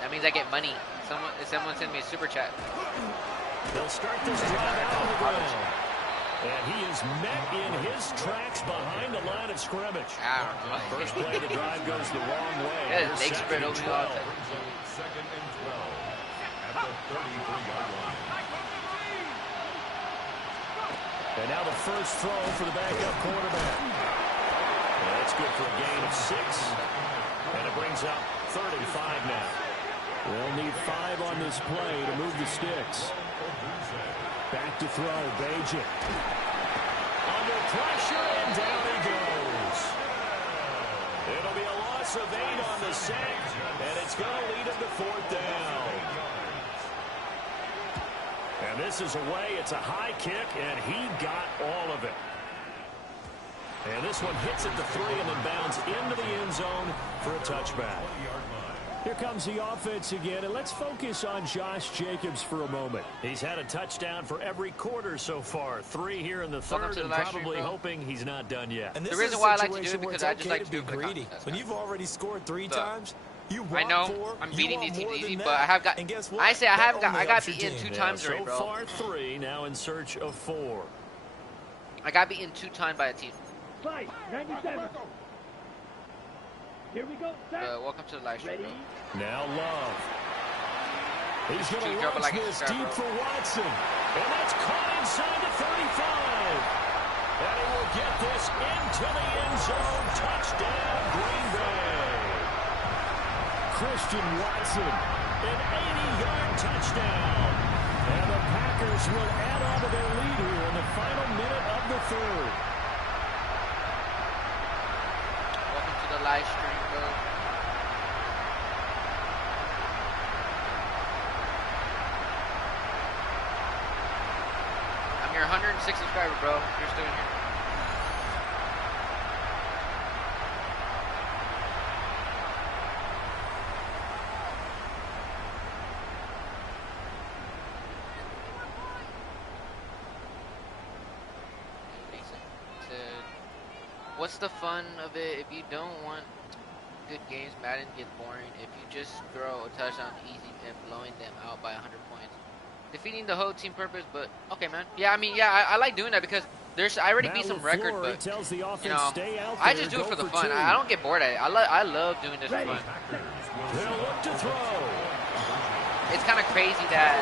That means I get money. Someone send me a super chat. They'll start this drive out on the ground. And he is met in his tracks behind the line of scrimmage. First play of the drive goes the wrong way. Yeah, leg spread over the outside. Second and 12 at the 33-yard line. And now the first throw for the backup quarterback. And that's good for a gain of 6. And it brings up 3rd and 5 now. They'll need 5 on this play to move the sticks. Back to throw, Bajan. Under pressure, and down he goes. It'll be a loss of 8 on the sack, and it's going to lead him to 4th down. And this is away. It's a high kick, and he got all of it. And this one hits at the 3 and then bounds into the end zone for a touchback. Here comes the offense again, and let's focus on Josh Jacobs for a moment. He's had a touchdown for every quarter so far. 3 here in the third, and probably hoping he's not done yet. And this the reason is why I like to do it where because it's I just okay like to to do be it for greedy. When you've already scored 3 times, you want I know 4, I'm you beating want these teams more easy, than but I have got. And guess what? I say I got your beaten team. 2 times already, so bro. far 3, now in search of 4. I got beaten 2 times by a team. Fight, 97. Here we go, set. Welcome to the live stream. Now Love. He's going to drop it launch like this a deep for Watson. And that's caught inside the 35. And he will get this into the end zone. Touchdown, Green Bay. Christian Watson, an 80-yard touchdown. And the Packers will add on to their lead here in the final minute of the third. Welcome to the live stream, bro. I'm your 106 subscriber, bro. If you're still in here. What's the fun of it if you don't want good games? Madden gets boring if you just throw a touchdown easy and blowing them out by 100 points. Defeating the whole team purpose, but okay, man. Yeah, I mean, yeah, I like doing that because I already beat some record, but tells the offense, you know, stay out I there, just do it for the 2. fun. I don't get bored at it. I love doing this for fun. They'll look to throw. It's kind of crazy that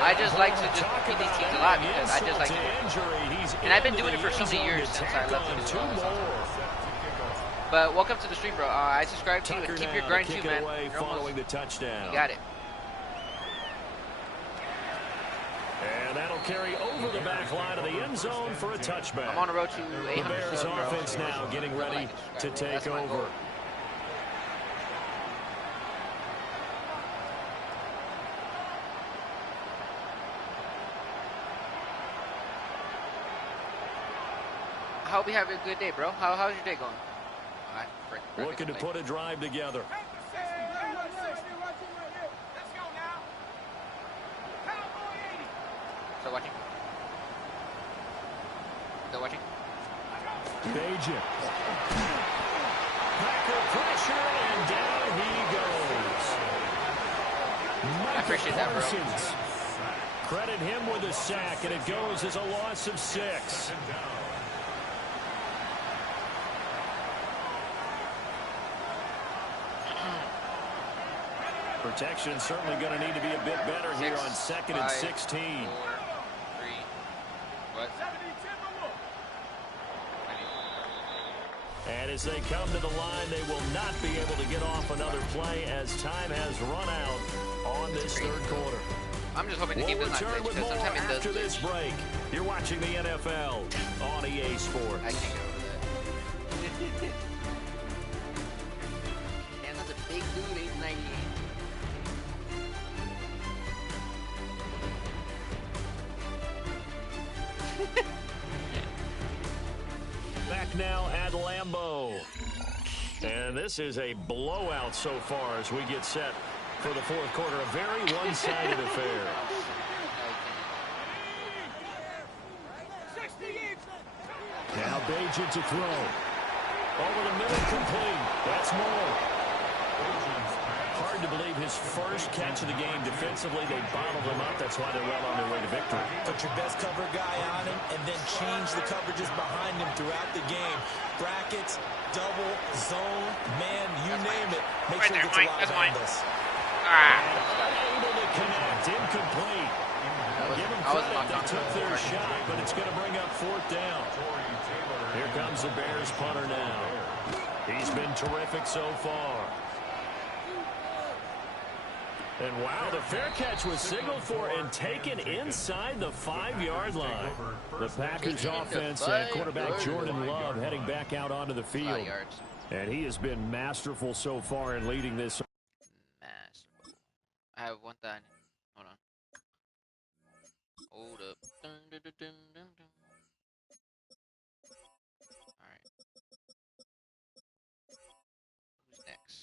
I just like to just beat these teams a lot because I just like to do it. And I've been doing it for so many years since I love to do it. But welcome to the stream, bro. I subscribe to you and keep your grind too, man. You're following the touchdown. You got it. And that'll carry over the back line of the end zone for a touchback. I'm on the road to 800. The Bears offense now getting ready to take over. I hope you have a good day, bro. How's your day going? Looking to put a drive together. Still watching? Still watching? Bajan. Packer pressure, and down he goes. I appreciate that, bro. Credit him with a sack, and it goes as a loss of 6. Protection certainly going to need to be a bit better here on 2nd and 16. 4, 3, what? And as they come to the line, they will not be able to get off another play as time has run out on this third quarter. I'm just hoping to keep this not glitch because sometimes it does after this glitch. break. You're watching the NFL on EA Sports. I can't get over that. Man, that's a big dude, 898. Back now at Lambeau. And this is a blowout so far as we get set for the fourth quarter. A very one-sided affair. Now Bajan to throw. Over the middle, complete. That's more. Hard to believe his first catch of the game. Defensively, they bottled him up. That's why they're well on their way to victory. Put your best cover guy on him and then change the coverages behind him throughout the game. Brackets, double, zone, man, you name it. Make sure it gets a lot behind us. Unable to connect. Incomplete. Give them credit. They took their shot, but it's going to bring up fourth down. Here comes the Bears punter now. He's been terrific so far. And wow, the fair catch was signaled for and taken inside the 5-yard line. The Packers offense and quarterback Jordan Love heading back out onto the field. And he has been masterful so far in leading this. Masterful. I have one thing. Hold on. Hold up. Dun, dun, dun, dun, dun, dun. All right. Who's next?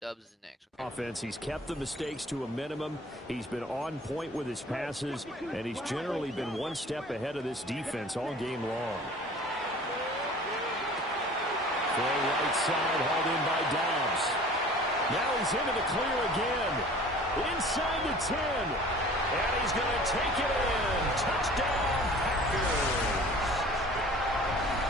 Dubs is next. Okay. Offense, he's kept the mistakes to a minimum. He's been on point with his passes, and he's generally been one step ahead of this defense all game long. Throw right side, hauled in by Dobbs. Now he's into the clear again. Inside the 10. And he's going to take it in. Touchdown, Packers.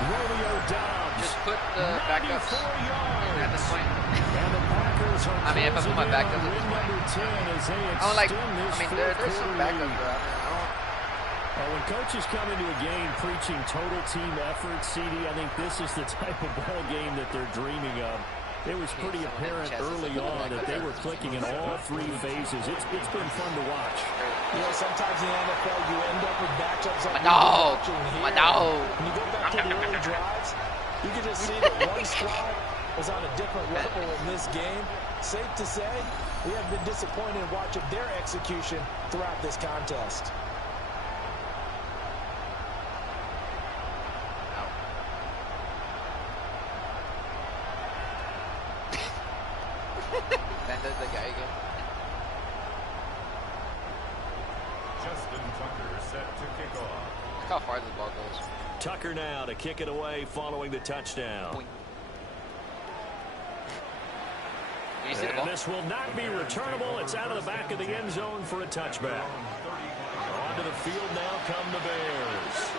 Romeo Dobbs. Just put the backups at this point. And the Packers are I mean, if I put my backups at this point. I don't like, I mean, there's some backups, but when coaches come into a game preaching total team effort, CD, I think this is the type of ball game that they're dreaming of. It was pretty apparent early on that they were clicking in all three phases. It's been fun to watch. You know, sometimes in the NFL you end up with matchups like my dog. When you go back to the early drives, you can just see that one squad was on a different level in this game. Safe to say, we have been disappointed in watching their execution throughout this contest. That's the guy again. Justin Tucker set to kick off. Look how far this ball goes. Tucker now to kick it away following the touchdown. And this will not be returnable. It's out of the back of the end zone for a touchback. Onto the field now come the Bears.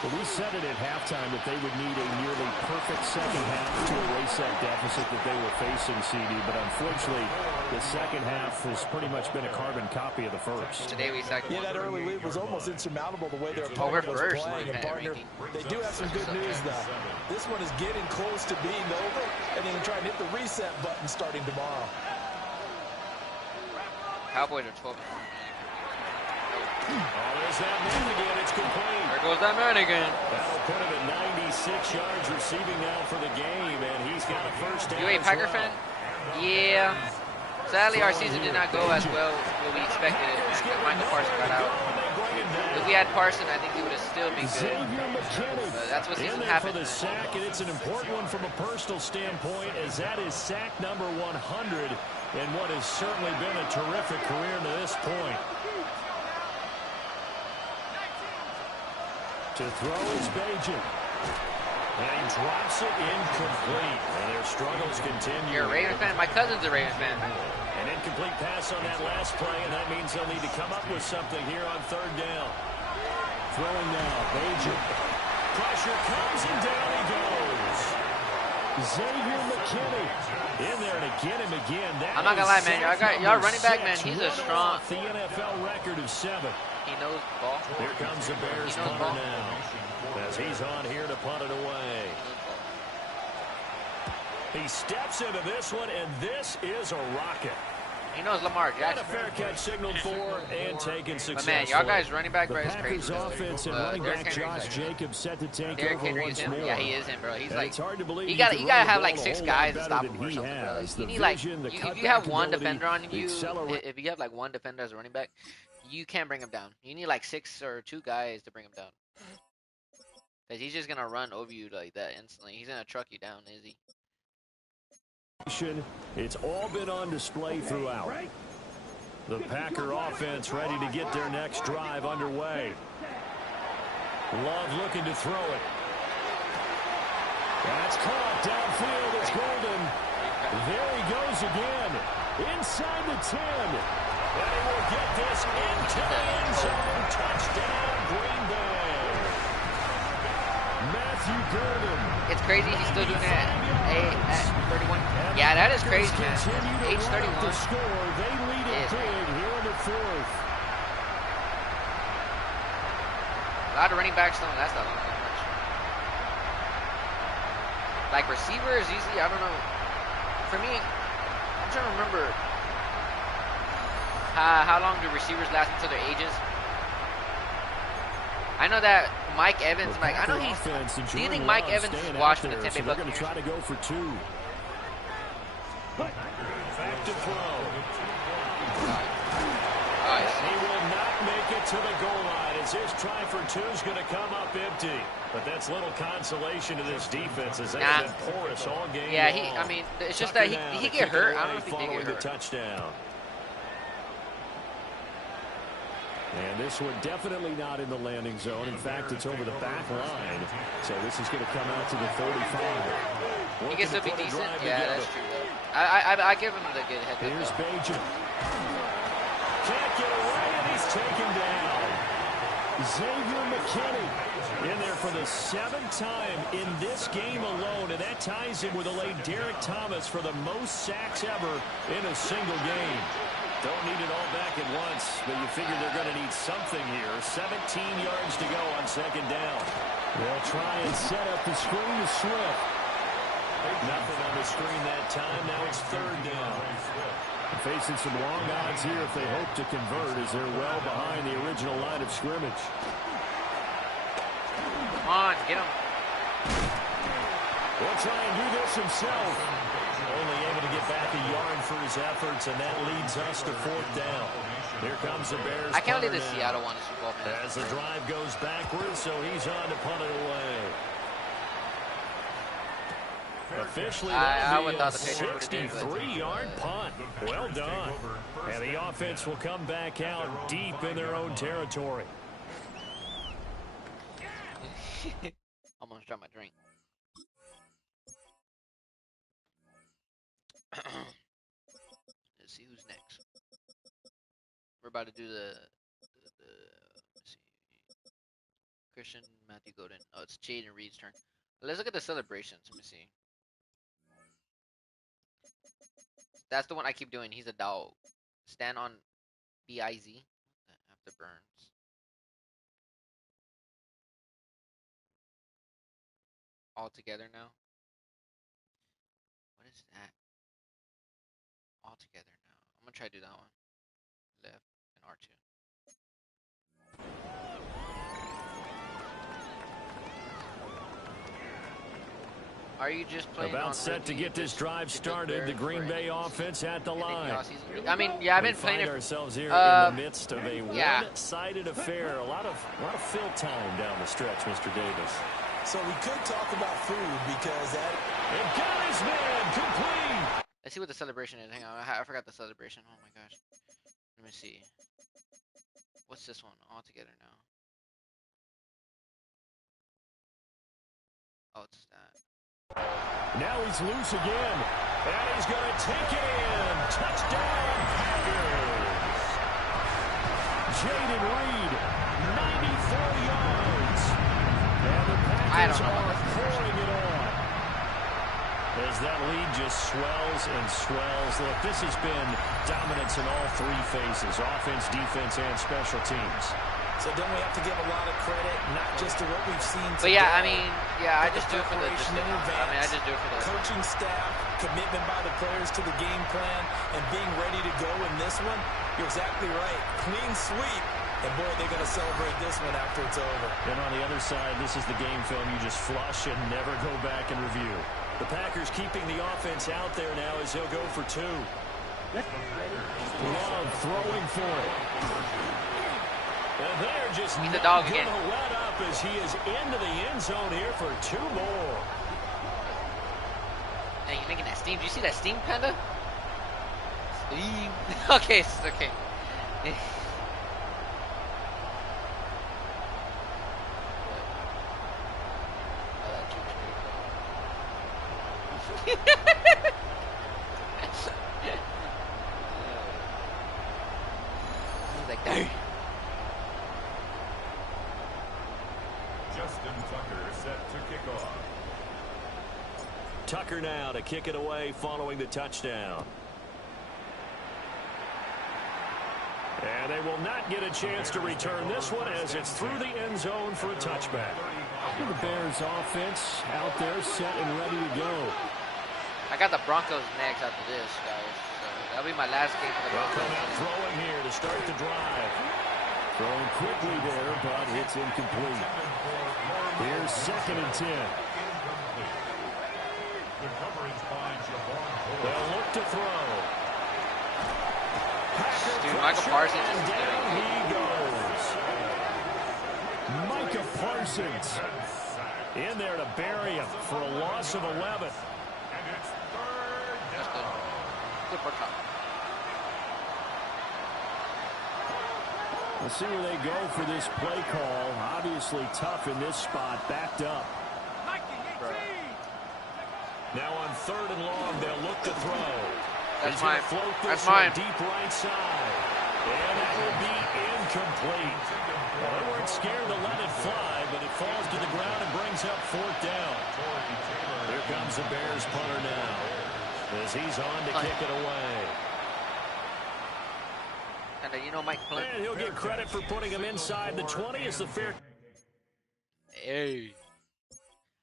Well, we said it at halftime that they would need a nearly perfect second half to erase that deficit that they were facing, CD. But unfortunately, the second half has pretty much been a carbon copy of the first. Today we sacked that early lead was almost insurmountable the way their opponent was playing. And partner, they do have some good news, though. This one is getting close to being over, and then try and hit the reset button starting tomorrow. Cowboys are 12. Oh, there's that man again. It's complete. There goes that man again. That'll put him at 96 yards receiving now for the game, and he's got a first down. You a Packer fan? Yeah. Sadly, our season did not go as well as we expected it, man, because Michael Parsons got out. If we had Parsons, I think he would have still been good. But that's what season happened. For the sack, and it's an important one from a personal standpoint, as that is sack number 100 in what has certainly been a terrific career to this point. To throw is Bajan. And he drops it incomplete. And their struggles continue. You're a Ravens fan? My cousin's a Ravens fan. An incomplete pass on that last play, and that means they'll need to come up with something here on third down. Throwing now, Bajan. Pressure comes, and down he goes. Xavier McKinney in there, and again. I'm not going to lie, man. Y'all running back, man, he's a strong. The NFL record of 7. He knows the ball. Here comes the Bears punter now, as he's on here to punt it away. He steps into this one, and this is a rocket. He knows Lamar Jackson. And a fair catch signaled for and taken successfully. But man, y'all guys running back, bro, the is crazy. Offense and running back Josh Jacobs set to take over once more. Yeah, he is him, bro. He's and like, it's hard to believe you gotta have like 6 guys to stop him or something, bro. You need like, if you have one defender on you, if you have like one defender as a running back, you can't bring him down. You need like 6 or 2 guys to bring him down. Because he's just going to run over you like that instantly. He's going to truck you down, Izzy. It's all been on display throughout. The Packer offense ready to get their next drive underway. Love looking to throw it. That's caught downfield. It's Golden. There he goes again. Inside the 10. And he will get this into the end zone. Touchdown, Green Bay. Matthew Golden. It's crazy he's still doing that at 31. Yeah, that is crazy, man. Age 31. They lead it big here in the fourth. A lot of running backs don't last that long. Like receivers, usually, I don't know. For me, I'm trying to remember how long do receivers last until their ages. I know that Mike Evans, like I know he's. Do you think Mike Evans is washed in the 10 so they're going to try to go for 2. Back to throw. He will not make it to the goal line as his try for 2 is going to come up empty. But that's little consolation to this defense as they've been porous all game long. I mean, it's just that he get hurt. I don't know if he did get hurt. Touchdown. And this one definitely not in the landing zone. In fact, it's over the back line. So this is going to come out to the 35. He gets to be decent. Yeah, that's true, though. I give him the good head. Here's Bajan. Can't get away, and he's taken down. Xavier McKinney in there for the 7th time in this game alone, and that ties him with a late Derek Thomas for the most sacks ever in a single game. Don't need it all back at once, but you figure they're going to need something here. 17 yards to go on 2nd down. They'll try and set up the screen to Swift. Nothing on the screen that time. Now it's 3rd down. Facing some long odds here if they hope to convert as they're well behind the original line of scrimmage. Come on, get him. He'll try and do this himself. Only able to get back a yard for his efforts, and that leads us to 4th down. Here comes the Bears. I can't believe the Seattle one is Super Bowl, man. As the drive goes backwards, so he's on to punt it away. Officially, that'll be a 63-yard punt. Well done. And the offense will come back out deep in their own territory. Almost dropped my drink. Let's see who's next. We're about to do the let's see. Christian, Matthew Godin. Oh, it's Jaden Reed's turn. Let's look at the celebrations. Let me see. That's the one I keep doing. He's a dog. Stand on B-I-Z. After Burns. All together now. What is that? All together now. I'm gonna try to do that one. Left and R2. Are you just playing about set to get this drive started? The Green Bay offense at the line. I mean, yeah, I've been playing ourselves here in the midst of a one-sided affair. A lot of fill time down the stretch, Mr. Davis. So we could talk about food because that. And got his man complete. Let's see what the celebration is. Hang on, I forgot the celebration. Oh my gosh. Let me see. What's this one? All together now. Oh, it's that. Now he's loose again, and he's going to take it in. Touchdown, Packers. Jaden Reed, 94 yards. And the Packers are pouring it on. As that lead just swells and swells. Look, this has been dominance in all 3 phases, offense, defense, and special teams. So don't we have to give a lot of credit, not just to what we've seen today, but yeah, I mean, yeah, I just do it for the coaching staff, commitment by the players to the game plan, and being ready to go in this one. You're exactly right. Clean sweep. And boy, they're going to celebrate this one after it's over. And on the other side, this is the game film you just flush and never go back and review. The Packers keeping the offense out there now as he'll go for 2. Love throwing for it. And they're just He's a not dog going again. to let up as he is into the end zone here for 2 more. Hey, you're making that steam. Do you see that steam, Panda? Steam. Okay, okay. He's like, dang. Justin Tucker set to kick off. Tucker now to kick it away following the touchdown. And they will not get a chance to return this one as it's through the end zone for a touchback. The Bears offense out there set and ready to go. I got the Broncos next after this, guys. So that'll be my last game for the They'll come Broncos. out throwing here to start the drive. Throwing quickly there, but it's incomplete. Here's 2nd and 10. The coverage by Javon Ford. They'll look to throw. Dude, Michael Parsons And is down he goes. Micah Parsons in there to bury him for a loss of 11. And it's 3rd That's down. good. Good for top. We'll see where they go for this play call. Obviously tough in this spot, backed up. Now on 3rd and long, they'll look to throw. That's He's gonna mine. float this That's one mine. deep right side. And that will be incomplete. Well, they weren't scared to let it fly, but it falls to the ground and brings up 4th down. Here comes the Bears punter now as he's on to kick it away. And you know Mike Flint. And he'll get credit for putting him inside the 20 as the fair. Hey.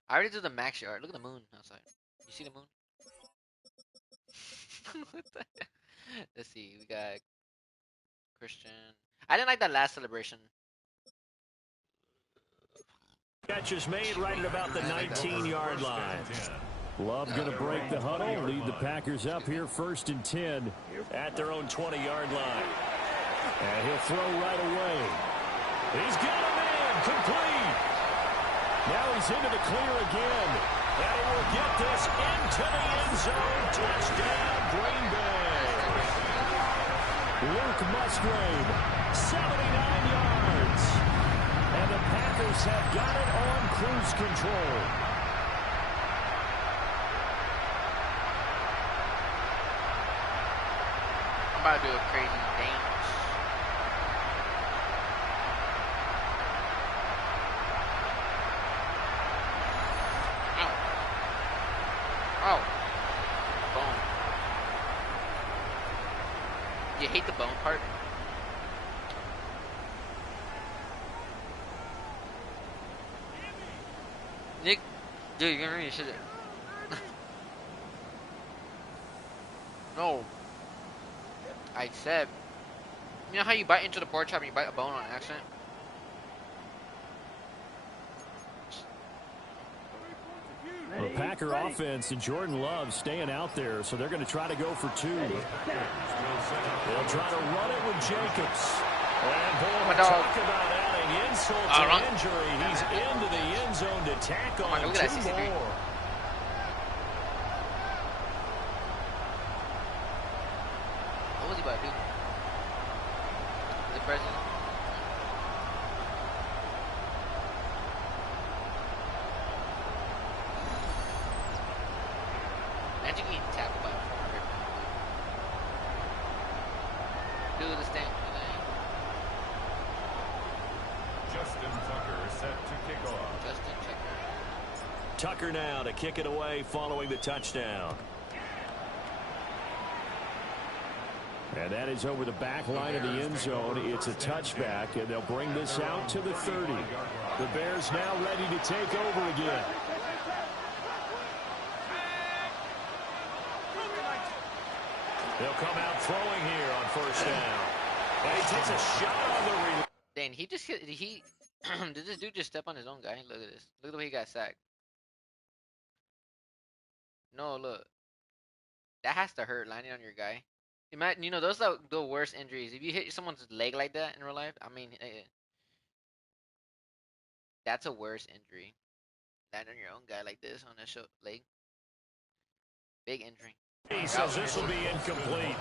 I already did the max yard. Look at the moon outside. You see the moon? What the heck? Let's see. We got Christian. I didn't like that last celebration. Catch is made right at about the 19-yard line. Love going to break the huddle, lead the Packers up here 1st and 10 at their own 20-yard line. And he'll throw right away. He's got a man complete. Now he's into the clear again. And he will get this into the end zone. Touchdown, Green Bay. Luke Musgrave, 79 yards. And the Packers have got it on cruise control. I'm about to do a crazy dance. Oh. Bone. You hate the bone part? Nick, dude, you're gonna read shit. No. I said, you know how you bite into the pork chop and you bite a bone on accident? The Packer offense and Jordan Love staying out there, so they're going to try to go for 2. They'll try to run it with Jacobs. And boy, dog. talk about adding insult to injury. He's into the end zone to tack on look at that 2 CC3. more. What was he about to do? The president? Imagine getting tackled by a 400-pound dude. Do this thing. Justin Tucker set to kick off. Justin Tucker. Tucker now to kick it away following the touchdown. And that is over the back line of the end zone. It's a touchback, and they'll bring this out to the 30. The Bears now ready to take over again. They'll come out throwing here on 1st down. And he takes a shot on the relay. Dang, he just hit, did this dude just step on his own guy? Look at this. Look at the way he got sacked. No, look. That has to hurt, landing on your guy. Imagine, those are the worst injuries. If you hit someone's leg like that in real life, I mean, That's a worse injury. Land on your own guy like this on the leg. Big injury. He says this will be incomplete.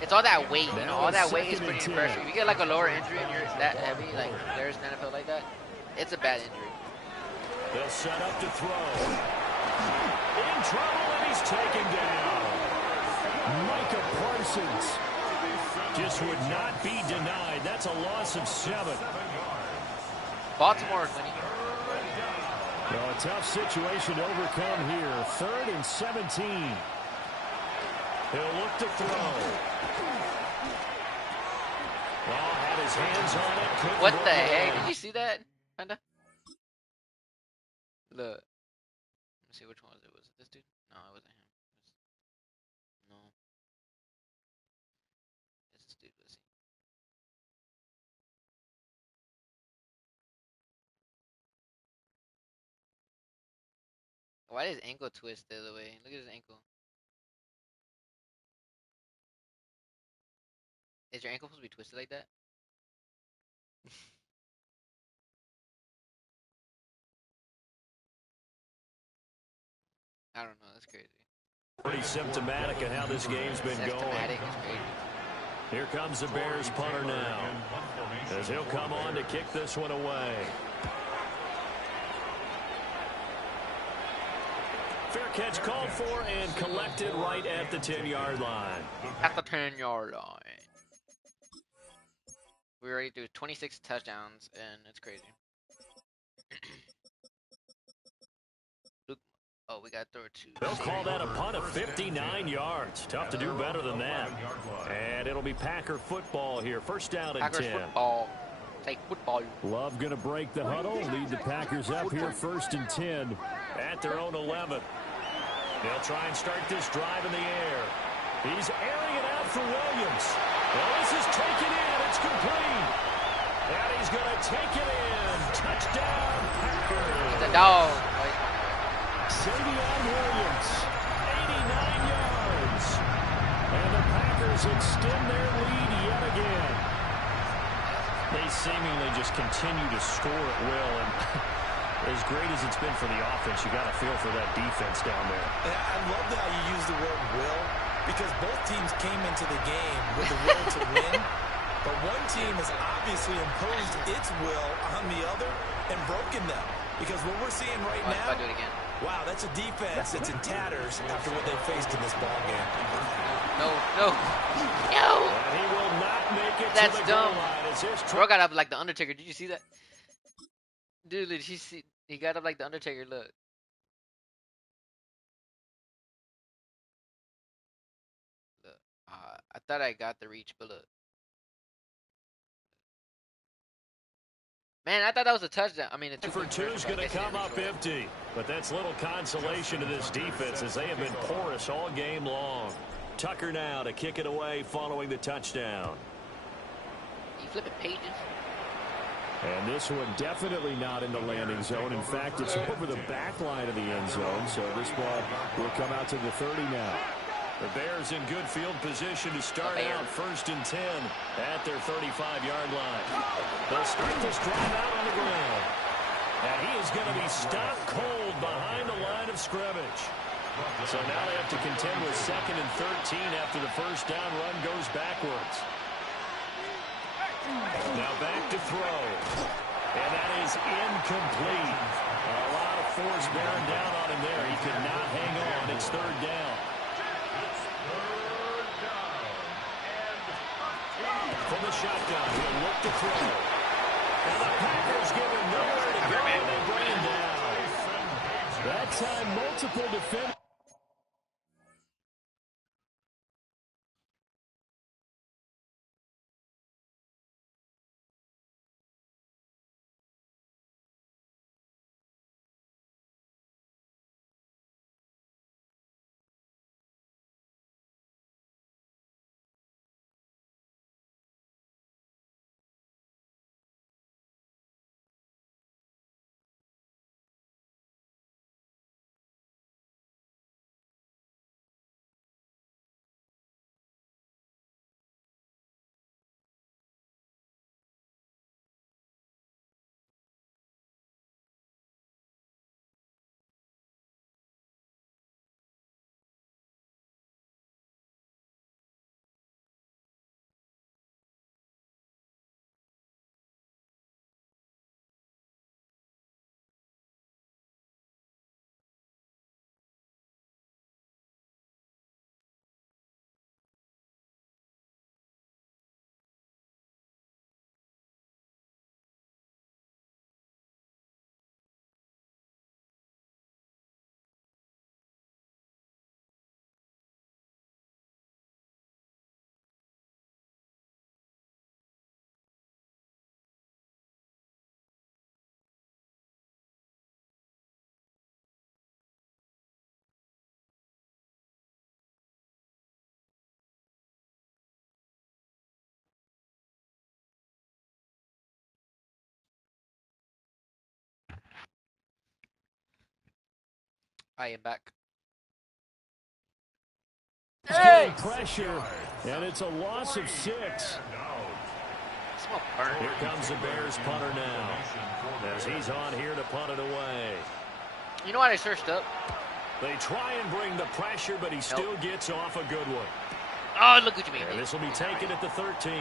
It's all that weight, you know. Now All that it's weight is second and putting 10. pressure. If you get like a lower injury and you're that heavy, like there's an NFL like that, it's a bad injury. They'll set up to throw. In trouble, and he's taken down. Micah Parsons just would not be denied. That's a loss of 7. Baltimore is winning. Well, a tough situation to overcome here. 3rd and 17. He'll look to throw. Well, had his hands on it. What the heck? Did you see that? Kinda. Look. Let me see which one was it. Was it this dude? No, it wasn't him. No. It's this dude. Let's see. Why did his ankle twist the other way? Look at his ankle. Is your ankle supposed to be twisted like that? I don't know. That's crazy. Pretty symptomatic of how this game's been going. Here comes the Bears punter now, as he'll come on to kick this one away. Fair catch called for and collected right at the 10-yard line. At the 10-yard line. We already do 26 touchdowns, and it's crazy. Oh, we got to throw it to. They'll call that a punt of 59 yards. Tough to do better than that. And it'll be Packer football here. First down and Packers 10. football. Take football. Love going to break the huddle. Lead the Packers up here 1st and 10 at their own 11. They'll try and start this drive in the air. He's airing it out for Williams. Well, this is taken in. It's complete. And he's going to take it in. Touchdown, Packers. He's a dog. Savion Williams, 89 yards. And the Packers extend their lead yet again. They seemingly just continue to score at will. And as great as it's been for the offense, you got to feel for that defense down there. And I love how you use the word will, because both teams came into the game with the will to win. But one team has obviously imposed its will on the other and broken them. Because what we're seeing right now, do it again. Wow, that's a defense that's in tatters after what they faced in this ball game. No. And he will not make it That's to the dumb. goal line. Bro got up like the Undertaker. Did you see that? Dude, did you see? He got up like the Undertaker. Look. Look. I thought I got the reach, but look. Man, I thought that was a touchdown. I mean, a 2 for two's going to come up empty. But that's little consolation to this defense as they have been porous all game long. Tucker now to kick it away following the touchdown. You flipping pages? And this one definitely not in the landing zone. In fact, it's over the back line of the end zone. So this ball will come out to the 30 now. The Bears in good field position to start out 1st and 10 at their 35-yard line. They'll start this drive out on the ground. And he is going to be stopped cold behind the line of scrimmage. So now they have to contend with 2nd and 13 after the first down run goes backwards. Now back to throw. And that is incomplete. A lot of force bearing down on him there. He could not hang on. It's 3rd down. From the shotgun, he'll look to throw. And the Packers give him nowhere to go, and they bring him down. That time, multiple defenders. I am back. Hey! Pressure, and it's a loss of 6. Here comes the Bears punter now, as he's on here to punt it away. You know what I searched up? They try and bring the pressure, but he still gets off a good one. Oh, look what you mean. And this will be taken at the 13.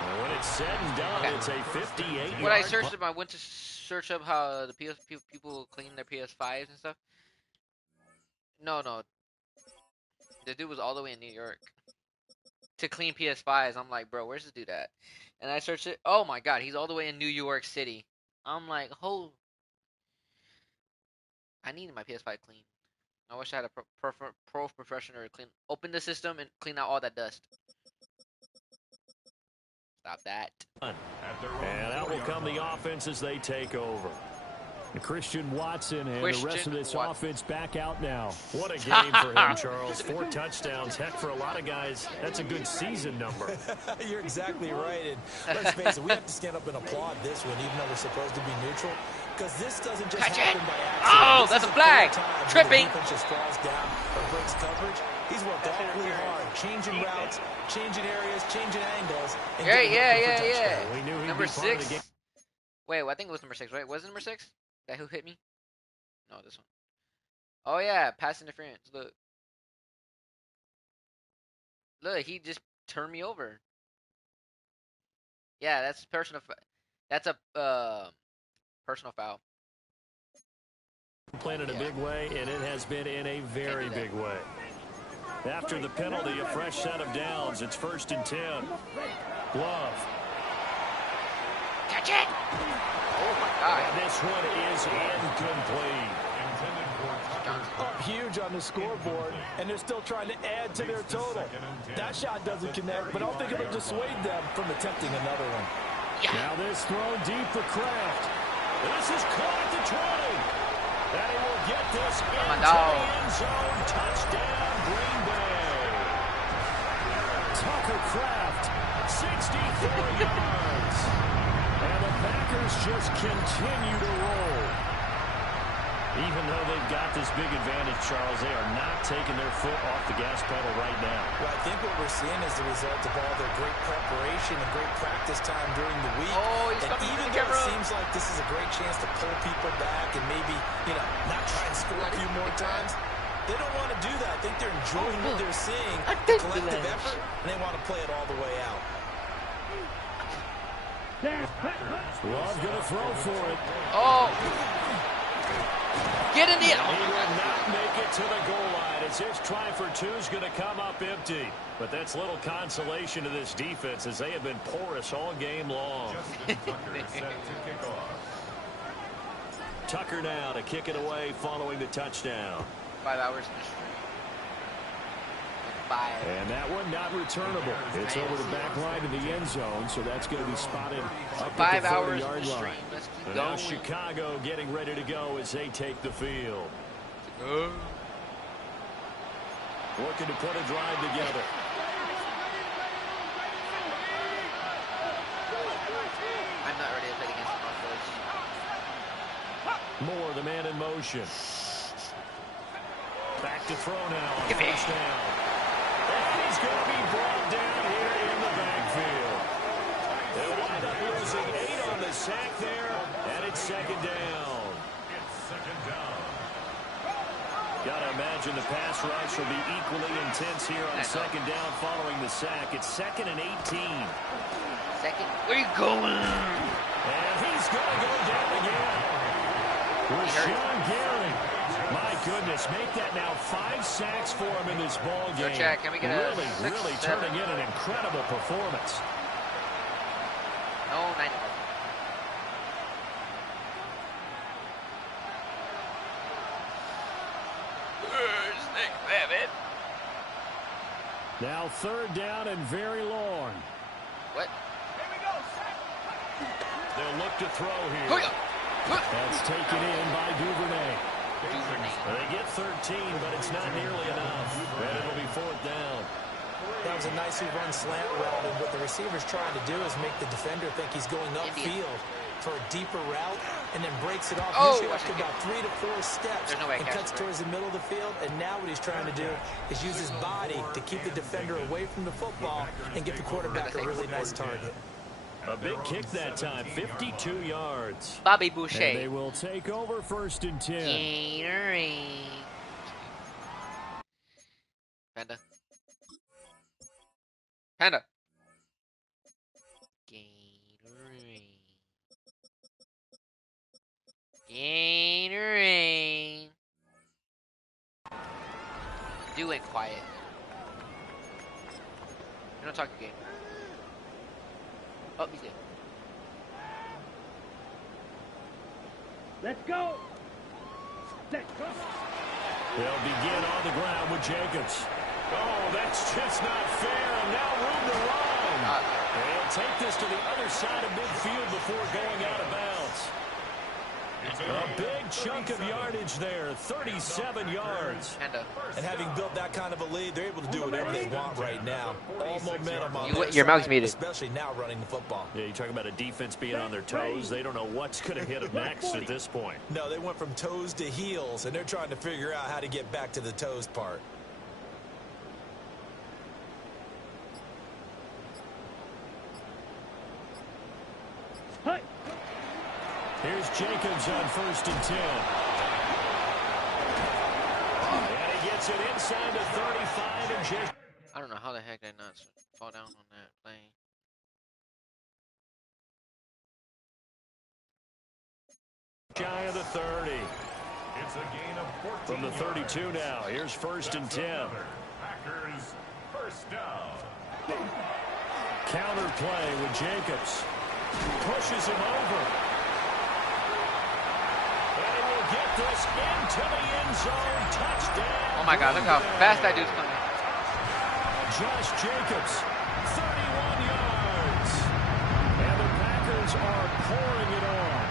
And when it's said and done, it's a 58-yard. When I searched up, I went to search up how the people clean their PS5s and stuff. No. The dude was all the way in New York to clean PS5s. I'm like, bro, where's this dude at? And I searched it. Oh my god, he's all the way in New York City. I'm like, I needed my PS5 clean. I wish I had a pro professional to open the system and clean out all that dust. Stop that. And out will come the offense as they take over. Christian Watson and the rest of this offense back out now. What a game for him, Charles. 4 touchdowns. Heck, for a lot of guys, that's a good season number. You're exactly right. And let's face it, we have to stand up and applaud this one, even though we're supposed to be neutral. Because this doesn't just happen by accident. Oh, that's a flag. Tripping. The defense just falls down or breaks coverage. He's worked awfully hard, changing routes, changing areas, changing angles. Yeah. Number 6. Wait, I think it was number 6, right? Was it number 6? That who hit me? No, this one. Oh yeah, pass interference. Look, he just turned me over. Yeah, that's personal. That's a personal foul. Playing in a big way, and it has been in a very big way. After the penalty, a fresh set of downs. It's 1st and 10. Glove. Catch it! Oh my God! And this one is incomplete. Up huge on the scoreboard, and they're still trying to add to their total. That shot doesn't connect, but I don't think it'll dissuade them from attempting another one. Yeah. Now this thrown deep for Kraft. This is caught at the 20. And he will get this into the end zone. Touchdown, Green Bay. Tucker Kraft, 64 yards. And the Packers just continue to roll. Even though they've got this big advantage, Charles, they are not taking their foot off the gas pedal right now. Well, I think what we're seeing is the result of all their great preparation and great practice time during the week. And even though it seems like this is a great chance to pull people back and maybe, not try and score a few more times, they don't want to do that. I think they're enjoying what they're seeing, the collective effort, and they want to play it all the way out. Love going to throw for it. Oh! Get in the... He will not make it to the goal line as his try for 2 is going to come up empty. But that's little consolation to this defense as they have been porous all game long. Tucker now to kick it away following the touchdown. 5 hours in the street. And that one not returnable. It's over the back line of the end zone, so that's going to be spotted up at the 40-yard line. And now Chicago getting ready to go as they take the field. Looking to put a drive together. I'm not ready to play against the North. Moore, the man in motion. Back to throw now on first down. And he's going to be brought down here in the backfield. They wind up losing 8 on the sack there, and it's 2nd down. Got to imagine the pass rush will be equally intense here on 2nd down following the sack. It's 2nd and 18. Where you going? And he's going to go down again. Rashawn Gary. My goodness, make that now 5 sacks for him in this ball game. Jack, can we get really turning in an incredible performance. No, 9. Now 3rd down and very long. What? They'll look to throw here. That's taken in by Duvernay. They get 13, but it's not nearly enough. And it'll be 4th down. That was a nicely run slant route, and what the receiver's trying to do is make the defender think he's going upfield for a deeper route, and then breaks it off usually after about 3 to 4 steps and cuts towards the middle of the field. And now what he's trying to do is use his body to keep the defender away from the football and get the quarterback a really nice target. A big kick that time, 52 yards. Bobby Boucher. And they will take over 1st and 10. Gatorade. Panda. Panda. Gatorade. Gatorade. Do it quiet. You don't talk to game. Oh, he's good. Let's go. Let's go. They'll begin on the ground with Jacobs. Oh, that's just not fair, and now room to run. They'll take this to the other side of midfield before going out of bounds. A big chunk of yardage there, 37 yards. And having built that kind of a lead, they're able to do whatever they want right now. All momentum on their your mouth's side, muted. especially now running the football. Yeah, you talk about a defense being on their toes. They don't know what's going to hit them next at this point. No, they went from toes to heels, and they're trying to figure out how to get back to the toes part. Here's Jacobs on 1st and 10. And he gets it inside to 35, and Jacobs. I don't know how the heck they not fall down on that play. Shy of the 30. It's a gain of 14 From the 32 now. Here's 1st and 10. Packers first down. Counter play with Jacobs. Pushes him over. And he will get this into the end zone. Touchdown. Oh my God, look how fast that dude's coming. Josh Jacobs, 31 yards. And the Packers are pouring it on.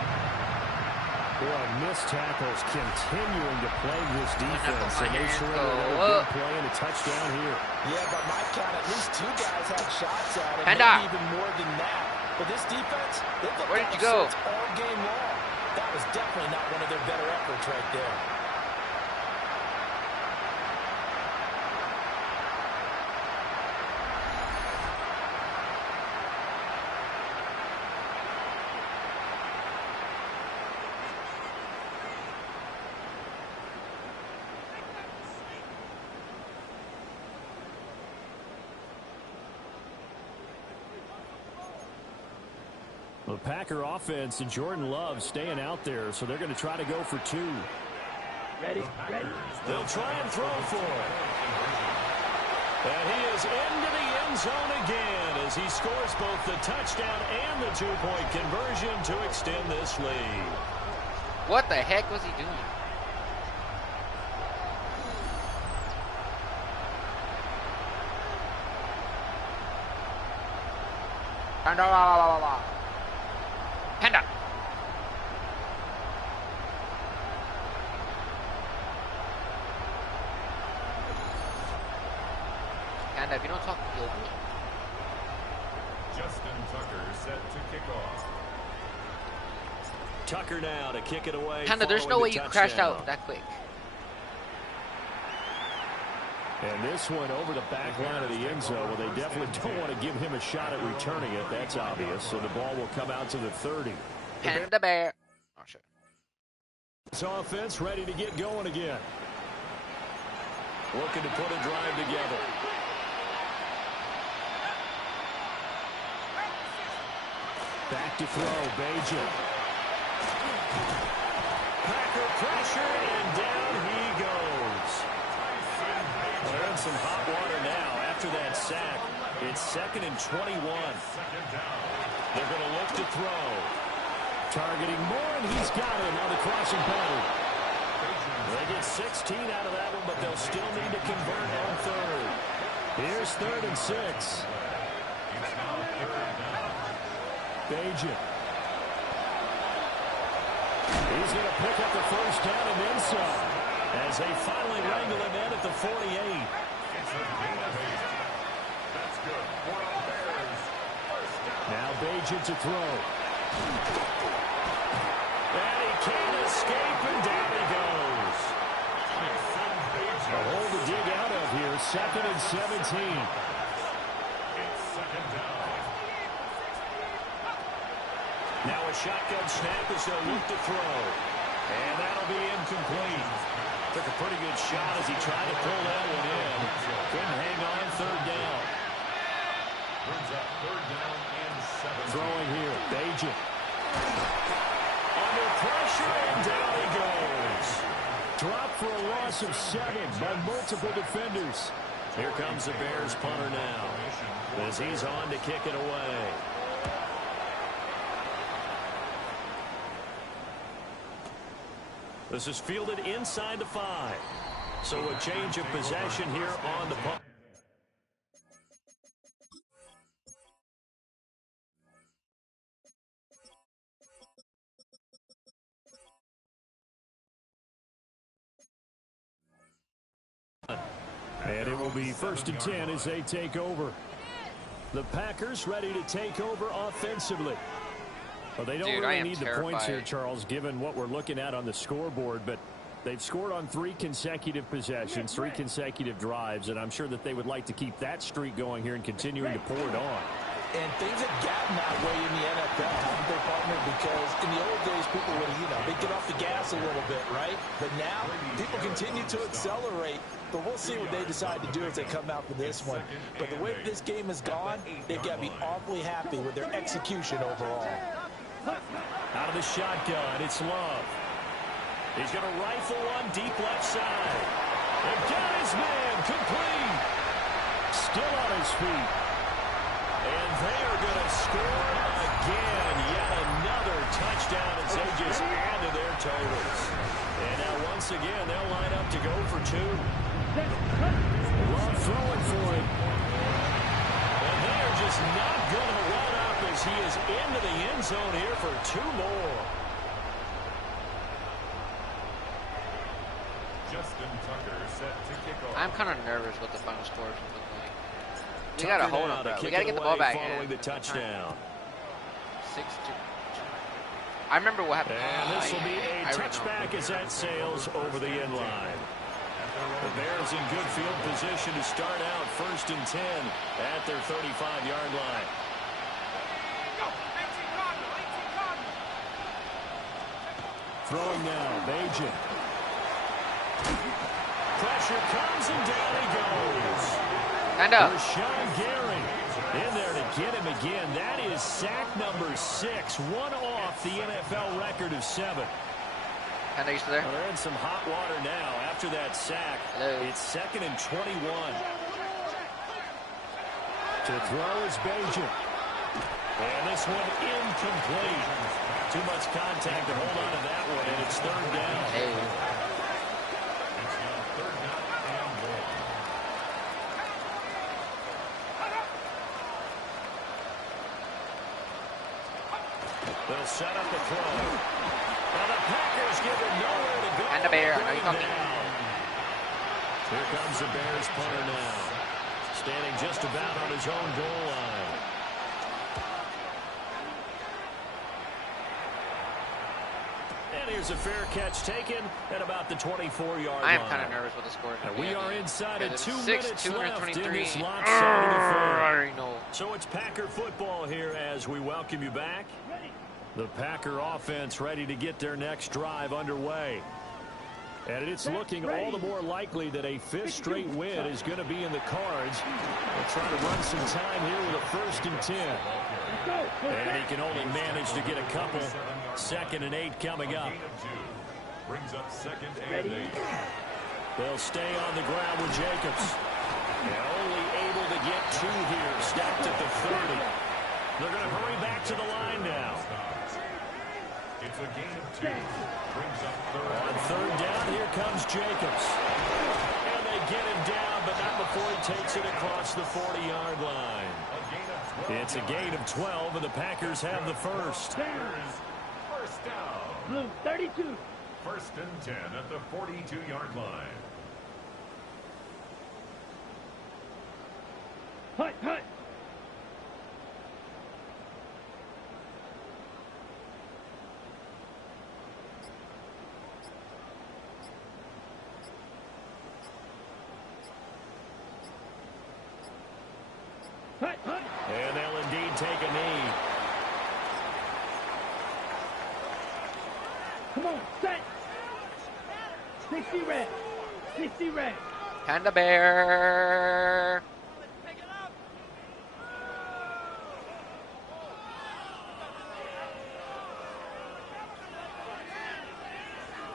Boy, missed tackles continuing to plague this defense. And they surrender another big play and a touchdown here. Yeah, but my count, at least 2 guys had shots at it, Panda. maybe even more than that. But this defense, they've looked Where did you go? all game long. That was definitely not one of their better efforts right there. The Packer offense and Jordan Love staying out there, so they're going to try to go for 2. Ready, ready. They'll try and throw for it. And he is into the end zone again as he scores both the touchdown and the 2-point conversion to extend this lead. What the heck was he doing? Panda. Panda. Panda, if you don't talk, you'll be. Justin Tucker set to kick off. Tucker now to kick it away. Panda, there's no way you crashed out that quick. And this one over the back line of the end zone. Well, they definitely don't want to give him a shot at returning it. That's obvious. So the ball will come out to the 30. Panda bear. Oh, shit. This offense ready to get going again. Looking to put a drive together. Back to throw, Bajan. Packer pressure, and down he goes. They're in some hot water now after that sack. It's 2nd and 21. They're going to look to throw. Targeting Moore, and he's got him on the crossing pattern. They get 16 out of that one, but they'll still need to convert on 3rd. Here's 3rd and 6. Bajan. He's going to pick up the 1st down and then some as they finally wrangle him in at the 48. Now Bajan to throw. And he can't escape, and down he goes. A hole to dig out of here, 2nd and 17. Now a shotgun snap as they'll look to throw. And that'll be incomplete. Took a pretty good shot as he tried to pull that one in. Couldn't hang on, 3rd down. Brings up 3rd down and 7. Throwing here, Bajan. Under pressure, and down he goes. Drop for a loss of 7 by multiple defenders. Here comes the Bears punter now as he's on to kick it away. This is fielded inside the 5. So a change of possession here on the punt. And it will be 1st and 10 as they take over. The Packers ready to take over offensively. Well, they don't really need the points here, Charles, given what we're looking at on the scoreboard. But they've scored on 3 consecutive possessions, 3 consecutive drives, and I'm sure that they would like to keep that streak going here and continuing to pour it on. And things have gotten that way in the NFL, haven't they, partner? Because in the old days, people would, they'd get off the gas a little bit, right? But now, people continue to accelerate. But we'll see what they decide to do as they come out for this one. But the way this game has gone, they've got to be awfully happy with their execution overall. Out of the shotgun, it's Love. He's going to rifle one deep left side. And got his man, complete. Still on his feet. And they are going to score again. Yet another touchdown as they just added their totals. And now once again, they'll line up to go for 2. Love throwing for it. And they are just not going to run up as he is into the end zone here for 2 more. Justin Tucker set to kick off. I'm kind of nervous what the final score is going to look like. We got to hold on, bro. We got to get the ball back. Following the touchdown. 6-2. I remember what happened. And this will be a touchback as that sails over the end line. The Bears in good field position to start out 1st and 10 at their 35-yard line. Throwing now, Bajan. Pressure comes and down he goes. And up. Rashawn Gary in there to get him again. That is sack number 6, one off the NFL record of 7. And are you still there? Well, they're in some hot water now after that sack. Hello. It's 2nd and 21. To throw is Bajan. And this one incomplete. Too much contact to hold on to that one, and it's 3rd down. Hey. They'll set up the throw. Now the Packers give him nowhere to go. And the Bear. Are you coming? Here comes the Bears punter now. Standing just about on his own goal line. And here's a fair catch taken at about the 24-yard line. I am kind of nervous with the score. And we are inside at 2 minutes left in this 6-223. lopsided affair. I already know. So it's Packer football here as we welcome you back. The Packer offense ready to get their next drive underway. And it's looking all the more likely that a 5th straight win is going to be in the cards. They'll try to run some time here with a 1st and 10. And he can only manage to get a couple. 2nd and 8 coming up. Brings up 2nd and 8. They'll stay on the ground with Jacobs. And only able to get 2 here. Stacked at the 30. They're going to hurry back to the line now. It's a gain of 2. Brings up 3rd. On 3rd down, here comes Jacobs. And they get him down, but not before he takes it across the 40-yard line. It's a gain of 12, and the Packers have the first. First down. Blue 32. 1st and 10 at the 42-yard line. Hut, hut. take a knee. Come on, set. 60 red. 60 red. Panda Bear.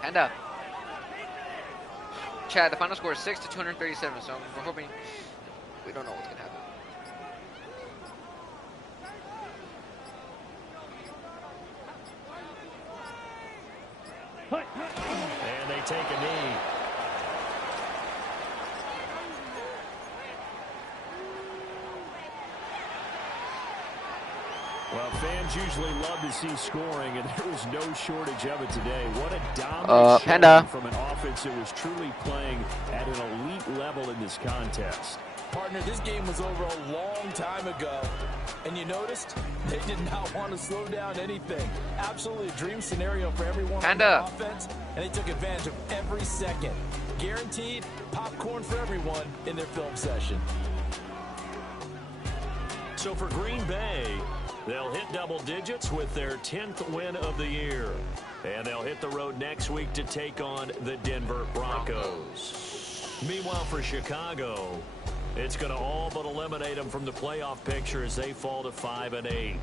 Panda. Chad, the final score is 6-237, so we're hoping we don't know what's going to happen. And they take a knee. Well, fans usually love to see scoring, and there was no shortage of it today. What a dominant showing from an offense that was truly playing at an elite level in this contest. Partner, this game was over a long time ago. And you noticed they did not want to slow down anything. Absolutely a dream scenario for everyone on the offense, and they took advantage of every second. Guaranteed popcorn for everyone in their film session. So for Green Bay, they'll hit double digits with their 10th win of the year. And they'll hit the road next week to take on the Denver Broncos. Meanwhile, for Chicago, it's going to all but eliminate them from the playoff picture as they fall to 5-8.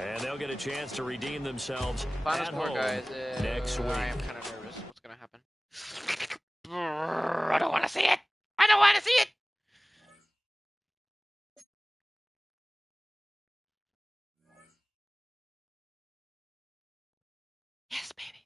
And they'll get a chance to redeem themselves Final at score, home guys. next week. I am kind of nervous. What's going to happen? I don't want to see it. I don't want to see it. Yes, baby.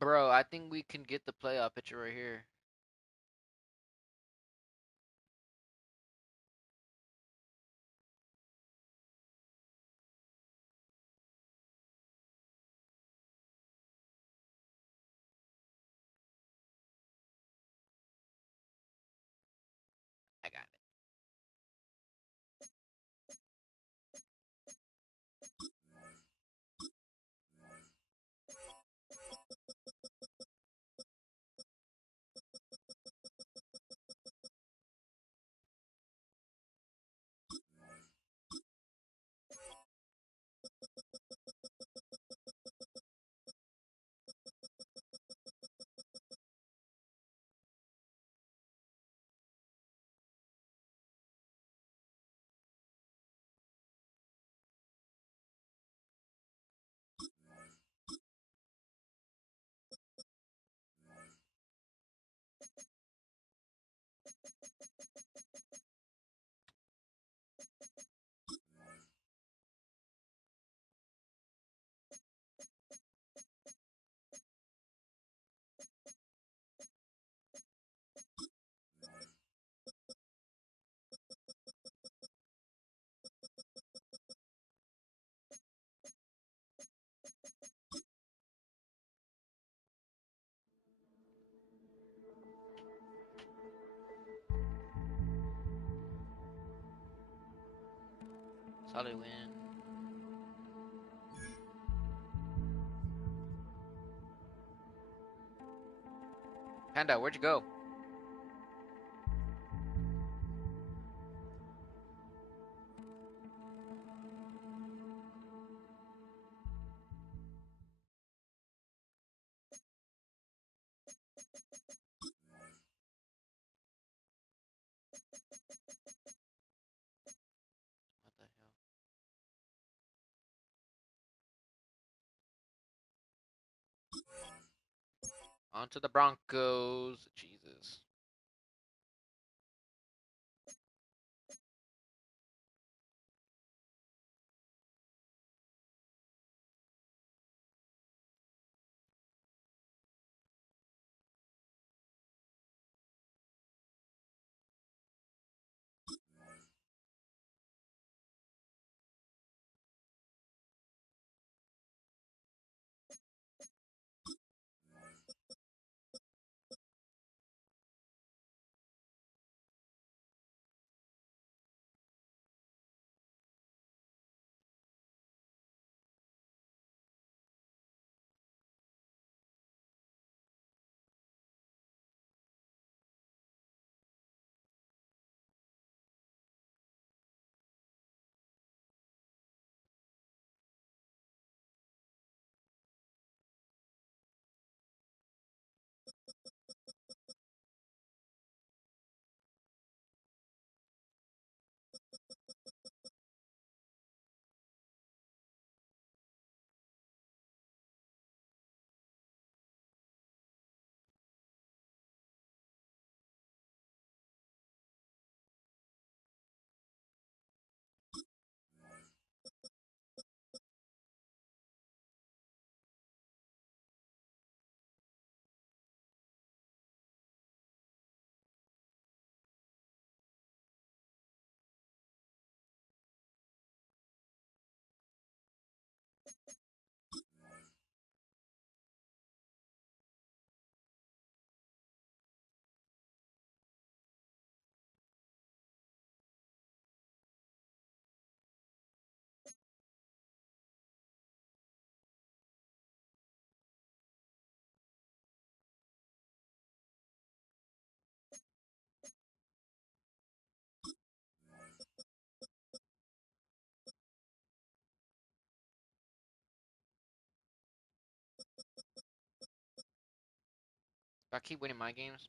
Bro, I think we can get the playoff picture right here. I got it. Solid win. Panda, where'd you go? What the hell? On to the Broncos. Jesus. If I keep winning my games.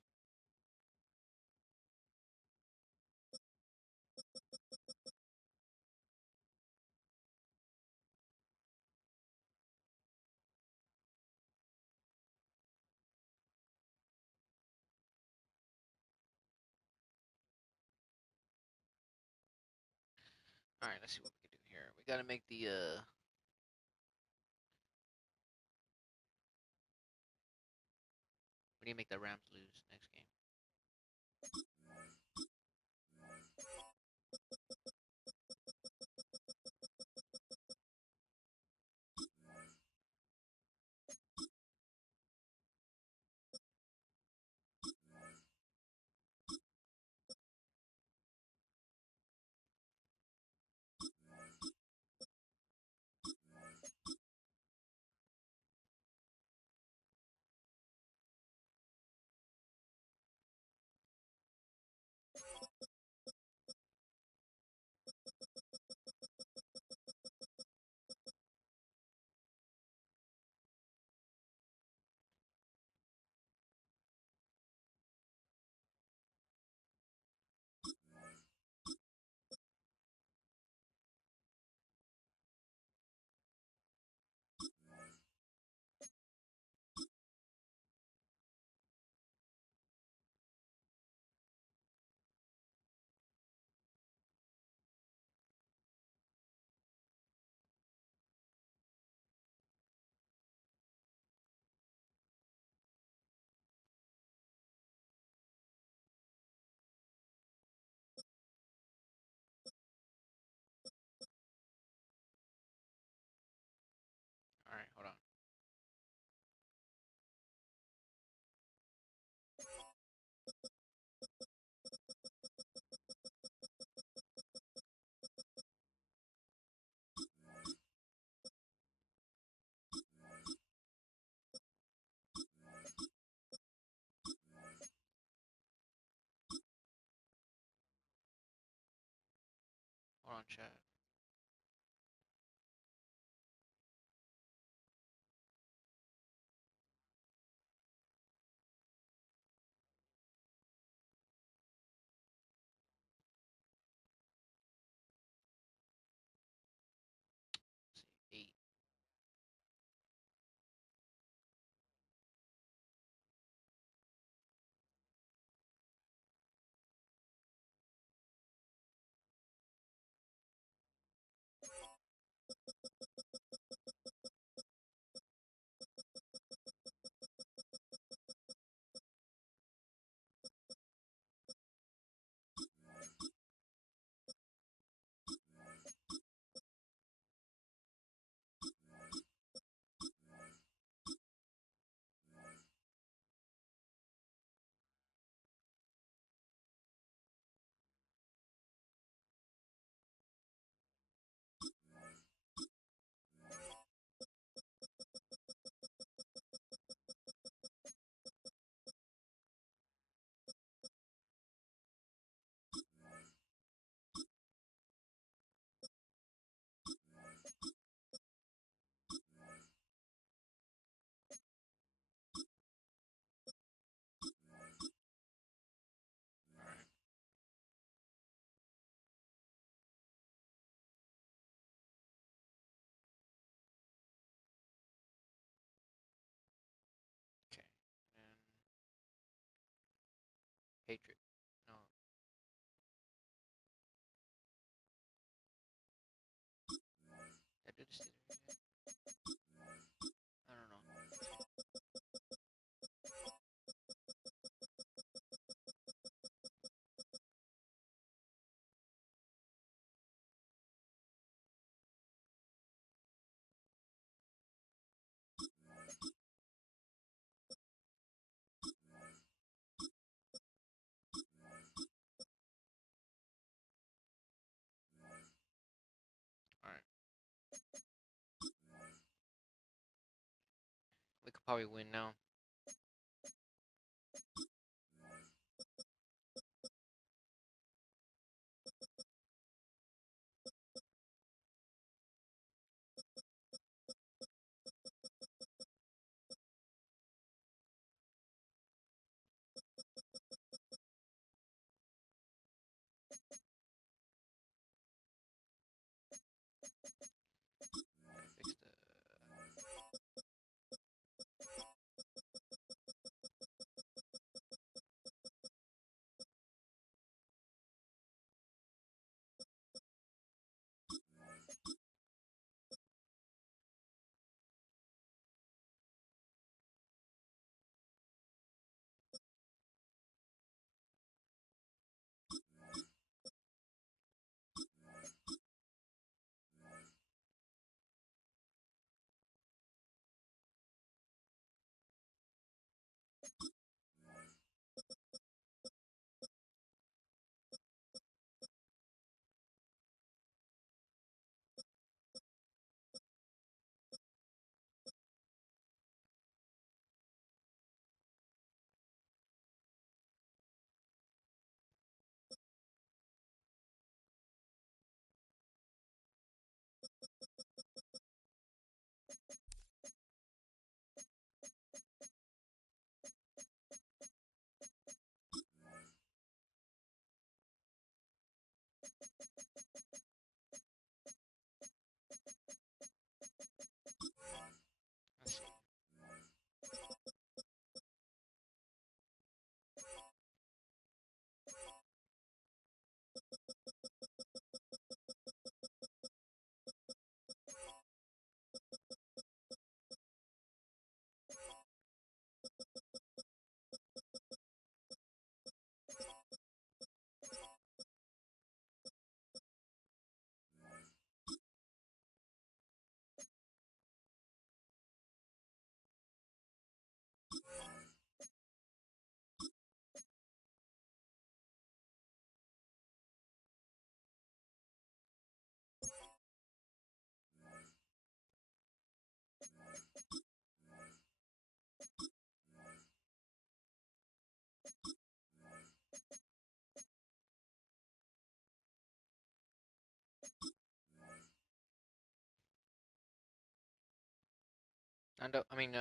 All right, let's see what we can do here. We gotta make the we need to make the Rams lose next game. All right, hold on. Hold on, chat. Let's see, 8. All right. Okay. And Patriot. No. I did the Steelers yet? I don't know. All right. We could probably win now. Panda. I mean,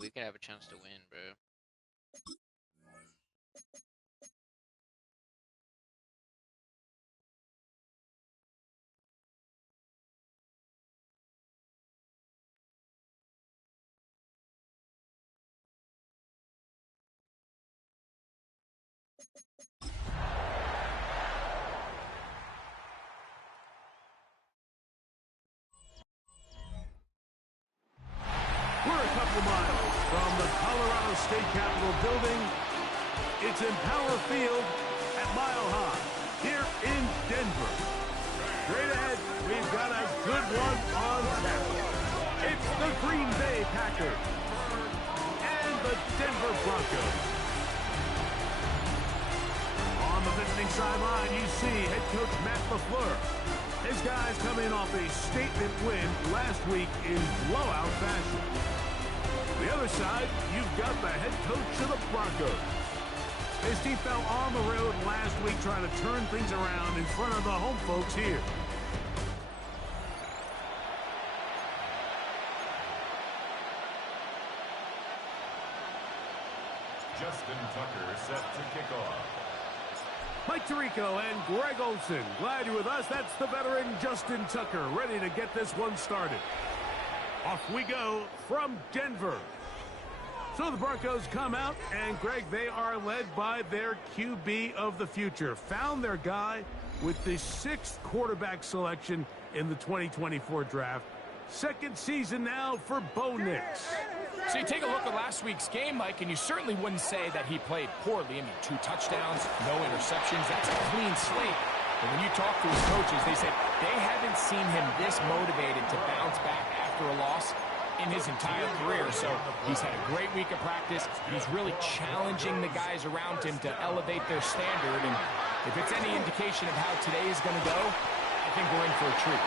we could have a chance to win, bro. We're a couple miles from the Colorado State Capitol building. It's in Power Field at Mile High here in Denver. Straight ahead, we've got a good one on tap. It's the Green Bay Packers and the Denver Broncos. On the visiting sideline, you see head coach Matt LaFleur. His guys come in off a statement win last week in blowout fashion. The other side, you've got the head coach of the Broncos. His team fell on the road last week trying to turn things around in front of the home folks here. Justin Tucker set to kick off. Mike Tirico and Greg Olson, glad you're with us. That's the veteran Justin Tucker, ready to get this one started. Off we go from Denver. So the Broncos come out, and Greg, they are led by their QB of the future. Found their guy with the 6th quarterback selection in the 2024 draft. Second season now for Bo Nix. So you take a look at last week's game, Mike, and you certainly wouldn't say that he played poorly. I mean, 2 touchdowns, no interceptions. That's a clean slate. And when you talk to his coaches, they said they haven't seen him this motivated to bounce back after a loss in his entire career. So he's had a great week of practice. He's really challenging the guys around him to elevate their standard. And if it's any indication of how today is going to go, I think we're in for a treat.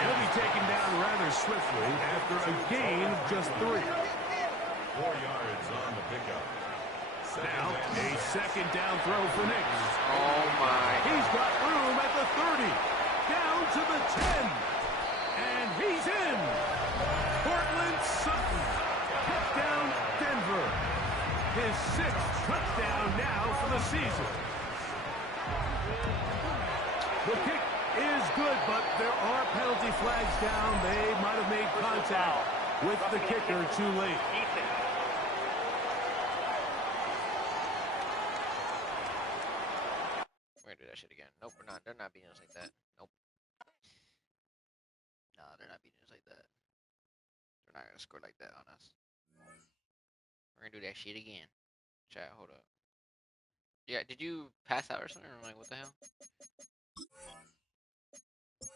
He'll be taken down rather swiftly after a gain of just 3. 4 yards on the pickup. Now, a second down throw for Nix. Oh, my. He's got room at the 30. Down to the 10. And he's in. Cortland Sutton. Touchdown, Denver. His 6th touchdown now for the season. The kick is good, but there are penalty flags down. They might have made contact with the kicker too late. We're gonna do that shit again. Nope, we're not. They're not beating us like that. Nope. Nah, they're not beating us like that. They're not gonna score like that on us. We're gonna do that shit again. Chat, hold up. Yeah, did you pass out or something? Or like, what the hell?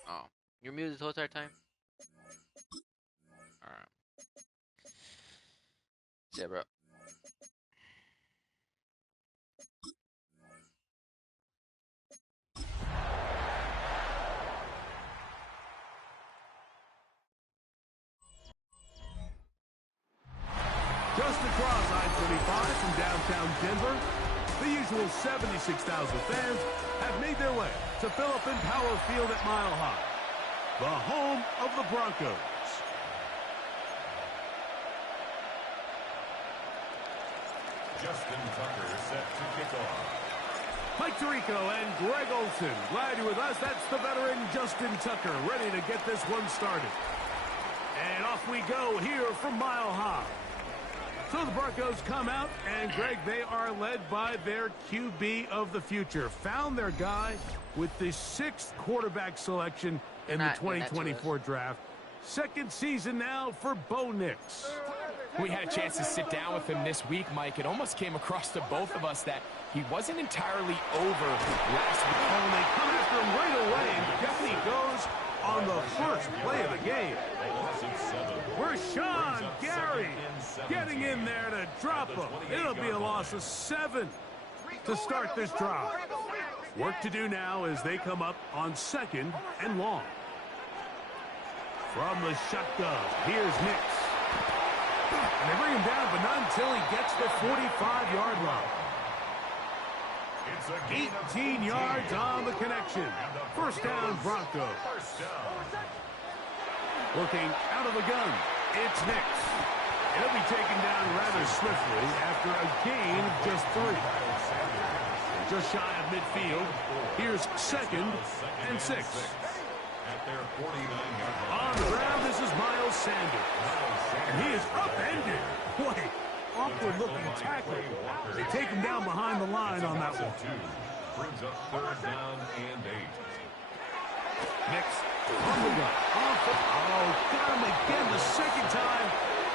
Oh, you're muted this whole entire time? Alright. Yeah, bro. Just across I-25 from downtown Denver, the usual 76,000 fans have made their way to fill up in Power Field at Mile High, the home of the Broncos. Justin Tucker set to kick off. Mike Tirico and Greg Olson, glad you're with us. That's the veteran Justin Tucker, ready to get this one started. And off we go here from Mile High. So the Broncos come out, and Greg, they are led by their QB of the future. Found their guy with the 6th quarterback selection in the 2024 draft. Second season now for Bo Nix. We had a chance to sit down with him this week, Mike. It almost came across to both of us that he wasn't entirely over last week. Oh, they come after him right away, and down he goes on the first play of the game. Rashawn Gary getting in there to drop him. It'll be a loss of 7 to start this drive. Work to do now as they come up on 2nd and long. From the shotgun, here's Nix. And they bring him down, but not until he gets the 45-yard line. 18 yards on the connection. First down, Broncos. Working out of the gun, it's Nix. He'll be taken down rather swiftly after a gain of just 3. Just shy of midfield. Here's 2nd and 6. On the ground, this is Miles Sanders. And he is upended. Boy, awkward-looking tackle. They take him down behind the line on that one. Brings up 3rd down and 8. Next, on the run. Oh, got him again the second time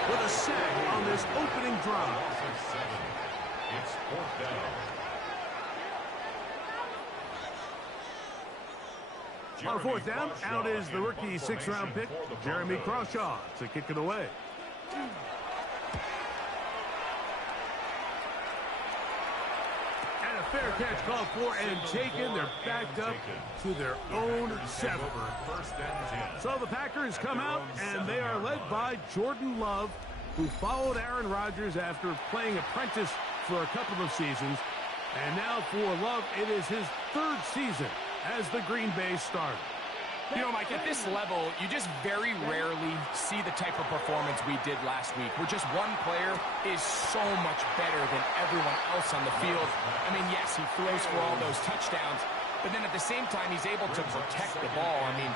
with a sack on this opening drive. It's 4th down. On 4th down, out is the rookie 6th-round pick, Jeremy Crawshaw, to kick it away. And a fair catch called for and taken. They're backed up to their own 7. So the Packers come out, and they are led by Jordan Love, who followed Aaron Rodgers after playing apprentice for a couple of seasons. And now for Love, it is his 3rd season as the Green Bay starter. You know, Mike, at this level, you just very rarely see the type of performance we did last week, where just one player is so much better than everyone else on the field. I mean, yes, he throws for all those touchdowns, but then at the same time, he's able to protect the ball. I mean,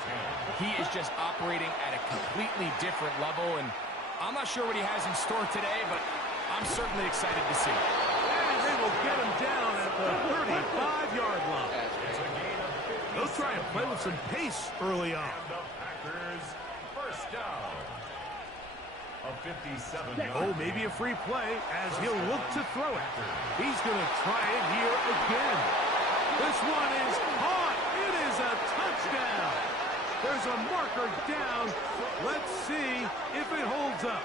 he is just operating at a completely different level, and I'm not sure what he has in store today, but I'm certainly excited to see. And they will get him down at the 35-yard line. They'll try and play with some pace early on. And the Packers, 1st down. A 57-yard. Oh, maybe a free play as he'll look to throw it. He's going to try it here again. This one is caught. It is a touchdown. There's a marker down. Let's see if it holds up.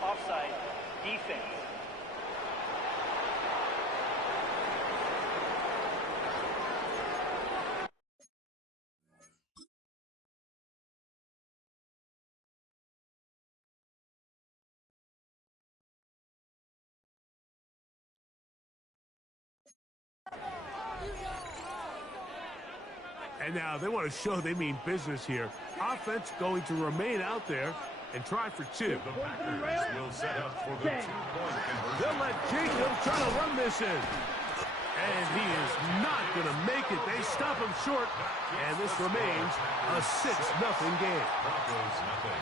Offside. Defense. And now they want to show they mean business here. Offense going to remain out there and try for 2. The Packers will set up for the 2-point conversion. They'll let Jacobs try to run this in. And he is not going to make it. They stop him short. And this remains a 6-0 game.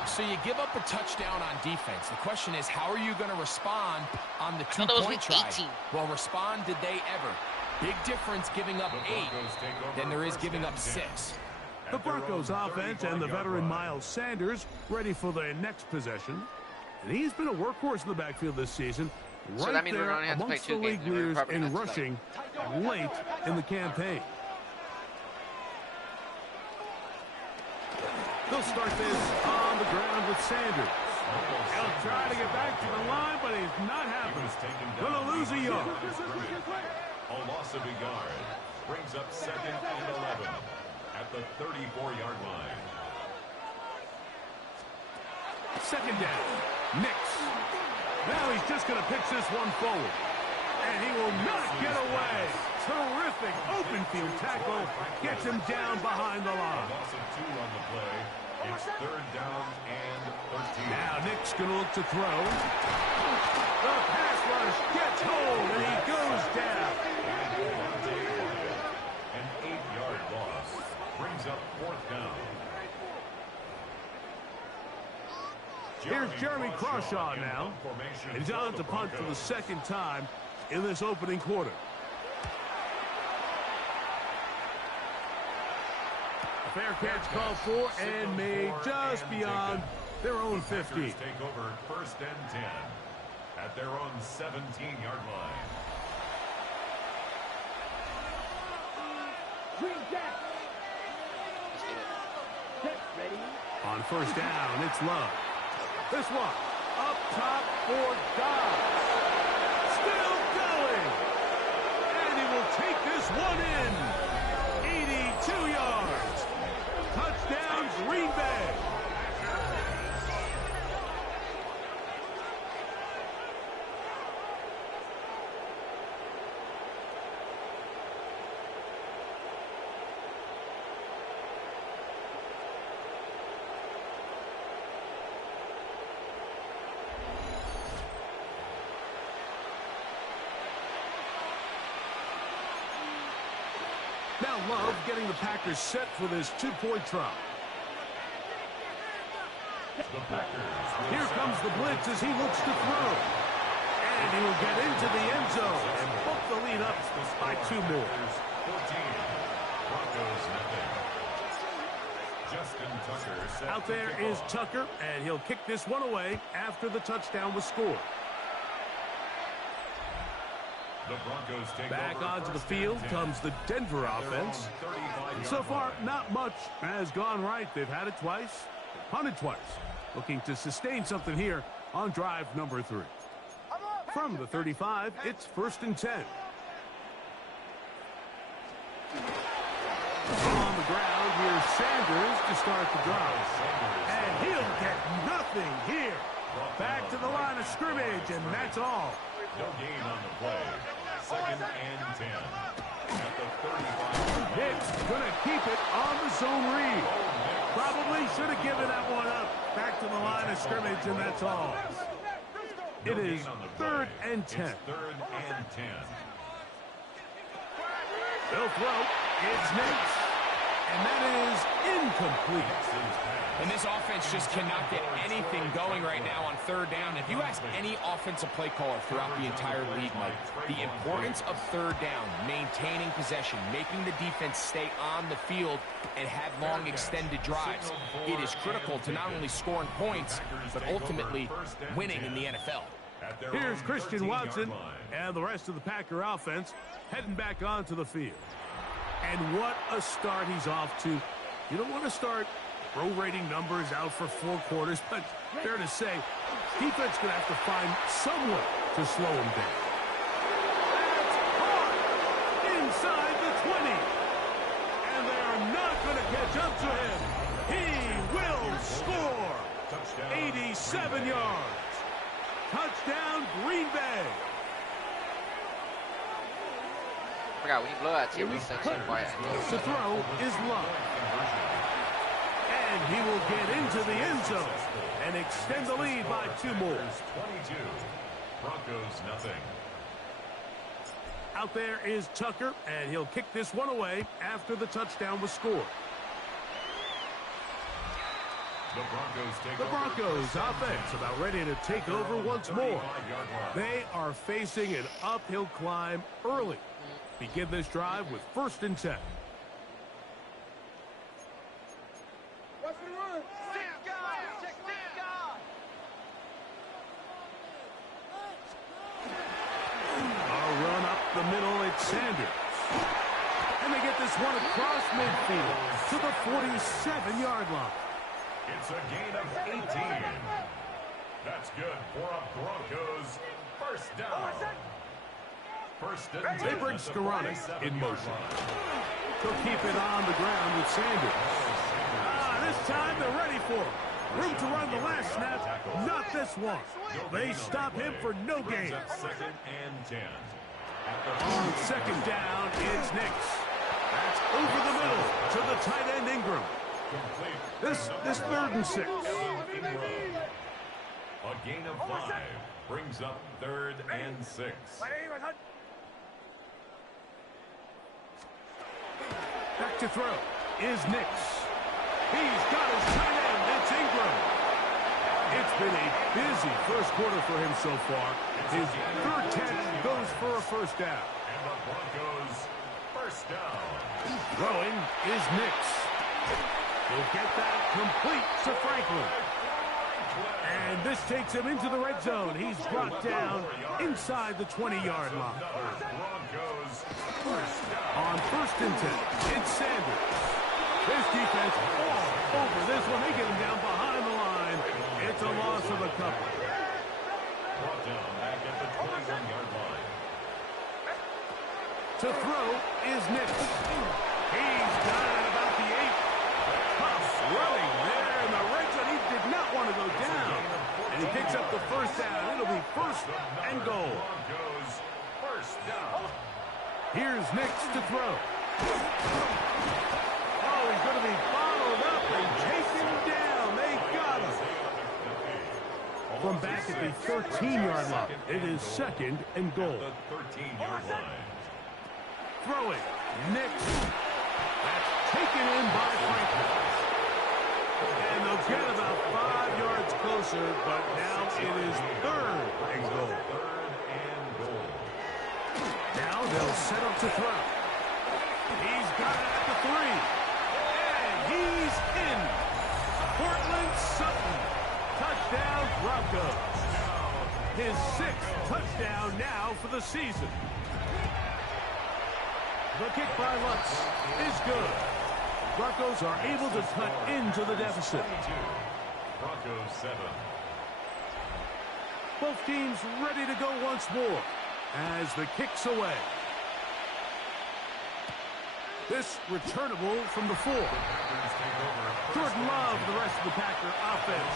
So you give up a touchdown on defense. The question is, how are you going to respond on the 2-point try? Well, respond did they ever? Big difference giving up 8 than there is giving up 6. The Broncos offense and the veteran Miles Sanders ready for their next possession. And he's been a workhorse in the backfield this season. Right so that means there we're going to have to play amongst 2 the games. league leaders in rushing late in the campaign. They'll start this on the ground with Sanders. He'll try to get back to the line, but he's not happening. Going to lose a yard. A loss of a yard brings up 2nd and 11 at the 34-yard line. 2nd down. Nix. Now he's just going to pitch this one forward. And he will not get away. Terrific open field tackle. Gets him down behind the line. A loss of 2 on the play. It's 3rd down and 13. Now Nick's going to look to throw. The pass rush gets hold, and he goes down. An 8-yard loss brings up 4th down. Here's Jeremy Crawshaw now. And he's on to punt for the 2nd time in this opening quarter. A fair catch called for and made just beyond their own 50. Take over 1st and 10 at their own 17-yard line. On 1st down, it's Love. This one, up top for Dobbs. Still going. And he will take this one in. love getting the Packers set for this two-point try. Here comes the blitz as he looks to throw. And he will get into the end zone and book the lead up by 2 more. Out there is Tucker, and he'll kick this one away after the touchdown was scored. Back onto the field comes the Denver offense. So far, not much has gone right. They've had it twice, punted twice. Looking to sustain something here on drive number 3. From the 35, it's 1st and 10. On the ground, here's Sanders to start the drive. And he'll get nothing here. Back to the line of scrimmage, and that's all. No gain on the play. 2nd and 10. At the 35. Hicks gonna keep it on the zone read. Probably should have given that one up. Back to the line of scrimmage, and that's all. It is 3rd and 10. It's 3rd and 10. They'll throw. It's Nix. And that is incomplete. And this offense just cannot get anything going right now on 3rd down. If you ask any offensive play caller throughout the entire league, Mike, the importance of 3rd down, maintaining possession, making the defense stay on the field and have long extended drives, it is critical to not only scoring points, but ultimately winning in the NFL. Here's Christian Watson and the rest of the Packer offense heading back onto the field. And what a start he's off to. You don't want to start prorating numbers out for 4 quarters, but fair to say, defense going to have to find some way to slow him down. That's hard inside the 20. And they are not going to catch up to him. He will score. 87 yards. Touchdown, Green Bay. I forgot, when you blow out, it's so quiet. The throw is low. And he will get into the end zone and extend the lead by 2 more. 22. Broncos nothing. Out there is Tucker, and he'll kick this one away after the touchdown was scored. The Broncos offense about ready to take over once more. They are facing an uphill climb early. Begin this drive with 1st and 10. What's the run? 6 guys. Check 6 guys. A run up the middle, it's Sanders. And they get this one across midfield to the 47-yard line. It's a gain of 18. That's good for a Broncos 1st down. 1st and 10. They bring Skoranek in motion. He'll keep it on the ground with Sanders. This time they're ready for him. Room to run the last snap, not this one. They stop him for no gain. 2nd and 10. On 2nd down, it's Nix. That's over the middle to the tight end Ingram. This 3rd and 6. A gain of 5 brings up 3rd and 6. Back to throw is Nix. He's got his tight end. It's Ingram. It's been a busy 1st quarter for him so far. His 3rd catch goes for a 1st down. And the Broncos 1st down. Throwing is Nix. He'll get that complete to Franklin. And this takes him into the red zone. He's brought down inside the 20-yard line. On 1st and 10, it's Sanders. This defense all over this one. They get him down behind the line. It's a loss of a couple. Brought down back at the 21-yard line. To throw is Nix. He's got it at about the 8. Tough running there in the red zone. He did not want to go down. And he picks up the 1st down. It'll be 1st and goal. Broncos 1st down. Here's Nix to throw. Oh, he's going to be followed up and taken down. They got him. From back at the 13-yard line, it is 2nd and goal. The 13-yard line. Throwing. Nix. That's taken in by Franklin. And they'll get about 5 yards closer, but now it is 3rd and goal. Now they'll set up to throw. He's got it at the 3. And he's in. Portland Sutton. Touchdown, Broncos. His 6th touchdown now for the season. The kick by Lutz is good. Broncos are able to cut into the deficit. Broncos 7. Both teams ready to go once more as the kick's away. This returnable from the 4. Jordan Love, the rest of the Packer offense,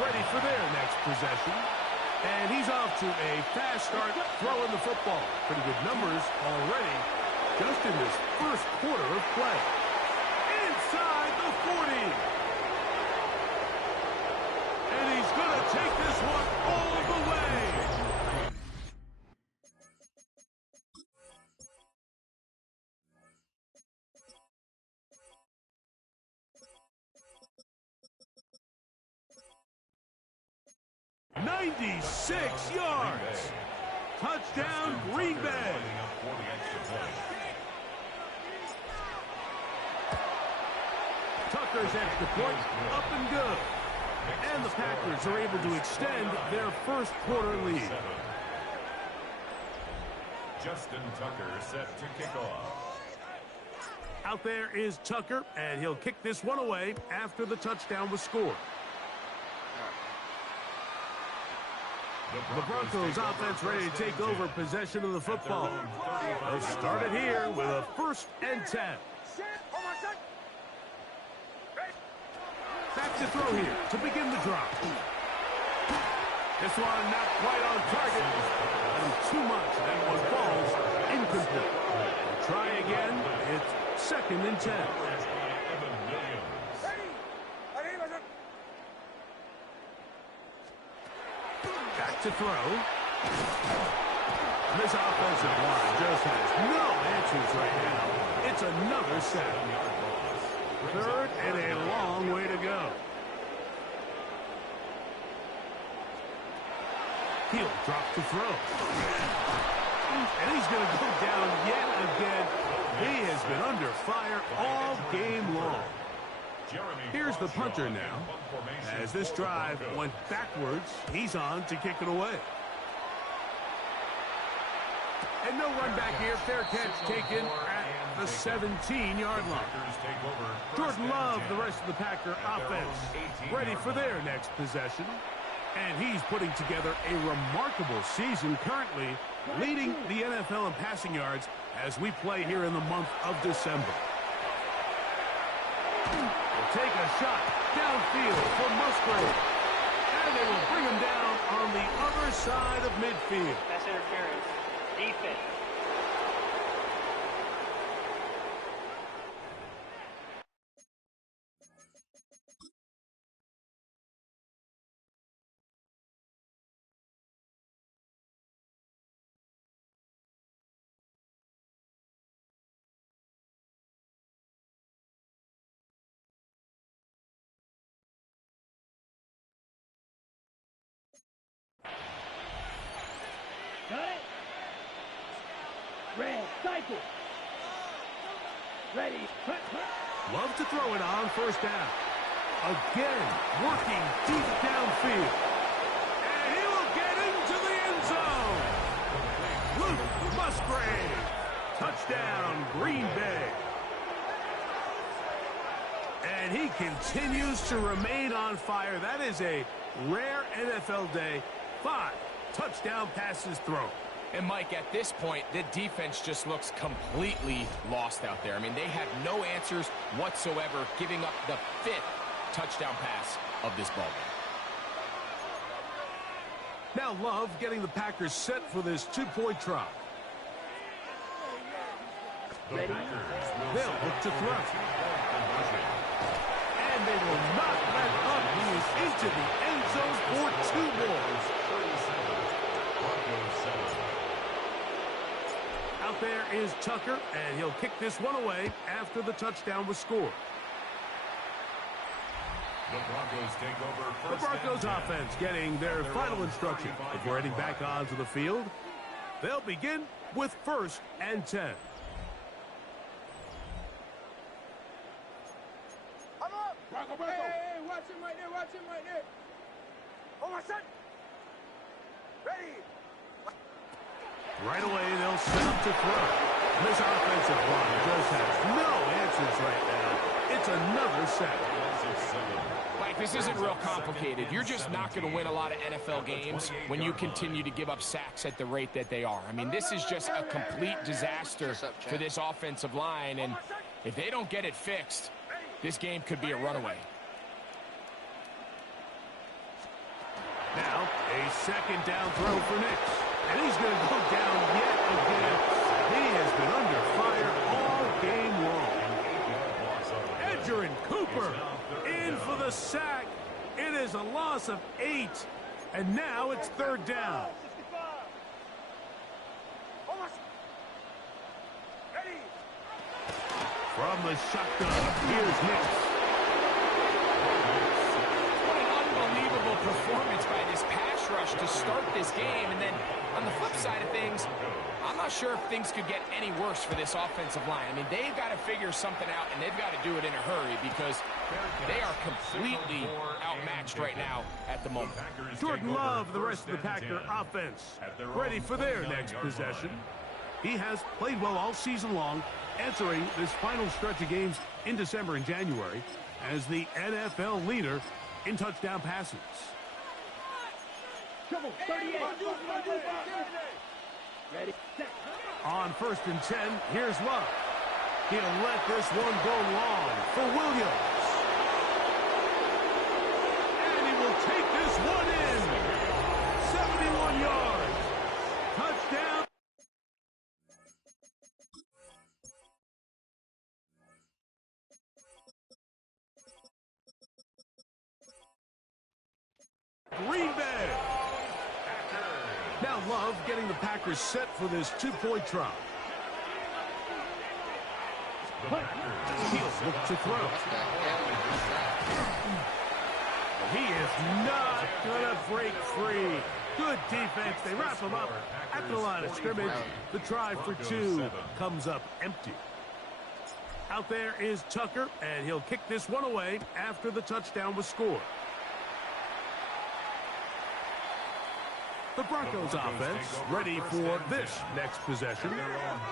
ready for their next possession. And he's off to a fast start throwing the football. Pretty good numbers already just in this first quarter of play. Inside the 40. And he's going to take this one all the way. "96 yards. Touchdown, Green Bay." Tucker's extra point up and good. And the Packers are able to extend their first quarter lead. Justin Tucker set to kick off. Out there is Tucker, and he'll kick this one away after the touchdown was scored. The Broncos offense ready to take over possession of the football. They'll start it here with a 1st and 10. Back to throw here to begin the drop. This one not quite on target. Too much. That one falls incomplete. We'll try again. It's 2nd and 10. Back to throw. And this offensive line just has no answers right now. It's another sack. 3rd and a long way to go. He'll drop to throw. And he's going to go down yet again. He has been under fire all game long. Here's the punter now. As this drive went backwards, he's on to kick it away. And no run back here. Fair catch taken at the 17-yard line. Jordan Love, the rest of the Packer offense, ready for their next possession. And he's putting together a remarkable season, currently leading the NFL in passing yards as we play here in the month of December. They'll take a shot downfield for Musgrave. And they will bring him down on the other side of midfield. That's interference. Defense. Got it? Red, cycle. Ready. Love to throw it on 1st down. Again, working deep downfield. And he will get into the end zone. Luke Musgrave. Touchdown, Green Bay. And he continues to remain on fire. That is a rare NFL day. 5 touchdown passes thrown. And, Mike, at this point, the defense just looks completely lost out there. I mean, they have no answers whatsoever, giving up the 5th touchdown pass of this ball game. Now Love getting the Packers set for this 2-point try. They'll look to throw. And they will not let up. He is into the end zone for 2 more. Out there is Tucker, and he'll kick this one away after the touchdown was scored. The Broncos take over The first Broncos and 10. offense getting their final instruction before heading back onto the field. They'll begin with 1st and 10. Hey, watch him right there, watch him right there. Oh, my son. Ready. Right away, they'll set up to throw. This offensive line just has no answers right now. It's another sack. Mike, this isn't real complicated. You're just not going to win a lot of NFL games when you continue to give up sacks at the rate that they are. I mean, this is just a complete disaster for this offensive line, and if they don't get it fixed, this game could be a runaway. Now, a second down throw for Nix. And he's going to go down yet again. He has been under fire all game long. Edgerrin Cooper in for the sack. It is a loss of 8. And now it's 3rd down. From the shotgun, here's Nix. What an unbelievable performance by this pass rush to start this game. And then on the flip side of things, I'm not sure if things could get any worse for this offensive line. I mean, they've got to figure something out, and they've got to do it in a hurry because they are completely outmatched right now at the moment. Jordan Love, the rest of the Packer offense, ready for their next possession. He has played well all season long, entering this final stretch of games in December and January as the NFL leader in touchdown passes. Come on, 38. Ready, set. On 1st and 10, here's Love. He'll let this one go long for Williams. And he will take this one in. 71 yards. Touchdown. Green Bay. Now Love getting the Packers set for this 2-point try. He'll look to throw. He is not going to break free. Good defense. They wrap him up at the line of scrimmage. The try for 2 comes up empty. Out there is Tucker, and he'll kick this one away after the touchdown was scored. The Broncos offense ready for this next possession.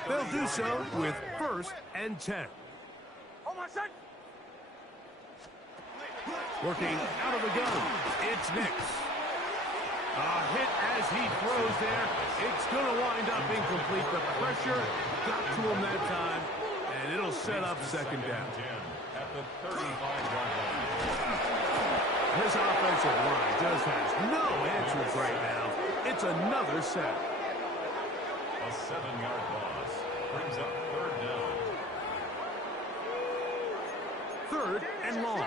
They'll do so with 1st and 10. Working out of the gun, it's Nix. A hit as he throws there. It's going to wind up incomplete. The pressure got to him that time, and it'll set up 2nd down. At the 35-yard line. This offensive line just has no answers right now. It's another sack. A 7-yard loss brings up 3rd down. 3rd and long.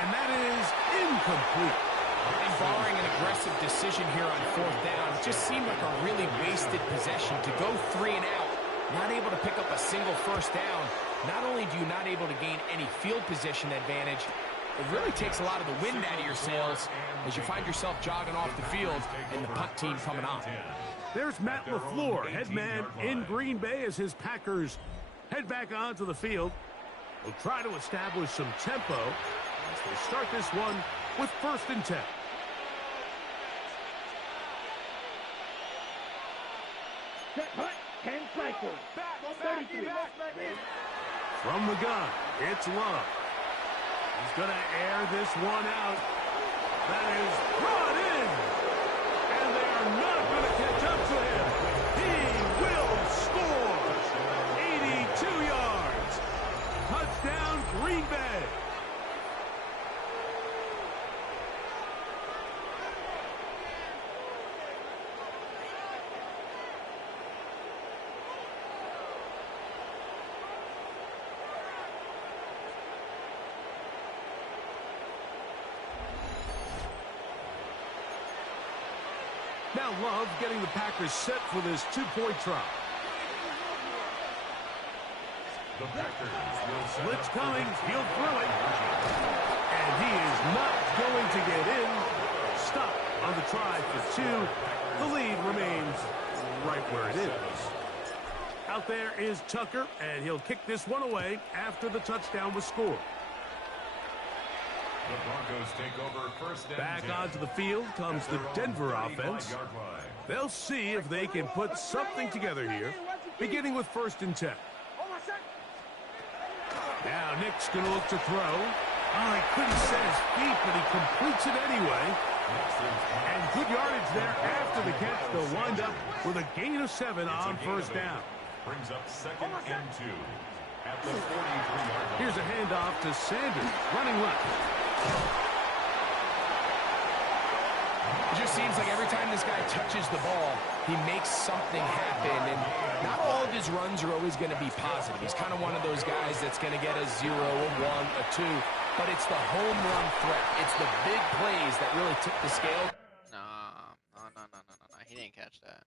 And that is incomplete. And barring an aggressive decision here on 4th down, it just seemed like a really wasted possession to go 3 and out, not able to pick up a single 1st down. Not only do you not able to gain any field position advantage, it really takes a lot of the wind out of your sails as you find yourself jogging off the field and the punt team coming on. There's Matt LaFleur, head man in Green Bay as his Packers head back onto the field. We'll try to establish some tempo as they start this one with 1st and 10. Set, hut, 10 cycles. 33. From the gun, it's Love. He's going to air this one out. That is brought in. And they are not going to catch up to him. He will score. 82 yards. Touchdown, Green Bay. Now Love getting the Packers set for this two-point try. The Packers will set Blitz up coming. He'll throw it. And he is not going to get in. Stop on the try for two. The lead remains right where it is. Out there is Tucker, and he'll kick this one away after the touchdown was scored. The Broncos take over first and Back 10. onto the field comes the Denver offense. They'll see if they can put something together here, beginning with first and 10. Now Nick's going to look to throw. Oh, he couldn't set his feet, but he completes it anyway. And good yardage there after the catch. They'll wind up with a gain of 7 on first down. Brings up second and 2 at the 43-yard line. Here's a handoff to Sanders, running left. It just seems like every time this guy touches the ball, he makes something happen. And not all of his runs are always going to be positive. He's kind of one of those guys that's going to get a 0, a 1, a 2. But it's the home run threat. It's the big plays that really tip the scale. No. He didn't catch that.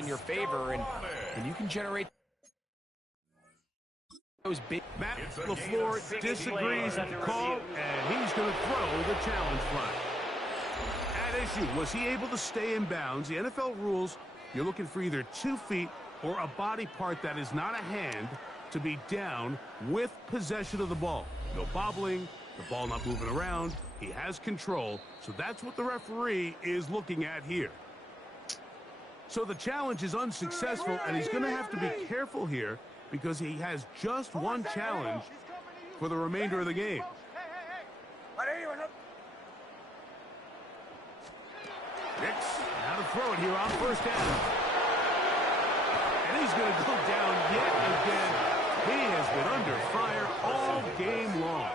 In your favor, and you can generate those big. Matt LaFleur disagrees with the call, and he's going to throw the challenge flag. At issue, was he able to stay in bounds? The NFL rules, you're looking for either 2 feet or a body part that is not a hand to be down with possession of the ball. No bobbling, the ball not moving around. He has control, so that's what the referee is looking at here. So the challenge is unsuccessful, and he's going to have to be careful here because he has just one challenge for the remainder of the game. Nix, now to throw it here on first down. And he's going to go down yet again. He has been under fire all game long.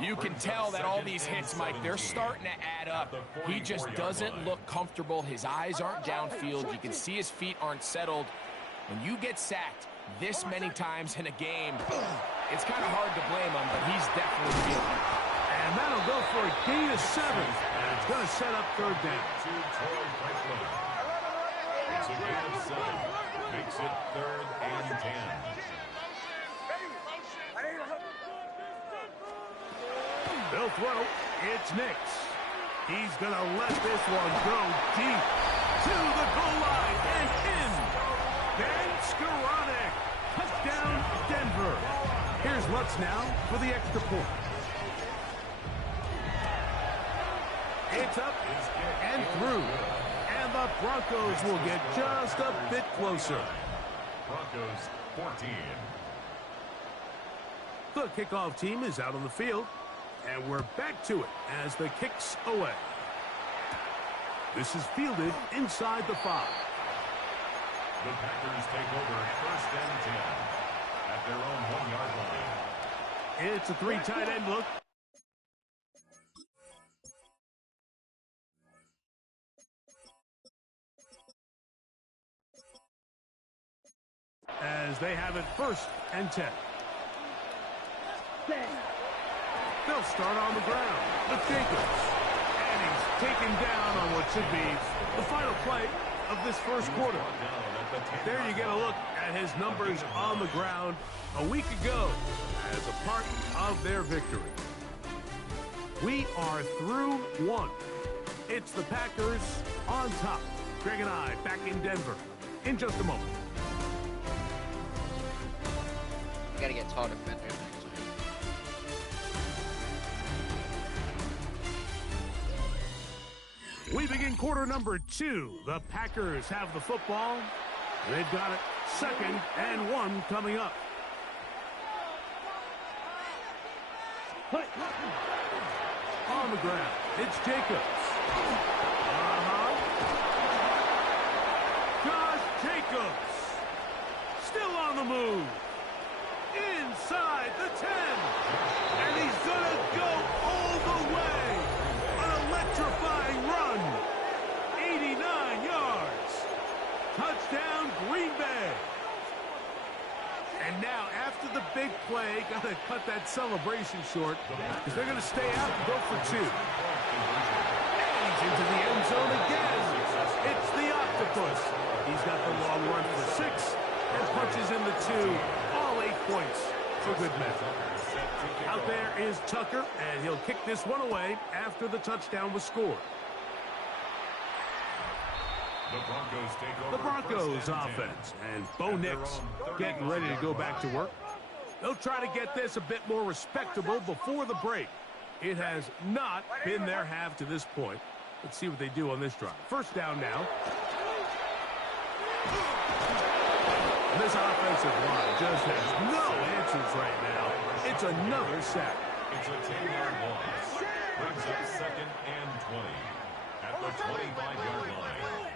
You can tell that all these hits, Mike, they're starting to add up. He just doesn't look comfortable. His eyes aren't downfield. You can see his feet aren't settled. When you get sacked this many times in a game, it's kind of hard to blame him, but he's definitely feeling it. And that'll go for a gain of 7. And it's going to set up third down. It's a gain of 7. Makes it third and 10. They'll throw. It's Nix. He's going to let this one go deep to the goal line and in. Ben Skoranek. Touchdown, Denver. Here's Lutz now for the extra point. It's up and through. And the Broncos will get just a bit closer. Broncos 14. The kickoff team is out on the field. And we're back to it as the kick's away. This is fielded inside the 5. The Packers take over first and 10 at their own 1-yard line. It's a 3 tight end look. As they have it first and 10. They'll start on the ground with Jacobs. And he's taken down on what should be the final play of this first quarter. There you get a look at his numbers on the ground a week ago as a part of their victory. We are through 1. It's the Packers on top. Greg and I back in Denver in just a moment. You gotta get tall defenders. We begin quarter number 2. The Packers have the football. They've got it 2nd and 1 coming up. On the ground, it's Jacobs. Josh Jacobs. Still on the move. Inside the 10. And he's going to go all the way. An electrifying run. 89 yards. got to cut that celebration short because they're going to stay out and go for 2. And he's into the end zone again. It's the octopus. He's got the long run for 6 and punches in the 2. All 8 points. It's a good method. Out there is Tucker, and he'll kick this one away after the touchdown was scored. The Broncos offense, and Bo Nix getting ready to go back to work. They'll try to get this a bit more respectable before the break. It has not been their half to this point. Let's see what they do on this drive. First down now. This offensive line just has no answers right now. It's another sack. It's a 10-yard loss. Brings up 2nd and 20 at the 25-yard line.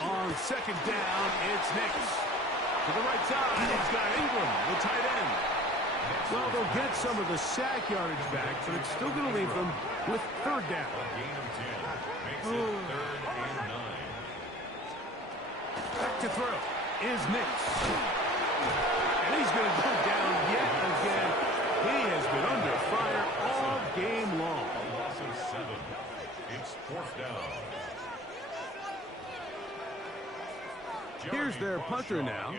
On second down, it's Nix. To the right side, he's got Ingram, the tight end. Well, they'll get some of the sack yardage back, but it's still going to leave them with third down. A gain of 10 makes it 3rd and 9. Back to throw is Nix. And he's going to go down yet again. He has been under fire all game long. A loss of 7. It's 4th down. Here's their punter now.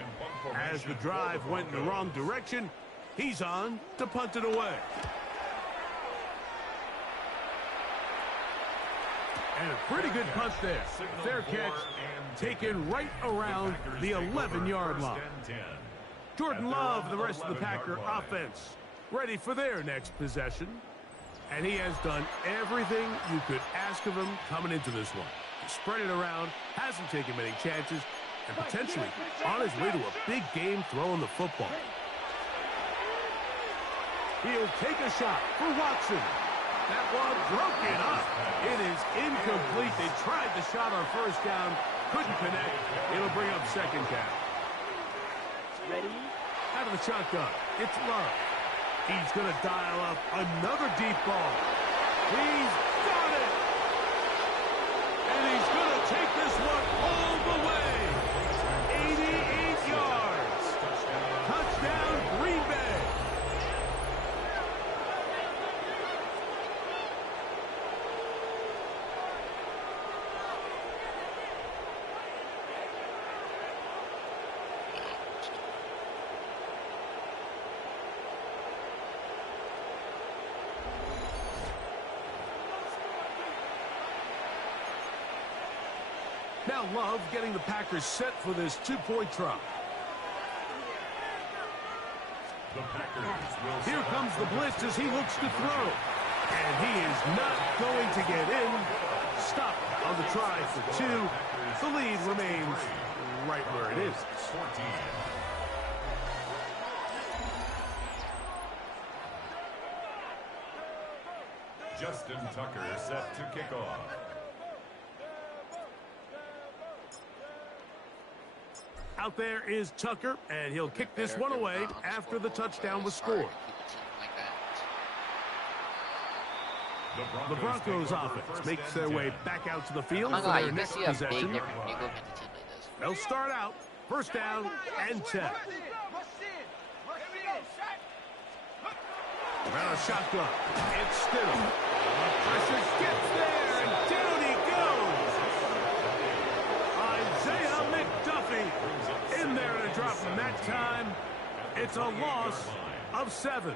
As the drive went in the wrong direction, he's on to punt it away. And a pretty good punt there. Fair catch taken right around the 11-yard line. Jordan Love, the rest of the Packer offense, ready for their next possession. And he has done everything you could ask of him coming into this one. He spread it around, hasn't taken many chances, and potentially on his way to a big game throwing the football. He'll take a shot for Watson. That one broken up. It is incomplete. They tried the shot on first down, couldn't connect. It'll bring up second down. Ready? Out of the shotgun, it's Love. He's going to dial up another deep ball. He's got it! And he's going to take this one all the way. 88 yards. Touchdown, Green Bay. Now Love getting the Packers set for this two-point try. Here comes the blitz as he looks to throw. And he is not going to get in. Stop on the try for 2. The lead remains right where it is. 14. Justin Tucker set to kick off. Out there is Tucker, and he'll kick this one away after the touchdown was scored. The Broncos offense makes their way back out to the field for their next possession. They'll start out first down and 10. Well, a shotgun. It's Stidham. Pressure gets there, and down he goes. Isaiah McDuffie in there to drop him that time. It's a loss of 7.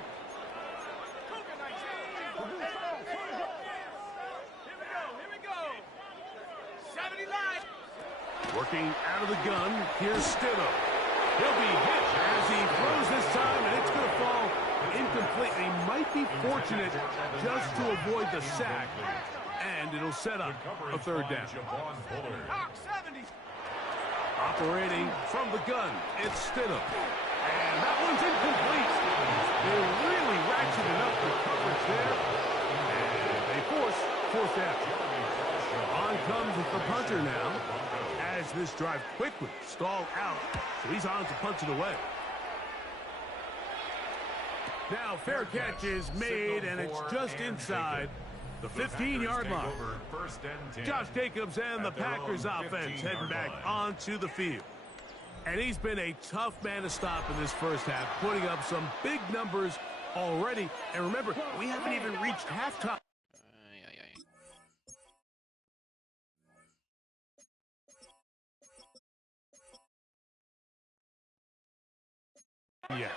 Working out of the gun, here's Stidham. He'll be hit as he throws this time, and it's going to fall incomplete. He might be fortunate just to avoid the sack, and it'll set up a third down. Operating from the gun, it's Stidham. And that one's incomplete. They really ratcheted up the coverage there, and they force fourth down. On comes the punter now, as this drive quickly stalled out, so he's on to punch it away. Now fair catch is made, and it's just inside the 15-yard line. Josh Jacobs and the Packers offense heading back onto the field. And he's been a tough man to stop in this first half, putting up some big numbers already. And remember, we haven't even reached halftime. Yeah.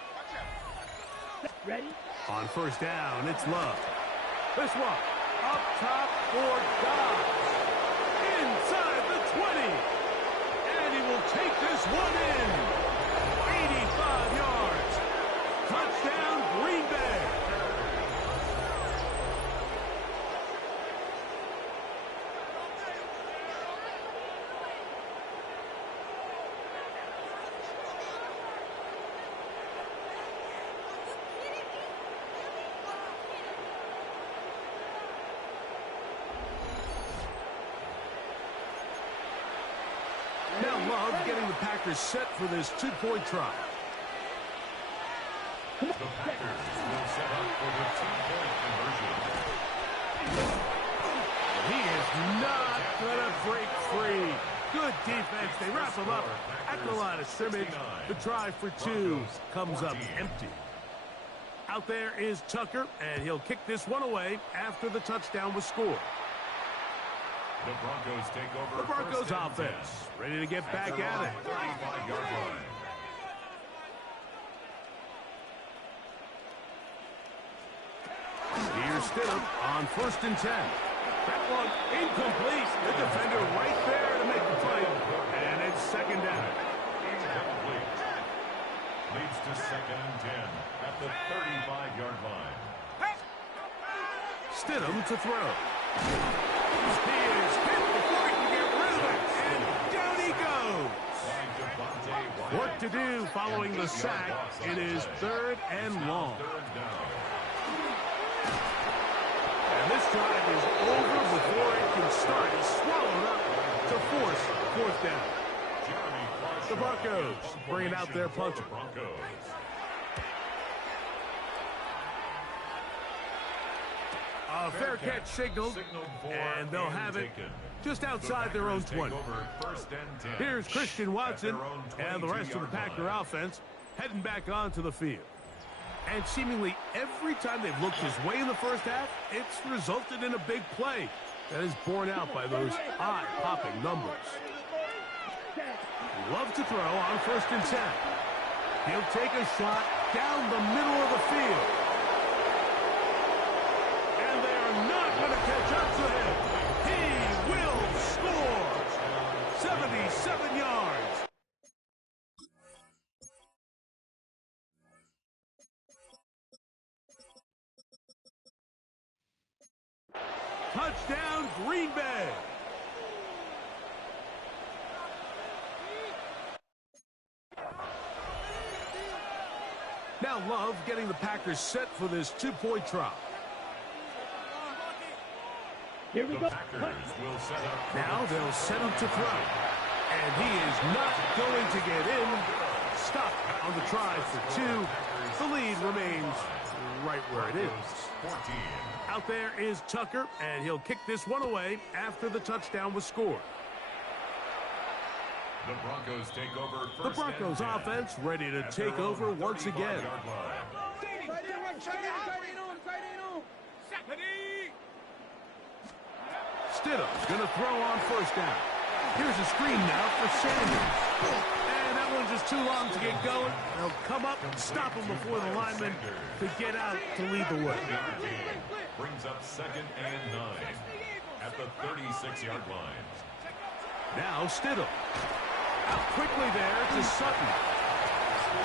Ready? On first down, it's Love. This one, up top for Dobbs. Inside the 20. And he will take this one in. 85 yards. Touchdown, Green Bay. Now Love getting the Packers set for this two-point try. The Packers will set up for the two-point conversion. He is not going to break free. Good defense. They wrap him up at the line of scrimmage. The try for two comes up empty. Out there is Tucker, and he'll kick this one away after the touchdown was scored. The Broncos take over. The Broncos offense ready to get back at it. 35-yard line. Here's Stidham on 1st and 10. That one incomplete. The defender right there to make the play. And it's 2nd down. Incomplete. Leads to 2nd and 10 at the 35-yard line. Stidham to throw. He is hit before he can get rid of it. And down he goes. Work to do following the sack. It is 3rd and long. And this drive is over before it can start. He's swallowed up to force 4th down. The Broncos bringing out their punter. A fair catch signaled, and they'll have it just outside their own 20. Here's Christian Watson and the rest of the Packer offense heading back onto the field. And seemingly every time they've looked his way in the first half, it's resulted in a big play that is borne out by those eye-popping numbers. Love to throw on 1st and 10. He'll take a shot down the middle of the field. And they are not going to catch up to him. He will score. 77 yards. Touchdown, Green Bay. Now Love getting the Packers set for this two-point try. Here we go. Now they'll set him to throw. And he is not going to get in. Stop on the try for two. The lead remains right where it is. Out there is Tucker, and he'll kick this one away after the touchdown was scored. The Broncos take over. The Broncos offense ready to take over once again. Stidham's going to throw on 1st down. Here's a screen now for Sanders. And that one's just too long to get going. They'll come up and stop him before the lineman to get out to lead the way. Brings up 2nd and 9 at the 36-yard line. Now Stidham. Out quickly there to Sutton.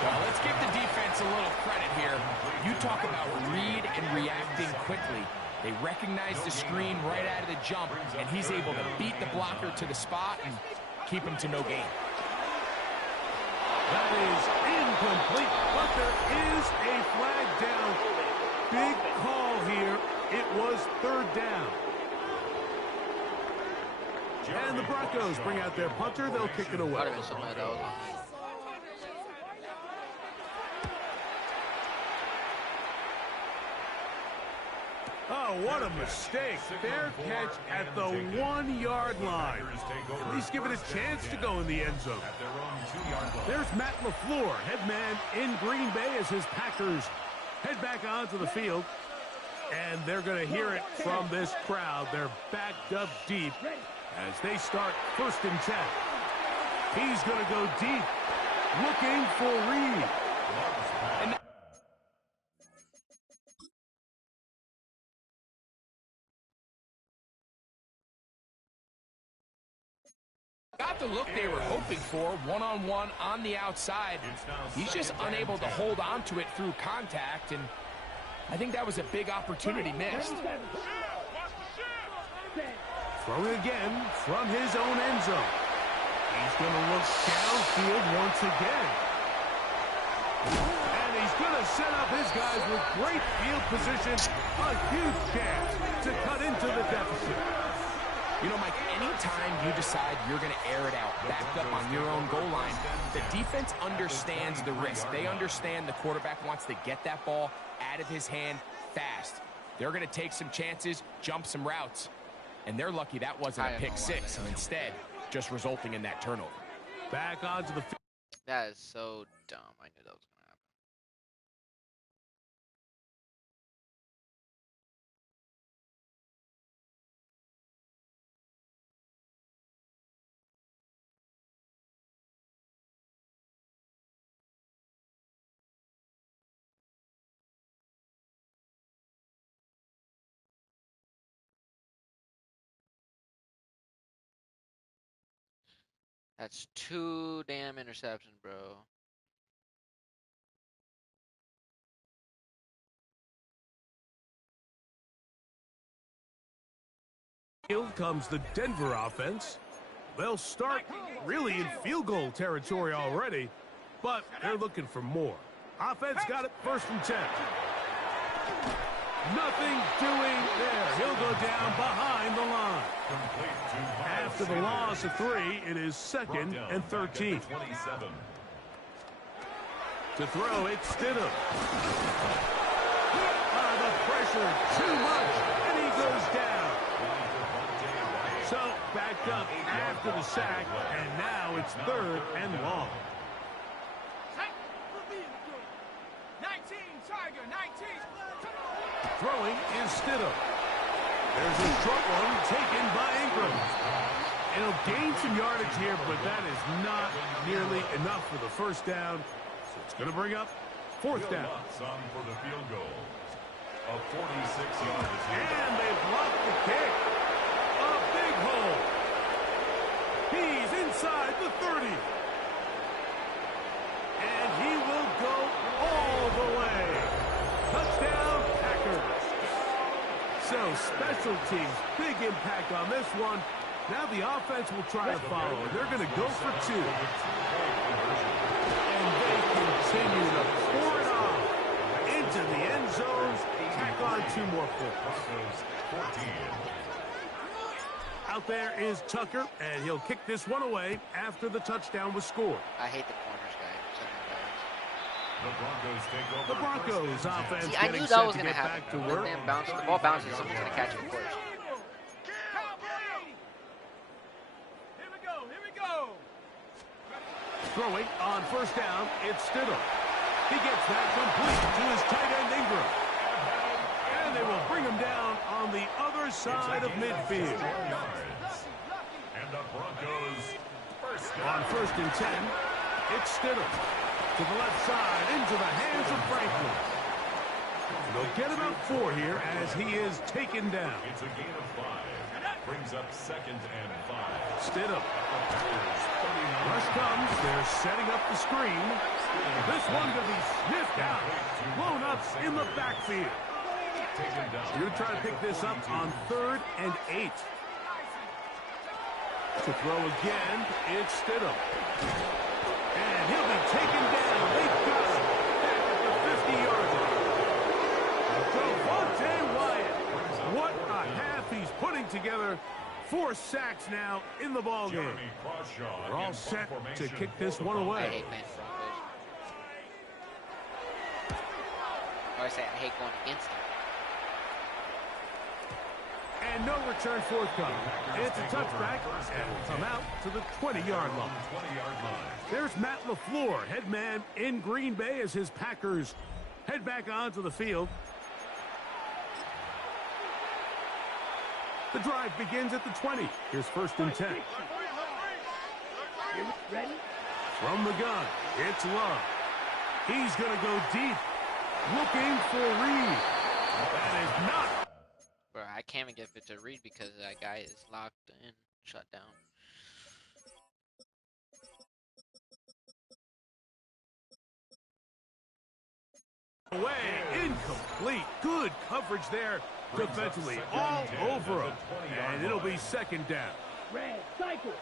Well, let's give the defense a little credit here. You talk about read and reacting quickly. They recognize the screen right out of the jump, and he's able to beat the blocker to the spot and keep him to no gain. That is incomplete, but there is a flag down. Big call here. It was 3rd down. And the Broncos bring out their punter. They'll kick it away. Oh, what a mistake. Fair catch at the 1-yard line. At least give it a chance to go in the end zone. There's Matt LaFleur, head man in Green Bay as his Packers head back onto the field. And they're going to hear it from this crowd. They're backed up deep as they start 1st and 10. He's going to go deep, looking for Reed. Got the look they were hoping for, one-on-one on the outside. He's just unable to hold on to it through contact, and I think that was a big opportunity missed. Throwing again from his own end zone. He's going to look downfield once again. And he's going to set up his guys with great field position. A huge chance to cut into the deficit. You know, Mike, anytime you decide you're going to air it out, backed up on your own goal line, the defense understands the risk. They understand the quarterback wants to get that ball out of his hand fast. They're going to take some chances, jump some routes. And they're lucky that wasn't a pick six, and instead just resulting in that turnover. Back onto the field. That is so dumb. I knew that was going to happen. That's 2 damn interceptions, bro. Here comes the Denver offense. They'll start really in field goal territory already, but they're looking for more. Offense got it 1st and 10. Nothing doing there. He'll go down behind the line. After the loss of 3, it is 2nd and 13. To throw, it's Stidham. The pressure, too much, and he goes down. So, backed up after the sack, and now it's 3rd and long. 19, Tiger, 19. Throwing is Stidham. There's a short one taken by Ingram. It'll gain some yardage here, but that is not nearly enough for the 1st down. So it's going to bring up 4th down. For the field goal. A 46-yard. And they blocked the kick. A big hole. He's inside the 30. And he will go all the way. Touchdown, Packers. So special teams, big impact on this one. Now the offense will try to follow. They're going to go for 2. And they continue to pour it off into the end zones. Tack on 2 more points. Out there is Tucker, and he'll kick this one away after the touchdown was scored. I hate the corners, guys. The Broncos offense. See, I knew that was going to happen. The ball bounces. Someone's going to catch it, of course. Here we go. Throwing on 1st down, it's Stidham. He gets that complete to his tight end Ingram. And they will bring him down on the other side of midfield. And the Broncos on 1st and 10, it's Stidham. To the left side, into the hands of Franklin. They'll get about 4 here as he is taken down. It's a gain of 5. Brings up 2nd and 5. Stidham. Rush comes. They're setting up the screen. This one to be sniffed out. Blown up in the backfield. You're going to try to pick this up on 3rd and 8. To throw again, it's Stidham. And he'll be taken down. They've got him back at the 50-yard line. Javonte Wyatt. What a half he's putting together. 4 sacks now in the ballgame. They're all set to kick this one away. I hate playing Broncos. Or I say I hate going against them. And no return forthcoming. It's a touchback, and will come out to the 20-yard line. There's Matt LaFleur, head man in Green Bay, as his Packers head back onto the field. The drive begins at the 20. Here's 1st and 10. Ready? From the gun, it's Love. He's going to go deep, looking for Reed. That is not. Bro, I can't even get it to Reed because that guy is locked in, shut down. Away, incomplete. Good coverage there defensively, all over him. And it'll be 2nd down. Red, cycle.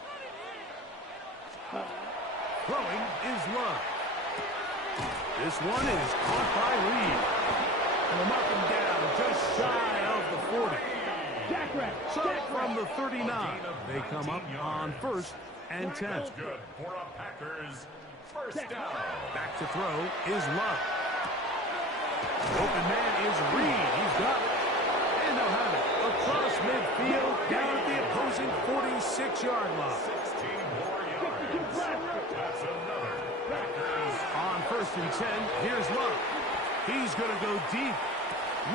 Throwing is Love. This one is caught by Reed. And they'll mark him down just shy of the 40. Jackrabbit. So from the 39, they come up on 1st and 10. That's good for a Packers 1st down. Back to throw is Love. Open man is Reed. He's got it. And they'll have it across midfield down at the opposing 46-yard line. 16 more yards. That's another Packers. On 1st and 10, here's Love. He's going to go deep,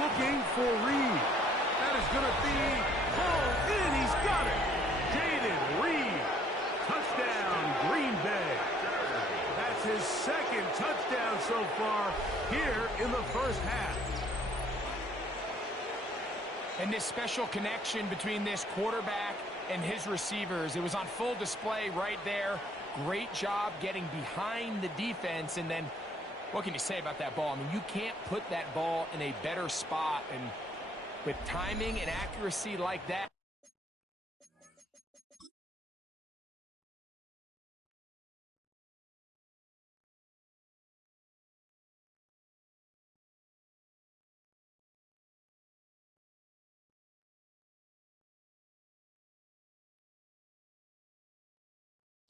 looking for Reed. That is going to be hauled in. He's got it. Jaden Reed. Touchdown, Green Bay. That's his 2nd touchdown so far here in the 1st half. And this special connection between this quarterback and his receivers, it was on full display right there. Great job getting behind the defense. And then what can you say about that ball? I mean, you can't put that ball in a better spot. And with timing and accuracy like that.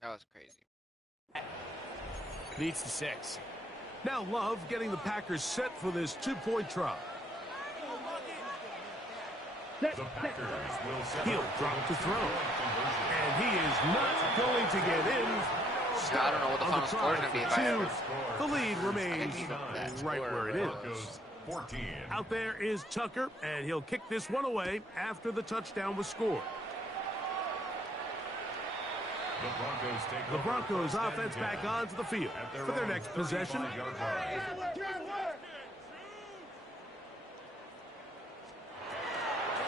That was crazy. Leads to 6. Now Love getting the Packers set for this 2-point try. The Packers will set He'll drop to throw. And he is not going to get in. I don't know what the final score is going to be if I ever. The lead remains right where it is. 14. Out there is Tucker, and he'll kick this one away after the touchdown was scored. The Broncos offense back onto the field for their next possession.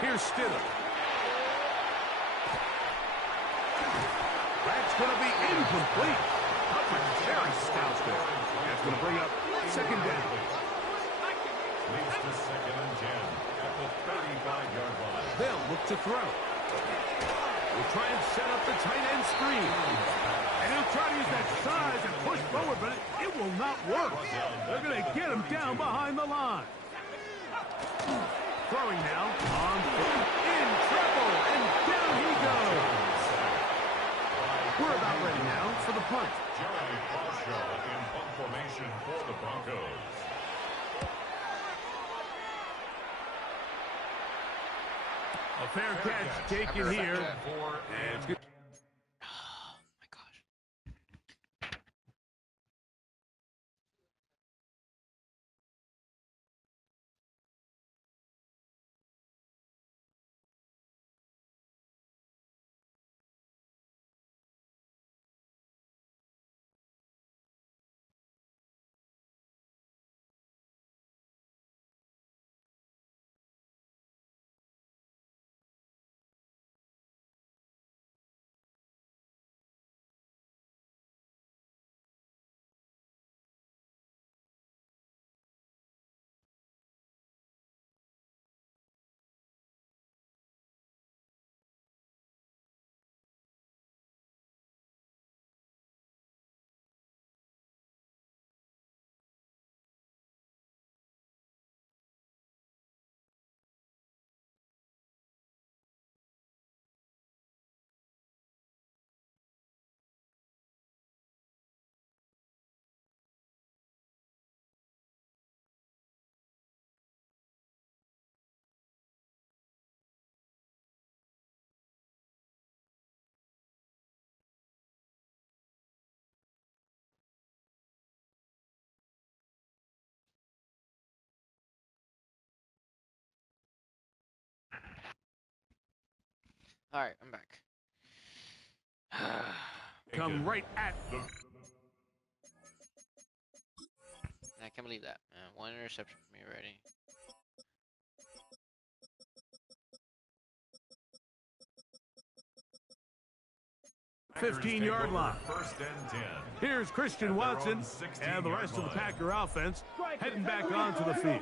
Here's Stidham. That's going to be incomplete. Coverage very stout there. That's going to bring up 2nd down. Leads to 2nd and 10 at the 35-yard line. They'll look to throw. We'll try and set up the tight end screen. And he'll try to use that size and push forward, but it will not work. They're going to get him down behind the line. Throwing now on in trouble, and down he goes. We're about ready now for the punt. Jeremy Bradshaw in punt formation for the Broncos. A fair catch taken here. And it's good. All right, I'm back. Come right at them. I can't believe that. One interception for me already. 15-yard line. First and 10. Here's Christian Watson and the rest of the Packer offense heading back onto the field.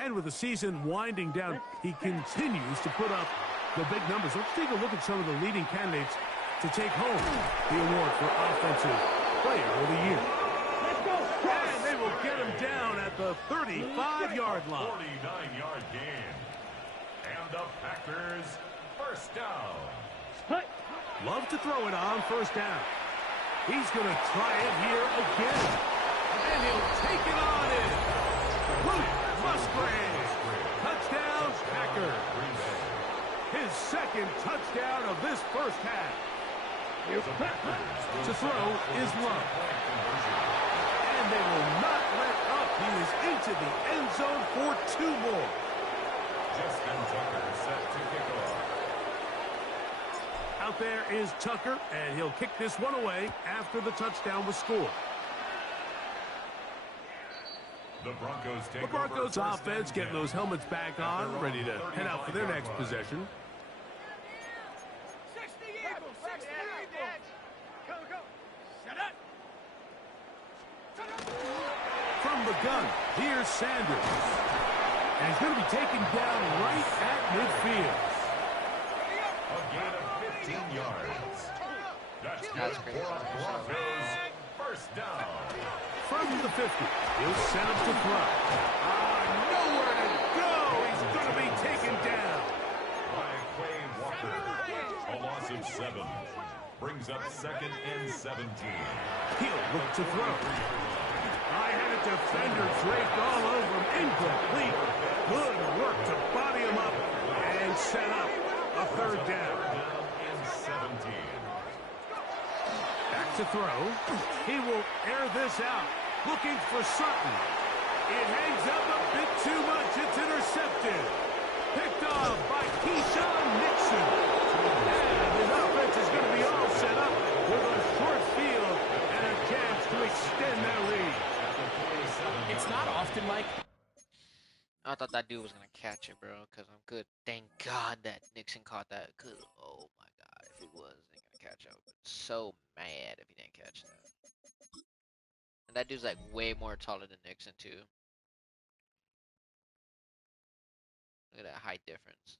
And with the season winding down, he continues to put up the big numbers. Let's take a look at some of the leading candidates to take home the award for Offensive Player of the Year. And they will get him down at the 35-yard line. 49-yard gain. And the Packers first down. Love to throw it on first down. He's going to try it here again. And he'll take it on in. Luke Musgrave. Touchdown, Packers. His second touchdown of this first half. To throw is Love. And they will not let up. He is into the end zone for 2 more. Justin Tucker set to kick off. Out there is Tucker, and he'll kick this one away after the touchdown was scored. The Broncos take The Broncos offense getting those helmets back on, ready to head out for their next possession. 60 Eagles, 60 Eagles. Go, go. Set up. From the gun, here's Sanders. And he's going to be taken down right at midfield. A gain of 15 yards. That's good great. for Broncos. First down. From the 50, he'll set up to throw. Nowhere to go. He's going to be taken down. By Quay Walker. A loss of 7. Brings up second and 17. He'll look to throw. I had a defender draped all over him. Incomplete. Good work to body him up and set up a third down. And 17. Back to throw. He will air this out. Looking for Sutton. It hangs up a bit too much. It's intercepted. Picked off by Keyshawn Nixon. And his offense is going to be all set up with a short field and a chance to extend their lead. It's not often, Mike. I thought that dude was going to catch it, bro, because I'm good. Thank God that Nixon caught that, because, oh, my God, if he was, they going to catch up. So mad if he didn't catch that. And that dude's, like, way more taller than Nixon, too. Look at that height difference.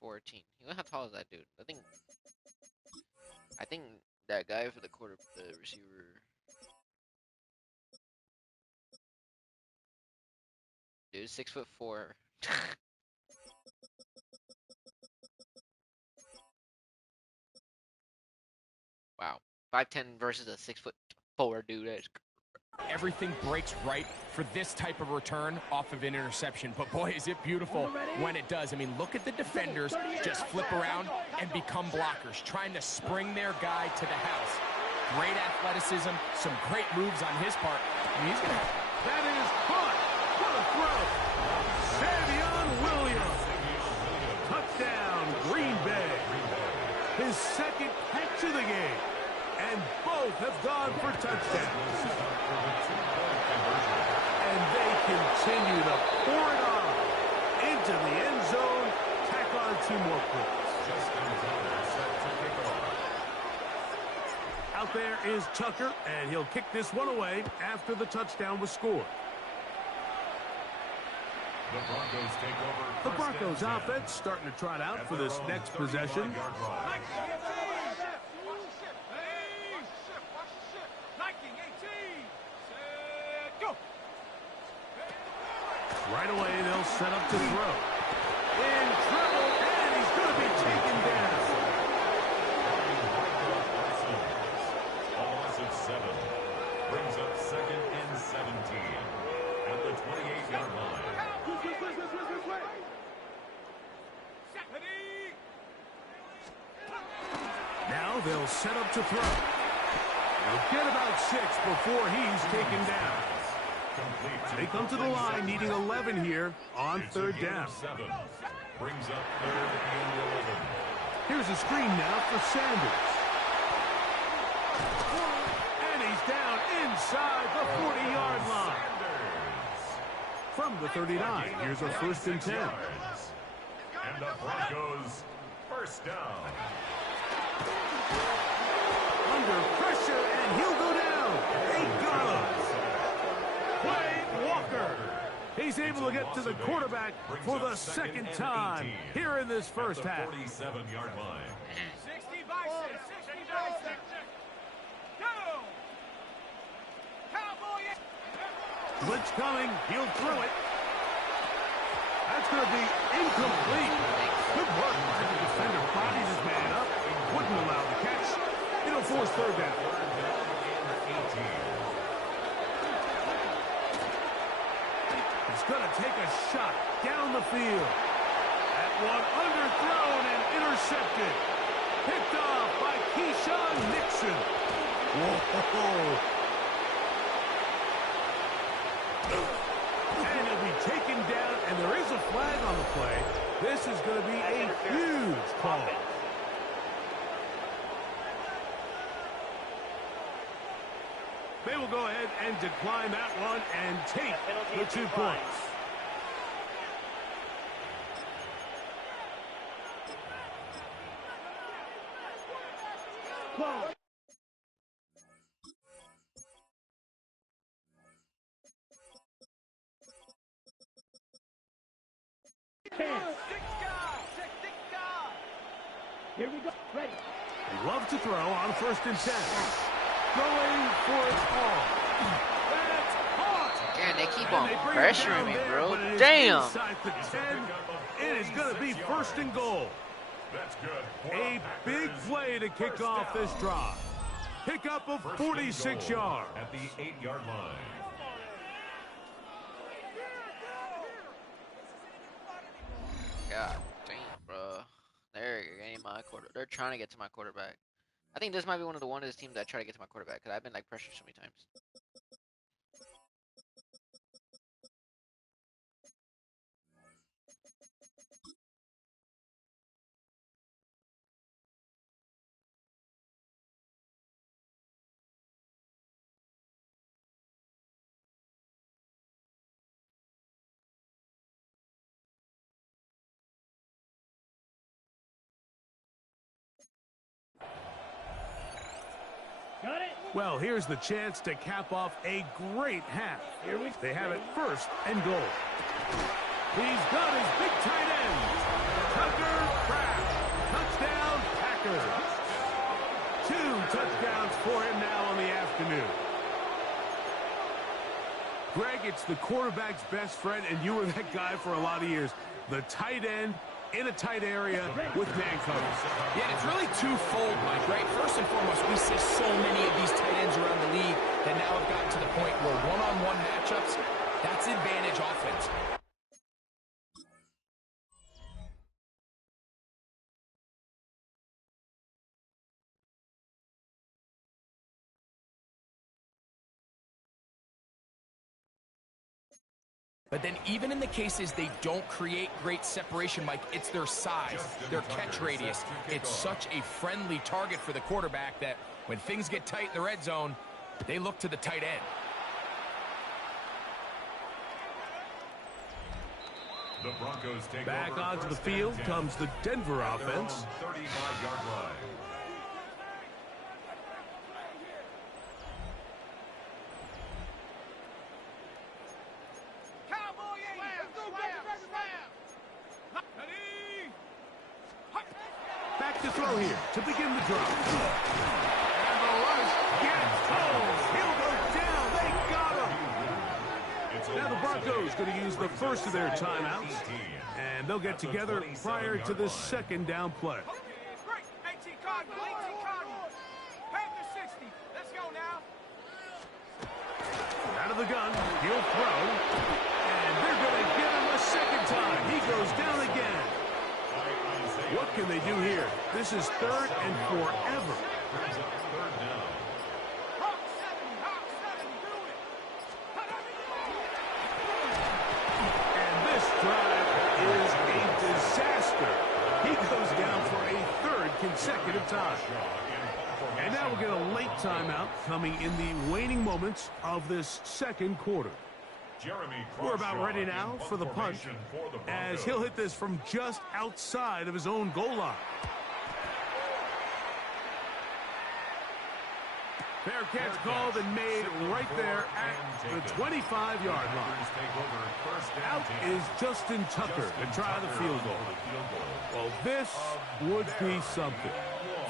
14. How tall is that dude? I think that guy for the receiver. Dude, 6'4". Wow, 5'10" versus a 6'4" dude. That's Everything breaks right for this type of return off of an interception. But boy, is it beautiful when it does. I mean, look at the defenders just flip around and become blockers, trying to spring their guy to the house. Great athleticism, some great moves on his part. I mean, he's gonna have... That is caught. What a throw. Savion Williams. Touchdown, Green Bay. His second catch of the game. And both have gone for touchdowns. And they continue to pour it on into the end zone. Tack on 2 more points. Out there is Tucker, and he'll kick this one away after the touchdown was scored. The Broncos take over. The Broncos offense starting to trot out for this next possession. Right away, they'll set up to throw. In trouble, and he's going to be taken down. A loss of 7. Brings up second and 17. At the 28-yard line. Now they'll set up to throw. They'll get about 6 before he's taken down. They come to the line needing 11 here on third down. Brings up 3rd and 11. Here's a screen now for Sanders. And he's down inside the 40-yard line. From the 39, here's a 1st and 10. And the Broncos, 1st down. Under pressure, and he'll go down. They got him. Quay Walker. He's able to get to the quarterback for the 2nd time here in this first half. 47-yard line. 60 by 6. 60 by 6. Go! Cowboy! Blitz coming. He'll throw it. That's going to be incomplete. Good work by the defender. Bodies his man up. Wouldn't allow the catch. It'll force 3rd down. He's going to take a shot down the field. That one underthrown and intercepted. Picked off by Keyshawn Nixon. Whoa. And he'll be taken down, and there is a flag on the play. This is going to be a huge call. They will go ahead and decline that one and take the 2 points. Ball. Here we go. Ready. Love to throw on 1st and 10. Going for it all. That's hot. Man, they keep on pressuring me, bro. There, Damn. Inside the 10. It is going to be 1st and goal. That's good. A big play to kick off this drive. Pickup of 46 yards. At the 8-yard line. God damn, bro. They're getting my They're trying to get to my quarterback. I think this might be one of the teams that try to get to my quarterback because I've been like pressured so many times. Got it. Well, here's the chance to cap off a great half. They have it 1st and goal. He's got his big tight end. Tucker Kraft. Touchdown, Packers. 2 touchdowns for him now on the afternoon. Greg, it's the quarterback's best friend, and you were that guy for a lot of years. The tight end in a tight area with man coverage. Yeah, and it's really twofold, Mike, right? First and foremost, we see so many of these tight ends around the league that now have gotten to the point where one-on-one matchups, that's advantage offense. But then even in the cases they don't create great separation, Mike, it's their size, their catch radius. It's such a friendly target for the quarterback that when things get tight in the red zone, they look to the tight end. The Broncos take back over onto the 1st field and 10. comes the Denver offense. 35-yard line. Back to throw here to begin the drive. And the rush gets home. He'll go down. They got him. Now the Broncos going to use the first of their timeouts. And they'll get together prior to the 2nd down play. Great. 18 Cardinals. 18 Cardinals. Panther 60. Let's go now. Out of the gun. He'll throw. And they're going to get him a 2nd time. He goes down again. What can they do here? This is 3rd and forever. And this drive is a disaster. second of time. And now we'll get a late timeout coming in the waning moments of this second quarter. We're about ready now for the punt, as he'll hit this from just outside of his own goal line. Fair catch called and made right there at the 25-yard line. Out is Justin Tucker to try the field goal. Well, this would be something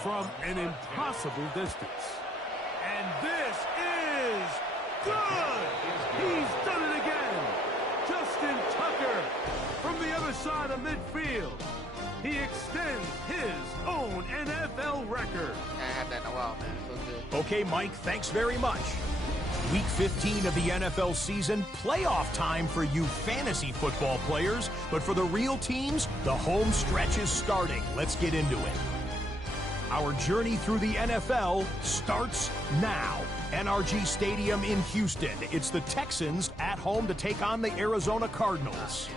from an impossible distance. And this is good! He's done it again! Justin Tucker from the other side of midfield. He extends his own NFL record. I had that in a while, man. It feels good. Okay, Mike, thanks very much. Week 15 of the NFL season, playoff time for you fantasy football players. But for the real teams, the home stretch is starting. Let's get into it. Our journey through the NFL starts now. NRG Stadium in Houston. It's the Texans at home to take on the Arizona Cardinals.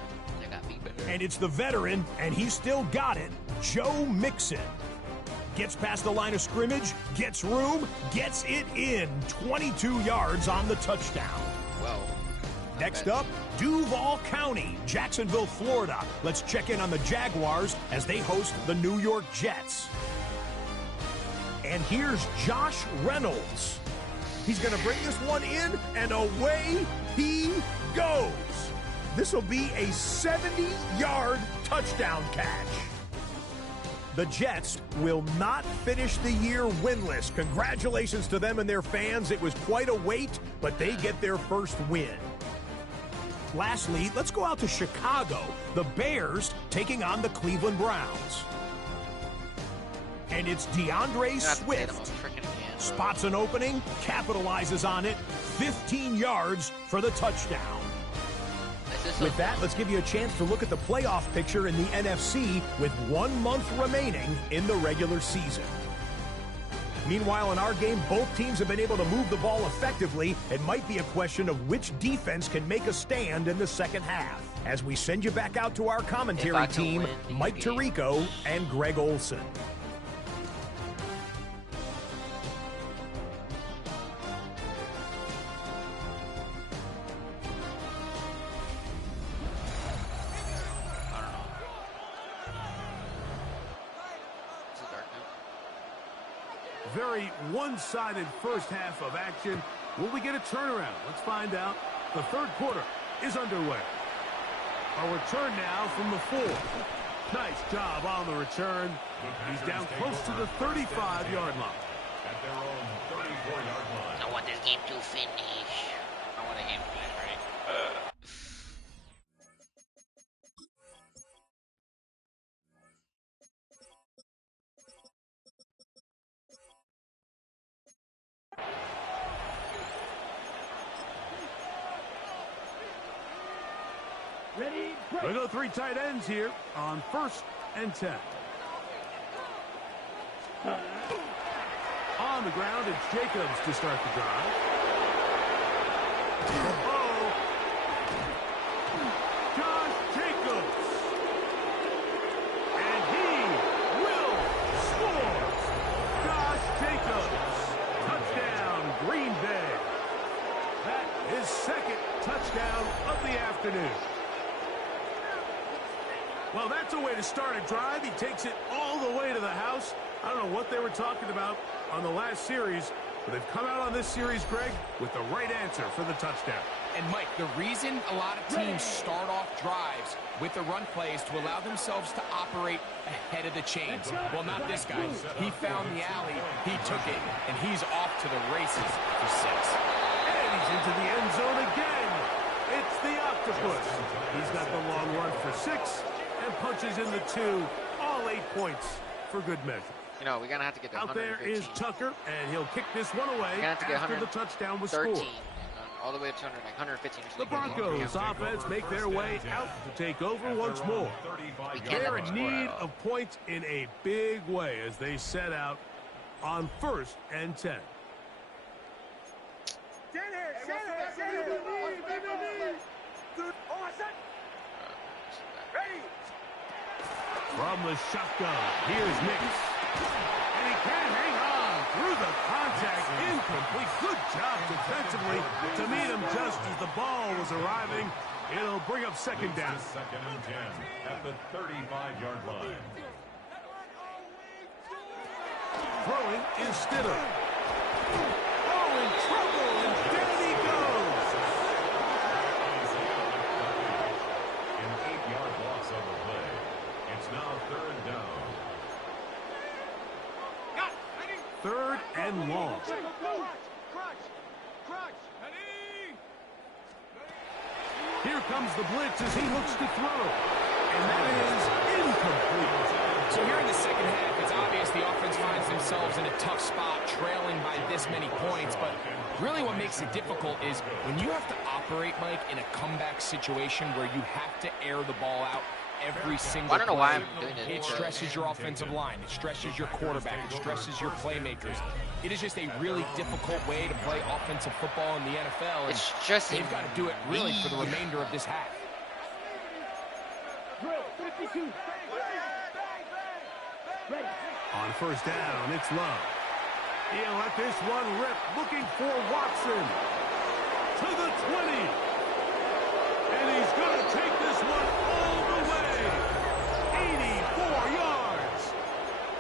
And it's the veteran, and he's still got it, Joe Mixon. Gets past the line of scrimmage, gets room, gets it in. 22 yards on the touchdown. Well, next up, Duval County, Jacksonville, Florida. Let's check in on the Jaguars as they host the New York Jets. And here's Josh Reynolds. He's going to bring this one in, and away he goes. This will be a 70-yard touchdown catch. The Jets will not finish the year winless. Congratulations to them and their fans. It was quite a wait, but they get their first win. Lastly, let's go out to Chicago. The Bears taking on the Cleveland Browns. And it's DeAndre Swift. Spots an opening, capitalizes on it, 15 yards for the touchdown. With that, let's give you a chance to look at the playoff picture in the NFC with 1 month remaining in the regular season. Meanwhile, in our game, both teams have been able to move the ball effectively. It might be a question of which defense can make a stand in the second half. As we send you back out to our commentary team, Mike Tirico and Greg Olson. Very one-sided first half of action. Will we get a turnaround? Let's find out. The third quarter is underway. A return now from the 4. Nice job on the return. He's down close to the 35-yard line. At their own 34-yard line. I want this game to finish. I want the game to finish, right? We go 3 tight ends here on 1st and 10. On the ground, it's Jacobs to start the drive. Josh Jacobs. And he will score. Josh Jacobs. Touchdown, Green Bay. That is second touchdown of the afternoon. Well, that's a way to start a drive. He takes it all the way to the house. I don't know what they were talking about on the last series, but they've come out on this series, Greg, with the right answer for the touchdown. And, Mike, the reason a lot of teams start off drives with the run play is to allow themselves to operate ahead of the chains. Well, not this guy. He found the alley, he took it, and he's off to the races for 6. And he's into the end zone again. It's the octopus. He's got the long run for 6. And punches in the 2, all 8 points for good measure. You know, we're going to have to get the out there is Tucker, and he'll kick this one away after the touchdown was scored. All the way up to 115. The Broncos offense make their way out to take over once more. They're in need of points in a big way as they set out on 1st and 10. From the shotgun, here's Nix. And he can't hang on through the contact. Incomplete. Good job defensively to meet him just as the ball was arriving. It'll bring up second down. Second and 10 at the 35-yard line. Throwing is Stidham. Oh, in trouble, and down he goes. An 8-yard loss on the play. It's now third down. Third and long. Here comes the blitz as he looks to throw. And that is incomplete. So here in the second half, it's obvious the offense finds themselves in a tough spot, trailing by this many points. But really what makes it difficult is when you have to operate, Mike, in a comeback situation where you have to air the ball out every single I don't know why I'm play. doing this. It stresses your offensive line. It stresses your quarterback. It stresses your playmakers. It is just a really difficult way to play offensive football in the NFL. And It's just they've got to do it really for the remainder of this half. On first down, it's Love. He'll let this one rip, looking for Watson. To the 20. And he's going to take this one all the way. 84 yards.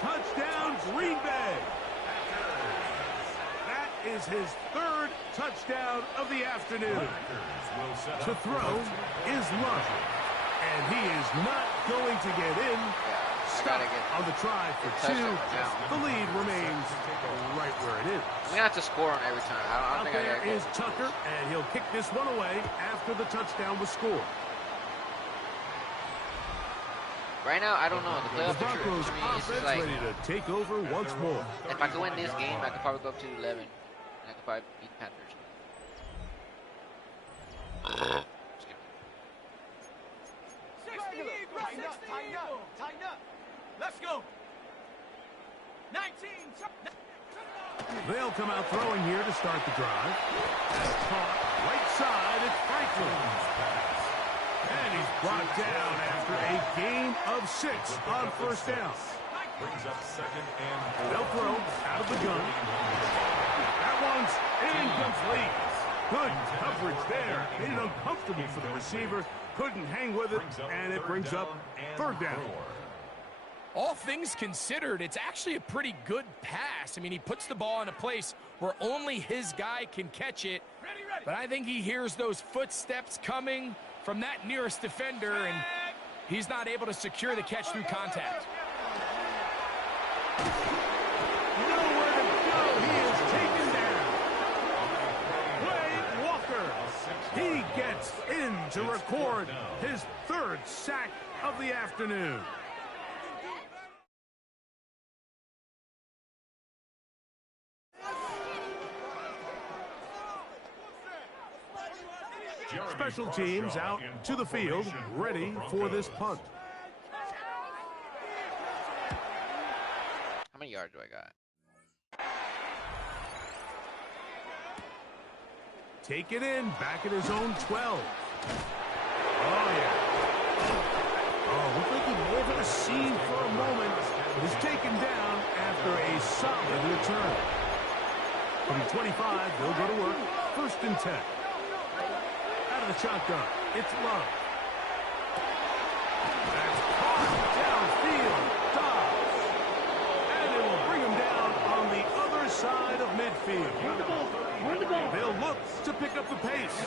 Touchdown, Green Bay. That is his third touchdown of the afternoon. To throw is Love. And he is not going to get in. Stop on the try for 2. The lead remains right where it is. I'm going to have to score on every time. I don't Out think I there got to is Tucker, and he'll kick this one away after the touchdown was scored. Right now, I don't know. The The playoff picture Broncos to me is offense just like, ready to take over once more. if I could win this game, I could probably go up to 11. And I could probably beat the Panthers. Tighten up. Let's go. 19. They'll come out throwing here to start the drive. And caught right side, it's Franklin. And he's brought down after a gain of 6 on first down. Brings up second and 4. They'll throw out of the gun. That one's incomplete. Good coverage there. Made it uncomfortable for the receiver. Couldn't hang with it, and it brings up third down. All things considered, it's actually a pretty good pass. I mean, he puts the ball in a place where only his guy can catch it. But I think he hears those footsteps coming from that nearest defender, and he's not able to secure the catch through contact. Nowhere to go. He is taken down. Wade Walker. He gets in to record his third sack of the afternoon. Special teams out to the field, ready for this punt. How many yards do I got? Take it in, back at his own 12. Oh, yeah. Oh, looked like he may have had a seam for a moment, but he's taken down after a solid return. From the 25, they'll go to work. First and 10. Out of the shotgun, it's Love. That's caught downfield. Dobbs. And it will bring him down on the other side of midfield. They'll look to pick up the pace.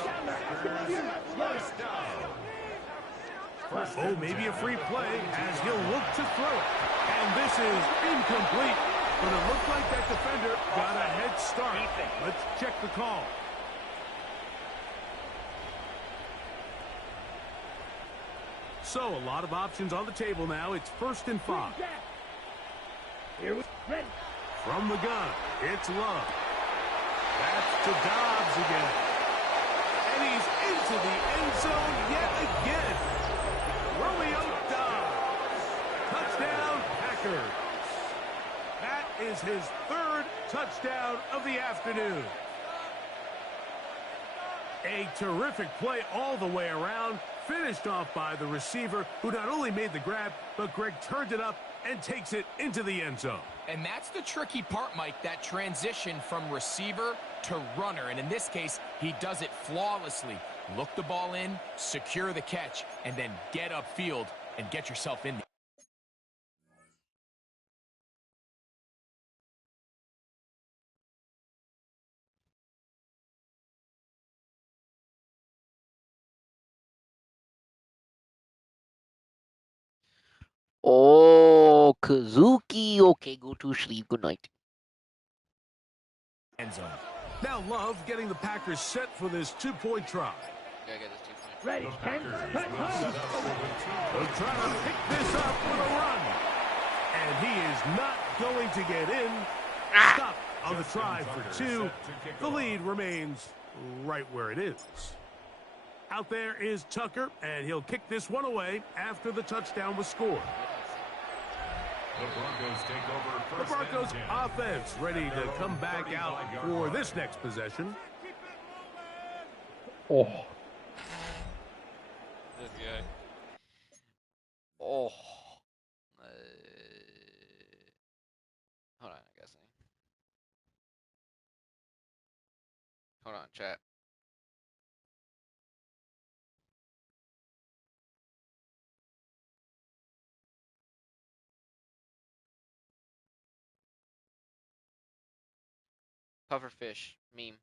Oh, maybe a free play as he'll look to throw it. And this is incomplete. But it looked like that defender got a head start. Let's check the call. So a lot of options on the table now. It's first and 5. From the gun, it's Love. That's to Dobbs again. And he's into the end zone yet again. Romeo Dobbs. Touchdown, Packers. That is his third touchdown of the afternoon. A terrific play all the way around. Finished off by the receiver, who not only made the grab, but Greg turned it up and takes it into the end zone. And that's the tricky part, Mike, that transition from receiver to runner. And in this case, he does it flawlessly. Look the ball in, secure the catch, and then get upfield and get yourself in there. Oh, Kazuki. Okay, go to sleep. Good night. End zone. Now Love getting the Packers set for this two-point try. Gotta get this 2 point. Ready, Ken. They'll try to pick this up with a run. And he is not going to get in. Stop on the try for 2. The lead remains right where it is. Out there is Tucker, and he'll kick this one away after the touchdown was scored. The Broncos take over The Broncos offense ready to come back out for this next possession. Oh. This guy. Oh. Hold on, I guess. Hold on, chat. Pufferfish meme.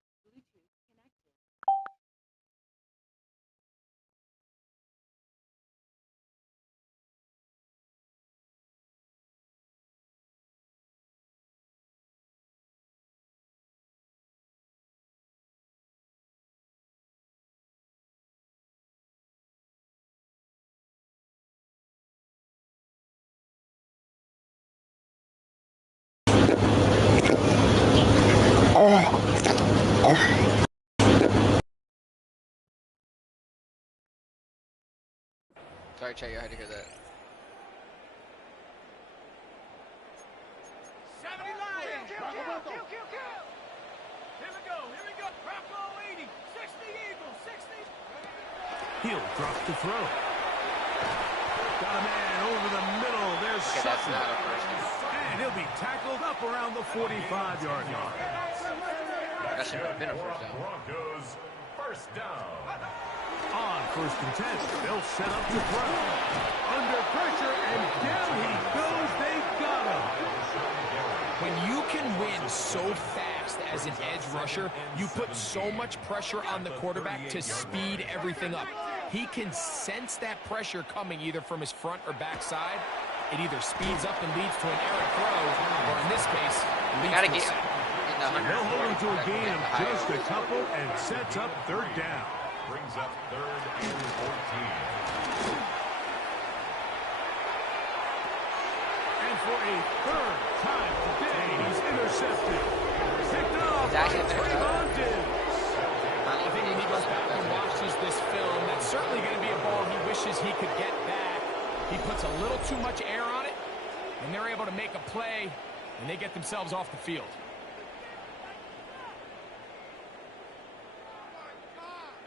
Sorry, chat, you had to hear that. 70 Lions. Kill. Here we go. Bronco 80. 60 Eagles. 60. He'll drop to throw. Got a man over the middle. There's That's not a first down. And he'll be tackled up around the 45-yard line. That should have been a first down. Broncos first down. On 1st and 10, they'll set up to throw. Under pressure, and down he goes. They got him. When you can win so fast as an edge rusher, you put so much pressure on the quarterback to speed everything up. He can sense that pressure coming either from his front or back side. It either speeds up and leads to an errant throw, or in this case, leads to a sack. They'll hold him to a gain of just a couple and sets up 3rd down. Brings up 3rd and 14. And for a 3rd time today, he's intercepted. Picked off by Trayvon Diggs. I think when he goes back and watches this film, that's certainly going to be a ball he wishes he could get back. He puts a little too much air on it, and they're able to make a play, and they get themselves off the field.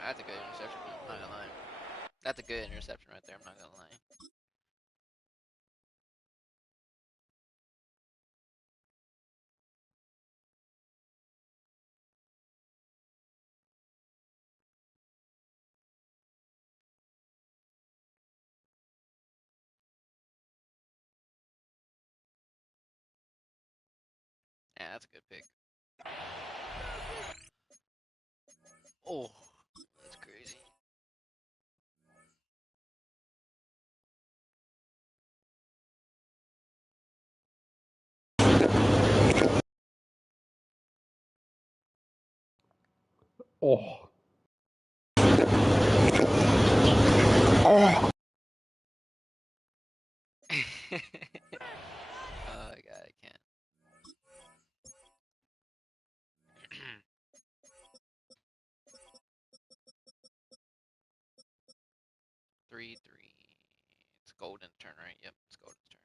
That's a good interception. I'm not gonna lie. That's a good interception right there. I'm not gonna lie. Yeah, that's a good pick. Oh, that's crazy. Oh. Oh. Oh god, I can't. 3-3. It's Golden's turn, right? Yep, it's Golden's turn.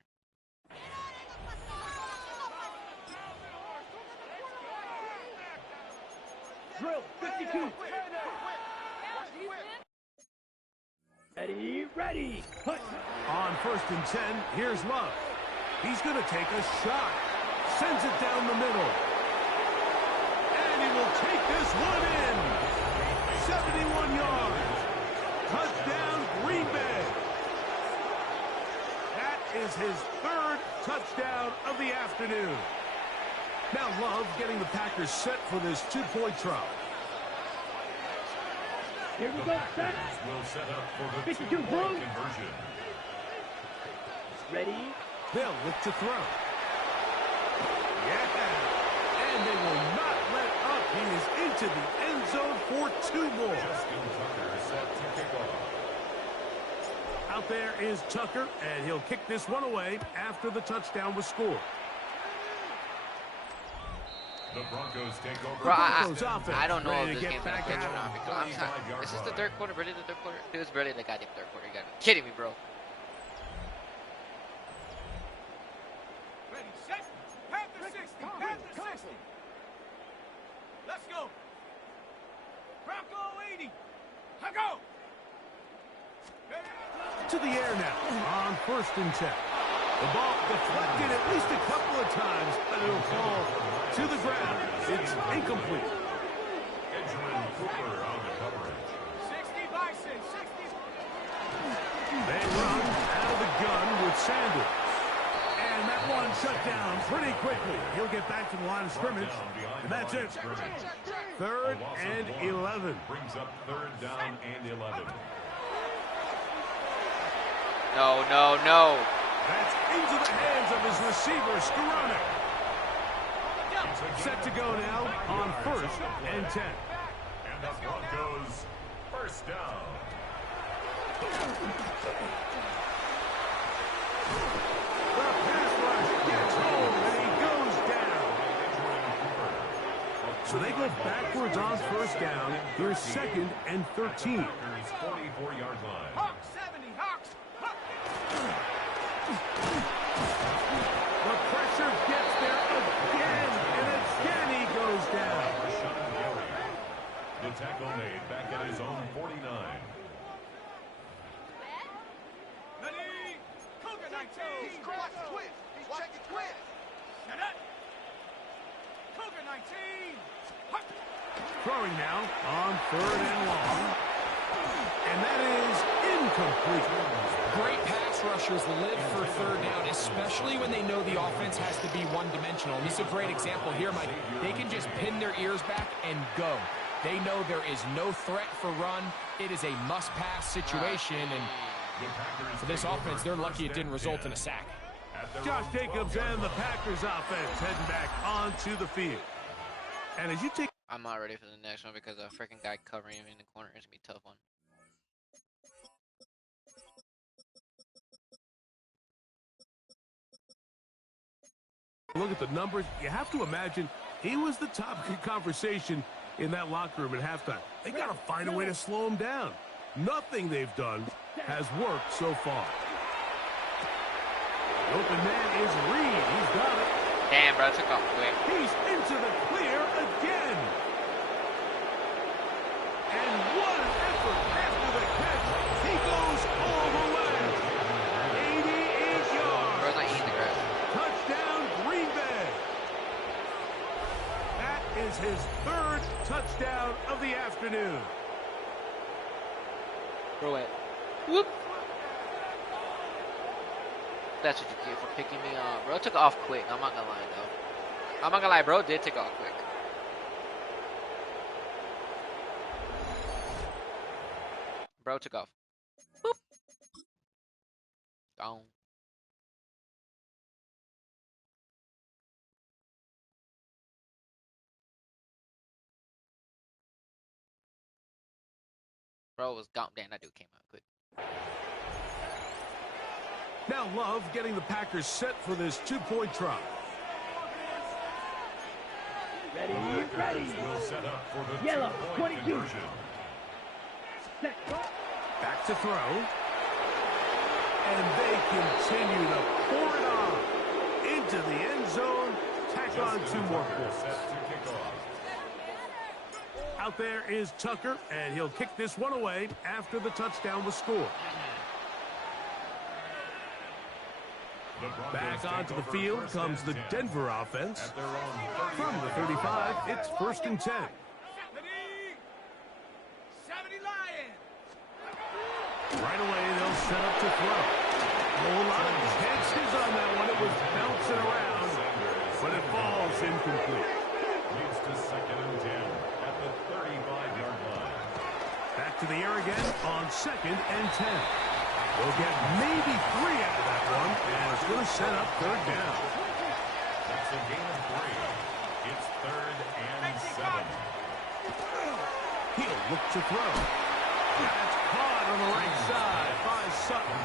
Drill 52. Ready. Push. On 1st and 10, here's Love. He's going to take a shot. Sends it down the middle. And he will take this one in. 71 yards. Touchdown, Green Bay. That is his 3rd touchdown of the afternoon. Now Love getting the Packers set for this 2-point try. Here we go, set. Will set up for the 52 2-point conversion. Ready. They'll look to throw. Yeah. And they will not let up. He is into the end zone for 2 more. Justin Tucker set to kick off. Out there is Tucker, and he'll kick this one away after the touchdown was scored. The Broncos take over. Bro, I don't know if this game's gonna catch or not because I'm tired. This is the 3rd quarter, barely the 3rd quarter. It was barely the goddamn 3rd quarter. You gotta be kidding me, bro. Ready, set. Panther 60. Panther 60. Let's go. Bronco 80. I go. To the air now on 1st and 10. The ball deflected at least a couple of times, but it'll fall to the ground. It's incomplete. Edgerrin Cooper on the coverage. 60 Bison. 60. They run out of the gun with Sanders. And that one shut down pretty quickly. He'll get back to the line of scrimmage, and that's it. 3rd and 11. Brings up 3rd down and 11. No, no, no. That's into the hands of his receiver, Skoranek. Set to go now on 1st and 10. And the Broncos 1st down. The pass rush gets home, and he goes down. So they go backwards on 1st down. Here's 2nd and 13. 44-yard line. Hawks 70. Hawks. The pressure gets there again, and again he goes down. Rashawn Gary. The tackle made back at his own 49. Ready. Cougar 19. He's crossing twist. He's checking twist. Set up. Cougar 19. Throwing now on 3rd and long. And that is incomplete. Great pass rushers live for 3rd down, especially when they know the offense has to be one-dimensional. And this is a great example here, Mike. They can just pin their ears back and go. They know there is no threat for run. It is a must-pass situation, and for this offense, they're lucky it didn't result in a sack. Josh Jacobs and the Packers offense heading back onto the field. And as you take... I'm not ready for the next one because a freaking guy covering him in the corner is going to be a tough one. Look at the numbers. You have to imagine he was the topic of conversation in that locker room at halftime. They got to find a way to slow him down. Nothing they've done has worked so far. The open man is Reed. He's got it. Damn, bro, took off quick. He's into the clear again. And what an effort after the catch. He goes all the way. 88 yards. Bro's not eating the grass. Touchdown, Green Bay. That is his 3rd touchdown of the afternoon. Bro, it. Whoop. That's what you get for picking me up. Bro took off quick. I'm not gonna lie, though. I'm not gonna lie, bro did take off quick. Bro took off. Boop. Gone. Bro was gone. Damn, that dude came out quick. Now Love getting the Packers set for this 2-point try. Ready. Will set up for the Yellow, 2-point 22. conversion. Set. Back to throw. And they continue to pour it on. Into the end zone. Tack on 2 more points. Set to kick off. Out there is Tucker, and he'll kick this one away after the touchdown was scored. Back onto the field comes the Denver offense. From the 35, it's 1st and 10. 70 Lions. Right away, they'll set up to throw. A whole lot of chances on that one. It was bouncing around, but it falls incomplete. Leads to 2nd and 10 at the 35-yard line. Back to the air again on 2nd and 10. They'll get maybe 3 out of that one, and it's going to set up 3rd down. That's a gain of 3. It's 3rd and 7. He'll look to throw. That's caught on the right side by Sutton.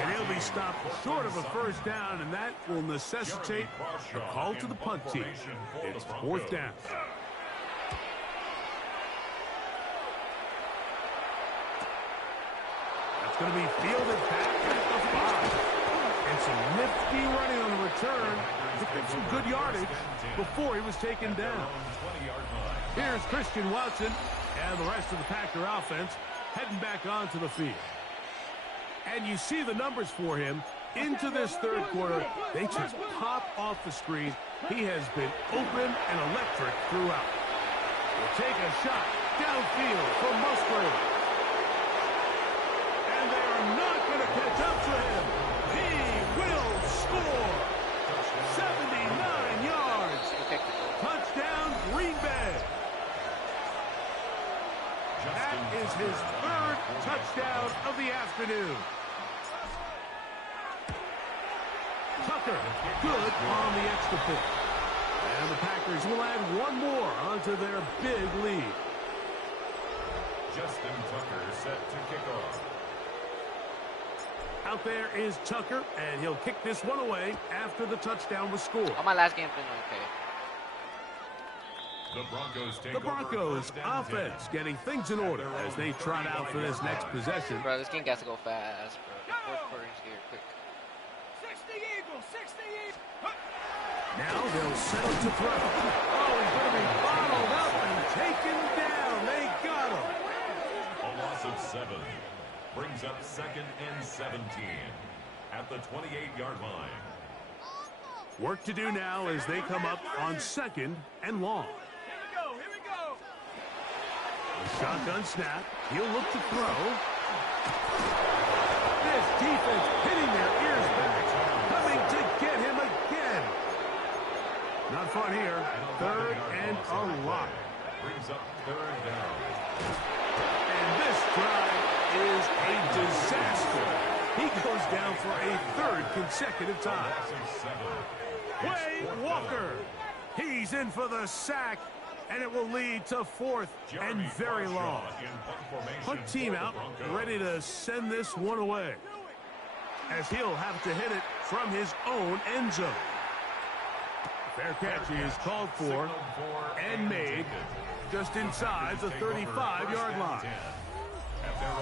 And he'll be stopped short of a 1st down, and that will necessitate a call to the punt team. It's 4th down. That's going to be fielded back at the 5. And some nifty running on the return. Picked up some good yardage before he was taken down. Here's Christian Watson and the rest of the Packer offense heading back onto the field. And you see the numbers for him into this 3rd quarter. They just pop off the screen. He has been open and electric throughout. We'll take a shot downfield from Musgrave. And they are not going to catch up to him. He will score. 79 yards. Touchdown, Green Bay. That is his 3rd touchdown of the afternoon. Tucker, good on the extra point. And the Packers will add 1 more onto their big lead. Justin Tucker set to kick off. Out there is Tucker, and he'll kick this one away after the touchdown was scored. On my last game, been okay. The Broncos offense getting things in order as they trot out for this next possession. Bro, this game got to go fast, bro. The 4th quarter is here quick. 60 Eagles, 60 Eagles. Now they'll settle to throw. Oh, he's going to be bottled up and taken down. They got him. A loss of 7 brings up 2nd and 17 at the 28-yard line. Work to do now as they come up on 2nd and long. Here we go. A shotgun snap. He'll look to throw. This defense hitting their ears back. Coming to get him again. Not fun here. 3rd and a lot. Brings up 3rd down. And this drive is a disaster. He goes down for a 3rd consecutive time. Way Walker. He's in for the sack, and it will lead to 4th and very long. Punt team out, ready to send this one away, as he'll have to hit it from his own end zone. Fair catch is called for and made just inside the 35-yard line.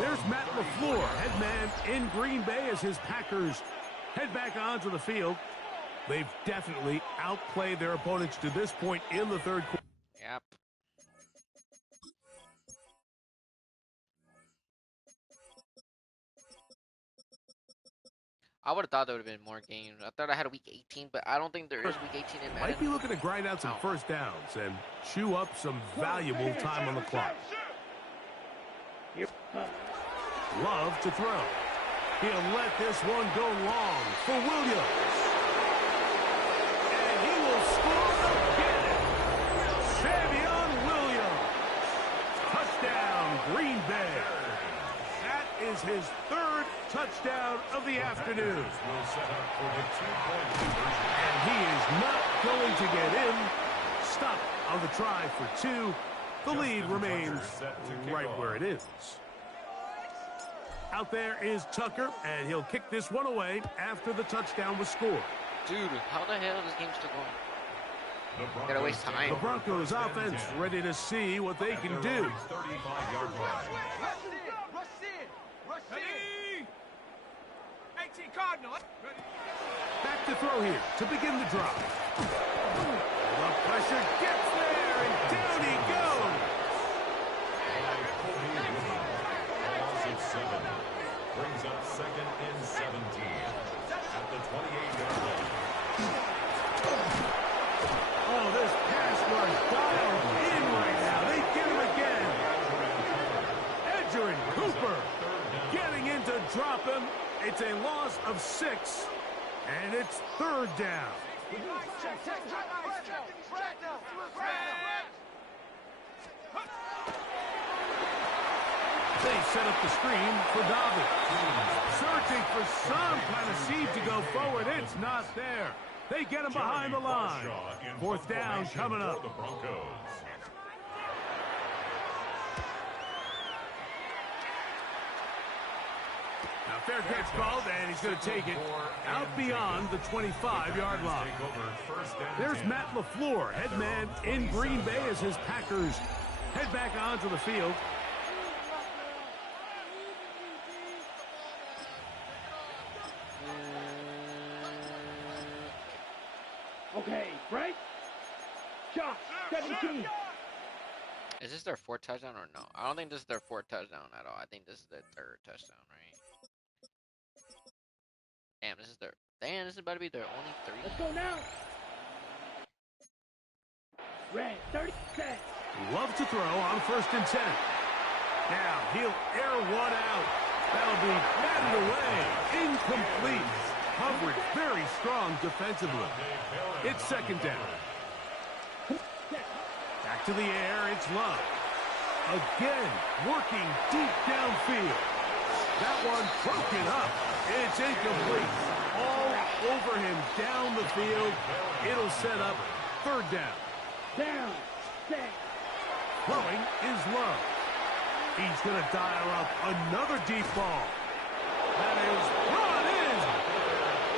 There's Matt LaFleur, head man in Green Bay, as his Packers head back onto the field. They've definitely outplayed their opponents to this point in the 3rd quarter. Yep. I would have thought there would have been more games. I thought I had a week 18, but I don't think there is week 18 in Madden. Might be looking to grind out some 1st downs and chew up some valuable time on the clock. Love to throw. He'll let this one go long for Williams. And he will score again. Savion Williams. Touchdown, Green Bay. That is his 3rd touchdown of the afternoon. And he is not going to get in. Stop on the try for 2. The lead remains right where it is. Out there is Tucker, and he'll kick this one away after the touchdown was scored. Dude, how the hell is this game still going? Gotta waste time. The Broncos offense ready to see what they can do. Back to throw here to begin the drive. The pressure gets there, and down he goes. Brings up 2nd and 17 at the 28-yard line. Oh, this pass was dialed in right now. They get him again. Edgerrin Cooper getting in to drop him. It's a loss of 6, and it's 3rd down. They set up the screen for David. Searching for some kind of seed to go forward. It's not there. They get him behind the line. 4th down coming up. The Broncos. Now fair catch called, and he's going to take it out beyond the 25-yard line. There's Matt LaFleur, head man in Green Bay as his Packers head back onto the field. Okay, right? Shot, 17. Is this their 4th touchdown or no? I don't think this is their 4th touchdown at all. I think this is their 3rd touchdown, right? Damn, this is about to be their only 3. Let's go now. Red, 30 seconds. Love to throw on 1st and 10. Now he'll air one out. That'll be batted away. Incomplete. Coverage very strong defensively. It's 2nd down. Back to the air, it's Love. Again, working deep downfield. That one broken up. It's incomplete. All over him down the field. It'll set up 3rd down. Down, 6. Throwing is Love. He's going to dial up another deep ball. That is brought in.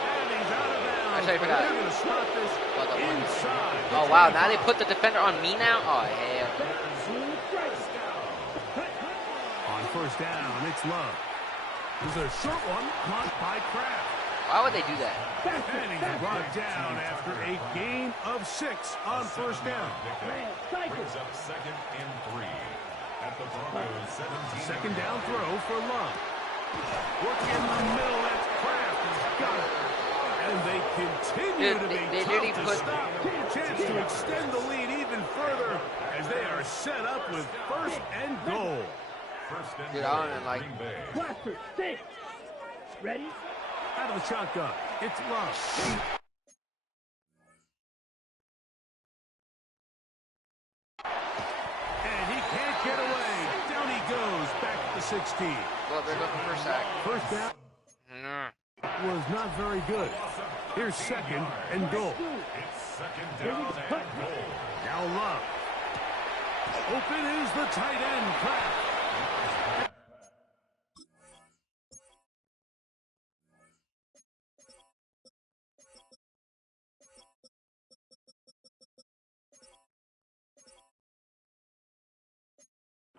And he's out of bounds. I forgot. They're going to start this inside. Oh, wow. Now they put the defender on me now? Oh, hell. On 1st down, it's Love. There's a short one caught by Kraft. Why would they do that? And he's brought down after a gain of 6 on 1st down. Brings up 2nd and 3 at the Broncos 17. 2nd down throw for Love. Working in the middle, that's Kraft. He's got it. And they continue to be tough to stop. Chance to extend the lead even further as they are set up with 1st and goal. Dude, I don't like. Blaster, 6. Ready? Out of the shotgun, it's Love. And he can't get away. Down he goes, back to the 16. Well, they're looking for a sack. 1st down was not very good. Here's 2nd and goal. It's 2nd down and goal. Now Love. Open is the tight end, Kraft.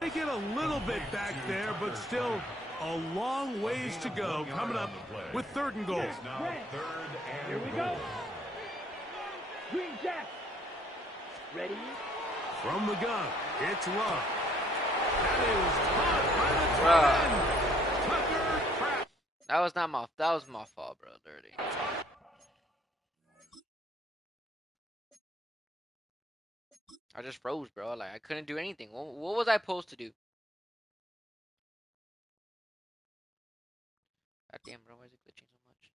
They get a little bit back there, but still a long ways to go. Coming up with 3rd and goal. Now 3rd and Here we go. Green Jack. Ready? From the gun, it's Love. That is caught by the tight end. Tucker Kraft. That was my fault, bro. Dirty. I just froze, bro. Like, I couldn't do anything. What was I supposed to do? God damn, bro. Why is it glitching so much?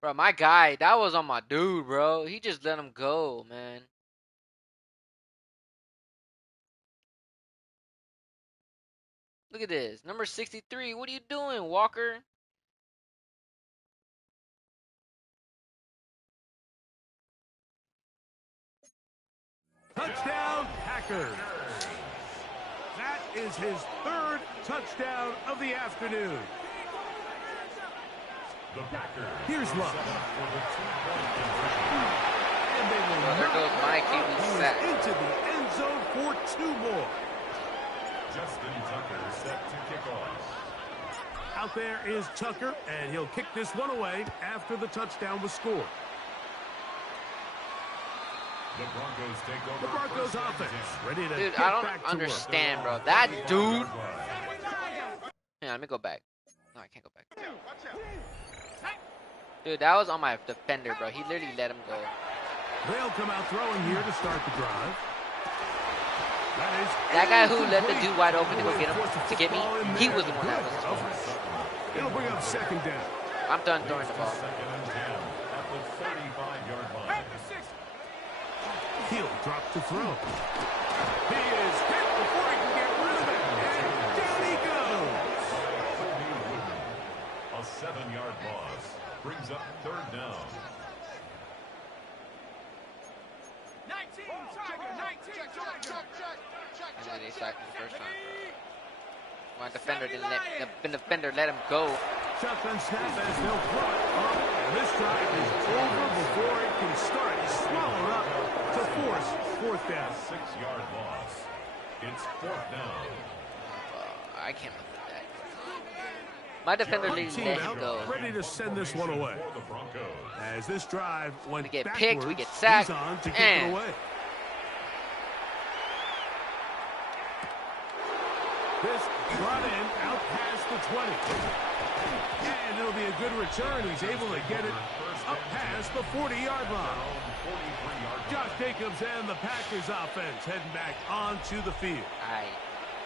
Bro, my guy, that was on my dude, bro. He just let him go, man. Look at this. Number 63. What are you doing, Walker? Touchdown, Packers. That is his 3rd touchdown of the afternoon. The Packers. Here's Love. And they will Well, there goes my QB sack. into the end zone for 2 more. Justin Tucker set to kick off. Out there is Tucker, and he'll kick this one away after the touchdown was scored. The Broncos take over. The Broncos offense ready to Dude, get I don't back to understand, work. bro. That dude. Yeah, let me go back. No, I can't go back. Dude, that was on my defender, bro. He literally let him go. They'll come out throwing here to start the drive. That guy who let the dude wide open to go get him, to get me, he was the one that was throwing. It'll bring up second down. I'm done throwing the ball. Second and 10 at the 35-yard line. He'll drop to throw. He is hit before he can get rid of it. And down he goes. A 7-yard loss brings up third down. 19, Tiger, 19, And then they sacked him the first time, bro. My defender didn't let the defender let him go. Shotgun snap as they'll throw it. And this drive is over before it can start. He's swallowed up to force fourth down. 6-yard loss. It's fourth down. I can't believe that. My defender One let team him out, go. ready to send this one away. As this drive went We get backwards, picked, we get sacked, he's on to kick and it away. This brought in out past the 20. And it'll be a good return. He's able to get it up past the 40-yard line. Josh Jacobs and the Packers offense heading back onto the field.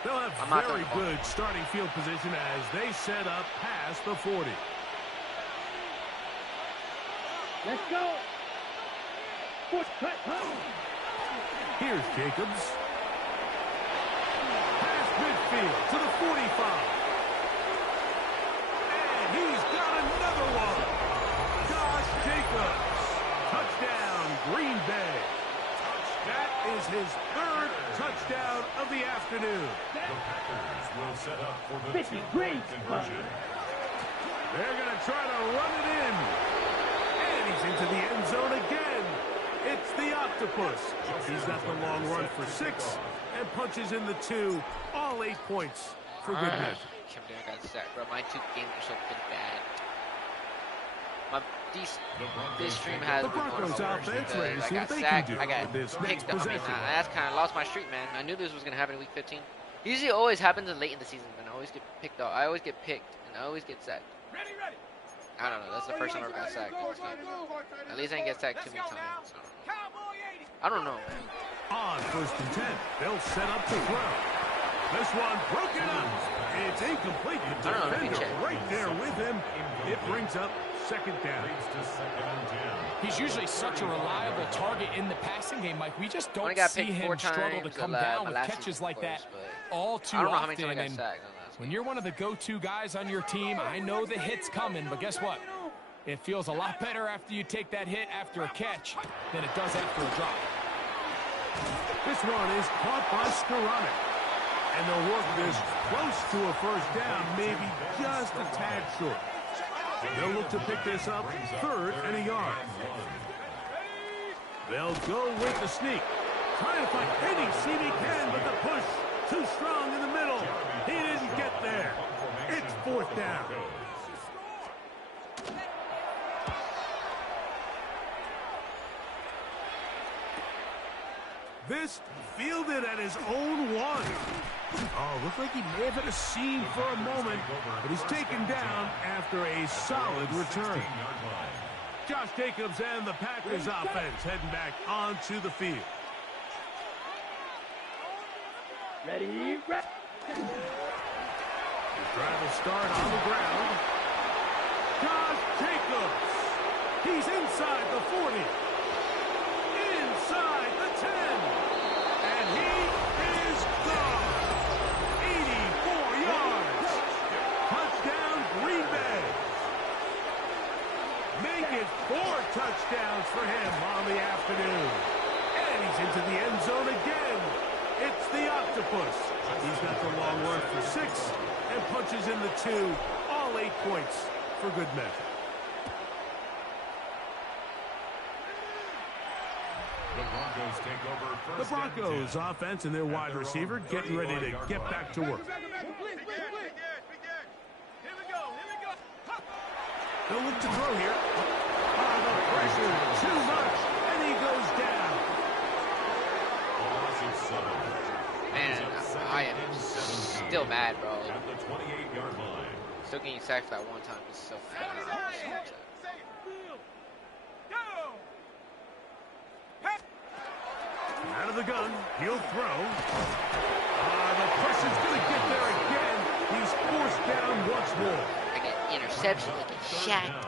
They'll have very good starting field position as they set up past the 40. Let's go. Foot cut. Here's Jacobs. Past midfield to the 45. And he's got another one. Josh Jacobs. Touchdown, Green Bay. That is his third touchdown of the afternoon. The Packers will set up for the two-point conversion. They're going to try to run it in. And he's into the end zone again. It's the Octopus. He's got the long run for 6 and punches in the 2. All 8 points for good measure. Came down, got sacked, bro. My 2 games are so pretty bad. This stream has been one of the worst because I got sacked, I got picked up. I mean, that's kind of lost my streak, man. I knew this was going to happen in week 15. Usually it always happens late in the season, and I always get picked up. I always get picked, and I always get sacked. I don't know. That's the first time I ever got sacked. At least I didn't get sacked too many times. I don't know, man. On first and 10, they'll set up to throw. This one broken up. It's incomplete. The defender right there with him. It brings up second down. He's usually such a reliable target in the passing game, Mike. We just don't see him struggle to come down with catches like that all too often. And when you're one of the go-to guys on your team, I know the hit's coming, but guess what? It feels a lot better after you take that hit after a catch than it does after a drop. This one is caught by Skoranek. And they'll work this close to a first down, maybe just a tad short. They'll look to pick this up third and a yard. They'll go with the sneak. Trying to find any seam he can, but the push too strong in the middle. He didn't get there. It's fourth down. This fielded at his own 1. Oh, looked like he may have hit a seam for a moment, but he's taken down after a solid return. Josh Jacobs and the Packers offense heading back onto the field. Ready. The drive will start on the ground. Josh Jacobs. He's inside the 40. Inside the 10. And he is gone. 84 yards. Touchdown, Green Bay. Make it 4 touchdowns for him on the afternoon. And he's into the end zone again. It's the Octopus. He's got the long run for 6 and punches in the 2. All 8 points for good measure. The Broncos offense and their wide receiver getting ready to get back to work. They'll look to throw here. Oh, the pressure too much, and he goes down. I am still mad, bro. At the 28-yard line. Still getting sacked for that one time. It's so mad. Out of the gun, he'll throw. The pressure's going to get there again. He's forced down once more. I get interception, I get sacked.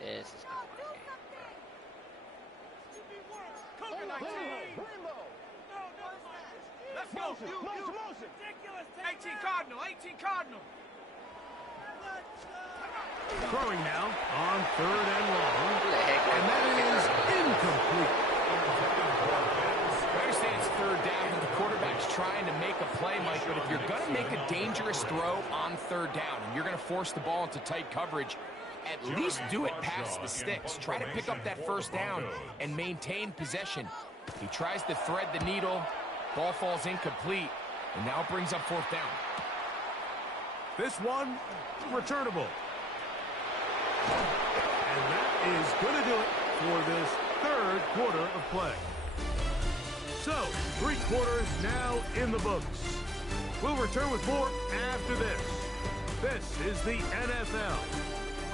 This is not a good game, bro. Let's go. Motion. 18 Cardinal. 18 Cardinal. Throwing now on 3rd and long. Who the heck? And that is incomplete. I understand it's 3rd down and the quarterback's trying to make a play, Mike, but if you're going to make a dangerous throw on 3rd down and you're going to force the ball into tight coverage, at least do it past the sticks. Try to pick up that 1st down and maintain possession. He tries to thread the needle. Ball falls incomplete, and now brings up 4th down. This one, returnable. And that is going to do it for this 3rd quarter of play. So, 3 quarters now in the books. We'll return with more after this. This is the NFL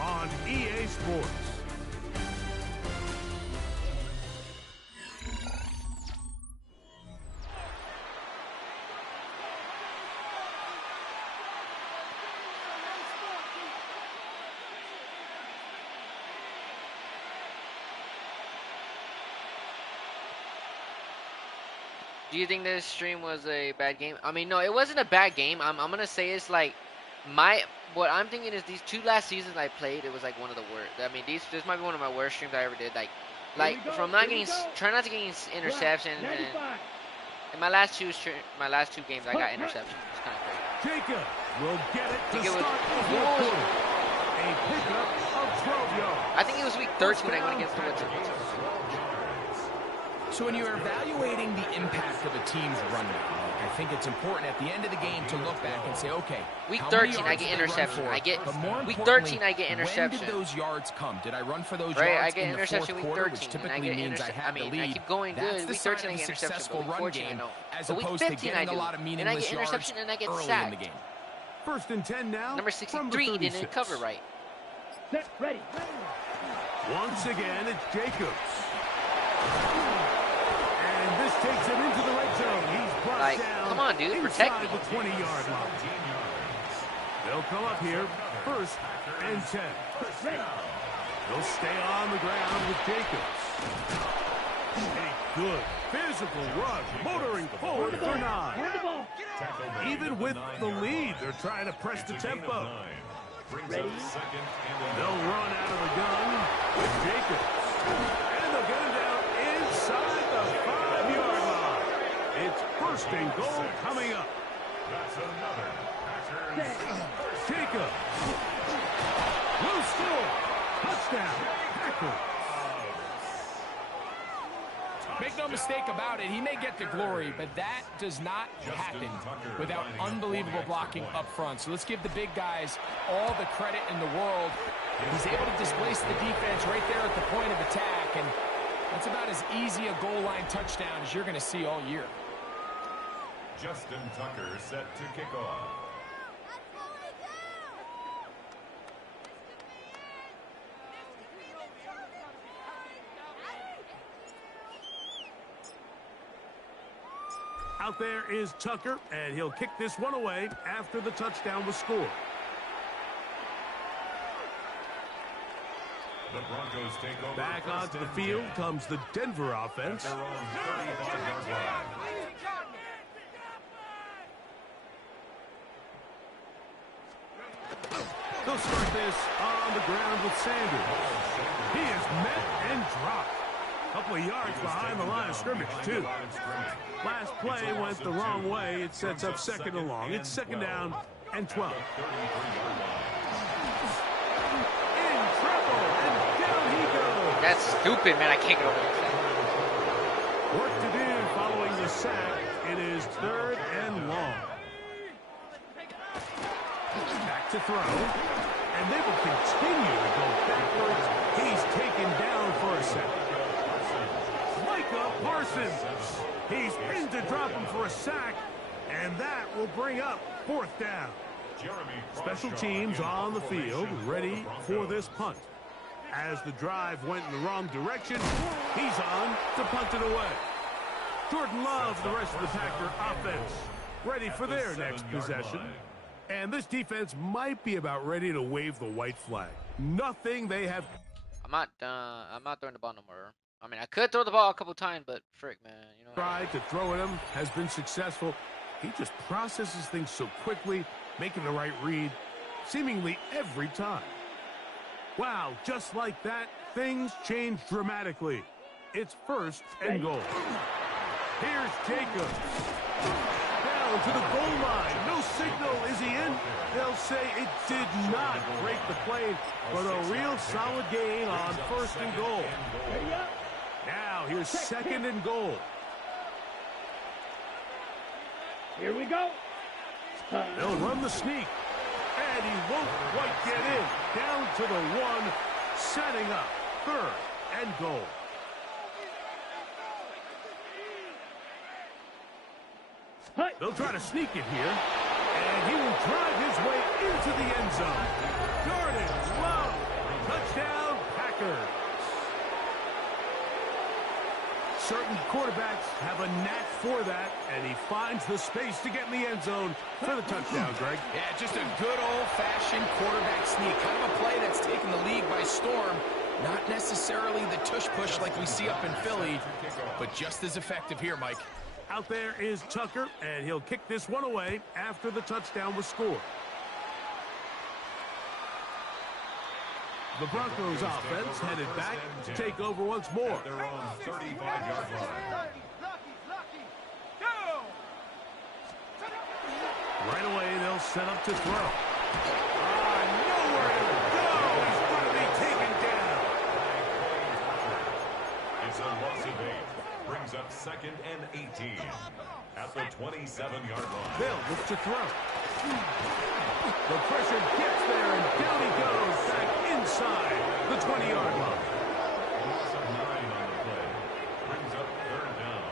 on EA Sports. Do you think this stream was a bad game? I mean, no, it wasn't a bad game. I'm gonna say it's like what I'm thinking is these 2 last seasons I played, it was like one of the worst. I mean, this might be one of my worst streams I ever did. Like from not getting, try not to get interceptions, and in my last two games I got interceptions. It's kind of crazy. Jacob will get it to start the 4th quarter. A pickup of 12 yards. I think it was week 13 I went against the Woods. So when you're evaluating the impact of a team's run game, I think it's important at the end of the game to look back and say, okay, week 13 I get interception. Week 13 I get interception. When did those yards come? Did I run for those yards I get in the interception 4th week quarter, 13, which typically means I have the lead. I keep going That's good. the Week sign 13 I of a get interception. successful Week run 14 game, as opposed week to 15 getting I do. a lot of And I meaningless get interception yards and I get early sacked. in the game. 1st and 10 now. Number 63 didn't cover right. Set, ready. Once again, it's Jacobs. And this takes him into the red zone. He's brought down. Come on, dude, protect me. The 20-yard line. They'll come up here, 1st and 10. They'll stay on the ground with Jacobs. A good physical run, motoring forward for 9. Even with the lead, they're trying to press the tempo. Ready? They'll run out of the gun with Jacobs. And they'll get him down inside the 5-yard line. It's 1st and goal coming up. That's another Packers. Jacobs. Will score. Touchdown. Packers. Make no mistake about it, he may get the glory, but that does not happen without unbelievable blocking up front. So let's give the big guys all the credit in the world. He's able to displace the defense right there at the point of attack, and that's about as easy a goal line touchdown as you're going to see all year. Justin Tucker set to kick off. Out there is Tucker, and he'll kick this one away after the touchdown was scored. The Broncos take over. Back onto the field comes the Denver offense. Their own 35-yard line. They'll start this on the ground with Sanders. He is met and dropped. A couple of yards behind the line of scrimmage, too. Last play went the wrong way. It sets up 2nd and long. It's 2nd down and 12. In trouble, and down he goes. That's stupid, man. I can't get over this. Work to do following the sack. It is 3rd and long. Back to throw. And they will continue to go backwards. He's taken down for a second. listen. He's pinned to drop him for a sack, and that will bring up 4th down. Special teams on the field, ready for this punt. As the drive went in the wrong direction, he's on to punt it away. Jordan Love, the rest of the Packer offense, ready for their next possession. And this defense might be about ready to wave the white flag. Nothing they have. I'm not throwing the ball no more. I mean, I could throw the ball a couple times, but frick, man, you know. Tried to throw at him, has been successful. He just processes things so quickly, making the right read, seemingly every time. Wow, just like that, things change dramatically. It's 1st and goal. Here's Jacobs. Down to the goal line. No signal. Is he in? They'll say it did not break the plane, but a real solid gain on 1st and goal. Now here's 2nd and goal. Here we go. They'll run the sneak. And he won't quite get in. Down to the 1, setting up 3rd and goal. They'll try to sneak it here. And he will drive his way into the end zone. Jordan Love. Touchdown, Packers. Certain quarterbacks have a knack for that, and he finds the space to get in the end zone for the touchdown, Greg. Yeah, just a good old-fashioned quarterback sneak. Kind of a play that's taken the league by storm. Not necessarily the tush-push like we see up in Philly, but just as effective here, Mike. Out there is Tucker, and he'll kick this one away after the touchdown was scored. The Broncos offense headed back to take over once more. Their own 35-yard line. Right away, they'll set up to throw. Nowhere to go. He's going to be taken down. It's a loss of 8. Brings up 2nd and 18 at the 27-yard line. They'll look to throw. The pressure gets there, and down he goes back inside the 20-yard line. A loss of 9 on the play. Brings up 3rd down.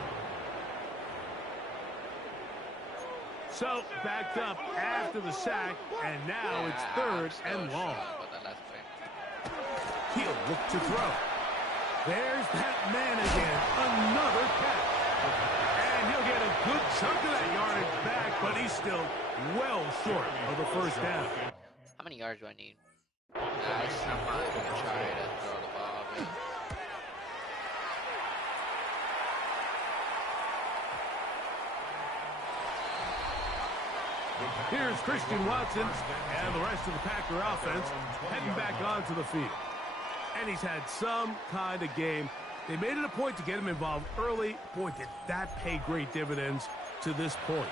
So, backed up after the sack, and now it's 3rd and long. He'll look to throw. There's that man again. Another catch. And he'll get a good chunk of that yardage back, but he's still well short of the 1st down. How many yards do I need? I'm not going to try to throw the ball. But... Here's Christian Watson and the rest of the Packer offense heading back onto the field. And he's had some kind of game. They made it a point to get him involved early. Boy, did that pay great dividends to this point.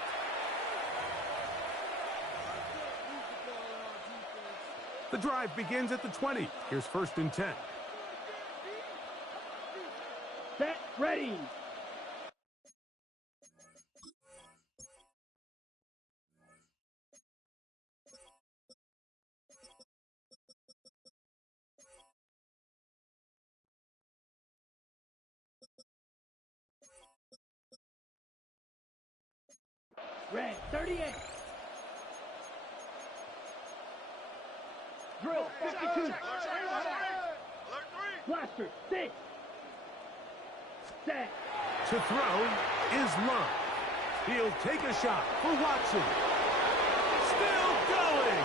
The drive begins at the 20. Here's 1st and 10. Set, ready. Red 38. Drill 52. Blaster 6. Set. To throw is Love. He'll take a shot for Watson. Still going.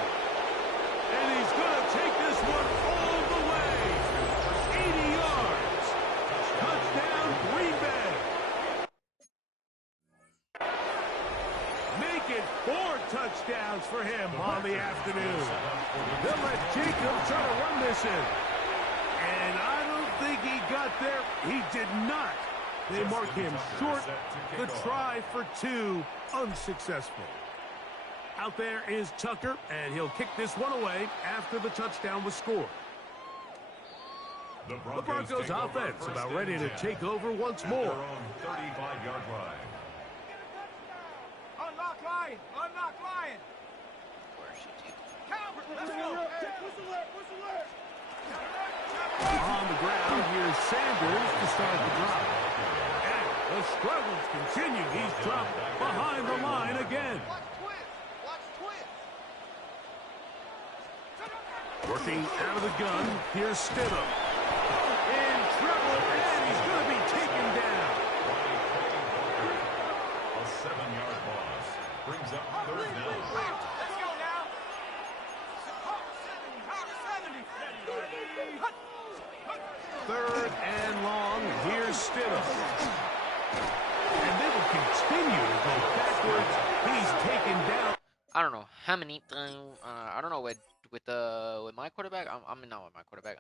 And he's going to take this one all the way. 80 yards. Touchdown, Green Bay. Make it 4 touchdowns for him on the afternoon. They'll let Jacobs try to run this in. And I don't think he got there. He did not. They mark him short. The try for 2, unsuccessful. Out there is Tucker, and he'll kick this one away after the touchdown was scored. The Broncos offense about ready to take over once more. 35-yard line. Unlock line! Unlock line! Let's go! Whistle alert! On the ground, here's Sanders to start the drive. And The struggles continue. He's dropped behind the line again. Working out of the gun, here's Stidham. In trouble, and he's going to be taken down. A 7-yard loss brings up third down. Let's go now. Third and long, here's Stidham. And they will continue to go backwards. He's taken down. I don't know how many. I don't know with my quarterback. I'm not with my quarterback.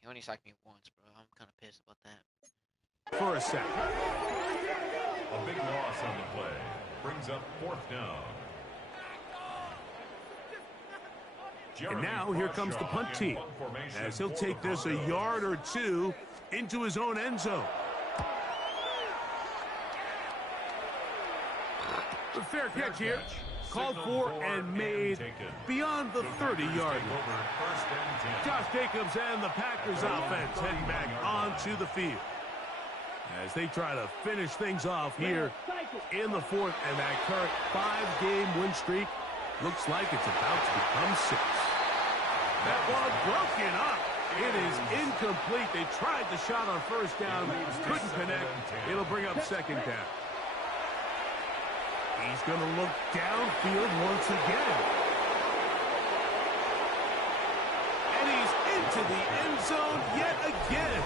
He only sacked me once, bro. I'm kind of pissed about that. For a second. A big loss on the play brings up fourth down. And now here comes the punt team, as he'll take this a yard or two into his own end zone. The fair catch here, called for and made beyond the 30-yard line. Josh Jacobs and the Packers offense heading back onto the field as they try to finish things off here in the fourth, and that current 5-game win streak looks like it's about to become 6. That ball broken up. It is incomplete. They tried the shot on first down, couldn't connect. It'll bring up second down. He's going to look downfield once again. And he's into the end zone yet again.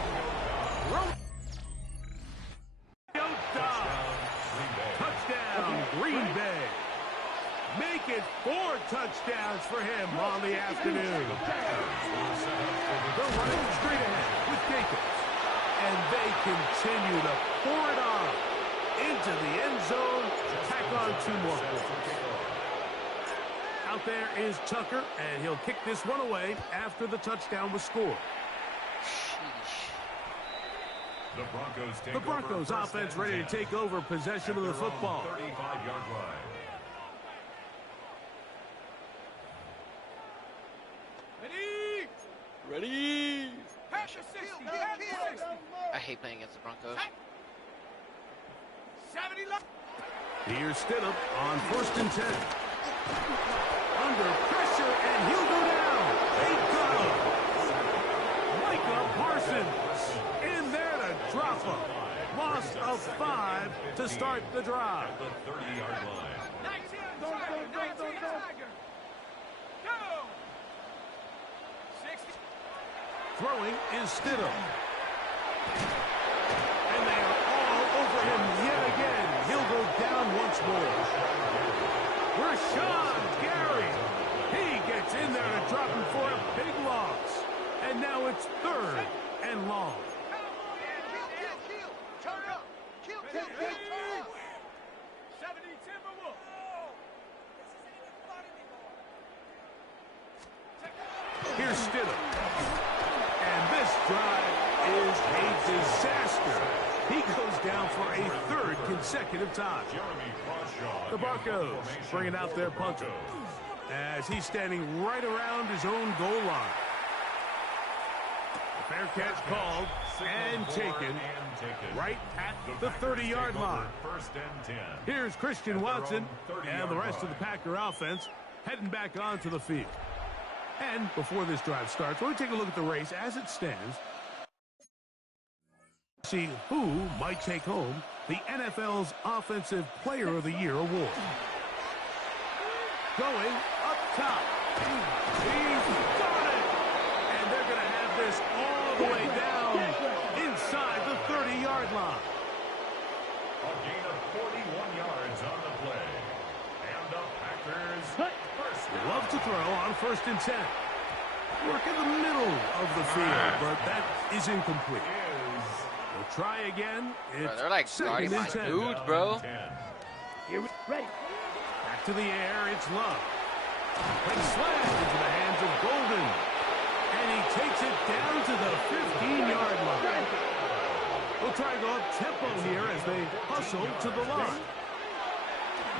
Touchdown, Green Bay. Make it 4 touchdowns for him on the afternoon. They're running straight ahead with Jacobs. And they continue to pour it on into the end zone. Tack on 2 more points. Out there is Tucker, and he'll kick this one away after the touchdown was scored. The Broncos offense ready to take over possession of the football. 35-yard line. Ready? I hate playing against the Broncos. Here's Stidham on 1st and 10. Under pressure, and he'll go down. They got him. Micah Parsons in there to drop him. Loss of 5 to start the drive. At the 30-yard line. Throwing is Stidham. And they are all over him yet again. He'll go down once more. Rashawn Gary. He gets in there to drop him for a big loss. And now it's 3rd and long. Here's Stidham. And this drive is a disaster. He goes down for a 3rd consecutive time. The Broncos bringing out their punter as he's standing right around his own goal line. The fair catch called and taken right at the 30-yard line. Here's Christian Watson and the rest of the Packer offense heading back onto the field. And before this drive starts, we're going to take a look at the race as it stands. See who might take home the NFL's Offensive Player of the Year award. Going up top. He's got it! And they're going to have this all the way down inside the 30-yard line. A gain of 41 yards on the play. And the Packers first down. Love to throw on 1st and 10. Work in the middle of the field, but that is incomplete. We'll try again. It's bro, they're like guarding my dudes, bro. Here we ready. Back Back to the air, it's Love. And slammed into the hands of Golden. And he takes it down to the 15-yard line. We'll try to go up tempo here as they hustle to the line.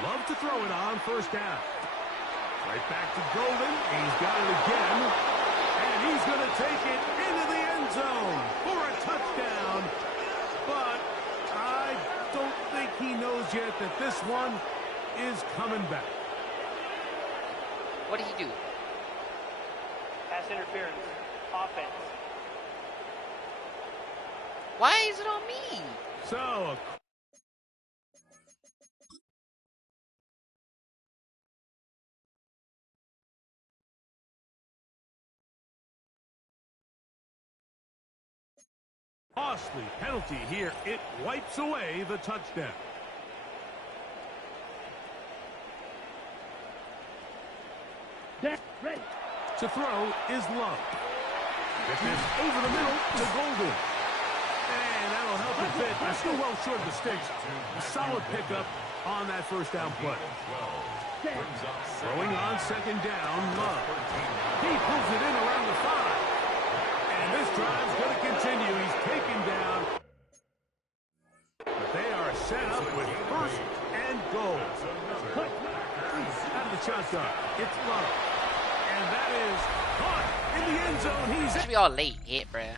Love to throw it on first down. Right back to Golden. He's got it again. And he's going to take it into the end zone for a touchdown. But I don't think he knows yet that this one is coming back. What did he do? Pass interference. Offense. Why is it on me? So, costly penalty here. It wipes away the touchdown. Ready. To throw is Love. Get this over the middle to Golden. And that'll help it fit. They're still well short of the sticks. A solid pickup on that first down play. Throwing on second down, Love. He pulls it in around the 5. And this drive's going to continue. He's taken down. But they are set up with first and goal. Out of the shotgun, it's Love. And that is caught in the end zone. He's Should be all late hit, bruh.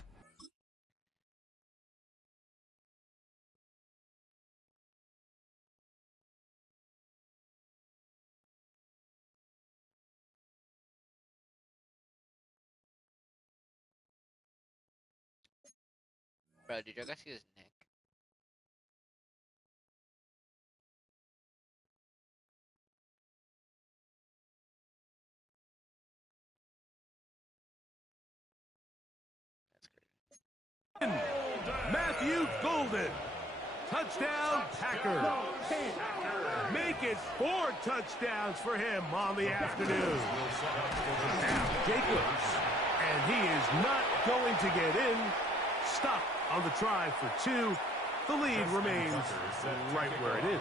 Bro, did you guys see his neck? Matthew Golden. Touchdown, Packers. Make it 4 touchdowns for him on the afternoon. Now, Jacobs. And he is not going to get in. Stop on the try for 2. The lead remains right where it is.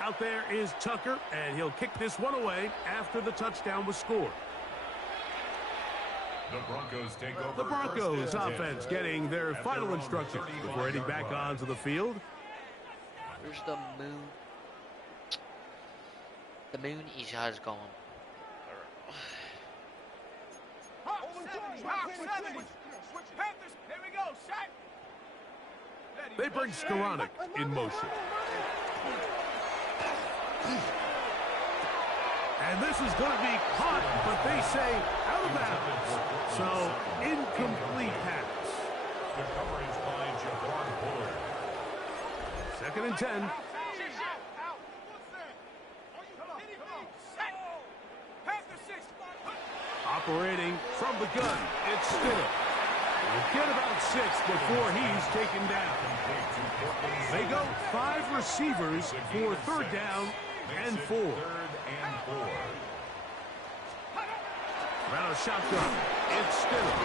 Out there is Tucker, and he'll kick this one away after the touchdown was scored. The Broncos take over. The Broncos offense getting their final instructions before heading back onto the field. Where's the moon? The moon is just gone. They bring Skoranek in motion. And this is going to be caught, but they say out of bounds. So, incomplete pass. The coverage by Jabbar Bullard. 2nd and 10. Operating from the gun, it's Stidham. We'll get about 6 before he's taken down. They go 5 receivers for 3rd down and 4. Around a shotgun, it's Stidham.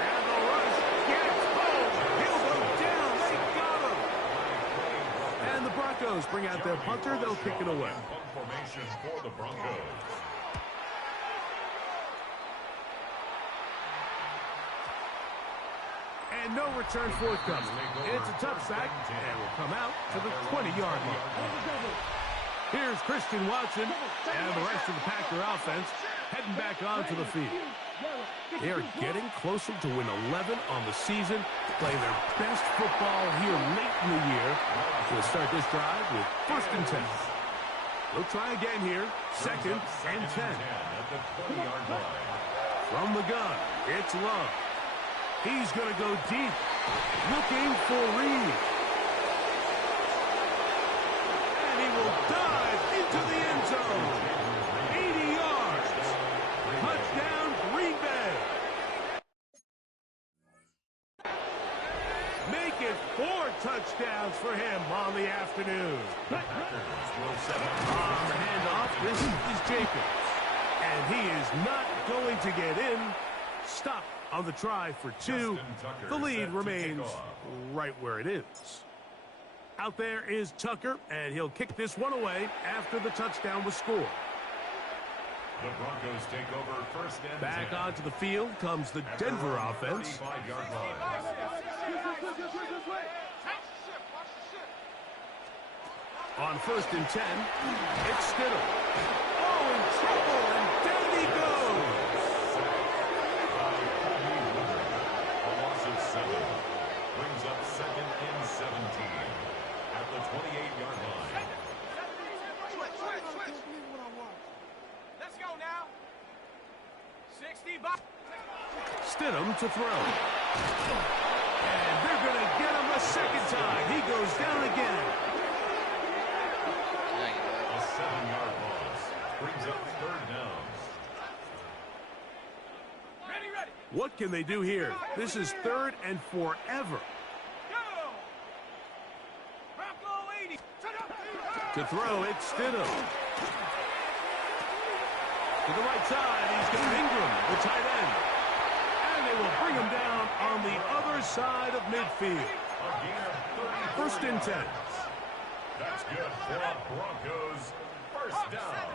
And the rush gets home. He'll go down. They got him. And the Broncos bring out their punter. They'll kick it away. Formation for the Broncos. And no return forthcoming. It's a touchback, and will come out to the 20-yard line. Here's Christian Watson and the rest of the Packer offense heading back onto the field. They are getting closer to win 11 on the season, playing their best football here late in the year. They'll start this drive with 1st and 10. They'll try again here, 2nd and 10. From the gun, it's Love. He's going to go deep, looking for Reed. And he will dive into the end zone. 80 yards. Touchdown, Green Bay. Make it 4 touchdowns for him on the afternoon. On the handoff, this is Jacobs. And he is not going to get in. Stop on the try for 2. The lead remains right where it is. Out there is Tucker, and he'll kick this one away after the touchdown was scored. The Broncos take over first and Back 10. onto the field comes the Denver offense. 35-yard line. On first and 10, it's Stidham. Oh, in trouble, and down he goes. A loss of 7. Brings up second and 17 at the 28-yard line. Let's go now. 60 Stidham to throw. And they're going to get him a second time. He goes down again. A 7-yard loss brings up third down. Ready. What can they do here? This is third and forever. Go. Bronco 80. To throw, it's Stidham. To the right side, he's got Ingram, the tight end. And they will bring him down on the other side of midfield. A gain of 34 First and 10. That's good for the Broncos. First down.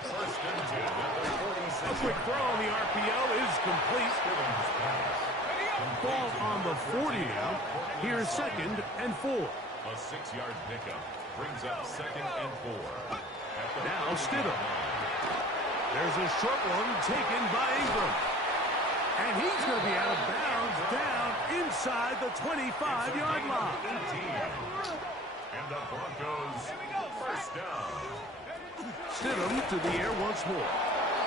First and 10 at the 46. A quick throw on the RPO is complete. Ball on the 40 now. Here's second and 4. A 6-yard pickup brings up second and 4. Now Stidham. There's a short one taken by Ingram. And he's going to be out of bounds down inside the 25-yard line. 18. And the Broncos first down. Stidham to the air once more.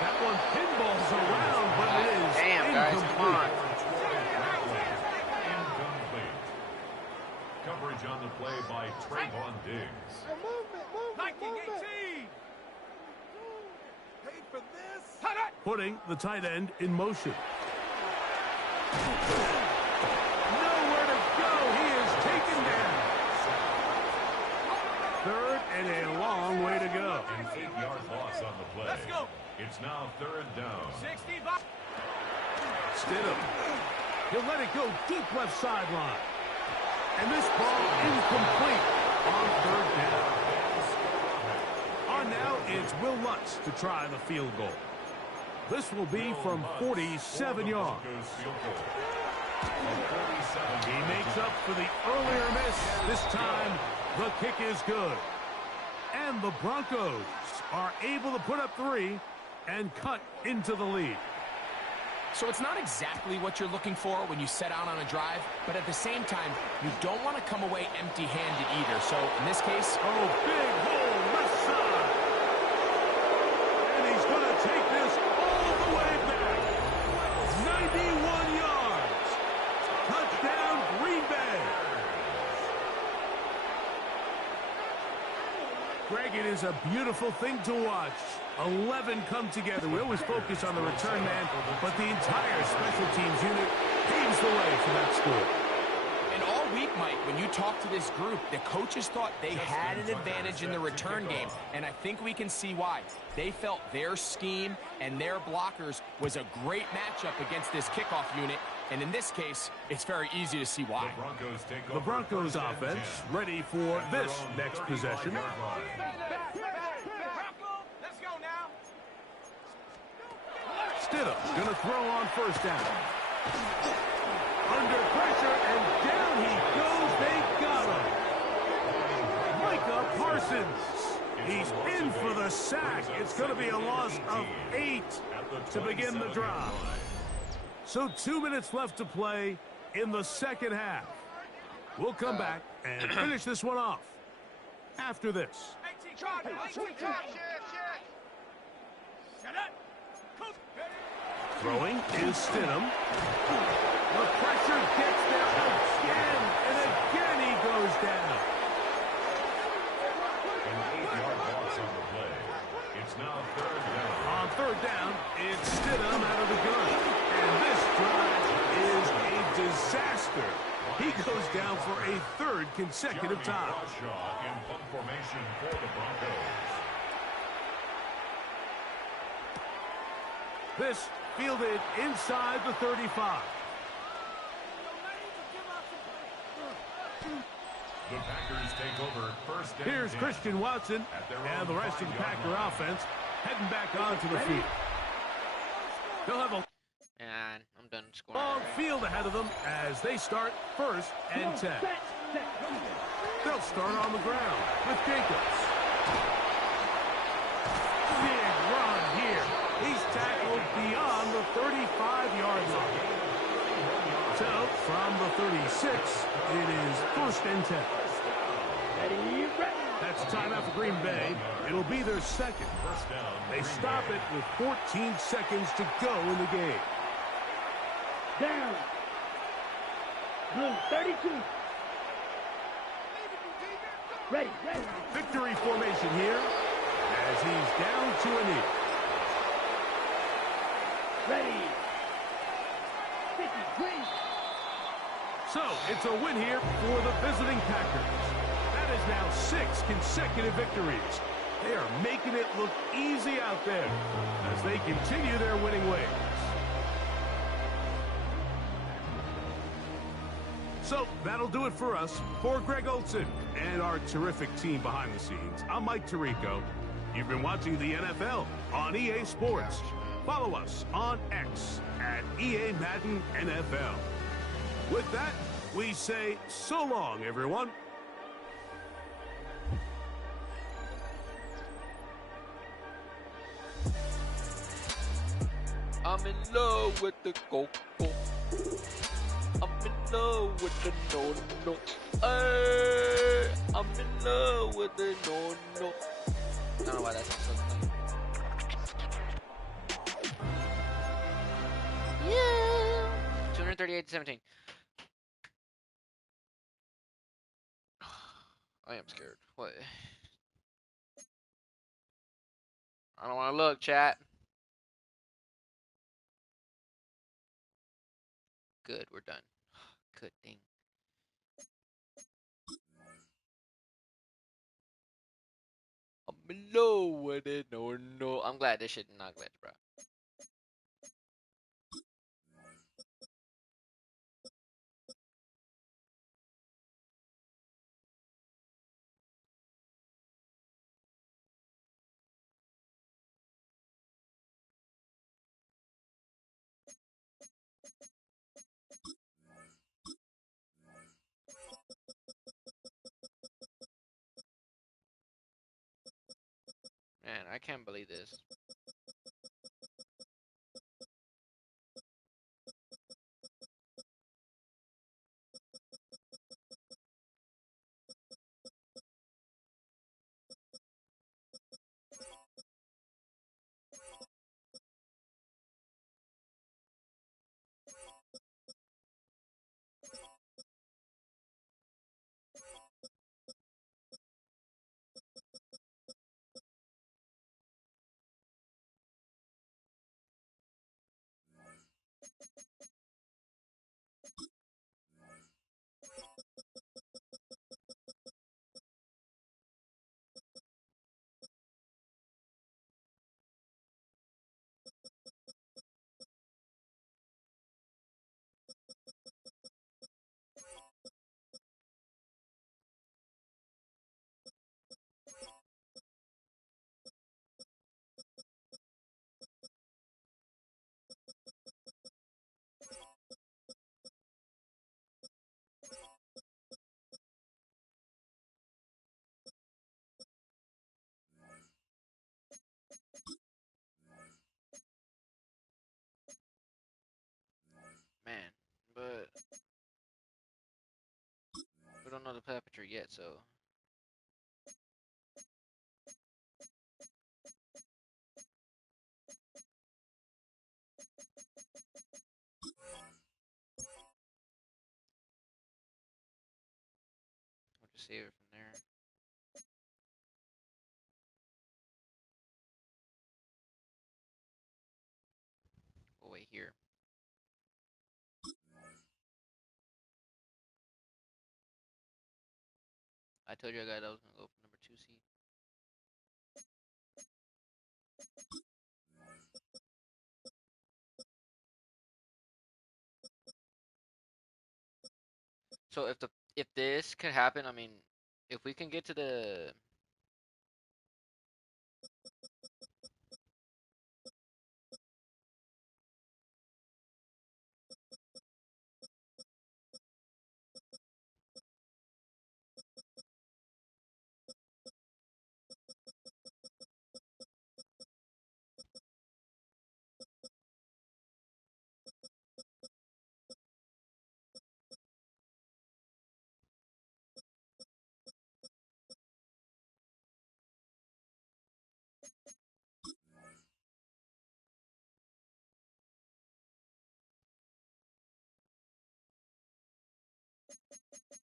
That one pinballs around, but it is incomplete. Incomplete. Coverage on the play by Trayvon Diggs. Paid for this. Putting the tight end in motion. Nowhere to go. He is taken down. Third and a long way to go. An 8-yard loss on the play. Let's go. It's now third down. 65. Stidham. He'll let it go deep left sideline. And this ball incomplete on third down. On now, it's Will Lutz to try the field goal. This will be from 47 yards. He makes up for the earlier miss. This time, the kick is good. And the Broncos are able to put up 3 and cut into the lead. So it's not exactly what you're looking for when you set out on a drive, but at the same time, you don't want to come away empty-handed either. So in this case... Oh, big hole left side. And he's going to take this all the way back. 91 yards. Touchdown, Green Bay. Greg, it is a beautiful thing to watch. 11 come together. We always focus on the return man, but the entire special teams unit paves the way for that score. And all week, Mike, when you talk to this group, the coaches thought they had an advantage in the return game, and I think we can see why. They felt their scheme and their blockers was a great matchup against this kickoff unit, and in this case, it's very easy to see why. The Broncos offense ready for this next possession. Stidham going to throw on first down. Under pressure, and down he goes. They got him. Micah Parsons. He's in for the sack. It's going to be a loss of 8 to begin the drive. So 2 minutes left to play in the second half. We'll come back and finish this one off after this. Throwing is Stidham. The pressure gets there again, and again he goes down. An 8-yard loss on the play. It's now third down. On third down, it's Stidham out of the gun. And this drive is a disaster. He goes down for a third consecutive time. Bradshaw in punt formation for the Broncos. This fielded inside the 35. The Packers take over first and Here's 10 Christian Watson at their and own the rest of the 5-yard Packer line. offense heading back onto the field. They'll have a And I'm done scoring. long field ahead of them as they start first and 10. They'll start on the ground with Jacobs. Big run here. He's tackled beyond the 35-yard line. So, from the 36, it is first and 10. That's a timeout for Green Bay. It'll be their second. First down. They stop it with 14 seconds to go in the game. Down. Blue, 32. Ready. Victory formation here as he's down to a knee. Ready. 50, green. So, it's a win here for the visiting Packers. That is now 6 consecutive victories. They are making it look easy out there as they continue their winning ways. So, that'll do it for us. For Greg Olson and our terrific team behind the scenes, I'm Mike Tirico. You've been watching the NFL on EA Sports. Follow us on X at EA Madden NFL. With that, we say so long, everyone. I'm in love with the coco. I'm in love with the no. Hey, I'm in love with the no. I don't know why that sounds so clean. Yeah. 238-17. I am scared. What? I don't want to look, chat. Good, we're done. Good thing. I'm in love with it. No. I'm glad this shit did not glitch, bro. Man, I can't believe this. Man, but we don't know the play picture yet, so. We'll just save it from there. We'll wait here. I told you guys I was gonna go for number 2 seed. So if this could happen, I mean, if we can get to the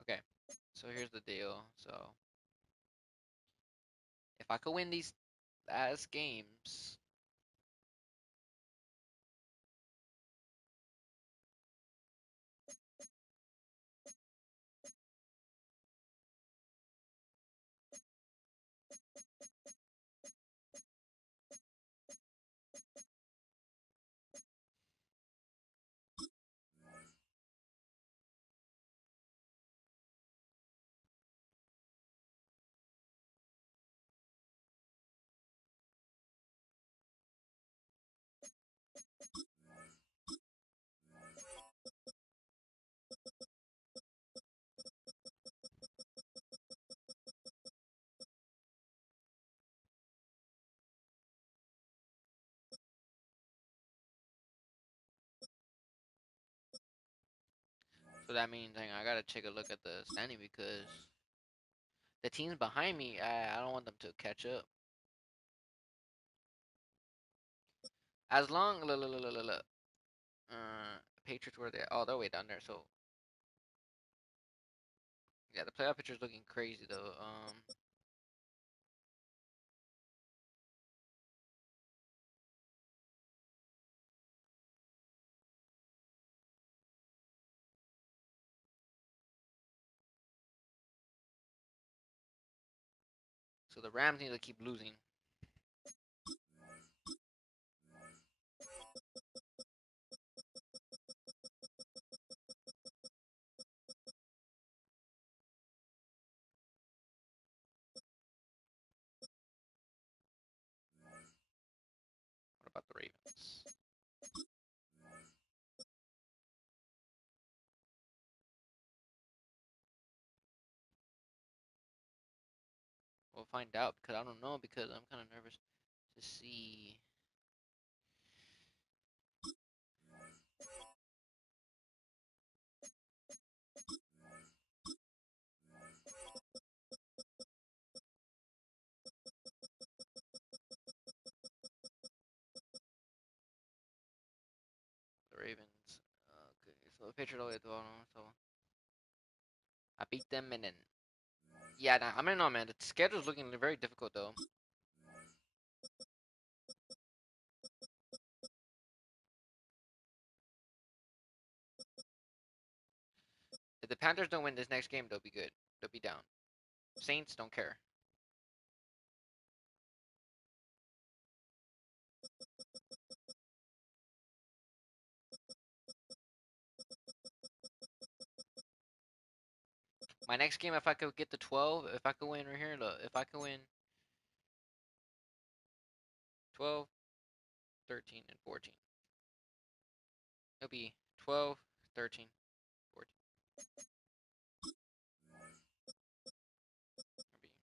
okay. So here's the deal. So if I could win these last games, so that means I gotta take a look at the standing because the teams behind me, I don't want them to catch up. As long, look, Patriots were there. Oh, they're way down there. So yeah, the playoff picture is looking crazy though. So the Rams need to keep losing. What about the Ravens? We'll find out because I don't know because I'm kind of nervous to see. The Ravens. Okay, so the Patriots all the way at the bottom. So I beat them and then yeah, nah, I mean no man. The schedule's looking very difficult though. If the Panthers don't win this next game, they'll be good. They'll be down. Saints don't care. My next game, if I could get the 12, if I could win right here, look, if I could win 12, 13, and 14. It'll be 12, 13, 14. It'll be 14.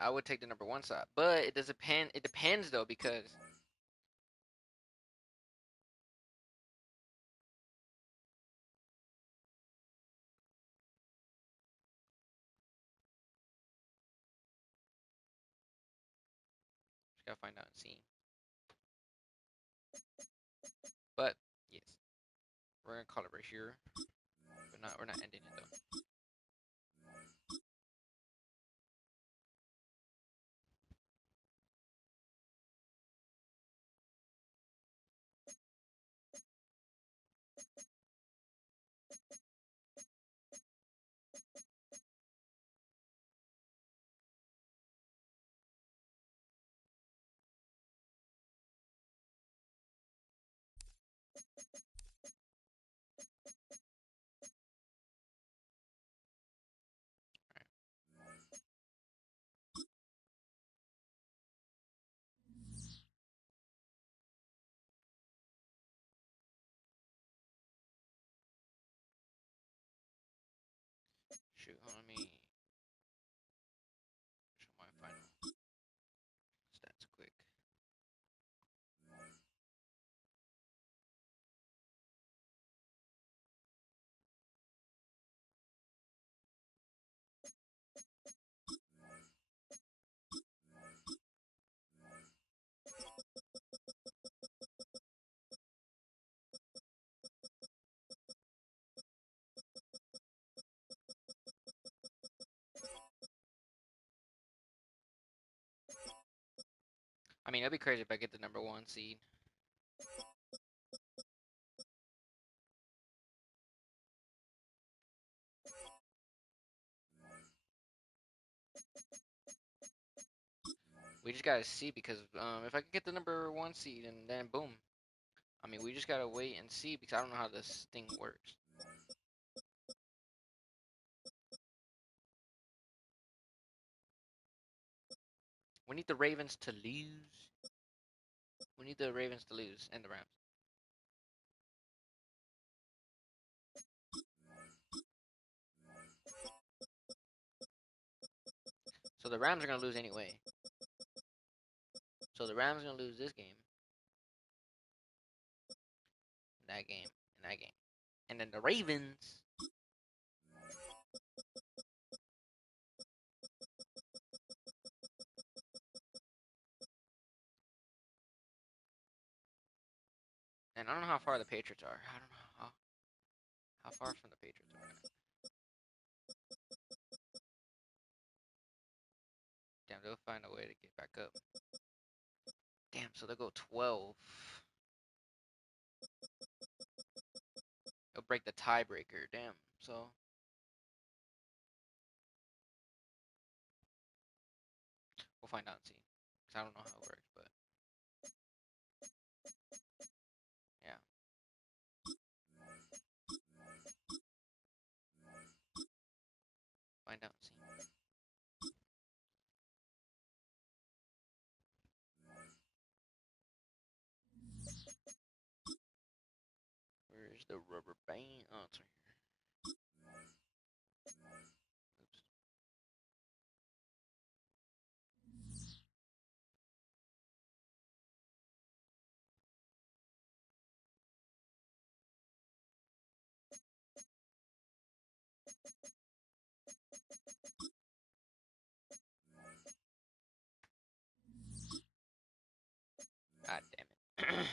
I would take the number one side, but it does depend. It depends though because just gotta find out and see. But yes, we're gonna call it right here. We're not ending it though. I mean, it'd be crazy if I get the #1 seed. We just gotta see because if I could get the #1 seed and then boom, I mean, we just gotta wait and see because I don't know how this thing works. We need the Ravens to lose. We need the Ravens to lose and the Rams. So the Rams are gonna lose anyway. So the Rams are gonna lose this game, that game, and that game, and then the Ravens. And I don't know how far the Patriots are. I don't know how far from the Patriots are. Damn, they'll find a way to get back up. Damn, so they'll go 12. They'll break the tiebreaker. Damn, so. We'll find out and see. Because I don't know how it works, but. Yeah. Find out and see. Where's the rubber band? Oh, it's right here. Oops. God damn it.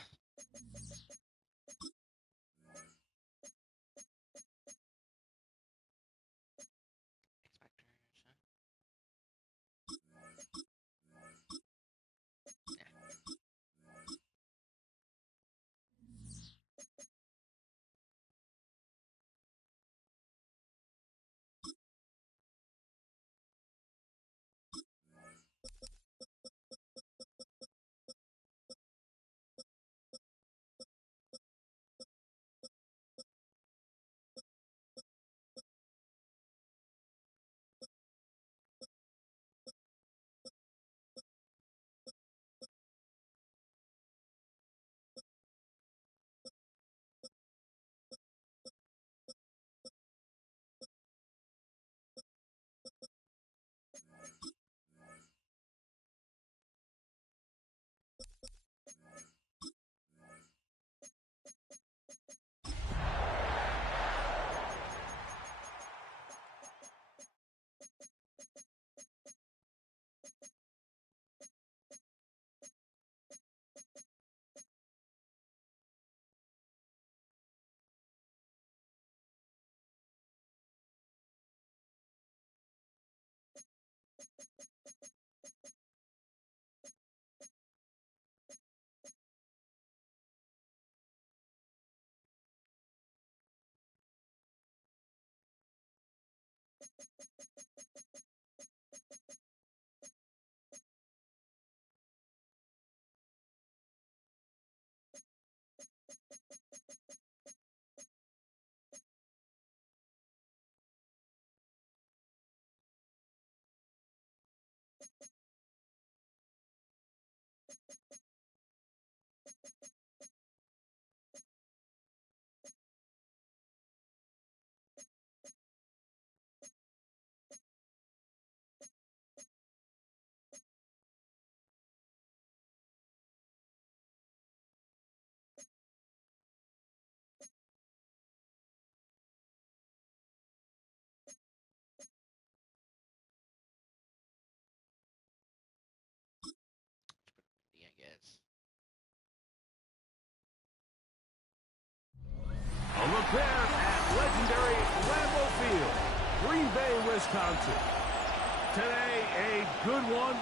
I guess. A look there at legendary Lambeau Field, Green Bay, Wisconsin. Today, a good one